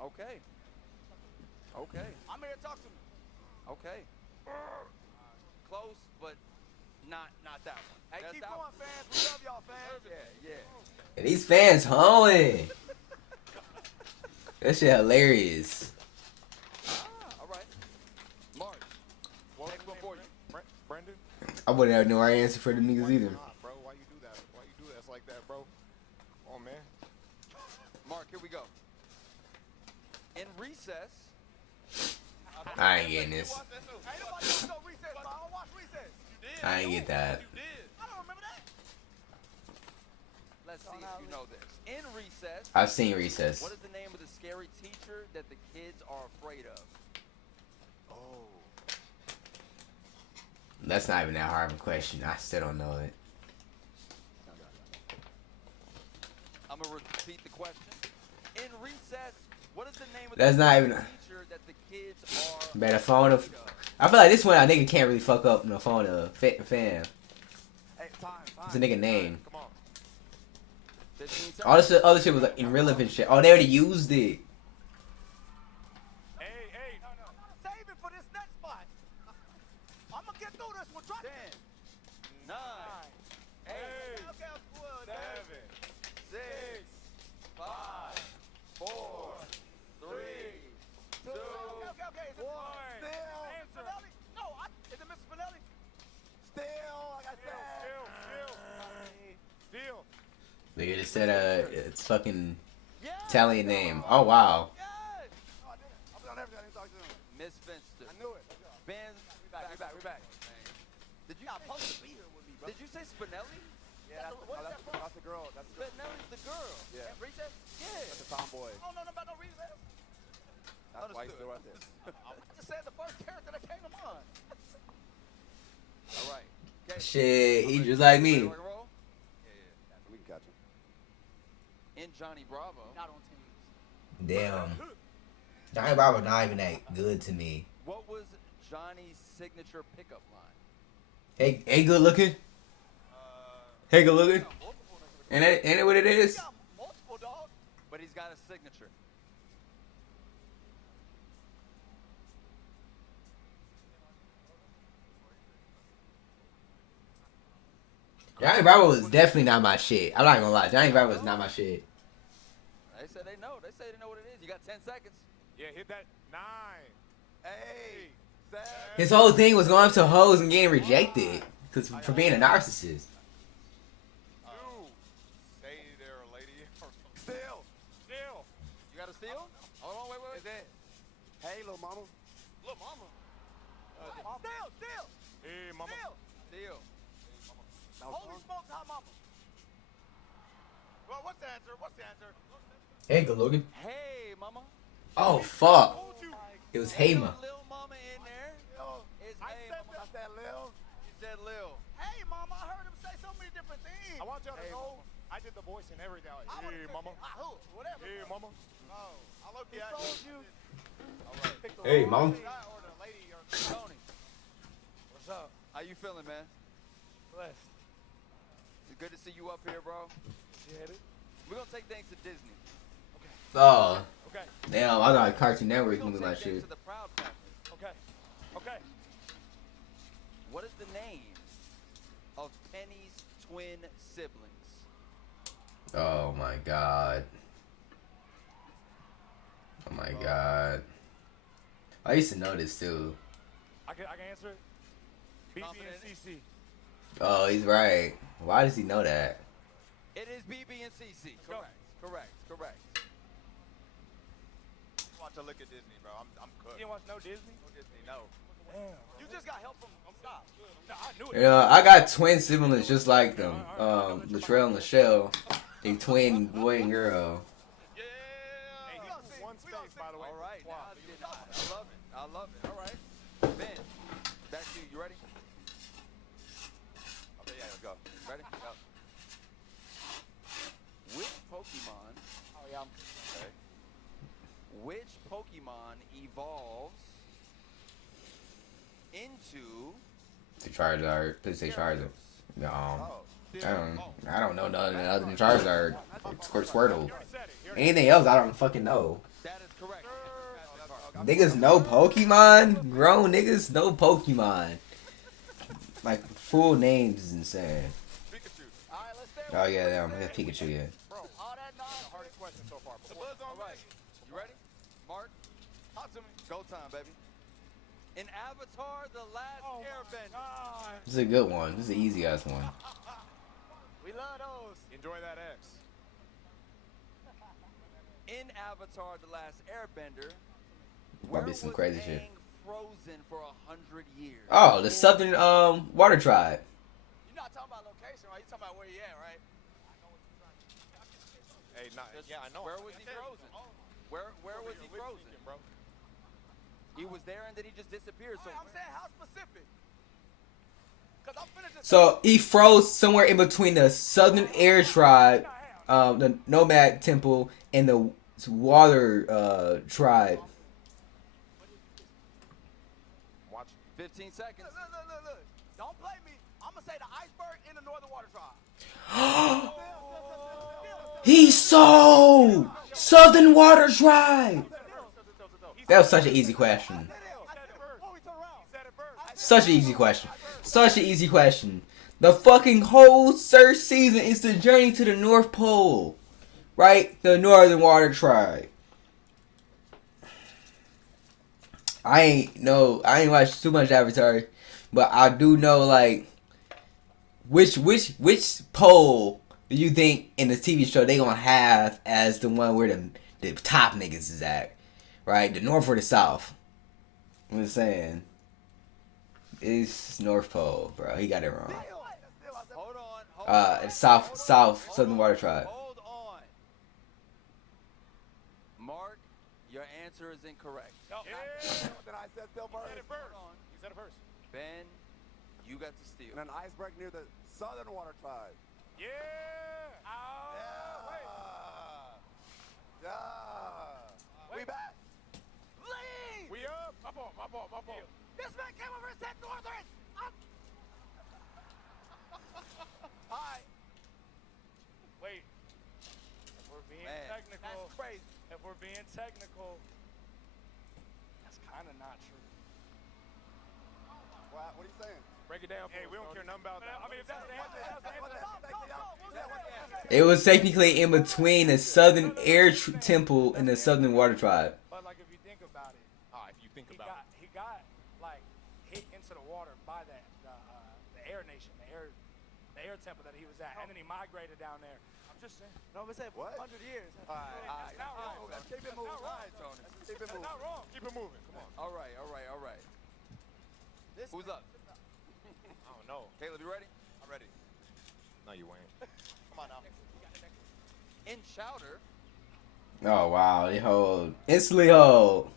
Okay. Okay. I'm here to talk to me. Okay. Close, but not that one. Hey, keep going, fans. We love y'all, fans. Yeah. And these fans hoeing. That shit hilarious. All right. Mark. Next one for you. Brendan? I wouldn't have no right answer for the niggas either. Bro, why you do that? Why you do that like that, bro? Oh, man. Mark, here we go. In recess. I ain't getting this. I ain't get that. Let's see if you know this. In recess. I've seen Recess. What is the name of the scary teacher that the kids are afraid of? Oh. That's not even that hard of a question. I still don't know it. I'm gonna repeat the question. In recess, what is the name of That's the not even teacher that the kids are better phone of. I feel like this one a nigga can't really fuck up no phone of fam. Hey, time. It's a nigga name. Come on. All this other shit was like irrelevant shit. Oh, they already used it. Hey. No. Save it for this next spot. I'm gonna get through this one. 10, 9, 8, 7, 6, 5, 4, 3, 2, 1. Still. No, is it Mr. Spinelli? Still, like I said. Still. Nigga just said it's fucking Italian name. Oh wow. Miss Finster. I knew it. Ben, we back. Did you supposed to be here with me, bro? Did you say Spinelli? Yeah, that's the girl. Spinelli's the girl. Yeah. Recess? Yeah. That's a tomboy. I don't know about no recess. That's why he's still right there. I just said the first character that came to mind. All right. Okay. Shit, he just like me. Yeah. We can catch him. In Johnny Bravo. Not on teams. Damn. Johnny Bravo not even that good to me. What was Johnny's signature pickup line? Hey, good looking. Hey, good looking. Ain't it what it is? Multiple, dog. But he's got a signature. Johnny Bravo was definitely not my shit. I'm not gonna lie. Johnny Bravo was not my shit. They said they know. They say they know what it is. You got 10 seconds. Yeah, hit that. 9, 8, 7. His whole thing was going up to hoes and getting rejected for being a narcissist. Stay there, lady. Still. You got to steal? Hold on, wait. Is that? Hey, little mama. Little mama. Steal. Hey, mama. Steal. Holy smokes, hot mama. Well, what's the answer? Hey, good looking. Hey, mama. Oh fuck. It was Hey Ma. Lil mama in there. It's Hey mama. I said Lil. You said Lil. Hey, mama. I heard him say so many different things. I want y'all to know I did the voice and everything. Like, hey, mama. Whatever. Hey, mama. No. I looked at you. All right. Hey, mama. Tony. What's up? How you feeling, man? Blessed. It's good to see you up here, bro. We're going to take things to Disney. Oh. Okay. Damn, I thought Cartoon Network was my shit. To the Proud Family. Okay. What is the name of Penny's twin siblings? Oh my god. Oh my god. I used to know this too. I can answer it. BB and CC. Oh, he's right. Why does he know that? It is BB and CC. Correct. Watch a look at Disney, bro. I'm cooked. You didn't watch no Disney? No Disney, no. Damn. You just got help from Stop. No, I knew it. Yeah, I got twin siblings just like them. Latrell and Michelle. They twin boy and girl. Hey, he was one space, by the way. All right, I love it. All right, Ben, back to you. You ready? Okay, yeah, go. Ready? Go. Which Pokemon? Oh yeah. Okay. Which Pokemon evolves into The Charizard. Please say Charizard. No. I don't know nothing other than Charizard. Squirtle. Anything else I don't fucking know. That is correct. Niggas know Pokemon? Grown niggas know Pokemon. Like, full names is insane. Oh yeah, yeah, Pikachu, yeah. Hardest question so far. All right, you ready? Mark, talk to me. Go time, baby. In Avatar: The Last Airbender. This is a good one. This is an easy ass one. We love those. Enjoy that X. In Avatar: The Last Airbender, Might be some crazy shit. frozen for 100 years. Oh, the Southern Water Tribe. You're not talking about location, right? You're talking about where he at, right? Hey, yeah, I know. Where was he frozen? Where was he frozen? Bro? He was there and then he just disappeared. So I'm saying how specific? Cause I'm finna just So he froze somewhere in between the Southern Air Tribe, the Nomad Temple, and the Water Tribe. Watch. 15 seconds. Look. Don't play me. I'm gonna say the iceberg in the Northern Water Tribe. He sold Southern Water Tribe. That was such an easy question. Such an easy question. Such an easy question. The fucking whole search season is the journey to the North Pole. Right? The Northern Water Tribe. I ain't watched too much Avatar, but I do know like which pole do you think in the TV show they gonna have as the one where the top niggas is at? Right? The North or the South? I'm just saying. It's North Pole, bro. He got it wrong. Hold on. Southern Water Tribe. Hold on. Mark, your answer is incorrect. Then I said still first. He said it first. Ben, you got to steal. And an iceberg near the Southern Water Tribe. Yeah. We back. Leave. We up. My ball. This man came over and said Northern. Hi. Wait. If we're being technical, that's crazy. If we're being technical, that's kind of not true. What are you saying? Break it down. Hey, we don't care nothing about that. I mean, if that's the answer, It was technically in between the Southern Air Temple and the Southern Water Tribe. But like, if you think about it, he got like hit into the water by the Air Nation, the Air Temple that he was at, and then he migrated down there. I'm just saying. No, but say for 100 years. All right. Not wrong. Keep it moving. All right, Tony. Keep it moving. Not wrong. Keep it moving. Come on. All right. Who's up? I don't know. Caleb, you ready? I'm ready. No, you ain't. Come on now. In Chowder. Oh wow, they hold. Instantly hold.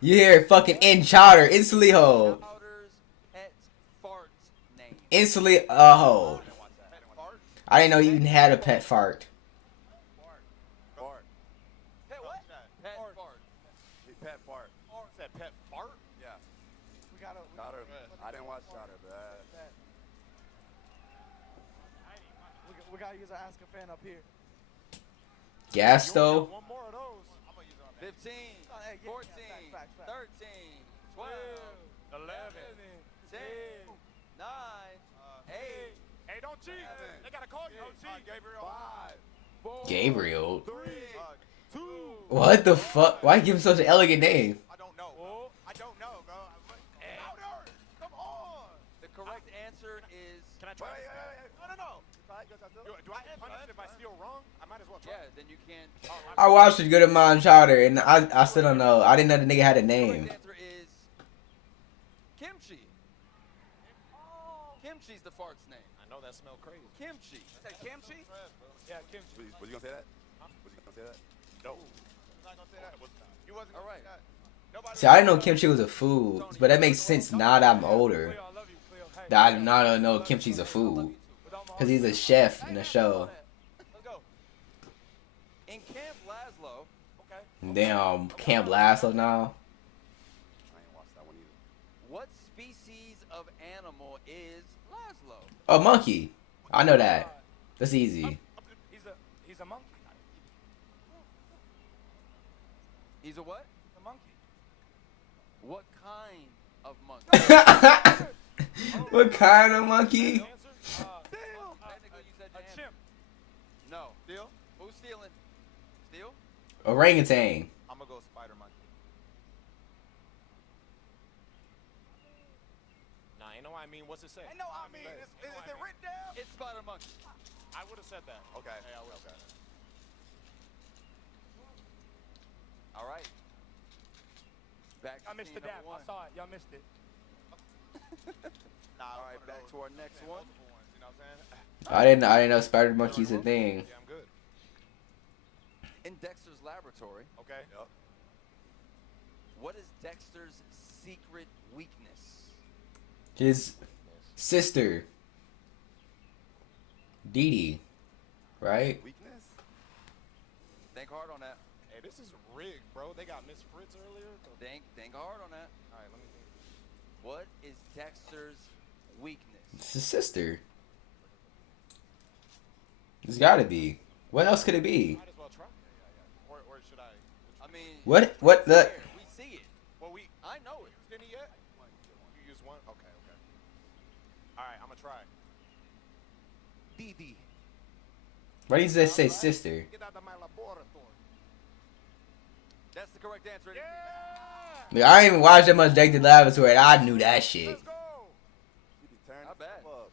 You hear fucking in chowder, instantly hold. Chowder's pet fart name. Instantly hold. I didn't know you even had a pet fart. Fart. Hey, what? Pet fart. Pet fart. Said pet fart? Yeah. We got Chowder. I didn't watch Chowder, but we gotta use our Ask a Fan up here. Gasto. one more of those. 15, 14, 13, 12, 11, 10, 9, 8. Hey, don't cheat. They gotta call you. Don't cheat. Gabriel. 5, 4, Gabriel. 3, 2. What the fuck? Why give him such an elegant name? I don't know, bro. Louder! Come on! The correct answer is I try? No. Do I get punished if I steal wrong? I might as well try. Yeah, then you can't. I watched a good amount of Chowder, and I still don't know. I didn't know the nigga had a name. The answer is kimchi. Kimchi's the fart's name. I know that smell crazy. Kimchi. You said kimchi? Yeah, kimchi. Was you gonna say that? Was you gonna say that? No. Not gonna say that. You wasn't All gonna right. say that. Nobody. See, I didn't know kimchi was a food, but that makes sense now that I'm older. That I now don't know kimchi's a food, cause he's a chef in the show. Let's go. In Camp Laszlo. Okay. Damn, Camp Laszlo now. I ain't watched that one either. What species of animal is Laszlo? A monkey. I know that. That's easy. He's a monkey. He's a what? A monkey. What kind of monkey? What kind of monkey? Technically, you said A chimp. no. Steal? Who's stealing? Steal? Orangutan. I'm gonna go spider monkey. Nah, you know what I mean. What's it say? Ain't no I mean. Is it written down? It's spider monkey. I would have said that. Okay. Yeah, I would have said that. All right. Back to I missed the team dab. number one. I saw it. Y'all missed it. All right, back to our next one. You know what I'm saying? I didn't know spider monkey's a thing. Yeah, I'm good. In Dexter's laboratory, Okay. Yep. what is Dexter's secret weakness? His sister, Dee Dee, right? Weakness? Think hard on that. Hey, this is rigged, bro. They got Miss Fritz earlier. Think hard on that. All right, let me think. What is Dexter's weakness? It's his sister. It's gotta be. What else could it be? Might as well try. Or should I? I mean, What? What the? we see it. Well, I know it. Didn't he yet? You used one? Okay. All right, I'm going to try. Dee Dee. Why did you say sister? Get out of my laboratory. That's the correct answer. Yeah! Like, I didn't even watch that much Detective Laboratory, and I knew that shit. Let's go! You be turning Not bad. up.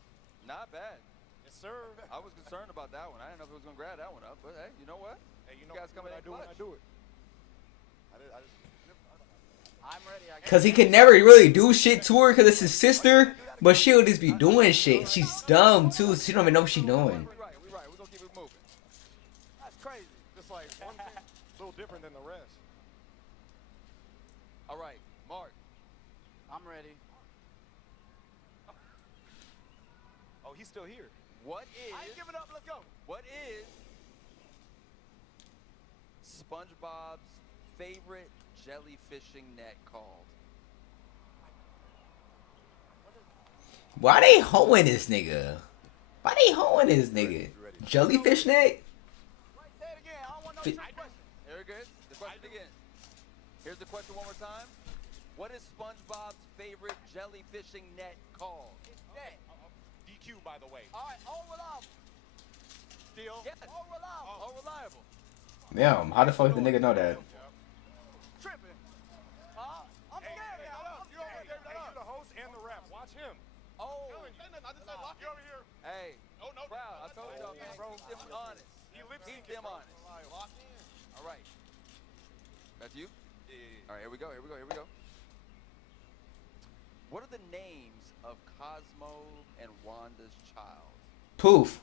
Not bad. Yes, sir. I was concerned about that one. I didn't know if it was going to grab that one up, but hey, you know what? Hey, you know guys what coming I in do when I clutch. do it. I'm ready. Cause he could never really do shit to her, cause it's his sister. But she'll just be doing shit. She's dumb too. She don't even know what she's doing. We right. We're going to keep it moving. That's crazy. Just like one thing, a little different than the rest. All right, Mark. I'm ready. Oh, he's still here. What is... I ain't giving up. Let's go. What is SpongeBob's favorite jellyfishing net called? Why they hoeing this nigga? Why they hoeing this nigga? Jellyfish net? Say it again. I don't want no Fi- trick question. Here it goes. The question again. Here's the question one more time. What is SpongeBob's favorite jellyfishing net called? It's that. DQ, by the way. All right. All reliable. Deal? Yes. All reliable. All reliable. Damn, how the fuck the nigga know that? Tripping. I'm Hey, scared hey, now. I'm you scared. the host and the rep. Watch him. Oh. I just said lock you over here. Hey. No. Proud. I told y'all, man. bro. Keep them honest. He lip Keep syncing, them bro. honest. Lock in. All right. That's you? Yeah. All right, here we go. What are the names of Cosmo and Wanda's child? Poof.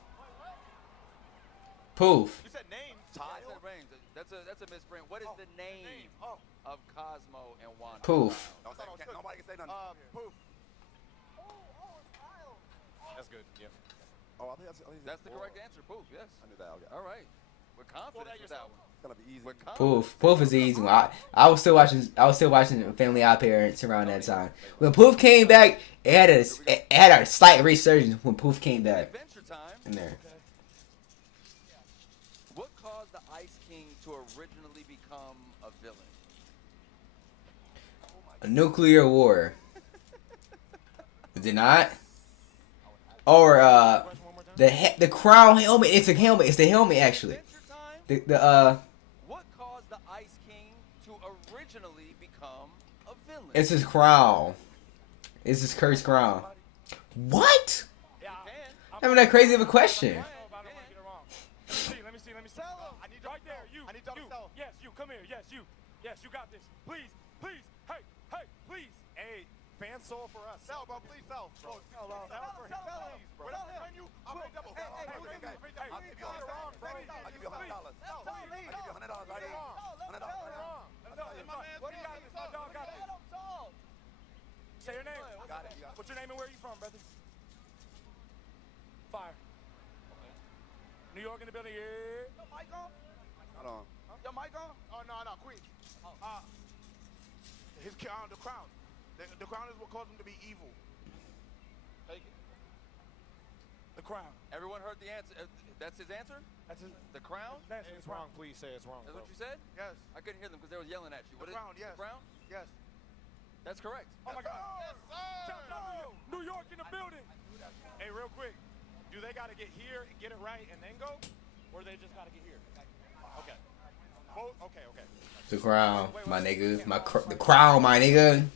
Poof. You said names. I said names. That's a misprint. What is the name of Cosmo and Wanda? Poof. Nobody can say nothing. Poof. That's good. Yeah. Oh, I think That's the correct answer. Poof. Yes. I knew that. Okay. All right. We're confident with that one. It's gonna be easy. We're confident. Poof. Poof is the easy one. I was still watching Family Odd Parents around that time. When Poof came back, it had a slight resurgence when Poof came back Adventure time. in there. What caused the Ice King to originally become a villain? A nuclear war. Is it not? Or the crown helmet. It's a helmet. It's the helmet actually. What caused the Ice King to originally become a villain? It's his crown. It's his cursed crown. What? Yeah. You can. Having that crazy of a question. Let me see. I need right there. You. Yes, you. Come here. Yes, you. Yes, you got this. Please. Hey, please. Hey, fan soul for us. Sell, bro. Please sell. Bro, sell for him. Please, bro. Whatever friend you, I'll pay double. I'll give you $100. I'll give you $100. I'll give you $100 right here. $100 right here. My dog got this. Say your name. Got it. What's your name and where are you from, brother? Fire. New York in the building, yeah. Your mic on? Hold on. Your mic on? Oh, no, Queens. The crown. The crown is what caused him to be evil. Take it. The crown. Everyone heard the answer. That's his answer? That's his. The crown? It's wrong. Please say it's wrong. That's what you said? Yes. I couldn't hear them because they were yelling at you. The crown, yes. The crown? Yes. That's correct. Oh my God. Yes, sir. New York in the building. Hey, real quick. Do they got to get here and get it right and then go? Or they just got to get here? Okay. Both? Okay. The crown, my nigga. The crown, my nigga.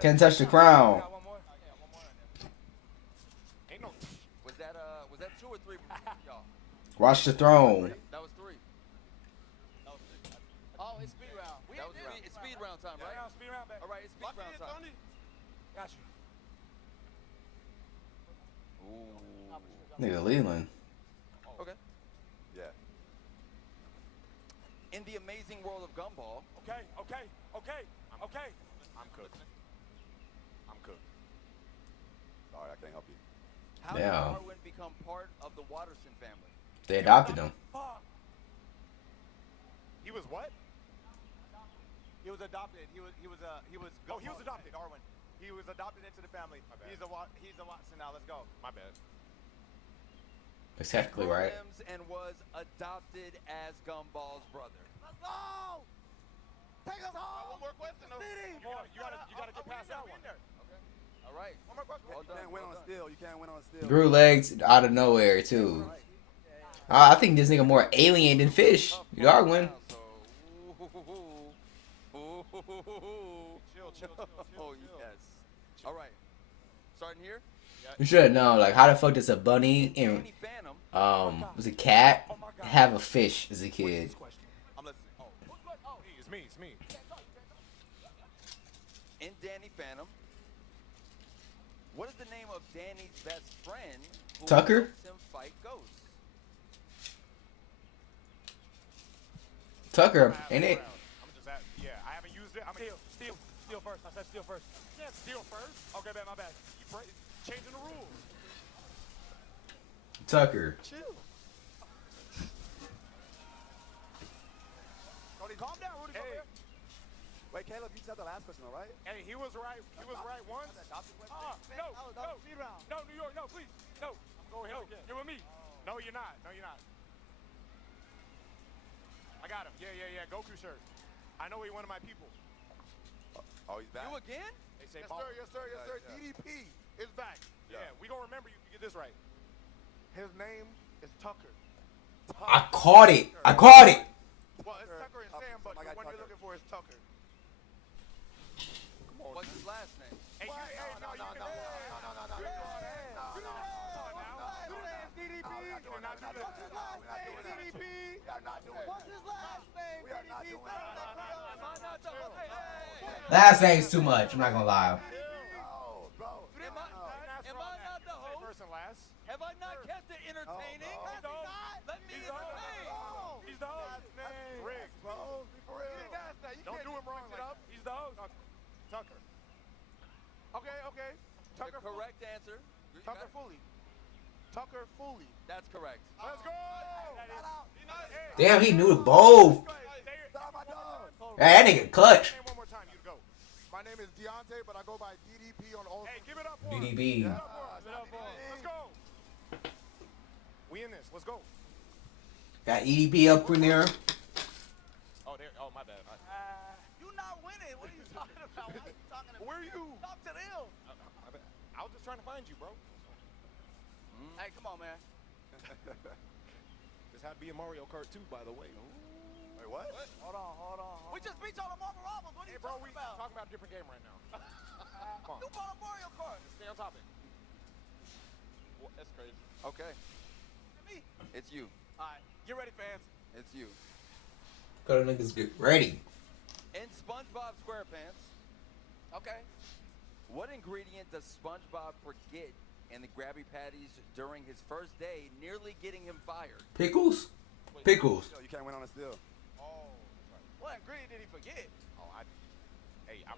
Can't touch the crown. Was that 2 or 3 y'all? Watch the throne. That was 3. Oh, it's speed round. It's speed round time, right? Yeah, speed round back. All right, it's speed round time. Got you. Nigga Leland. Okay. Yeah. In the amazing world of gumball. Okay. I'm cooked. Sorry, I can't help you. How did Yeah. Darwin become part of the Watterson family? They adopted him. He was what? He was adopted. He was adopted. Darwin. He was adopted into the family. He's a Watson now. Let's go. My bad. Exactly right. Williams and was adopted as Gumball's brother. Let's go! Take us home! One more question, though. You gotta get past that one. Okay. All right. One more question. You can't win on steal. You can't win on steal. Grew legs out of nowhere too. I think this nigga more alien than Fish. Darwin. Chill. Oh, yes. All right. Starting here. You should know, like, how the fuck does a bunny and was a cat have a fish as a kid? I'm listening. It's me. In Danny Phantom, what is the name of Danny's best friend who Tucker? helps him fight ghosts? Tucker, ain't it? I'm just asking. Yeah, I haven't used it. I'm steal first. I said steal first. You can't steal first. Okay, my bad. You changing the rules. Tucker. Chill. Cody, calm down, Rudy. Hey. Wait, Caleb, you said the last question, all right? Hey, he was right. He was right once. No, New York, no, please, no. Go ahead again. You're with me. No, you're not. I got him. Yeah. Goku shirt. I know he's one of my people. Oh, he's back. You again? They say Yes, sir. DDP is back. Yeah, we gonna remember you if you get this right. His name is Tucker. I caught it. Well, it's Tucker and Sam, but the one you're looking for is Tucker. What's his last name? Hey, no. Last name's too much. I'm not gonna lie. Am I not the host? Have I not kept it entertaining? Let me entertain. He's the host. Riggs, bro. Don't do him wrong like that. He's the host. Tucker. Okay. The correct answer. Tucker Foley. That's correct. Let's go. Damn, he knew both. Hey, that nigga clutch. One more time, you go. My name is Deontay, but I go by DDP on all. Hey, give it up for him. DDP. Let's go. We in this. Let's go. Got EDP up in there. Oh, my bad. You not winning. What are you talking about? Why are you talking to me? Where are you? Talk to them. My bad. I was just trying to find you, bro. Hey, come on, man. This had to be a Mario Kart 2, by the way. Wait, what? Hold on. We just beat y'all to Marvel Rivals. What are you talking about? Talking about a different game right now. Come on. You bought a Mario Kart. Stay on topic. That's crazy. Okay. It's you. Alright, get ready, fans. It's you. Go to niggas get ready. In SpongeBob SquarePants, Okay. what ingredient does SpongeBob forget in the Krabby Patties during his first day, nearly getting him fired? Pickles? Pickles. Yo, you can't win on a steal. Oh. What ingredient did he forget? Oh, hey, I'm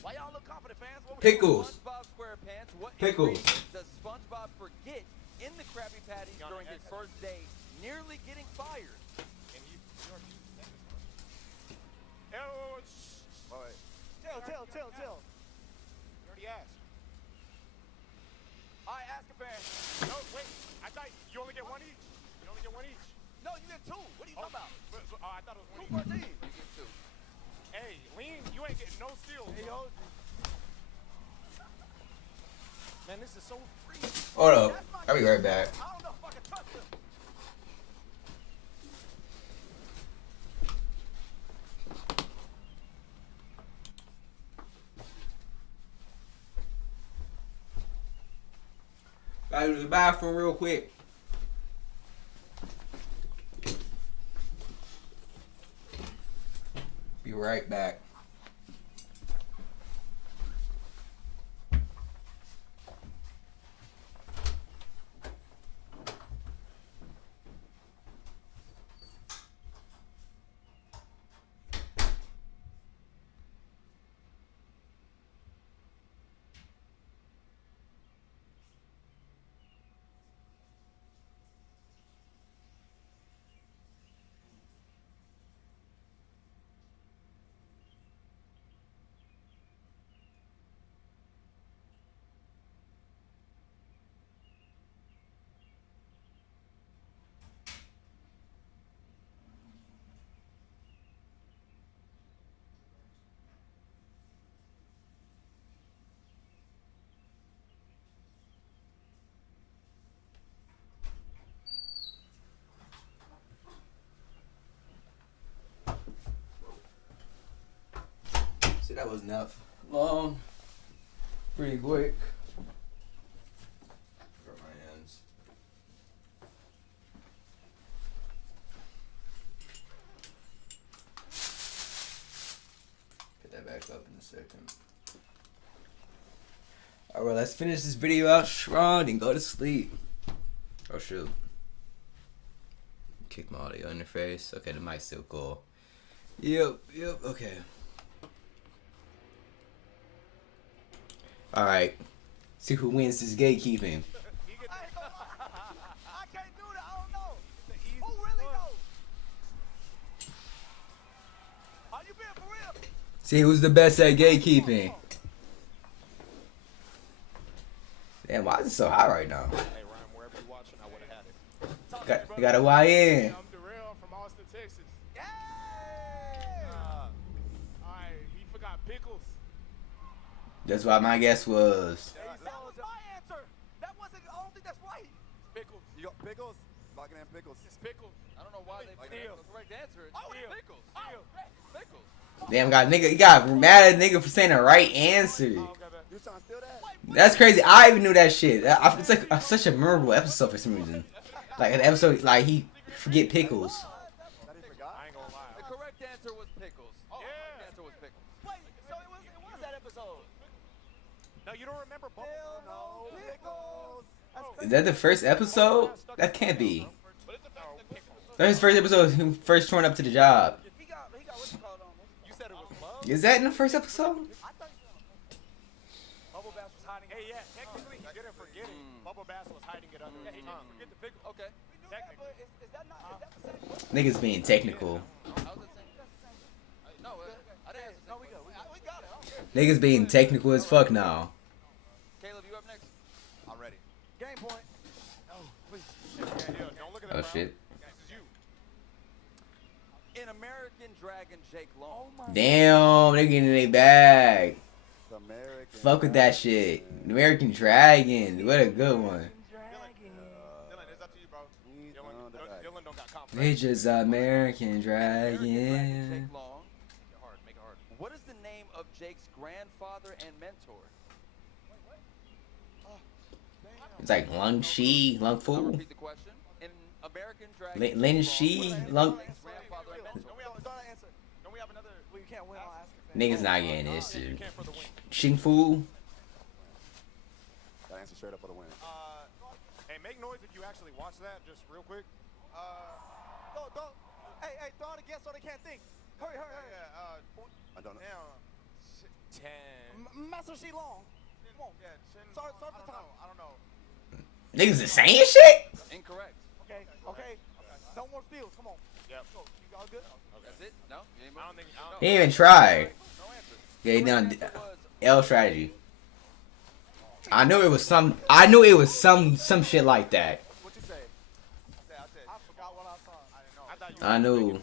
why y'all look confident, fans? What was Pickles. SpongeBob SquarePants, what Pickles. ingredient does SpongeBob forget in the Krabby Patties during his first day, nearly getting fired? And you already used that. Oh, Wait. Chill. you already asked. Alright, ask a fan. No, wait. I thought you only get one each. You only get one each. No, you get two. What are you talking about? I thought it was one Two per each. team. You get 2. Hey, Lean, you ain't getting no steals. Hey, bro. yo. Man, this is so free. Hold up. I'll be right back. I don't know if I can trust him. Gotta use the bathroom real quick. Be right back. See, that was enough. Long. Pretty quick. For my hands. Put that back up in a second. Alright, let's finish this video out strong and go to sleep. Oh shoot. Kick my audio interface. Okay, the mic's still cool. Yep, okay. Alright. See who wins this gatekeeping. I can't do that. I don't know. Who really knows? Are you being for real? See who's the best at gatekeeping. Damn, why is it so hot right now? Hey, Ryan, wherever you're watching, I would have had it. You got a YN. I'm Darrell from Austin, Texas. Yeah. Alright, he forgot pickles. That's what my guess was. That was my answer. That wasn't the only thing that's right. Pickles. You got pickles? Locking in pickles. It's pickles. I don't know why they put the correct answer. It's pickles. Pickles. Damn, you got mad at nigga for saying the right answer. You trying to steal that? That's crazy. I even knew that shit. It's like such a memorable episode for some reason. Like an episode, like he forget pickles. I ain't gonna lie. The correct answer was pickles. Yeah. The correct answer was pickles. Wait, so it was that episode? No, you don't remember Bubble? Hell no, pickles. Is that the first episode? That can't be. That's his first episode. Him first showing up to the job. He got what you call it on. You said it was love? Is that in the first episode? I thought Bubble Bass was hiding. Hey, yeah, technically he didn't forget it. Bubble Bass was hiding it under his tongue. Forget the pickle. Okay. we knew that, but is that not? Is that the same question? Niggas being technical. How's it saying? No, I didn't answer the No, we good. We got it. I don't care. Niggas being technical as fuck now. Caleb, you up next? I'm ready. Game point. Oh, please. Yeah, don't look at that. Oh shit. This is you. In American Dragon, Jake Long. Damn, they getting in their bag. It's American. Fuck with that shit. American Dragon. What a good one. Dylan, it's up to you, bro. Dylan don't got confidence. They just American American Dragon, Dragon. Jake Long. Make it hard. What is the name of Jake's grandfather and mentor? It's like Lung Shi, Lung Fu. Repeat the question. In American Dragon. Lin Shi, Lung. Don't we have another? We can't win. I'll ask her. Niggas not getting this shit. Xing Fu. That answer straight up for the win. Hey, make noise if you actually watch that, just real quick. Don't. Hey, throw out a guess so they can't think. Hurry. I don't know. 10. Master Shi Long. Come on. Yeah, Start the time. I don't know. Niggas is saying shit? Incorrect. Okay. No more steals. Come on. Yep. Go. You all good? That's it? No? You ain't I don't think. He didn't even try. No answer. Yeah, he done L strategy. I knew it was some shit like that. What you say? I forgot what I saw. I knew.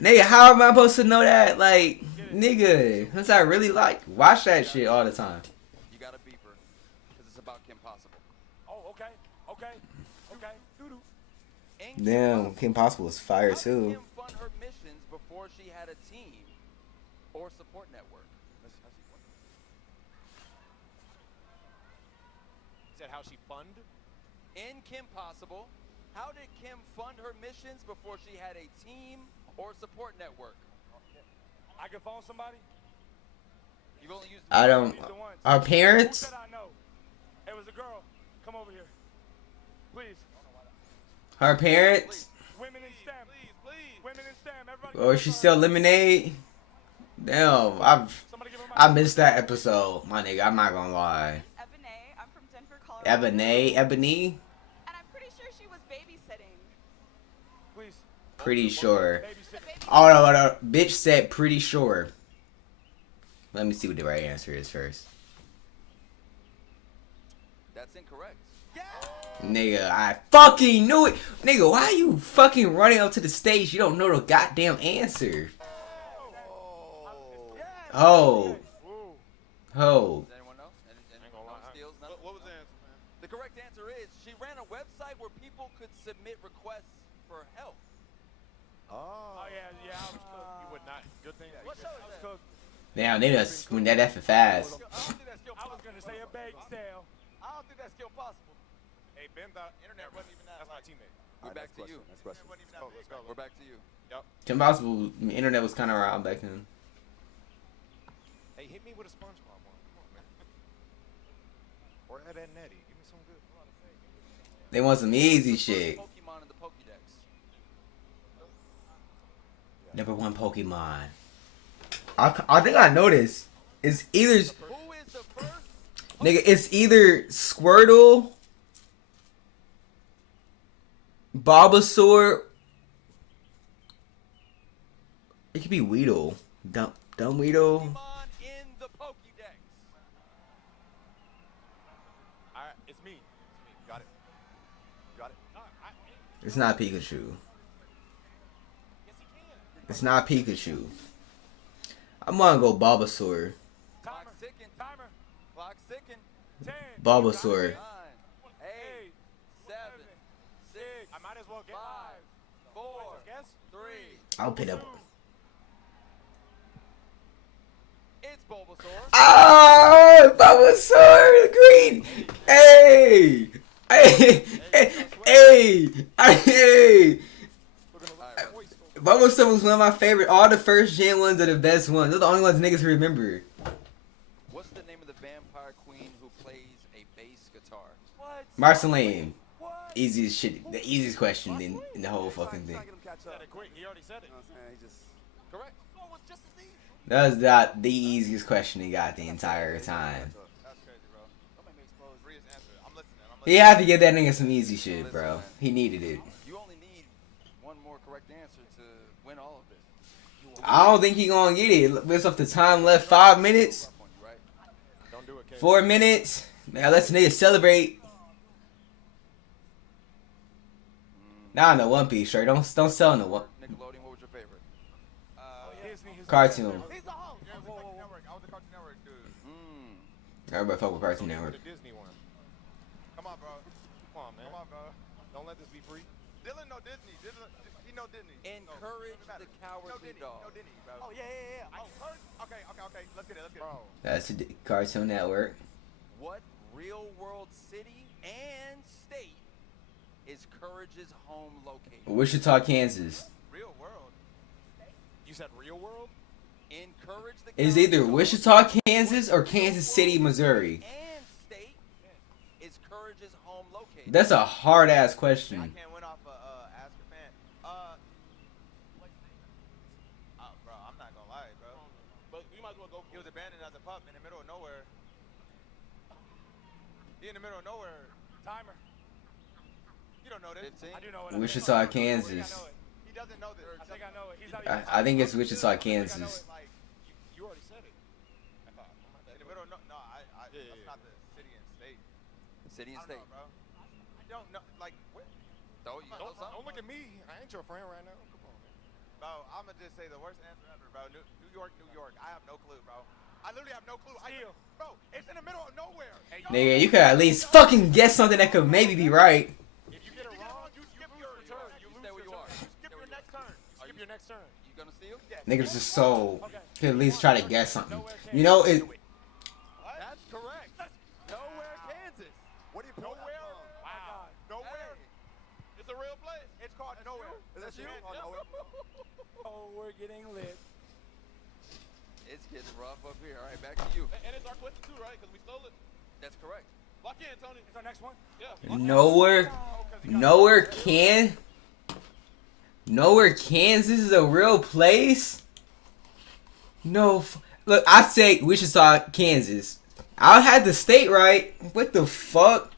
Nigga, how am I supposed to know that? Like, nigga, since I really watch that shit all the time. You got a beeper. Because it's about Kim Possible. Oh, okay. Doo-doo. Damn, Kim Possible was fire How did too. Kim fund her missions before she had a team or support network? Said how she fund? In Kim Possible, how did Kim fund her missions before she had a team or support network? I can phone somebody? You've only used I don't. Our parents? Who said I know? It was a girl. Come over here. Please. Her parents? Women in STEM. Please. Women in STEM. Everybody. Or she still lemonade? Damn, I missed that episode, my nigga. I'm not gonna lie. I'm from Denver, Colorado. Ebony? And I'm pretty sure she was babysitting. Please. Pretty sure. Oh no, bitch said pretty sure. Let me see what the right answer is first. That's incorrect. Nigga, I fucking knew it. Nigga, why are you fucking running up to the stage? You don't know the goddamn answer. Oh. Does anyone know? No steals, nothing? What was the answer, man? The correct answer is she ran a website where people could submit requests for help. Oh, yeah, I was cooked. You would not. Good thing. What show is that? Damn, they just went that effing fast. I was going to say a bake sale. I don't think that's still possible. Hey, Ben, the internet wasn't even that. That's my teammate. We're back to you. Next question. Let's go. We're back to you. Yep. Kim Possible, the internet was kind of around back then. Hey, hit me with a SpongeBob one. Come on, man. Or Ed, Ed and Eddie. Give me some good. They want some easy shit. Pokemon in the Pokédex. Number one Pokemon. I think I know this. It's either... Who is the first? Nigga, it's either Squirtle, Bulbasaur. It could be Weedle. Dumb Weedle. Pokemon in the Pokédex. It's me. Got it. It's not Pikachu. It's not Pikachu. I'm gonna go Bulbasaur. Clock's ticking. Timer. Clock's ticking. 10. Bulbasaur. 9, 8, 7, 6. I might as well get 5, 4, Guess? 3. I'll pick up. It's Bulbasaur. Ah, Bulbasaur, green. Hey, hey. Bulbasaur was one of my favorite. All the first gen ones are the best ones. They're the only ones niggas remember. What's the name of the vampire queen who plays a bass guitar? What? Marceline. Easiest shit. The easiest question in the whole fucking thing. He already said it. Correct. That was not the easiest question he got the entire time. That's crazy, bro. Don't make me expose Rhea's answer. I'm listening. He had to get that nigga some easy shit, bro. He needed it. You only need one more correct answer to win all of this. I don't think he gonna get it. Based off the time left, 5 minutes. Don't do it, 4 minutes. Now let's niggas celebrate. Nah, no One Piece shirt. Don't sell no one. Nickelodeon, what was your favorite? Cartoon. He's the host. I was the Cartoon Network dude. Everybody fuck with Cartoon Network. The Disney one. Come on, bro. Come on, man. Come on, bro. Don't let this be free. Dylan know Disney. He know Disney. Encourage the cowardly dog. No Disney, bro. Oh, yeah. Okay. Let's get it. That's the Cartoon Network. What real world city and state is Courage's home located? Wichita, Kansas. Real world. You said real world? In Courage the It's either Wichita, Kansas, or Kansas City, Missouri. and state is Courage's home located? That's a hard ass question. I can't win off a Ask a Fan. Bro, I'm not gonna lie, bro. But you might as well go. He was abandoned as a pup in the middle of nowhere. He in the middle of nowhere. Timer. You don't know this. 15? I do know it. Wichita, Kansas. He doesn't know this. I think I know it. He's not I think it's Wichita, Kansas. You already said it. In the middle of that's not the city and state. City and I don't state. know, bro. I don't know, like, where? Don't look at me. I ain't your friend right now. Come on, man. Bro, I'm gonna just say the worst answer ever, bro. New York, New York. I have no clue, bro. I literally have no clue. Bro, it's in the middle of nowhere. Nigga, you could at least fucking guess something that could maybe be right. If you get it wrong, you skip your turn. You lose Stay where you are. skip your next turn. Skip your next turn. You gonna steal? Niggas just so could at least try to guess something. You know it. That's correct. Nowhere, Kansas. What do you pull Nowhere? Wow. Nowhere? It's a real place. It's called Nowhere. Is that you? Oh, Nowhere. Oh, we're getting lit. It's getting rough up here. All right, back to you. And it's our question too, right? Because we stole it. That's correct. Lock in, Tony. It's our next one. Yeah. Nowhere, Kansas is a real place. No, look, I say Wichita, Kansas. I had the state right. What the fuck?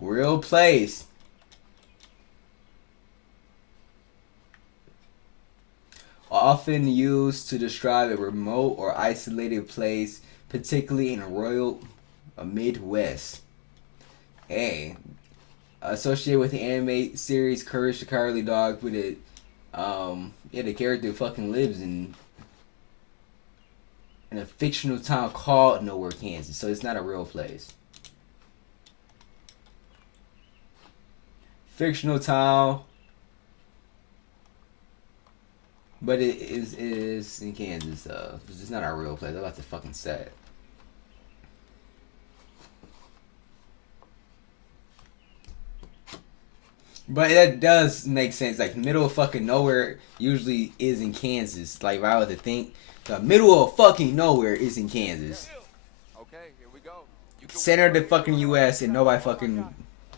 Real place. Often used to describe a remote or isolated place, particularly in rural Midwest. A. Associated with the anime series Courage the Cowardly Dog, with it, the character fucking lives in a fictional town called Nowhere, Kansas, so it's not a real place. Fictional town, but it is in Kansas though. It's not our real place. I'm about to fucking say it. But that does make sense. Like, middle of fucking nowhere usually is in Kansas. Like, if I were to think, the middle of fucking nowhere is in Kansas. Okay, here we go. Center of the fucking U.S. and nobody fucking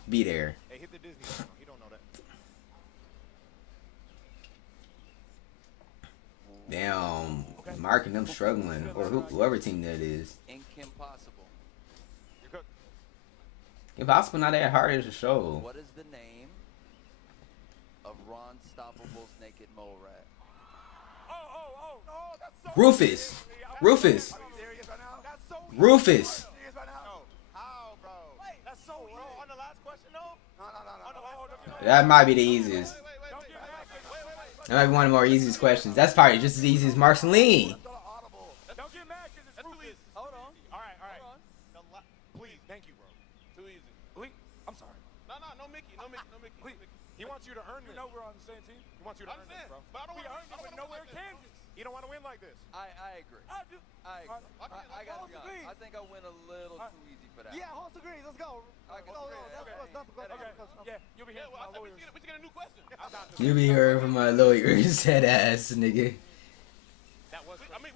be there. Hey, hit the Disney channel. You don't know that. Damn, Mark and them struggling, or whoever team that is. Ink Impossible. Impossible not that hard as a show. What is the name of Ron Stoppable's naked mole rat? Rufus. Rufus. Rufus. How, bro? That's so easy. On the last question, though? No. That might be the easiest. That might be one of the more easiest questions. That's probably just as easy as Marceline. Don't get mad because it's too easy. Hold on. All right. Please, thank you, bro. Too easy. I'm sorry. No Mickey. Please. He wants you to earn this. You know we're on the same team. He wants you to earn this, bro. But I don't want to win nowhere in Kansas. You don't want to win like this. I agree. I do. I agree. I gotta be honest. I think I went a little too easy for that. Yeah, Host agrees. Let's go. Yeah, you'll be here for my lawyers. We get a new question. You be heard from my lawyers, head ass nigga.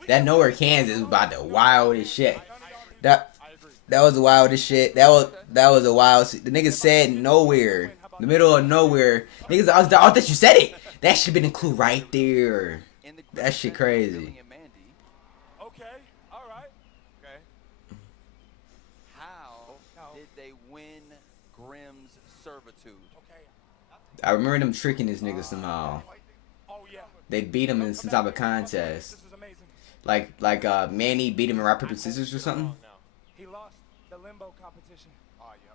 That Nowhere, Kansas was about the wildest shit. That was the wildest shit. That was a wild. The nigga said nowhere, the middle of nowhere. Niggas, I thought you said it. That should been a clue right there. That shit crazy. Okay, all right. Okay. How did they win Grimm's servitude? Okay. I remember them tricking this nigga somehow. Oh yeah. They beat him in some type of contest. This is amazing. Like Manny beat him in rock paper scissors or something. He lost the limbo competition. Oh yeah.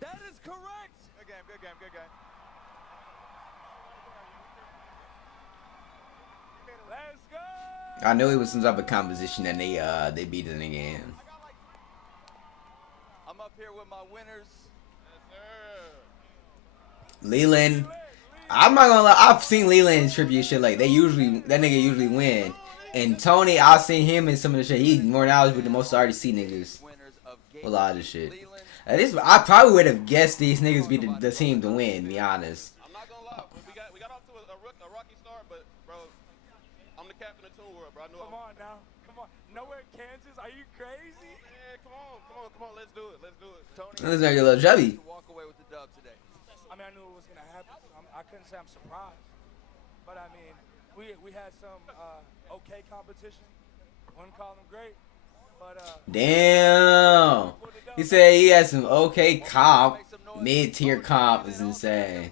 That is correct. Good game. Let's go. I knew it was some type of composition and they beat it again. I'm up here with my winners. Yes, sir. Leland, I'm not gonna lie, I've seen Leland tribute shit like that nigga usually win. And Tony, I've seen him in some of the shit. He's more knowledgeable than most RDC niggas. With a lot of this shit. I probably would have guessed these niggas be the team to win, to be honest. I'm not gonna lie, we got off to a rocky start, but bro, I'm the captain of Toon World, bro. I know. Come on now, come on. Nowhere in Kansas? Are you crazy? Yeah, come on, let's do it, Tony. This is a little chubby. Walk away with the dub today. I mean, I knew it was gonna happen. I couldn't say I'm surprised, but I mean, we had some okay competition. Wouldn't call them great, but damn. He said he had some okay comp. Mid-tier comp is insane.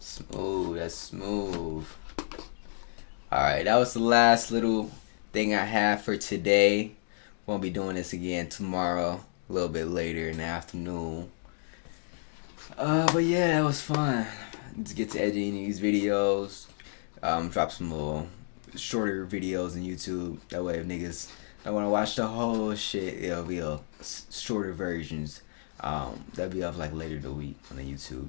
Smooth, that's smooth. Alright, that was the last little thing I have for today. Won't be doing this again tomorrow, a little bit later in the afternoon. But yeah, that was fun. Let's get to editing these videos. Drop some little shorter videos on YouTube. That way if niggas don't want to watch the whole shit, it'll be shorter versions. That'll be up like later in the week on the YouTube.